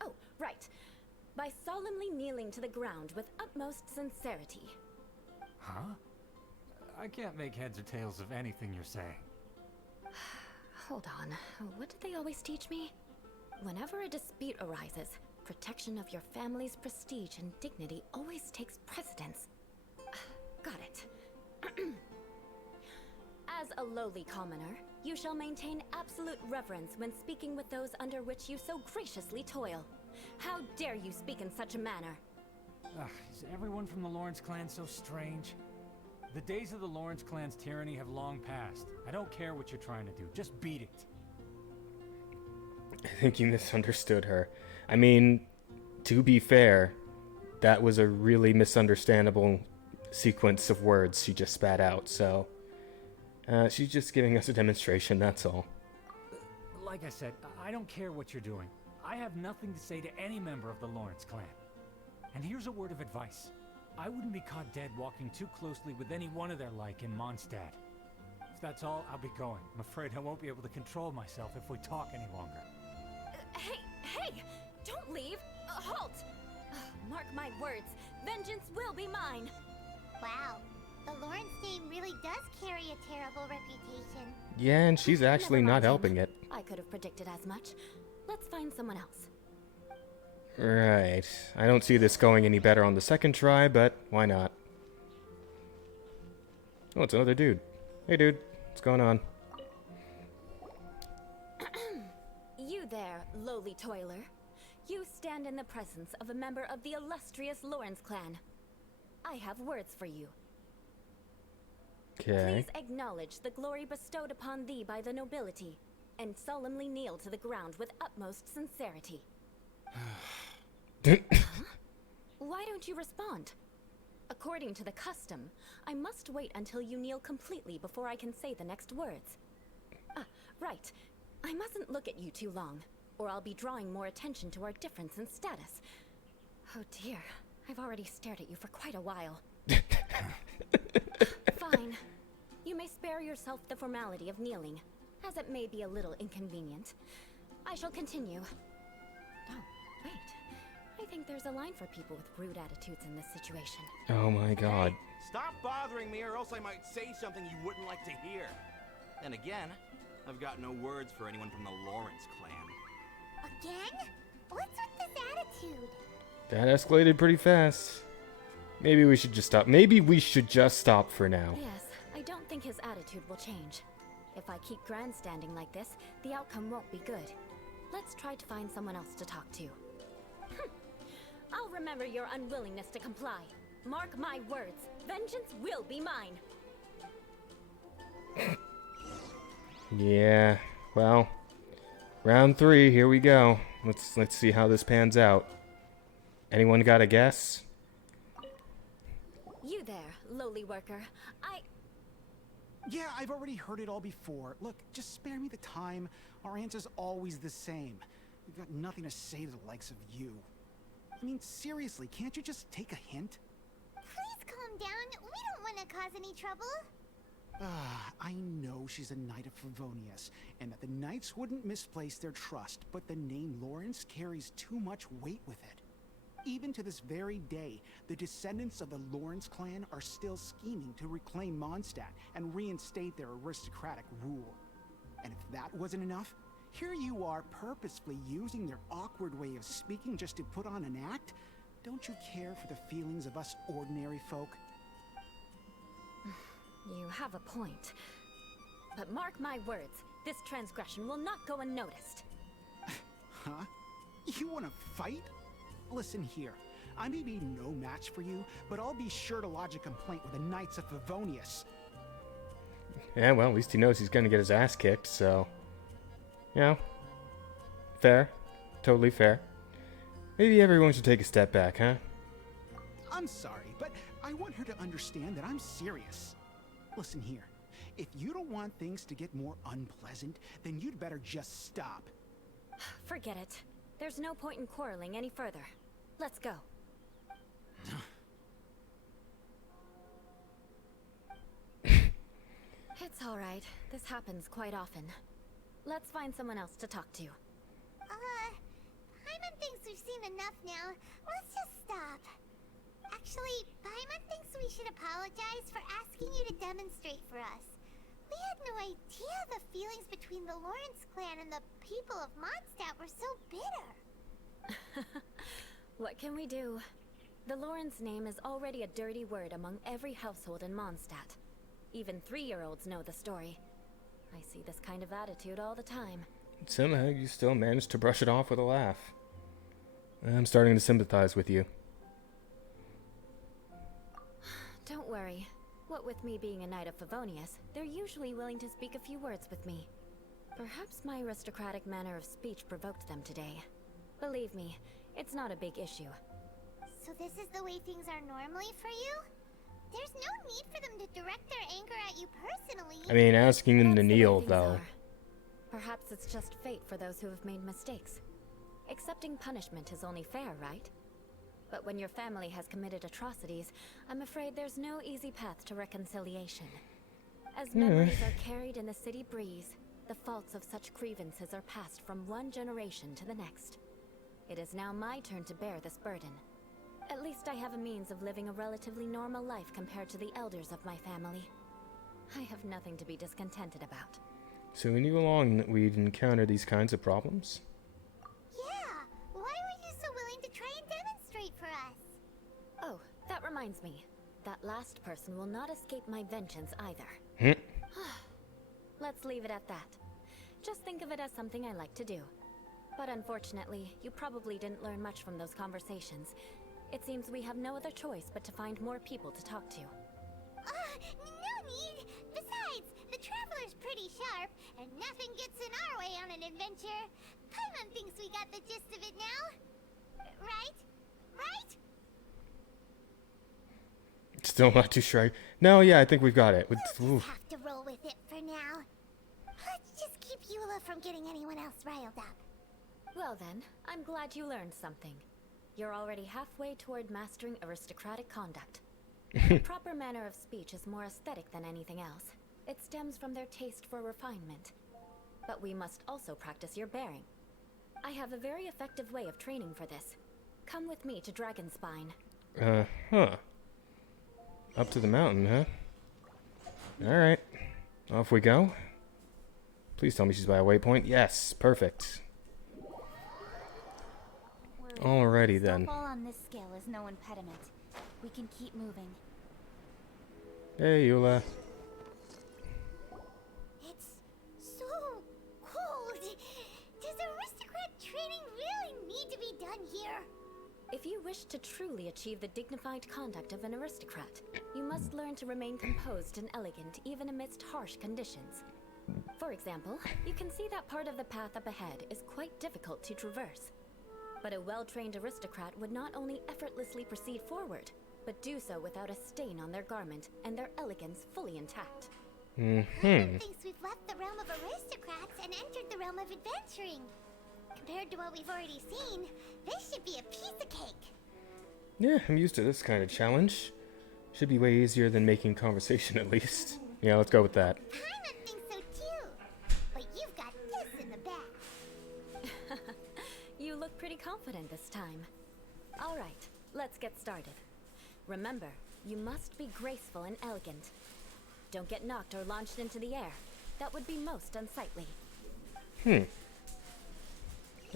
Oh, right. By solemnly kneeling to the ground with utmost sincerity. Huh? I can't make heads or tails of anything you're saying. Hold on. What did they always teach me? Whenever a dispute arises, protection of your family's prestige and dignity always takes precedence. Got it. As a lowly commoner, you shall maintain absolute reverence when speaking with those under which you so graciously toil. How dare you speak in such a manner? Is everyone from the Lawrence clan so strange? The days of the Lawrence clan's tyranny have long passed. I don't care what you're trying to do. Just beat it. I think you misunderstood her. I mean, to be fair, that was a really misunderstandable sequence of words she just spat out, so she's just giving us a demonstration, that's all. Like I said, I don't care what you're doing. I have nothing to say to any member of the Lawrence clan. And here's a word of advice. I wouldn't be caught dead walking too closely with any one of their like in Mondstadt. If that's all, I'll be going. I'm afraid I won't be able to control myself if we talk any longer. Hey! Don't leave! Halt! Mark my words, vengeance will be mine! Wow, the Lawrence name really does carry a terrible reputation. Yeah, and she's actually Never not mind, helping Jim. it. I could have predicted as much. Let's find someone else. Right. I don't see this going any better on the second try, but why not? Oh, it's another dude. Hey, dude. What's going on? You there, lowly toiler. You stand in the presence of a member of the illustrious Lawrence clan. I have words for you. Okay. Please acknowledge the glory bestowed upon thee by the nobility, and solemnly kneel to the ground with utmost sincerity. Huh? Why don't you respond? According to the custom, I must wait until you kneel completely before I can say the next words. Right. I mustn't look at you too long, or I'll be drawing more attention to our difference in status. Oh dear, I've already stared at you for quite a while. Fine. You may spare yourself the formality of kneeling, as it may be a little inconvenient. I shall continue. Oh, wait. I think there's a line for people with rude attitudes in this situation. Oh my god. Hey, stop bothering me or else I might say something you wouldn't like to hear. Then again, I've got no words for anyone from the Lawrence clan. Again? What's with this attitude? That escalated pretty fast. Maybe we should just stop. Maybe we should just stop for now. Yes, I don't think his attitude will change. If I keep grandstanding like this, the outcome won't be good. Let's try to find someone else to talk to. I'll remember your unwillingness to comply. Mark my words, vengeance will be mine. Yeah, well, round 3, here we go. Let's see how this pans out. Anyone got a guess? You there, lowly worker. Yeah, I've already heard it all before. Look, just spare me the time. Our answer's always the same. We've got nothing to say to the likes of you. I mean, seriously, can't you just take a hint? Please calm down. We don't want to cause any trouble. I know she's a Knight of Favonius, and that the Knights wouldn't misplace their trust, but the name Lawrence carries too much weight with it. Even to this very day, the descendants of the Lawrence clan are still scheming to reclaim Mondstadt and reinstate their aristocratic rule. And if that wasn't enough, here you are purposefully using their awkward way of speaking just to put on an act? Don't you care for the feelings of us ordinary folk? You have a point. But mark my words, this transgression will not go unnoticed. Huh? You want to fight? Listen here, I may be no match for you, but I'll be sure to lodge a complaint with the Knights of Favonius. Yeah, well, at least he knows he's gonna get his ass kicked, so... You know, fair. Totally fair. Maybe everyone should take a step back, huh? I'm sorry, but I want her to understand that I'm serious. Listen here, if you don't want things to get more unpleasant, then you'd better just stop. Forget it. There's no point in quarreling any further. Let's go. It's all right. This happens quite often. Let's find someone else to talk to. Paimon thinks we've seen enough now. Let's just stop. Actually, Paimon thinks we should apologize for asking you to demonstrate for us. We had no idea the feelings between the Lawrence clan and the people of Mondstadt were so bitter. What can we do? The Lawrence name is already a dirty word among every household in Mondstadt. Even 3-year-olds know the story. I see this kind of attitude all the time. Somehow you still managed to brush it off with a laugh. I'm starting to sympathize with you. Don't worry. What with me being a knight of Favonius, they're usually willing to speak a few words with me. Perhaps my aristocratic manner of speech provoked them today. Believe me, it's not a big issue. So this is the way things are normally for you? There's no need for them to direct their anger at you personally. I mean, asking them to That's the way kneel, things though. are. Perhaps it's just fate for those who have made mistakes. Accepting punishment is only fair, right? But when your family has committed atrocities, I'm afraid there's no easy path to reconciliation. As memories are carried in the city breeze, the faults of such grievances are passed from one generation to the next. It is now my turn to bear this burden. At least I have a means of living a relatively normal life compared to the elders of my family. I have nothing to be discontented about. So we knew along that we'd encounter these kinds of problems? Yeah, why were you so willing to try and demonstrate for us? Oh, that reminds me. That last person will not escape my vengeance either. Let's leave it at that. Just think of it as something I like to do. But unfortunately, you probably didn't learn much from those conversations. It seems we have no other choice but to find more people to talk to. No need! Besides, the Traveler's pretty sharp, and nothing gets in our way on an adventure. Paimon thinks we got the gist of it now. Right? Right? Still not too sure. No, yeah, I think we've got it. We'll just have to roll with it for now. Let's just keep Eula from getting anyone else riled up. Well then, I'm glad you learned something. You're already halfway toward mastering aristocratic conduct. The proper manner of speech is more aesthetic than anything else. It stems from their taste for refinement. But we must also practice your bearing. I have a very effective way of training for this. Come with me to Dragonspine. Up to the mountain, huh? Alright. Off we go. Please tell me she's by a waypoint. Yes, perfect. Alrighty then. Snowball on this scale is no impediment. We can keep moving. Hey, Eula. It's so cold. Does aristocrat training really need to be done here? If you wish to truly achieve the dignified conduct of an aristocrat, you must learn to remain composed and elegant even amidst harsh conditions. For example, you can see that part of the path up ahead is quite difficult to traverse. But a well-trained aristocrat would not only effortlessly proceed forward, but do so without a stain on their garment and their elegance fully intact. Paimon thinks we've left the realm of aristocrats and entered the realm of adventuring. Compared to what we've already seen, this should be a piece of cake. Yeah, I'm used to this kind of challenge. Should be way easier than making conversation, at least. Yeah, let's go with that. Paimon thinks so too. But you've got this in the back. You look pretty confident this time. All right, let's get started. Remember, you must be graceful and elegant. Don't get knocked or launched into the air. That would be most unsightly.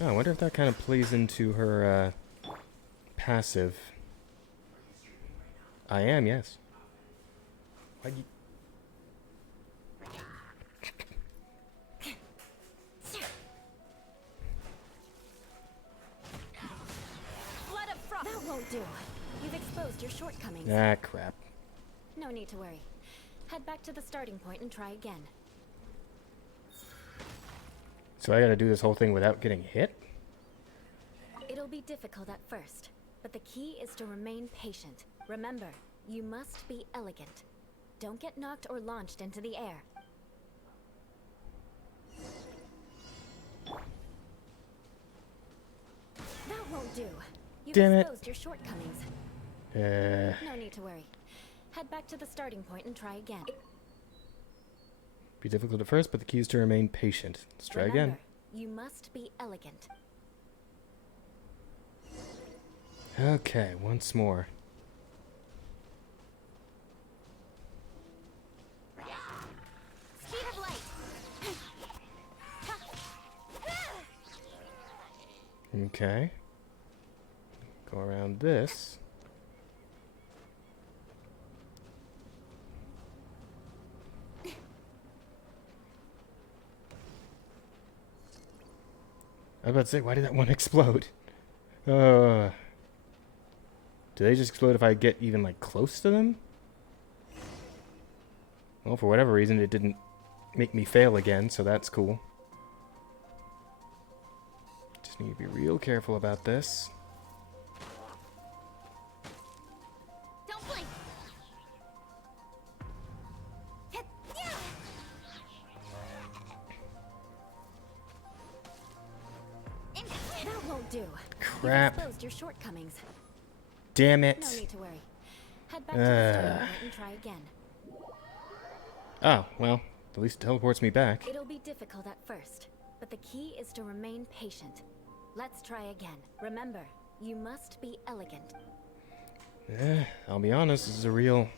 Oh, I wonder if that kind of plays into her passive. I am, yes. Why'd you... Blood of frost. That won't do. You've exposed your shortcomings. Ah, crap. No need to worry. Head back to the starting point and try again. So I gotta do this whole thing without getting hit? It'll be difficult at first, but the key is to remain patient. Remember, you must be elegant. Don't get knocked or launched into the air. That won't do. You've Damn it. exposed your shortcomings. No need to worry. Head back to the starting point and try again. Be difficult at first, but the key is to remain patient. Let's try again. Remember, you must be elegant. Okay, once more. Speed of light. Okay. Go around this. I was about to say, why did that one explode? Do they just explode if I get even, like, close to them? Well, for whatever reason, it didn't make me fail again, so that's cool. Just need to be real careful about this. Don't blink. That won't do. Crap. You've exposed your shortcomings. Damn it. No need to worry. Head back to the starting point and try again. Oh, well, at least it teleports me back. It'll be difficult at first, but the key is to remain patient. Let's try again. Remember, you must be elegant. Yeah, I'll be honest, this is a real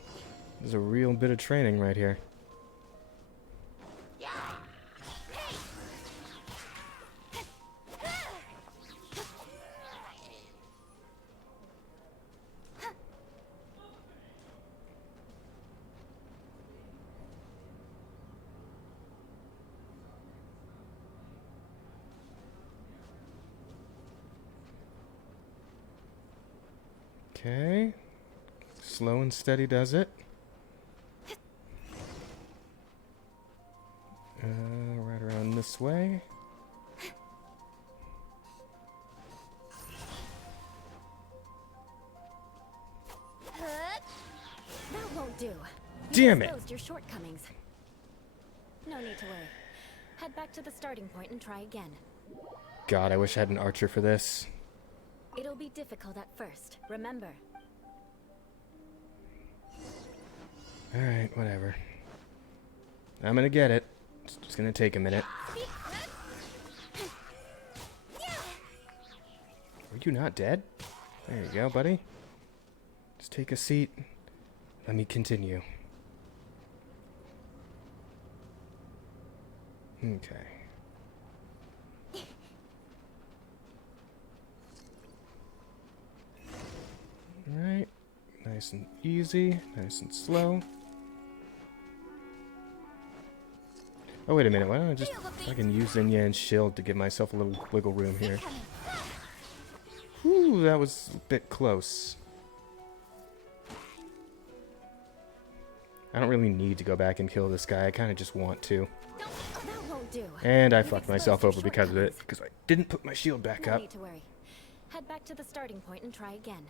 bit of training right here. Okay. Slow and steady does it. Right around this way. That won't do. Damn it. Exposed your shortcomings. No need to worry. Head back to the starting point and try again. God, I wish I had an archer for this. It'll be difficult at first. Remember. Alright, whatever. I'm gonna get it. It's just gonna take a minute. Are you not dead? There you go, buddy. Just take a seat. Let me continue. Okay. Alright. Nice and easy. Nice and slow. Oh, wait a minute. Why don't I just fucking use Zinyan's shield to give myself a little wiggle room here? Ooh, that was a bit close. I don't really need to go back and kill this guy. I kind of just want to. That won't do. And I fucked myself over because of it, because I didn't put my shield back No up. need to worry. Head back to the starting point and try again.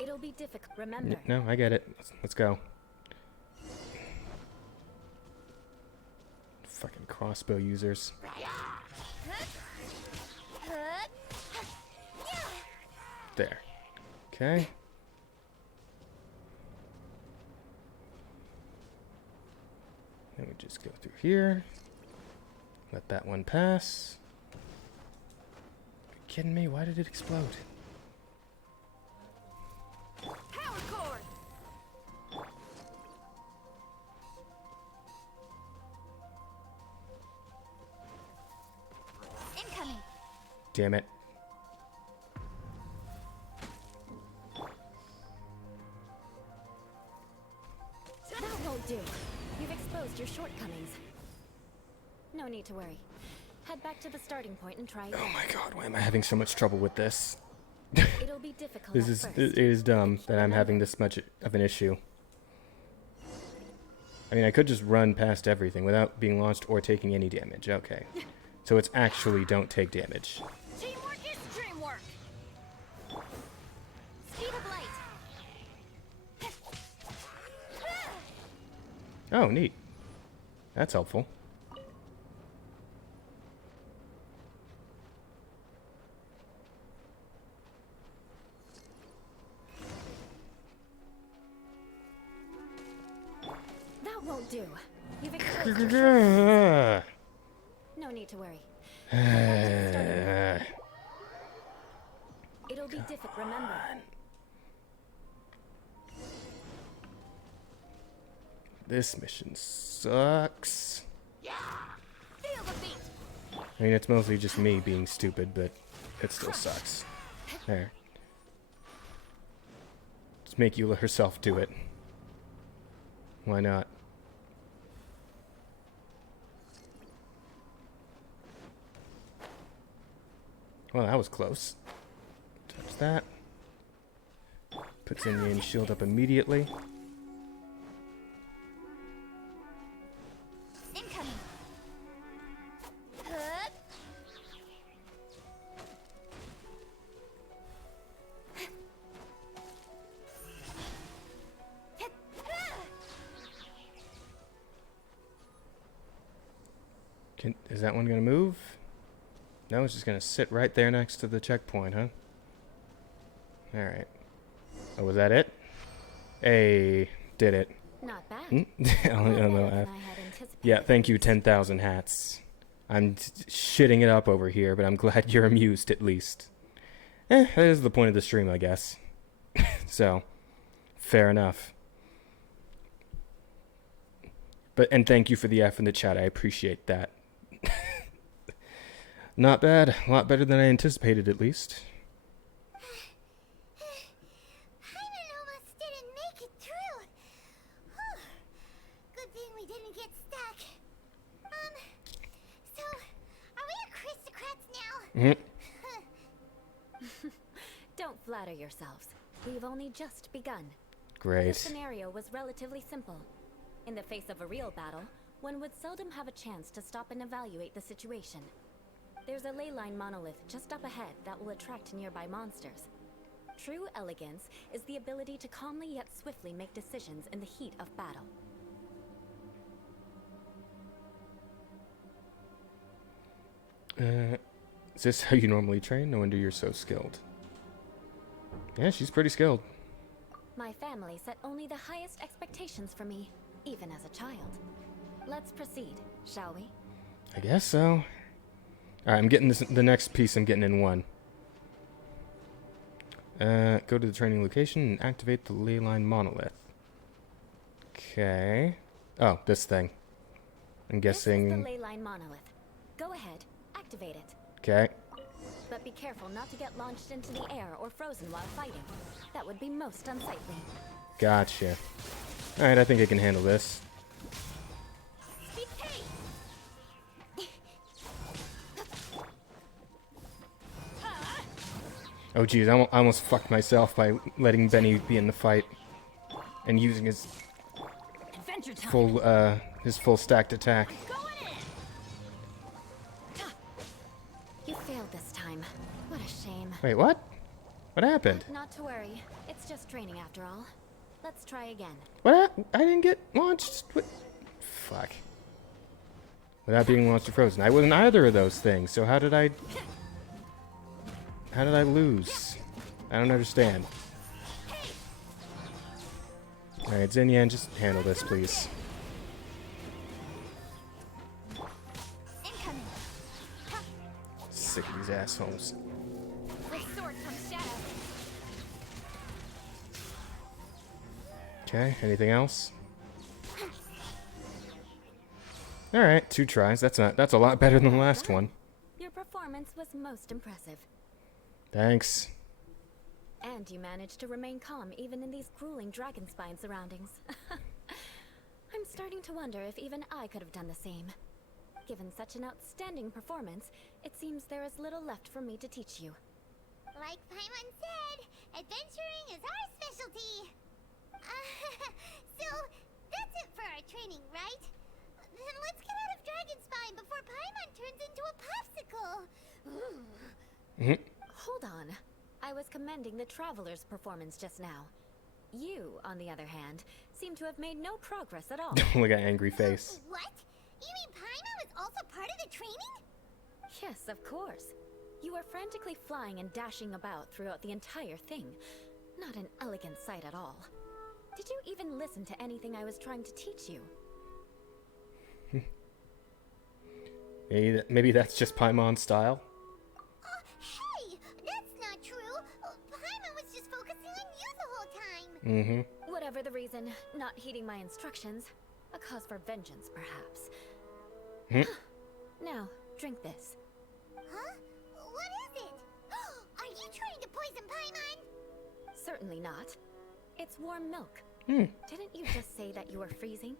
It'll be difficult. Remember. No, I get it. Let's go. Fucking crossbow users. There. Okay. Then we just go through here. Let that one pass. Are you kidding me? Why did it explode? Power cord. Incoming. Damn it. That won't do. You've exposed your shortcomings. No need to worry. Head back to the starting point and try again. Oh my god, why am I having so much trouble with this? It'll be difficult This at is first. it is dumb that I'm having this much of an issue. I mean, I could just run past everything without being launched or taking any damage. Okay. So it's actually don't take damage. Teamwork is dreamwork. Speed of light. Oh, neat. That's helpful. That won't do. You've exposed your shortcomings. No need to worry. It'll be difficult. Remember. This mission sucks. Feel the beat. I mean, it's mostly just me being stupid, but it still sucks. There. Just make Eula herself do it. Why not? Well, that was close. Touch that. Puts Zinyan's shield up immediately. Incoming. Hup. Is that one gonna move? No, it's just gonna sit right there next to the checkpoint, huh? Alright. Oh, was that it? Hey, did it. Not bad. I don't know. Yeah, thank you, 10,000 hats. I'm shitting it up over here, but I'm glad you're amused at least. That is the point of the stream, I guess. So, fair enough. And thank you for the F in the chat. I appreciate that. Not bad. A lot better than I anticipated, at least. Paimon almost didn't make it through. Whew. Good thing we didn't get stuck. So, are we aristocrats now? Don't flatter yourselves. We've only just begun. Great. The scenario was relatively simple. In the face of a real battle, one would seldom have a chance to stop and evaluate the situation. There's a ley line monolith just up ahead that will attract nearby monsters. True elegance is the ability to calmly yet swiftly make decisions in the heat of battle. Is this how you normally train? No wonder you're so skilled. Yeah, she's pretty skilled. My family set only the highest expectations for me, even as a child. Let's proceed, shall we? I guess so. Alright, I'm getting the next piece I'm getting in one. Go to the training location and activate the ley line monolith. Okay. Oh, this thing. I'm guessing... This is the ley line monolith. Go ahead, activate it. Okay. But be careful not to get launched into the air or frozen while fighting. That would be most unsightly. Gotcha. Alright, I think I can handle this. Oh geez, I almost fucked myself by letting Benny be in the fight and using his full stacked attack. You failed this time. What a shame. Wait, what? What happened? Not to worry. It's just training after all. Let's try again. What? I didn't get launched. What? Fuck. Without being launched or frozen. I wasn't either of those things, so how did I lose? I don't understand. Alright, Xinyan, just handle this, please. Sick of these assholes. Okay, anything else? Alright, 2 tries. That's a lot better than the last one. Your performance was most impressive. Thanks. And you managed to remain calm even in these grueling dragon spine surroundings. I'm starting to wonder if even I could have done the same. Given such an outstanding performance, it seems there is little left for me to teach you. Like Paimon said, adventuring is our specialty. So, that's it for our training, right? Then let's get out of Dragonspine before Paimon turns into a popsicle. Hold on. I was commending the Traveler's performance just now. You, on the other hand, seem to have made no progress at all. Look at that angry face. What? You mean Paimon was also part of the training? Yes, of course. You were frantically flying and dashing about throughout the entire thing. Not an elegant sight at all. Did you even listen to anything I was trying to teach you? Maybe that's just Paimon's style. Hey, that's not true. Paimon was just focusing on you the whole time. Mm-hmm. Whatever the reason, not heeding my instructions. A cause for vengeance, perhaps. Now, drink this. Huh? What is it? Are you trying to poison Paimon? Certainly not. It's warm milk. Didn't you just say that you were freezing?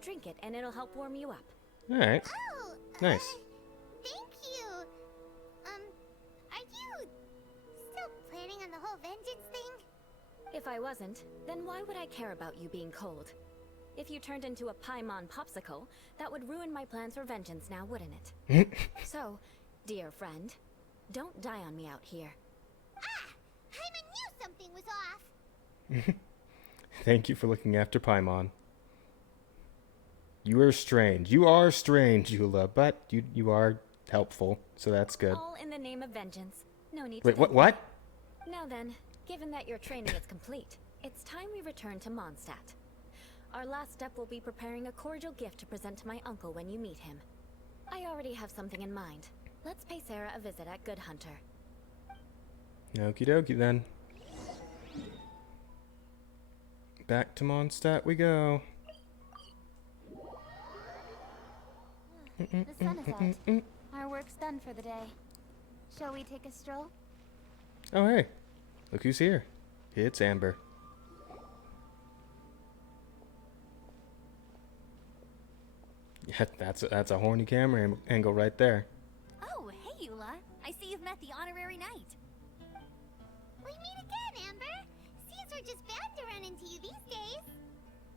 Drink it and it'll help warm you up. Alright. Oh, nice. Thank you. Are you still planning on the whole vengeance thing? If I wasn't, then why would I care about you being cold? If you turned into a Paimon popsicle, that would ruin my plans for vengeance now, wouldn't it? So, dear friend, don't die on me out here. Paimon knew something was off. Thank you for looking after Paimon. You are strange. You are strange, Eula, but you are helpful, so that's good. All in the name of vengeance. No need Wait, to what? Now then, given that your training is complete, it's time we return to Mondstadt. Our last step will be preparing a cordial gift to present to my uncle when you meet him. I already have something in mind. Let's pay Sarah a visit at Good Hunter. Okie dokie then. Back to Mondstadt we go. The sun is out. Our work's done for the day. Shall we take a stroll? Oh hey, look who's here. It's Amber. Yeah, that's a horny camera angle right there. Oh, hey, Eula. I see you've met the honorary knight. We meet again, Amber. Seems we're just bound to run into you these days.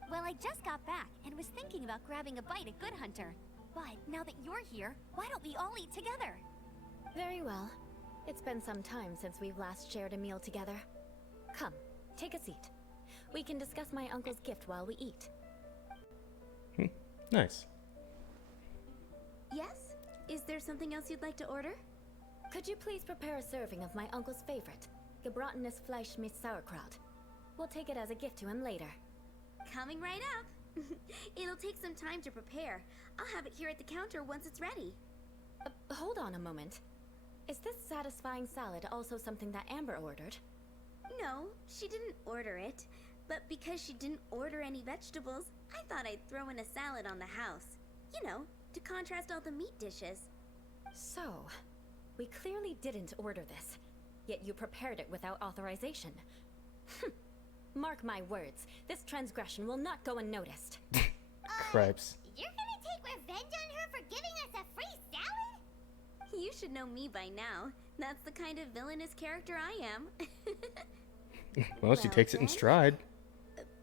Well, I just got back and was thinking about grabbing a bite at Good Hunter. But now that you're here, why don't we all eat together? Very well. It's been some time since we've last shared a meal together. Come, take a seat. We can discuss my uncle's gift while we eat. Nice. Yes? Is there something else you'd like to order? Could you please prepare a serving of my uncle's favorite, gebratenes Fleisch mit Sauerkraut? We'll take it as a gift to him later. Coming right up. It'll take some time to prepare. I'll have it here at the counter once it's ready. Hold on a moment. Is this satisfying salad also something that Amber ordered? No, she didn't order it. But because she didn't order any vegetables, I thought I'd throw in a salad on the house. You know, to contrast all the meat dishes. So, we clearly didn't order this, yet you prepared it without authorization. Mark my words, this transgression will not go unnoticed. Cripes. You're gonna take revenge on her for giving us a free salad? You should know me by now. That's the kind of villainous character I am. Well, she takes it in stride.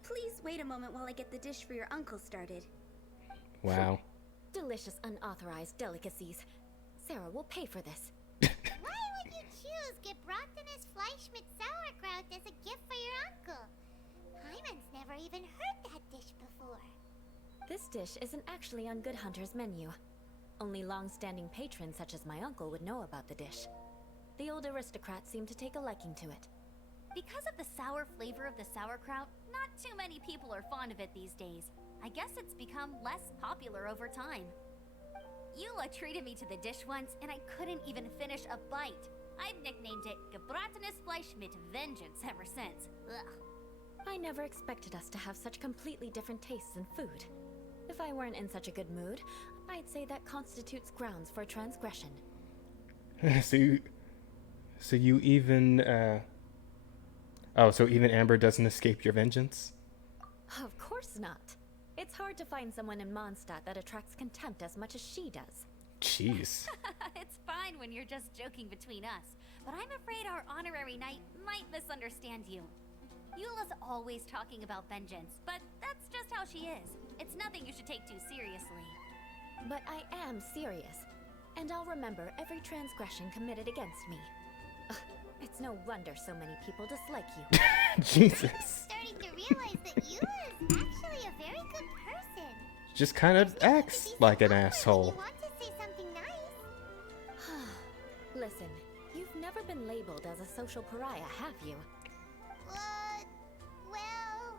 Please wait a moment while I get the dish for your uncle started. Wow. Delicious unauthorized delicacies. Sarah will pay for this. Why would you choose gebratenes Fleisch mit Sauerkraut as a gift for your uncle? Paimon's never even heard that dish before. This dish isn't actually on Good Hunter's menu. Only long-standing patrons such as my uncle would know about the dish. The old aristocrats seem to take a liking to it. Because of the sour flavor of the sauerkraut, not too many people are fond of it these days. I guess it's become less popular over time. Eula treated me to the dish once, and I couldn't even finish a bite. I've nicknamed it gebratenes Fleisch mit Vengeance ever since. Ugh. I never expected us to have such completely different tastes in food. If I weren't in such a good mood, I'd say that constitutes grounds for transgression. So you even, so even Amber doesn't escape your vengeance? Of course not. It's hard to find someone in Mondstadt that attracts contempt as much as she does. Jeez. It's fine when you're just joking between us, but I'm afraid our honorary knight might misunderstand you. Eula's always talking about vengeance, but that's just how she is. It's nothing you should take too seriously. But I am serious, and I'll remember every transgression committed against me. Ugh, it's no wonder so many people dislike you. Jesus. I'm starting to realize that Eula is actually a very good person. Just kind of acts like an asshole. Want to say something nice? Listen, you've never been labeled as a social pariah, have you? Well,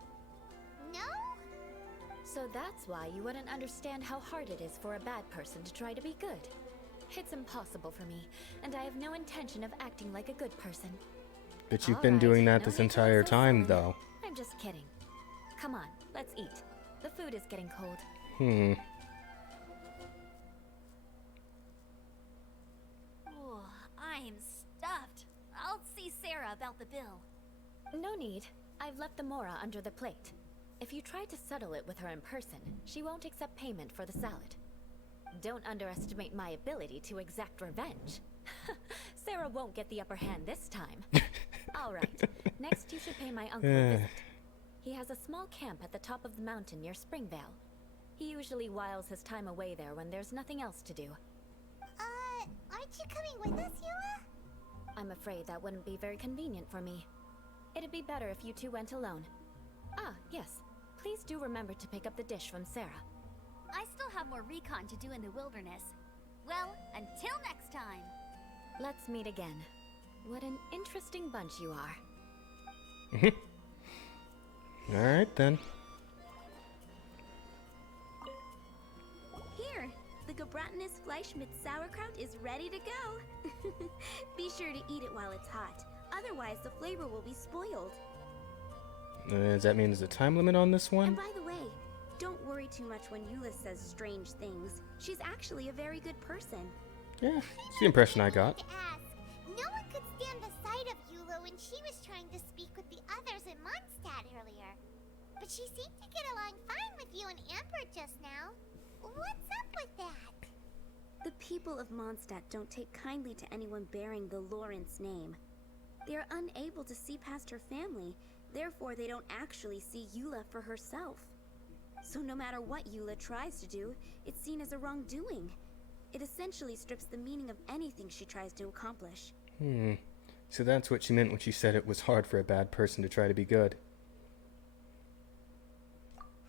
no? So that's why you wouldn't understand how hard it is for a bad person to try to be good. It's impossible for me, and I have no intention of acting like a good person. But you've been doing that this entire time, though. I'm just kidding. Come on, let's eat. The food is getting cold. Oh, I'm stuffed. I'll see Sarah about the bill. No need. I've left the mora under the plate. If you try to settle it with her in person, she won't accept payment for the salad. Don't underestimate my ability to exact revenge. Sarah won't get the upper hand this time. All right. Next, you should pay my uncle a visit. He has a small camp at the top of the mountain near Springvale. He usually whiles his time away there when there's nothing else to do. Aren't you coming with us, Eula? I'm afraid that wouldn't be very convenient for me. It'd be better if you two went alone. Ah, yes. Please do remember to pick up the dish from Sarah. I still have more recon to do in the wilderness. Well, until next time. Let's meet again. What an interesting bunch you are. Alright then. Here, the Gebratinous Fleisch mit Sauerkraut is ready to go. Be sure to eat it while it's hot. Otherwise, the flavor will be spoiled. Does that mean there's a time limit on this one? And by the way, don't worry too much when Eula says strange things. She's actually a very good person. Yeah, it's the impression I got. No one could stand the sight of Eula when she was trying to speak with the others in Mondstadt earlier. But she seemed to get along fine with you and Amber just now. What's up with that? The people of Mondstadt don't take kindly to anyone bearing the Lawrence name. They are unable to see past her family, therefore they don't actually see Eula for herself. So no matter what Eula tries to do, it's seen as a wrongdoing. It essentially strips the meaning of anything she tries to accomplish. So that's what she meant when she said it was hard for a bad person to try to be good.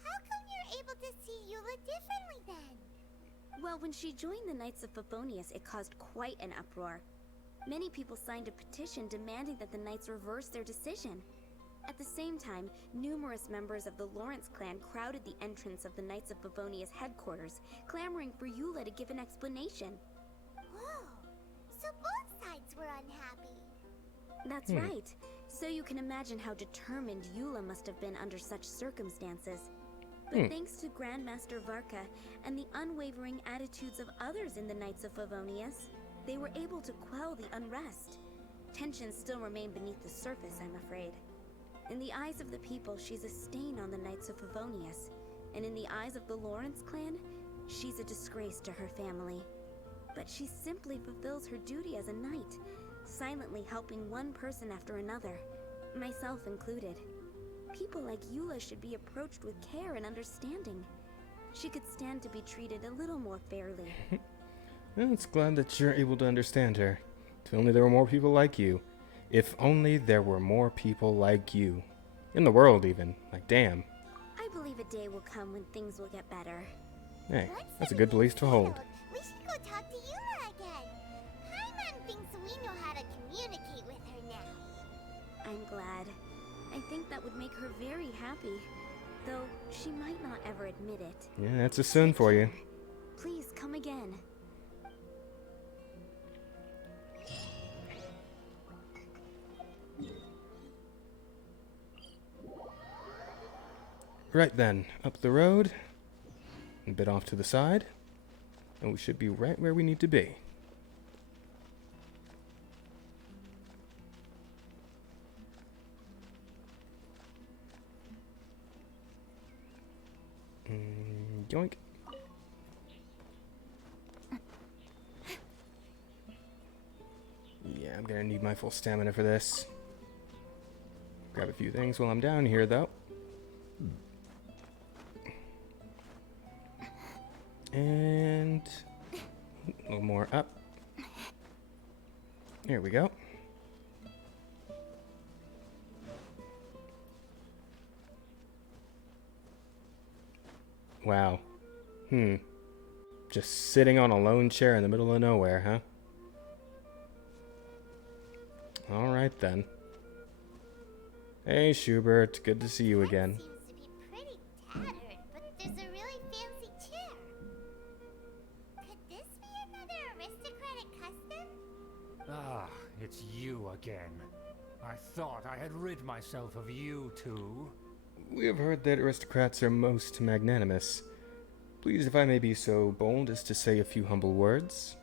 How come you're able to see Eula differently then? Well, when she joined the Knights of Favonius, it caused quite an uproar. Many people signed a petition demanding that the Knights reverse their decision. At the same time, numerous members of the Lawrence clan crowded the entrance of the Knights of Favonius headquarters, clamoring for Eula to give an explanation. Whoa, so both sides were unhappy. That's right. So you can imagine how determined Eula must have been under such circumstances. But thanks to Grandmaster Varka and the unwavering attitudes of others in the Knights of Favonius, they were able to quell the unrest. Tensions still remain beneath the surface, I'm afraid. In the eyes of the people, she's a stain on the Knights of Favonius. And in the eyes of the Lawrence clan, she's a disgrace to her family. But she simply fulfills her duty as a knight, silently helping one person after another, myself included. People like Eula should be approached with care and understanding. She could stand to be treated a little more fairly. Well, it's glad that you're able to understand her. If only there were more people like you. If only there were more people like you. In the world, even. Like, damn. I believe a day will come when things will get better. Hey, that's a good belief to hold. We should go talk to Eula again. Paimon thinks we know how to communicate with her now. I'm glad. I think that would make her very happy. Though she might not ever admit it. Yeah, that's a sin for you. Please come again. Right then, up the road, a bit off to the side, and we should be right where we need to be. Yoink. Yeah, I'm gonna need my full stamina for this. Grab a few things while I'm down here, though. And a little more up. There we go. Wow. Just sitting on a lone chair in the middle of nowhere, huh? Alright then. Hey Schubert, good to see you again. Seems to be pretty tattered, but there's a really fancy chair. Could this be another aristocratic custom? Ah, it's you again. I thought I had rid myself of you two. We have heard that aristocrats are most magnanimous. Please, if I may be so bold as to say a few humble words.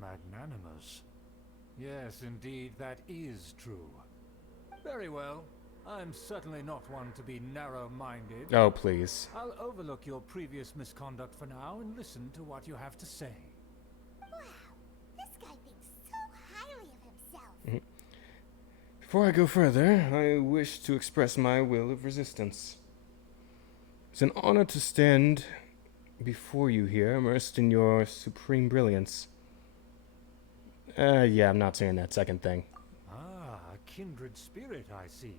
Magnanimous? Yes, indeed, that is true. Very well. I'm certainly not one to be narrow-minded. Oh, please. I'll overlook your previous misconduct for now and listen to what you have to say. Wow, this guy thinks so highly of himself. Before I go further, I wish to express my will of resistance. It's an honor to stand before you here, immersed in your supreme brilliance. Yeah, I'm not saying that second thing. Ah, a kindred spirit, I see.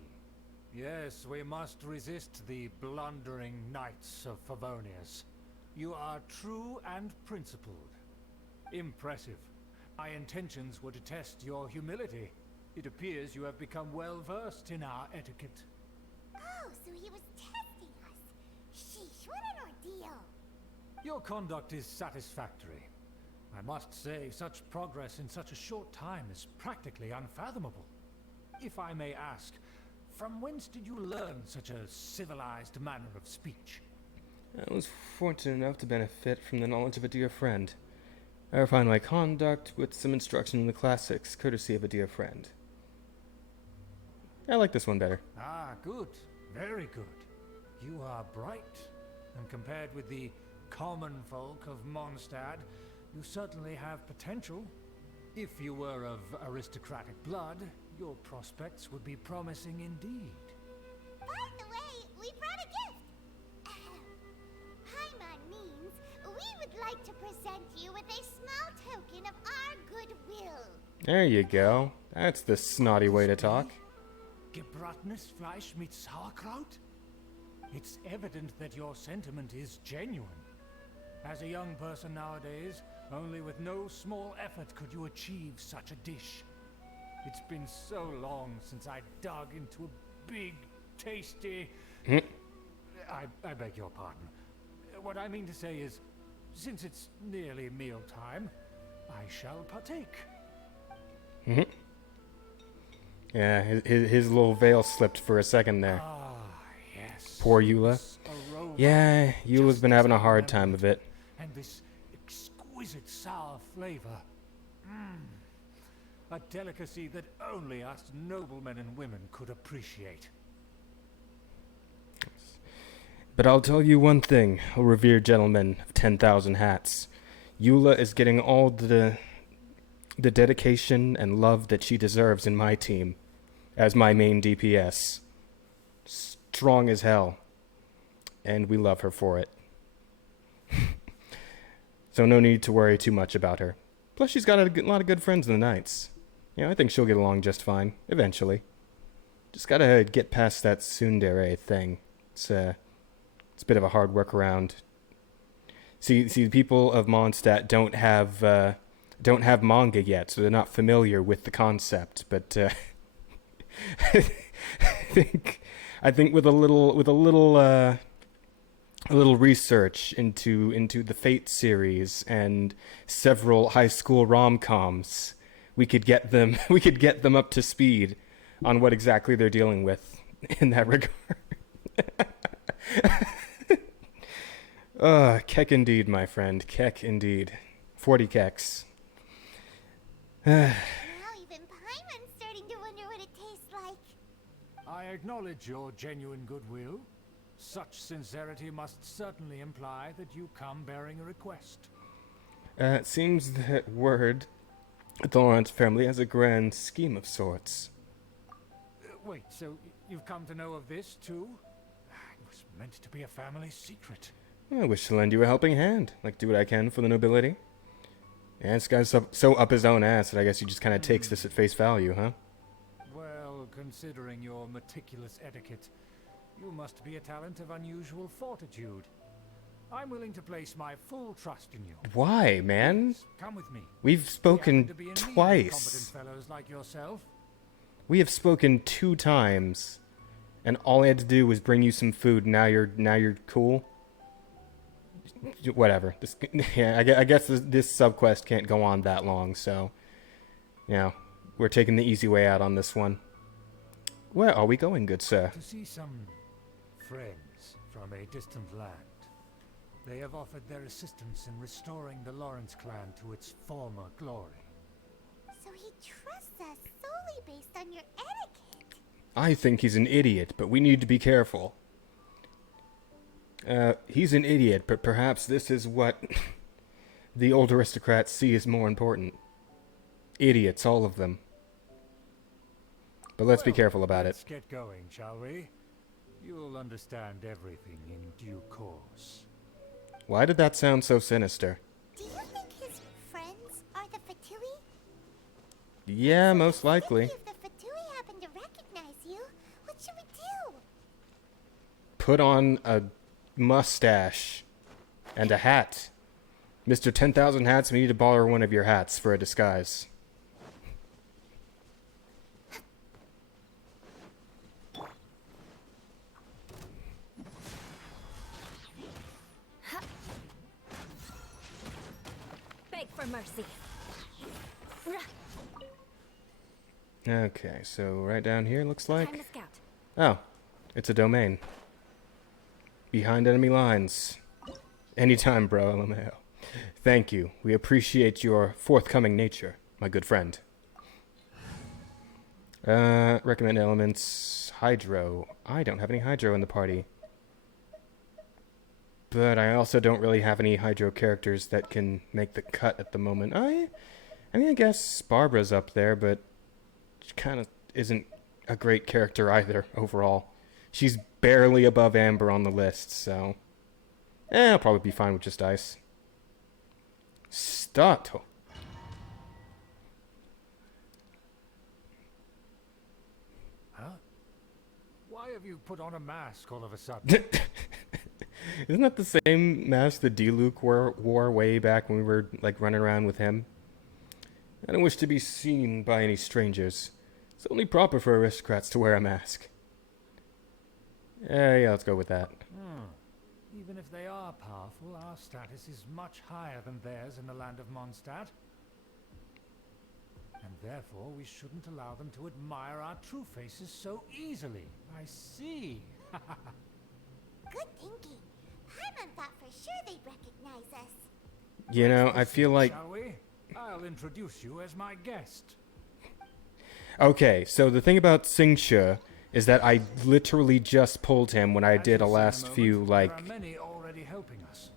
Yes, we must resist the blundering knights of Favonius. You are true and principled. Impressive. My intentions were to test your humility. It appears you have become well versed in our etiquette. Oh, so he was testing us. Sheesh, what an ordeal. Your conduct is satisfactory. I must say, such progress in such a short time is practically unfathomable. If I may ask, from whence did you learn such a civilized manner of speech? I was fortunate enough to benefit from the knowledge of a dear friend. I refined my conduct with some instruction in the classics, courtesy of a dear friend. I like this one better. Ah, good. Very good. You are bright, and compared with the common folk of Mondstadt, you certainly have potential. If you were of aristocratic blood, your prospects would be promising indeed. By the way, we brought a gift. Paimon means we would like to present you with a small token of our goodwill. There you go. That's the snotty way to talk. Gebratenes Fleisch mit Sauerkraut? It's evident that your sentiment is genuine. As a young person nowadays, only with no small effort could you achieve such a dish. It's been so long since I dug into a big, tasty... I beg your pardon. What I mean to say is, since it's nearly mealtime, I shall partake. Yeah, his little veil slipped for a second there. Ah, yes. Poor Eula. Yeah, Eula's been having a hard time of it. And this exquisite sour flavor. A delicacy that only us noblemen and women could appreciate. But I'll tell you one thing, O revered gentleman of 10,000 hats. Eula is getting all the dedication and love that she deserves in my team, as my main DPS. Strong as hell. And we love her for it. So no need to worry too much about her. Plus she's got a lot of good friends in the Knights. You know, I think she'll get along just fine, eventually. Just gotta get past that tsundere thing. It's a bit of a hard workaround. See, the people of Mondstadt don't have manga yet, so they're not familiar with the concept. But I think with a little research into the Fate series and several high school rom-coms, we could get them up to speed on what exactly they're dealing with in that regard. Keck indeed, my friend. Keck indeed. 40 kecks. Now even Paimon's starting to wonder what it tastes like. I acknowledge your genuine goodwill. Such sincerity must certainly imply that you come bearing a request. It seems that word, the Lawrence family has a grand scheme of sorts. Wait, so you've come to know of this, too? It was meant to be a family secret. I wish to lend you a helping hand. Like, do what I can for the nobility. Yeah, this guy's so up his own ass that I guess he just kind of takes this at face value, huh? Well, considering your meticulous etiquette, you must be a talent of unusual fortitude. I'm willing to place my full trust in you. Why, man? Come with me. We've spoken twice. Competent fellows like yourself. We have spoken 2 times, and all I had to do was bring you some food. Now you're cool. Whatever. I guess this subquest can't go on that long, so we're taking the easy way out on this one. Where are we going, good sir? To see some friends from a distant land. They have offered their assistance in restoring the Lawrence clan to its former glory. So he trusts us solely based on your etiquette. I think he's an idiot, but we need to be careful. He's an idiot, but perhaps this is what the old aristocrats see as more important. Idiots, all of them. But let's be careful about it. Let's get going, shall we? You'll understand everything in due course. Why did that sound so sinister? Do you think his friends are the Fatui? Yeah, most likely. If the Fatui happen to recognize you, what should we do? Put on a mustache and a hat. Mr. 10,000 Hats, we need to borrow one of your hats for a disguise. Beg for mercy. Okay, so right down here looks like... Time to scout. Oh, it's a domain. Behind enemy lines. Anytime, bro, LMAO. Thank you. We appreciate your forthcoming nature, my good friend. Recommend elements. Hydro. I don't have any Hydro in the party. But I also don't really have any Hydro characters that can make the cut at the moment. I mean, I guess Barbara's up there, but she kind of isn't a great character either, overall. She's barely above Amber on the list, so... I'll probably be fine with just Ice. Stato. Huh? Why have you put on a mask all of a sudden? Isn't that the same mask that D-Luke wore way back when we were, like, running around with him? I don't wish to be seen by any strangers. It's only proper for aristocrats to wear a mask. Yeah, let's go with that. Even if they are powerful, our status is much higher than theirs in the land of Mondstadt. And therefore, we shouldn't allow them to admire our true faces so easily. I see. Good thinking. Paimon thought for sure they'd recognize us. You know, I feel like... Shall we? I'll introduce you as my guest. Okay, so the thing about Singsha is that I literally just pulled him when I did a last few, like... There are many already helping us.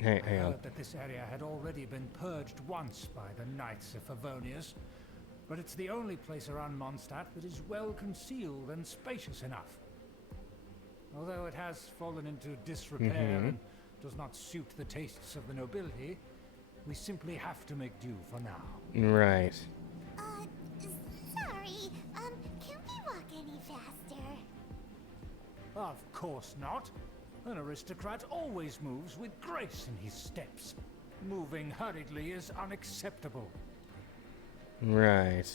Hang I on. heard that this area had already been purged once by the Knights of Favonius, but it's the only place around Mondstadt that is well concealed and spacious enough. Although it has fallen into disrepair and does not suit the tastes of the nobility, we simply have to make do for now. Right. Sorry, can we walk any faster? Of course not. An aristocrat always moves with grace in his steps. Moving hurriedly is unacceptable. Right.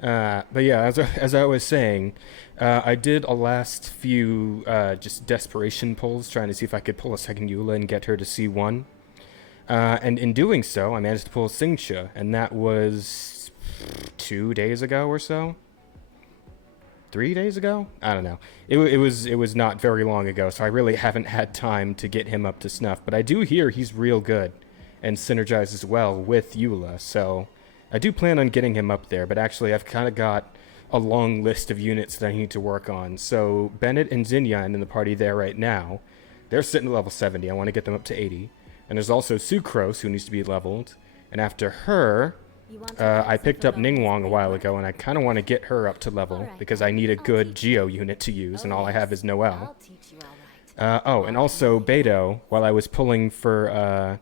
But yeah, as I was saying, I did a last few just desperation pulls, trying to see if I could pull a second Eula and get her to C1. And in doing so, I managed to pull Singsha, and that was 2 days ago or so. 3 days ago? I don't know. It was not very long ago, so I really haven't had time to get him up to snuff. But I do hear he's real good and synergizes well with Eula, so I do plan on getting him up there. But actually, I've kind of got a long list of units that I need to work on. So Bennett and Xinyan in the party there right now, they're sitting at level 70. I want to get them up to 80. And there's also Sucrose, who needs to be leveled. And after her... I picked up Ningguang a while ago, and I kind of want to get her up to level, because I need a good Geo unit to use, and all I have is Noelle. Oh, and also Beidou, while I was pulling for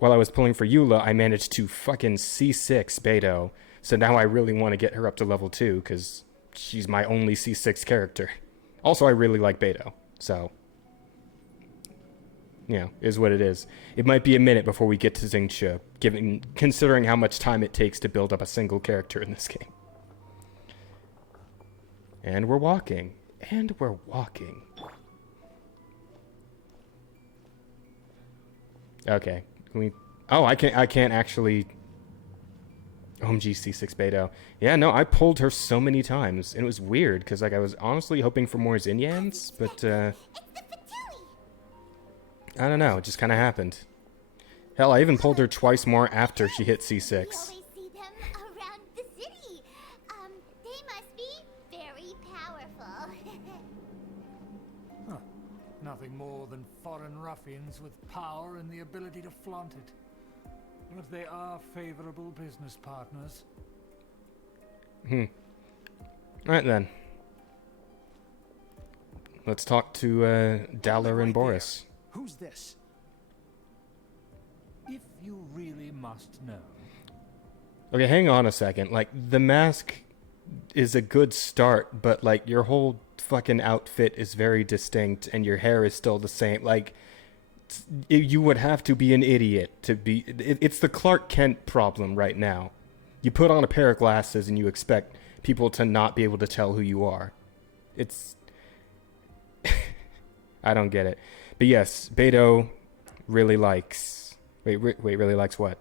Eula, I managed to fucking C6 Beidou, so now I really want to get her up to level 2, because she's my only C6 character. Also, I really like Beidou, so... Yeah, is what it is. It might be a minute before we get to Xingxia, considering how much time it takes to build up a single character in this game. And we're walking. And we're walking. Okay. Can we... Oh, I can't actually... OMG C6 Beidou. Yeah, no, I pulled her so many times. And it was weird, because like, I was honestly hoping for more Xinyans, but... I don't know, it just kind of happened. Hell, I even pulled her twice more after she hit C6. We always see them around the city. They must be very powerful. Huh. Nothing more than foreign ruffians with power and the ability to flaunt it. But they are favorable business partners. Alright then. Let's talk to Daller and Boris. Who's this? If you really must know. Okay, hang on a second. Like, the mask is a good start, but, like, your whole fucking outfit is very distinct and your hair is still the same. Like, you would have to be an idiot to be... It's the Clark Kent problem right now. You put on a pair of glasses and you expect people to not be able to tell who you are. It's... I don't get it. But yes, Beto really likes... Wait, really likes what?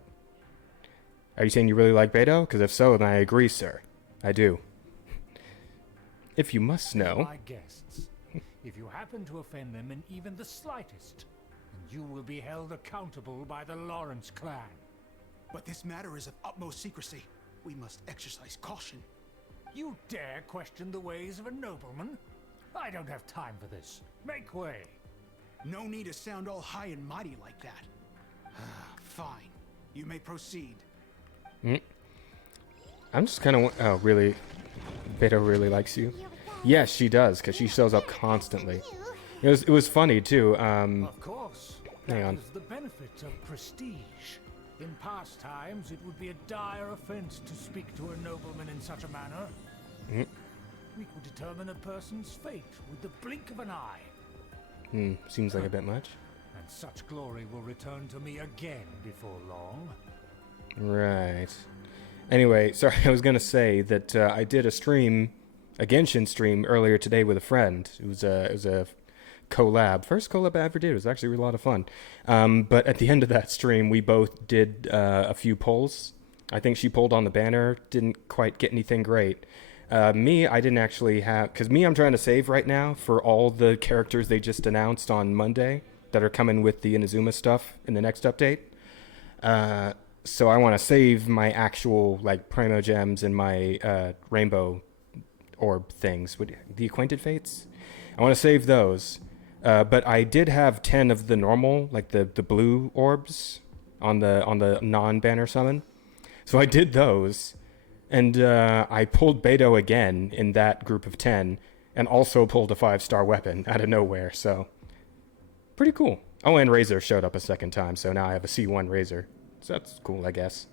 Are you saying you really like Beto? Because if so, then I agree, sir. I do. If you must know... My guests, if you happen to offend them in even the slightest, you will be held accountable by the Lawrence clan. But this matter is of utmost secrecy. We must exercise caution. You dare question the ways of a nobleman? I don't have time for this. Make way. No need to sound all high and mighty like that. Fine. You may proceed. I'm just kind of... Oh, really? Beto really likes you? Yes, she does, because she shows up constantly. It was funny, too. Of course. Hang on. That is the benefit of prestige. In past times, it would be a dire offense to speak to a nobleman in such a manner. We could determine a person's fate with the blink of an eye. Seems like a bit much. And such glory will return to me again before long. Right. Anyway, sorry, I was going to say that I did a Genshin stream earlier today with a friend. It was a collab. First collab I ever did. It was actually a lot of fun. But at the end of that stream, we both did a few polls. I think she pulled on the banner, didn't quite get anything great. Me, I didn't actually have... Because I'm trying to save right now for all the characters they just announced on Monday that are coming with the Inazuma stuff in the next update. So I want to save my actual, like, Primo Gems and my Rainbow Orb things. The Acquainted Fates? I want to save those. But I did have 10 of the normal, like the blue orbs on the non-banner summon. So I did those. And I pulled Beto again in that group of 10, and also pulled a 5-star weapon out of nowhere, so pretty cool. Oh, and Razor showed up a second time, so now I have a C1 Razor. So that's cool, I guess.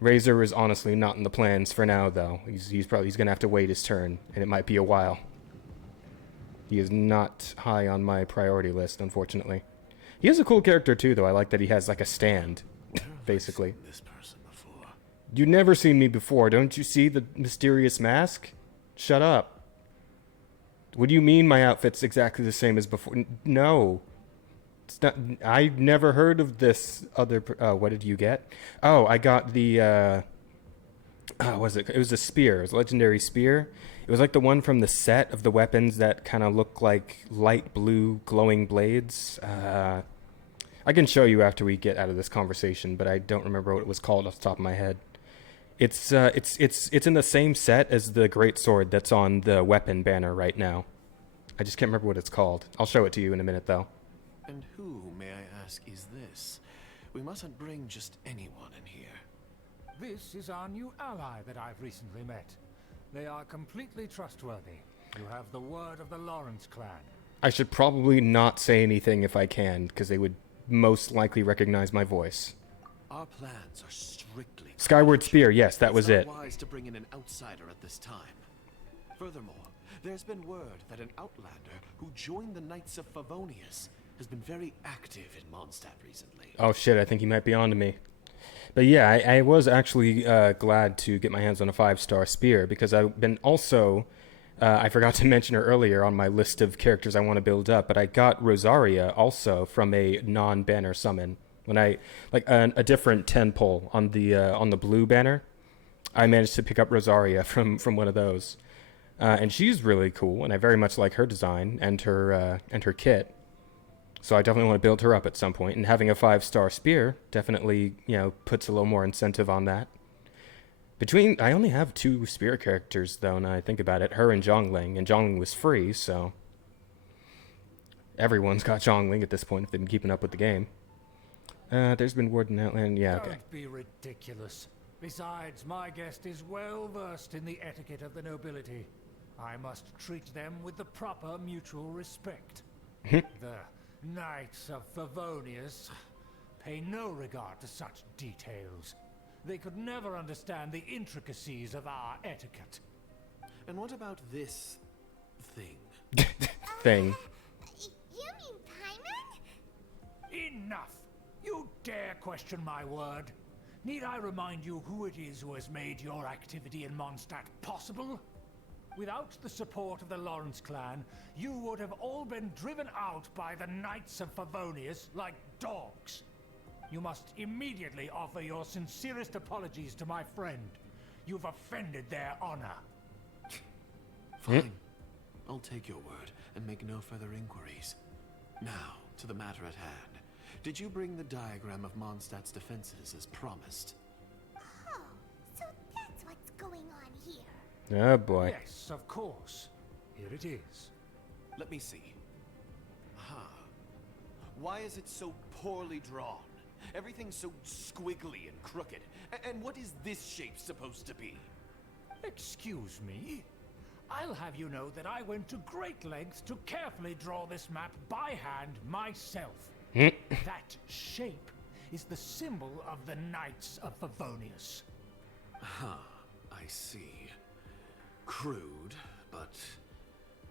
Razor is honestly not in the plans for now, though. He's gonna have to wait his turn, and it might be a while. He is not high on my priority list, unfortunately. He is a cool character too, though. I like that he has like a stand, basically. You've never seen me before. Don't you see the mysterious mask? Shut up. What do you mean my outfit's exactly the same as before? No. It's not. I never heard of this other... what did you get? Oh, I got the... what was it? It was a spear. It was a legendary spear. It was like the one from the set of the weapons that kind of look like light blue glowing blades. I can show you after we get out of this conversation, but I don't remember what it was called off the top of my head. It's in the same set as the great sword that's on the weapon banner right now. I just can't remember what it's called. I'll show it to you in a minute, though. And who, may I ask, is this? We mustn't bring just anyone in here. This is our new ally that I've recently met. They are completely trustworthy. You have the word of the Lawrence clan. I should probably not say anything if I can, because they would most likely recognize my voice. Our plans are strictly... Skyward Spear, yes, that was it. It's not wise to bring in an outsider at this time. Furthermore, there's been word that an outlander who joined the Knights of Favonius has been very active in Mondstadt recently. Oh shit, I think he might be on to me. But yeah, I was actually glad to get my hands on a 5-star spear, because I've been also... I forgot to mention her earlier on my list of characters I want to build up, but I got Rosaria also from a non-banner summon. When I a different 10 pull on the blue banner, I managed to pick up Rosaria from one of those, and she's really cool, and I very much like her design and her kit. So I definitely want to build her up at some point, and having a 5-star spear definitely puts a little more incentive on that. I only have 2 spear characters though, now I think about it, her and Zhongling was free, so everyone's got Zhongling at this point if they've been keeping up with the game. There's been word in Outland, yeah, okay. Don't be ridiculous. Besides, my guest is well versed in the etiquette of the nobility. I must treat them with the proper mutual respect. The Knights of Favonius pay no regard to such details. They could never understand the intricacies of our etiquette. And what about this thing? Thing. You mean Paimon? Enough! You dare question my word? Need I remind you who it is who has made your activity in Mondstadt possible? Without the support of the Lawrence clan, you would have all been driven out by the Knights of Favonius like dogs. You must immediately offer your sincerest apologies to my friend. You've offended their honor. Fine. I'll take your word and make no further inquiries. Now, to the matter at hand. Did you bring the diagram of Mondstadt's defenses as promised? Oh, so that's what's going on here. Oh boy. Yes, of course. Here it is. Let me see. Why is it so poorly drawn? Everything's so squiggly and crooked. And what is this shape supposed to be? Excuse me? I'll have you know that I went to great lengths to carefully draw this map by hand myself. That shape is the symbol of the Knights of Favonius. I see. Crude, but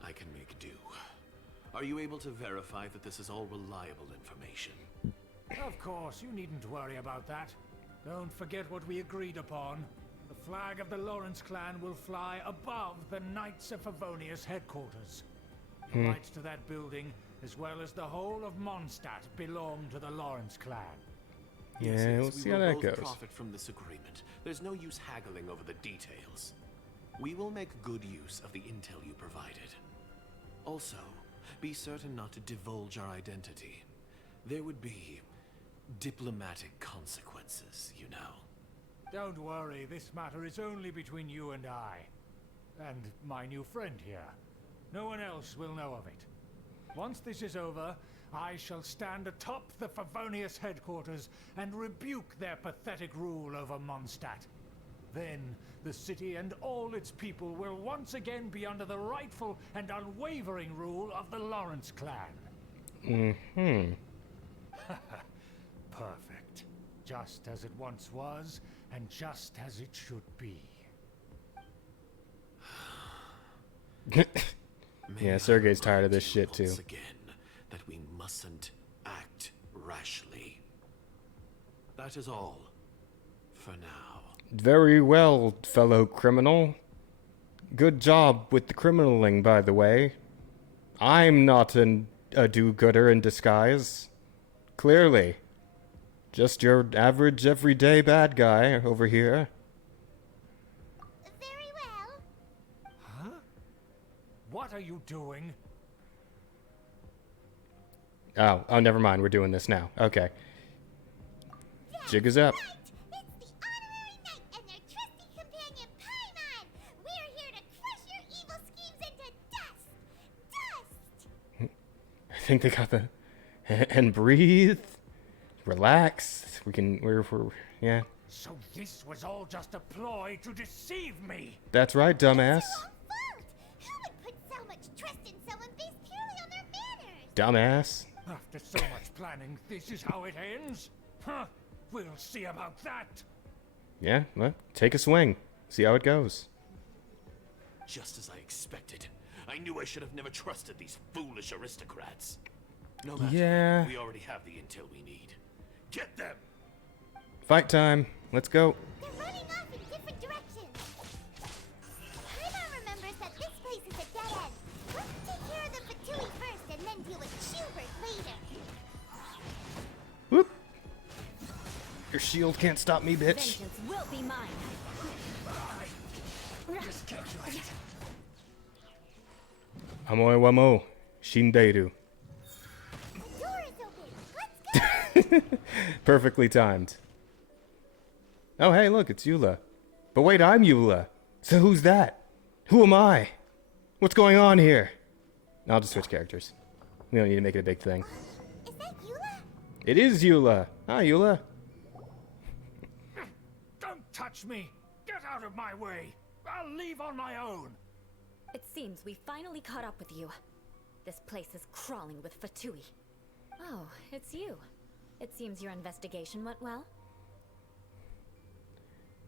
I can make do. Are you able to verify that this is all reliable information? Of course, you needn't worry about that. Don't forget what we agreed upon. The flag of the Lawrence clan will fly above the Knights of Favonius headquarters. The rights to that building, as well as the whole of Mondstadt, belong to the Lawrence clan. Yeah, we'll see how that goes. Profit from this agreement. There's no use haggling over the details. We will make good use of the intel you provided. Also, be certain not to divulge our identity. There would be diplomatic consequences, you know. Don't worry, this matter is only between you and I. And my new friend here. No one else will know of it. Once this is over, I shall stand atop the Favonius headquarters and rebuke their pathetic rule over Mondstadt. Then, the city and all its people will once again be under the rightful and unwavering rule of the Lawrence clan. Perfect. Just as it once was, and just as it should be. Yeah, Sergei's tired of this shit too. Once again, that we mustn't act rashly. That is all, for now. Very well, fellow criminal. Good job with the criminaling, by the way. I'm not a do-gooder in disguise. Clearly. Just your average, everyday bad guy over here. Very well. Huh? What are you doing? Oh, never mind. We're doing this now. Okay. Jig is up. It's the honorary knight and their trusty companion Paimon. We're here to crush your evil schemes into dust. Dust. I think they got the... And breathe. Relax. We're yeah. So this was all just a ploy to deceive me. That's right, dumbass. It's your own fault. Who would put so much trust in someone based purely on their manners? Dumbass. After so much planning, this is how it ends? Huh? We'll see about that. Yeah, well, take a swing. See how it goes. Just as I expected. I knew I should have never trusted these foolish aristocrats. No matter. Yeah. We already have the intel we need. Get them! Fight time. Let's go. They're running off in different directions. Paimon remembers that this place is a dead end. Let's take care of the Fatui first and then deal with Schubert later. Whoop. Your shield can't stop me, bitch. Vengeance will be mine. Amoe wamo. Shinderu. The door is open. Let's go. Perfectly timed. Oh, hey, look, it's Eula. But wait, I'm Eula. So who's that? Who am I? What's going on here? I'll just switch characters. We don't need to make it a big thing. Is that Eula? It is Eula. Hi, Eula. Don't touch me! Get out of my way! I'll leave on my own! It seems we finally caught up with you. This place is crawling with Fatui. Oh, it's you. It seems your investigation went well.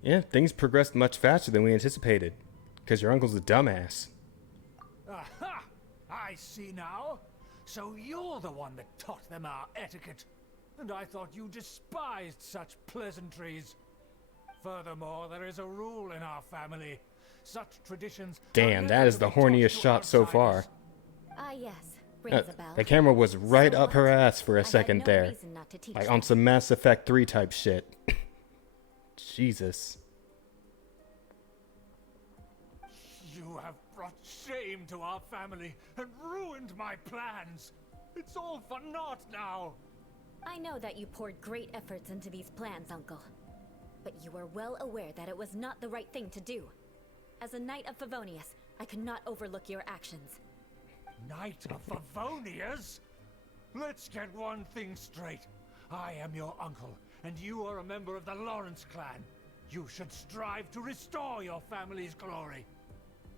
Yeah, things progressed much faster than we anticipated. Because your uncle's a dumbass. Aha! I see now. So you're the one that taught them our etiquette. And I thought you despised such pleasantries. Furthermore, there is a rule in our family. Such traditions... Damn, that is the horniest shot so far. Ah, yes. Rings a bell. The camera was right up her ass for a second no there. reason not to teach Like on some Mass Effect 3 type shit. Jesus. You have brought shame to our family and ruined my plans. It's all for naught now. I know that you poured great efforts into these plans, Uncle. But you were well aware that it was not the right thing to do. As a Knight of Favonius, I could not overlook your actions. Knight of Favonius? Let's get one thing straight. I am your uncle, and you are a member of the Lawrence clan. You should strive to restore your family's glory.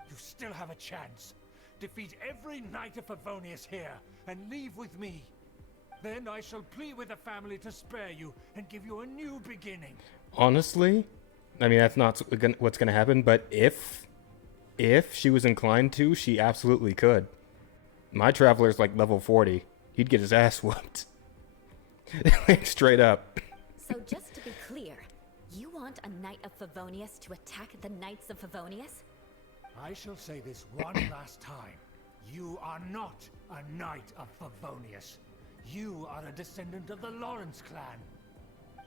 You still have a chance. Defeat every Knight of Favonius here, and leave with me. Then I shall plead with the family to spare you and give you a new beginning. Honestly, I mean, that's not what's going to happen, but if she was inclined to, she absolutely could. My Traveler's like level 40. He'd get his ass whooped. Like, straight up. So just to be clear, you want a Knight of Favonius to attack the Knights of Favonius? I shall say this one last time. You are not a Knight of Favonius. You are a descendant of the Lawrence clan.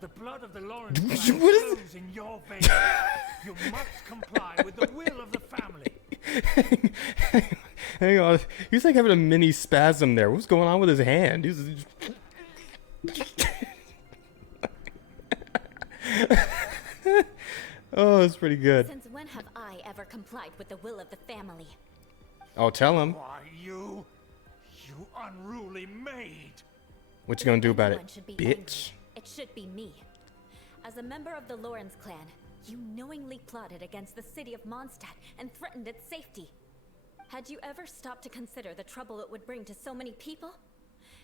The blood of the Lawrence clan flows in your veins. You must comply with the will of the family. Hang on. He's like having a mini spasm there. What's going on with his hand? Oh, that's pretty good. Since when have I ever complied with the will of the family? Oh, tell him. Why, you unruly maid. What you gonna do about it, Anyone should be bitch? angry, it should be me. As a member of the Lawrence clan, you knowingly plotted against the city of Mondstadt and threatened its safety. Had you ever stopped to consider the trouble it would bring to so many people?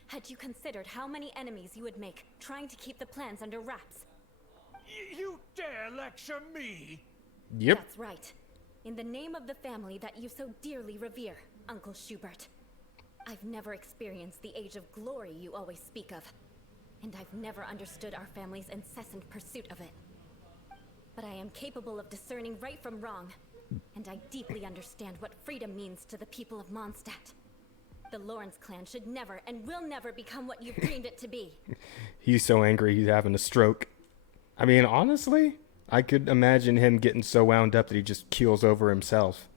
Had you considered how many enemies you would make trying to keep the plans under wraps? You dare lecture me? Yep. That's right. In the name of the family that you so dearly revere, Uncle Schubert. I've never experienced the age of glory you always speak of. And I've never understood our family's incessant pursuit of it. But I am capable of discerning right from wrong. And I deeply understand what freedom means to the people of Mondstadt. The Lawrence clan should never and will never become what you've dreamed it to be. He's so angry he's having a stroke. I mean, honestly, I could imagine him getting so wound up that he just keels over himself.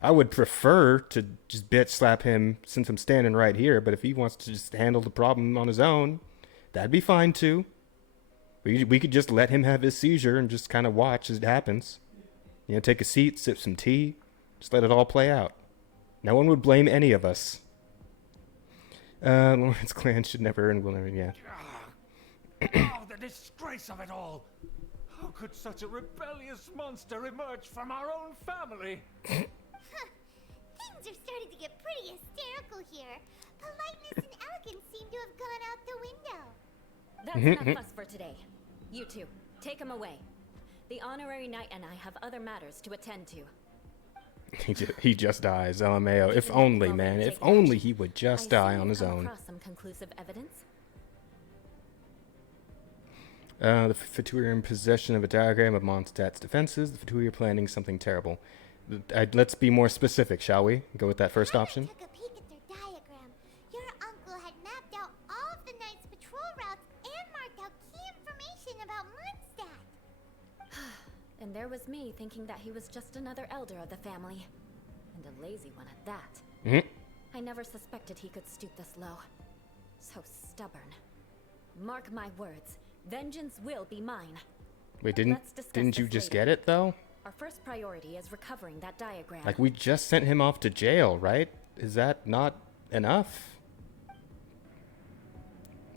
I would prefer to just bitch slap him since I'm standing right here, but if he wants to just handle the problem on his own, that'd be fine too. We could just let him have his seizure and just kind of watch as it happens. You know, take a seat, sip some tea, just let it all play out. No one would blame any of us. Lawrence clan should never and will never, yeah. Oh, the disgrace of it all! How could such a rebellious monster emerge from our own family? Things are starting to get pretty hysterical here. Politeness and elegance seem to have gone out the window. That's enough fuss for today. You two, take him away. The honorary knight and I have other matters to attend to. He just dies, LMAO. If only, man. If only he would just die on his own. Across some conclusive evidence. The Fatui are in possession of a diagram of Mondstadt's defenses. The Fatui are planning something terrible. Let's be more specific, shall we? Go with that first option. Took a peek at their diagram. Your uncle had mapped out all of the Knight's patrol routes and marked out key information about Mondstadt. And there was me thinking that he was just another elder of the family. And a lazy one at that. I never suspected he could stoop this low. So stubborn. Mark my words. Vengeance will be mine. Wait, didn't you just get it, though? Our first priority is recovering that diagram. Like, we just sent him off to jail, right? Is that not enough?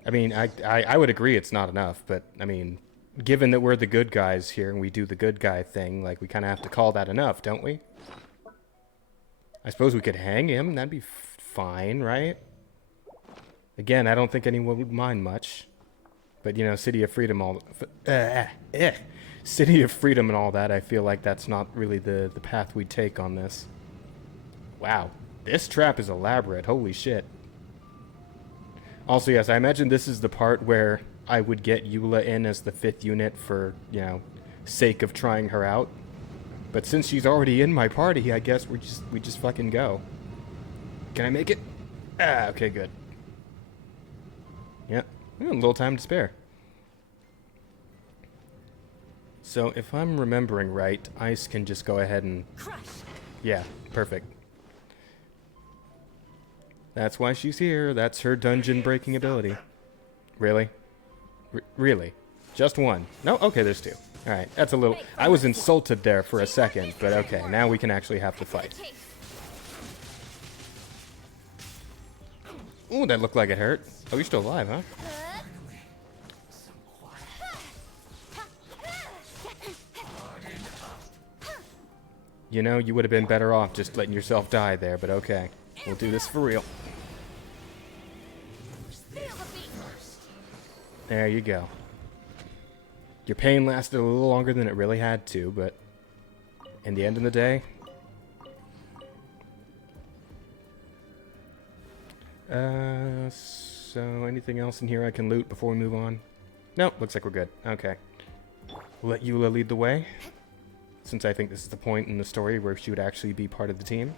I mean, I would agree it's not enough, but, I mean, given that we're the good guys here and we do the good guy thing, like, we kind of have to call that enough, don't we? I suppose we could hang him. That'd be fine, right? Again, I don't think anyone would mind much. But, you know, City of Freedom City of Freedom and all that, I feel like that's not really the path we'd take on this. Wow. This trap is elaborate. Holy shit. Also, yes, I imagine this is the part where I would get Eula in as the 5th unit for, you know, sake of trying her out. But since she's already in my party, I guess we just fucking go. Can I make it? Ah, okay, good. Yep. A little time to spare. So, if I'm remembering right, Ice can just go ahead and... Crush. Yeah, perfect. That's why she's here. That's her dungeon-breaking ability. Really? Really? Just one? No? Okay, there's 2. Alright, that's a little... I was insulted there for a second, but okay, now we can actually have to fight. Ooh, that looked like it hurt. Oh, you're still alive, huh? You know, you would have been better off just letting yourself die there, but okay. We'll do this for real. There you go. Your pain lasted a little longer than it really had to, but in the end of the day... So anything else in here I can loot before we move on? Nope, looks like we're good. Okay. We'll let Eula lead the way, since I think this is the point in the story where she would actually be part of the team.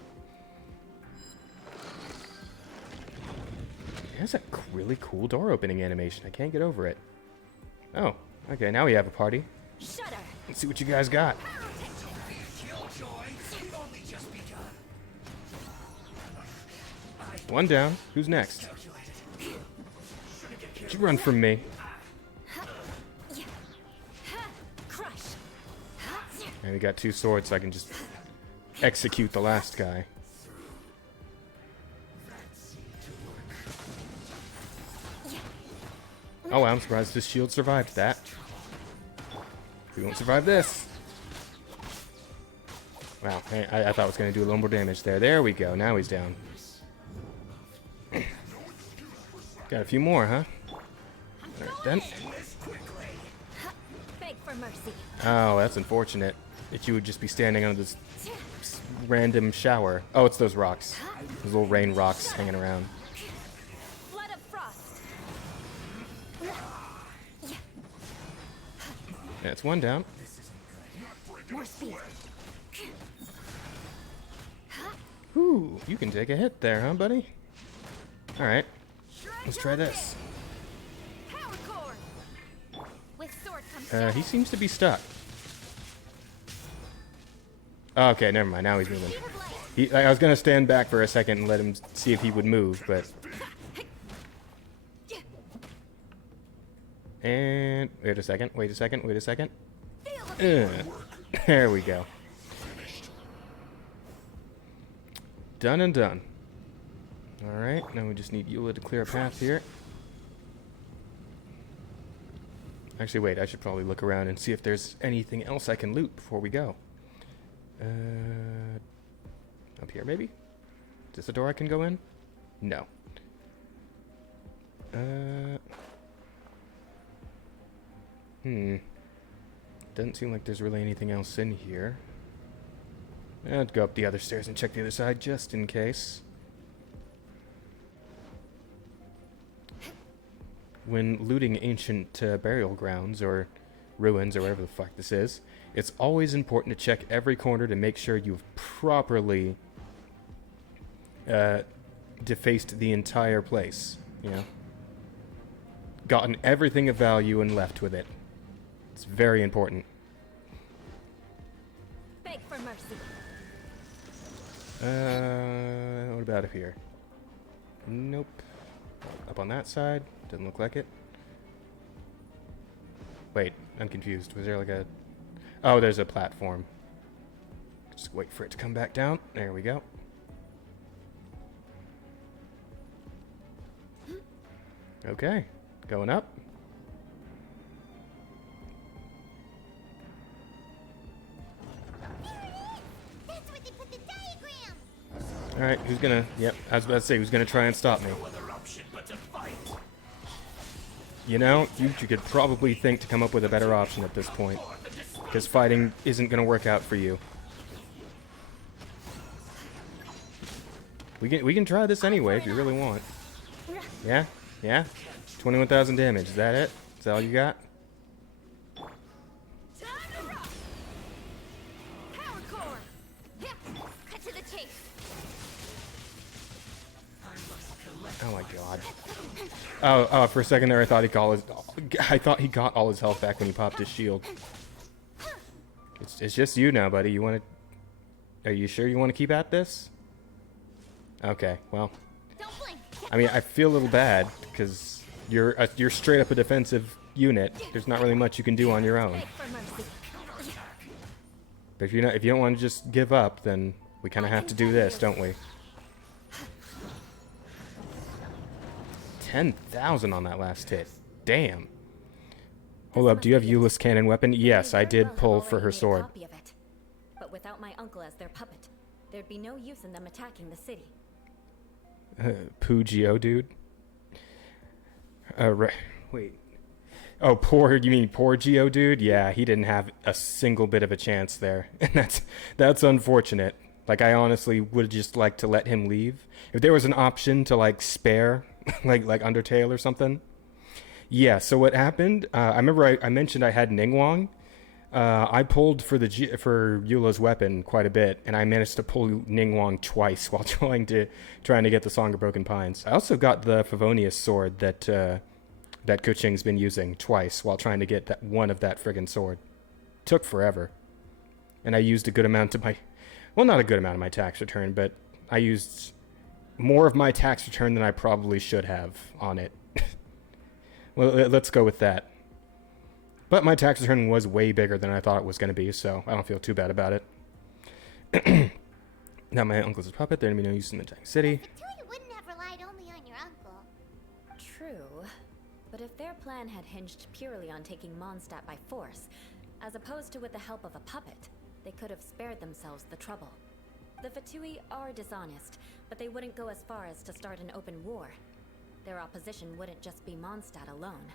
It has a really cool door opening animation. I can't get over it. Oh, okay, now we have a party. Shudder. Let's see what you guys got. One down. Who's next? Did you run from me? And we got 2 swords, so I can just execute the last guy. Oh wow, I'm surprised his shield survived that. We won't survive this. Wow, I thought I was going to do a little more damage there. There we go, now he's down. Got a few more, huh? Alright, then. Beg for mercy. Oh, that's unfortunate. That you would just be standing under this random shower. Oh, it's those rocks. Those little rain rocks hanging around. Flood of frost. That's one down. More speed. Ooh, you can take a hit there, huh, buddy? Alright. Let's try this. Power core. With sword comes He seems to be stuck. Oh, okay, never mind. Now he's moving. I was gonna stand back for a second and let him see if he would move, but... And... Wait a second, wait a second, wait a second. There we go. Done and done. Alright, now we just need Eula to clear a path here. Actually, wait, I should probably look around and see if there's anything else I can loot before we go. Up here, maybe? Is this a door I can go in? No. Doesn't seem like there's really anything else in here. I'd go up the other stairs and check the other side just in case. When looting ancient burial grounds or ruins or whatever the fuck this is, it's always important to check every corner to make sure you've properly defaced the entire place, you know? Gotten everything of value and left with it. It's very important. Beg for mercy. What about up here? Nope. Up on that side? Doesn't look like it. Wait, I'm confused. Was there like a... Oh, there's a platform. Just wait for it to come back down. There we go. Okay, going up. Alright, who's gonna... Yep, I was about to say, who's gonna try and stop me? You know, you could probably think to come up with a better option at this point. Because fighting isn't gonna work out for you. We can try this anyway if you really want. Yeah? Yeah? 21,000 damage, is that it? Is that all you got? Oh my god. Oh, for a second there I thought he got all his health back when he popped his shield. It's just you now, buddy. You want to... Are you sure you want to keep at this? Okay, well... I mean, I feel a little bad, because you're straight up a defensive unit. There's not really much you can do on your own. But if you don't want to just give up, then we kind of have to do this, don't we? 10,000 on that last hit. Damn. Hold up, do you have Eula's cannon weapon? Yes, I did pull for her sword. But without my uncle as their puppet, there'd be no use in them attacking the city. Pugio, dude? Wait. Oh, you mean poor Geo, dude? Yeah, he didn't have a single bit of a chance there. And that's unfortunate. Like, I honestly would just like to let him leave. If there was an option to, like, spare, like Undertale or something. Yeah, so what happened, I remember I mentioned I had Ningguang. I pulled for Eula's weapon quite a bit, and I managed to pull Ningguang twice while trying to get the Song of Broken Pines. I also got the Favonius sword that Keqing's been using twice while trying to get that one of that friggin' sword. Took forever. And I used a good amount of my... Well, not a good amount of my tax return, but I used more of my tax return than I probably should have on it. Well, let's go with that. But my tax return was way bigger than I thought it was going to be, so I don't feel too bad about it. Now my uncle's a puppet, there'd be no use in the Tang City. You wouldn't have relied only on your uncle. True. But if their plan had hinged purely on taking Mondstadt by force, as opposed to with the help of a puppet, they could have spared themselves the trouble. The Fatui are dishonest, but they wouldn't go as far as to start an open war. Their opposition wouldn't just be Mondstadt alone.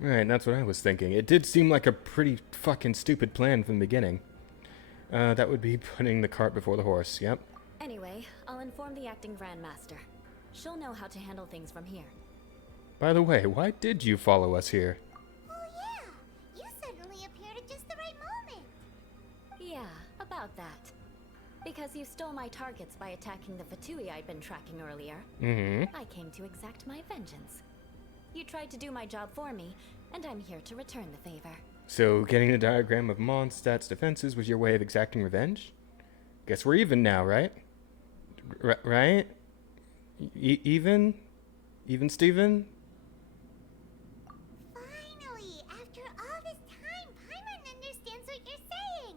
Right, that's what I was thinking. It did seem like a pretty fucking stupid plan from the beginning. That would be putting the cart before the horse, yep. Anyway, I'll inform the acting Grandmaster. She'll know how to handle things from here. By the way, why did you follow us here? Oh yeah, you suddenly appeared at just the right moment. Yeah, about that. Because you stole my targets by attacking the Fatui I'd been tracking earlier. I came to exact my vengeance. You tried to do my job for me, and I'm here to return the favor. So, getting the diagram of Mondstadt's defenses was your way of exacting revenge? Guess we're even now, right? Right? Even? Even, Steven? Finally, after all this time, Paimon understands what you're saying.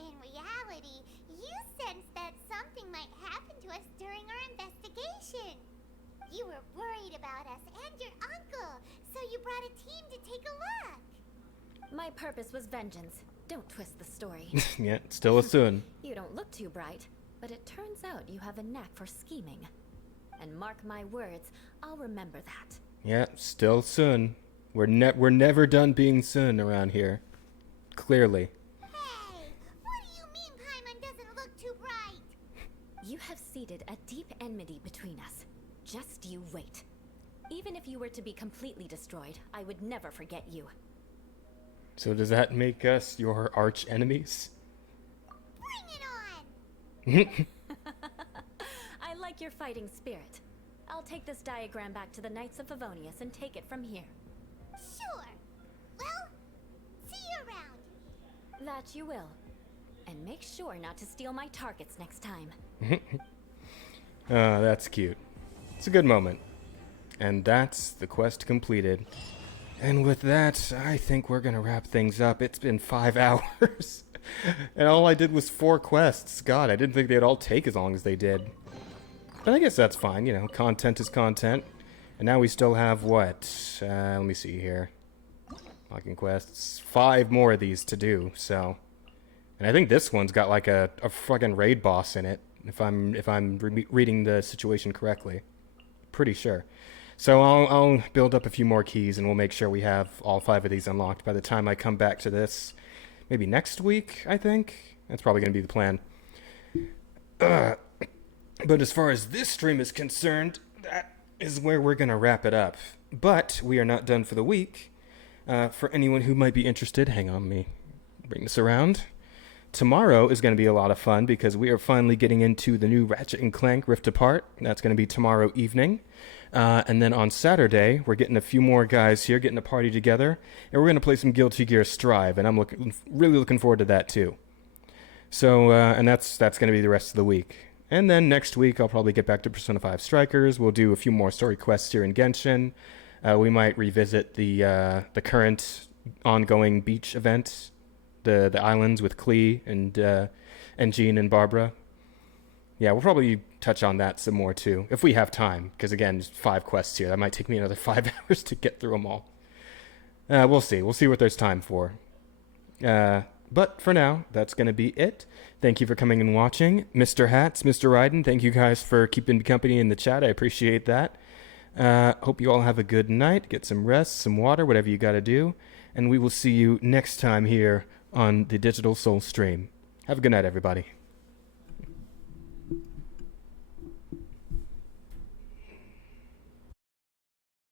In reality, you sensed that something might happen to us during our investigation. You were worried about us and your uncle, so you brought a team to take a look. My purpose was vengeance. Don't twist the story. Yeah, still a Sun. You don't look too bright, but it turns out you have a knack for scheming. And mark my words, I'll remember that. Yeah, still Sun. We're never done being Sun around here. Clearly. Hey, what do you mean Paimon doesn't look too bright? You have seeded a deep enmity between us. Just you wait. Even if you were to be completely destroyed, I would never forget you. So does that make us your arch enemies? Bring it on! I like your fighting spirit. I'll take this diagram back to the Knights of Favonius and take it from here. Sure. Well, see you around. That you will. And make sure not to steal my targets next time. That's cute. It's a good moment. And that's the quest completed. And with that, I think we're gonna wrap things up. It's been 5 hours. And all I did was 4 quests. God, I didn't think they'd all take as long as they did. But I guess that's fine, you know, content is content. And now we still have what? Let me see here. Locking quests. 5 more of these to do, so. And I think this one's got like a fucking raid boss in it. if I'm reading the situation correctly. Pretty sure. So I'll build up a few more keys, and we'll make sure we have all 5 of these unlocked by the time I come back to this. Maybe next week, I think. That's probably going to be the plan. But as far as this stream is concerned, that is where we're going to wrap it up. But we are not done for the week. For anyone who might be interested, hang on, let me bring this around. Tomorrow is going to be a lot of fun because we are finally getting into the new Ratchet & Clank Rift Apart. That's going to be tomorrow evening. And then on Saturday, we're getting a few more guys here, getting a party together. And we're going to play some Guilty Gear Strive, and I'm really looking forward to that too. So, and that's going to be the rest of the week. And then next week, I'll probably get back to Persona 5 Strikers. We'll do a few more story quests here in Genshin. We might revisit the current ongoing beach event, the islands with Klee and Jean and Barbara. Yeah, we'll probably touch on that some more too, if we have time. Because again, just 5 quests here. That might take me another 5 hours to get through them all. We'll see. We'll see what there's time for. But for now, that's going to be it. Thank you for coming and watching. Mr. Hats, Mr. Ryden, thank you guys for keeping company in the chat. I appreciate that. Hope you all have a good night. Get some rest, some water, whatever you got to do. And we will see you next time here on the Digital Soul Stream. Have a good night, everybody.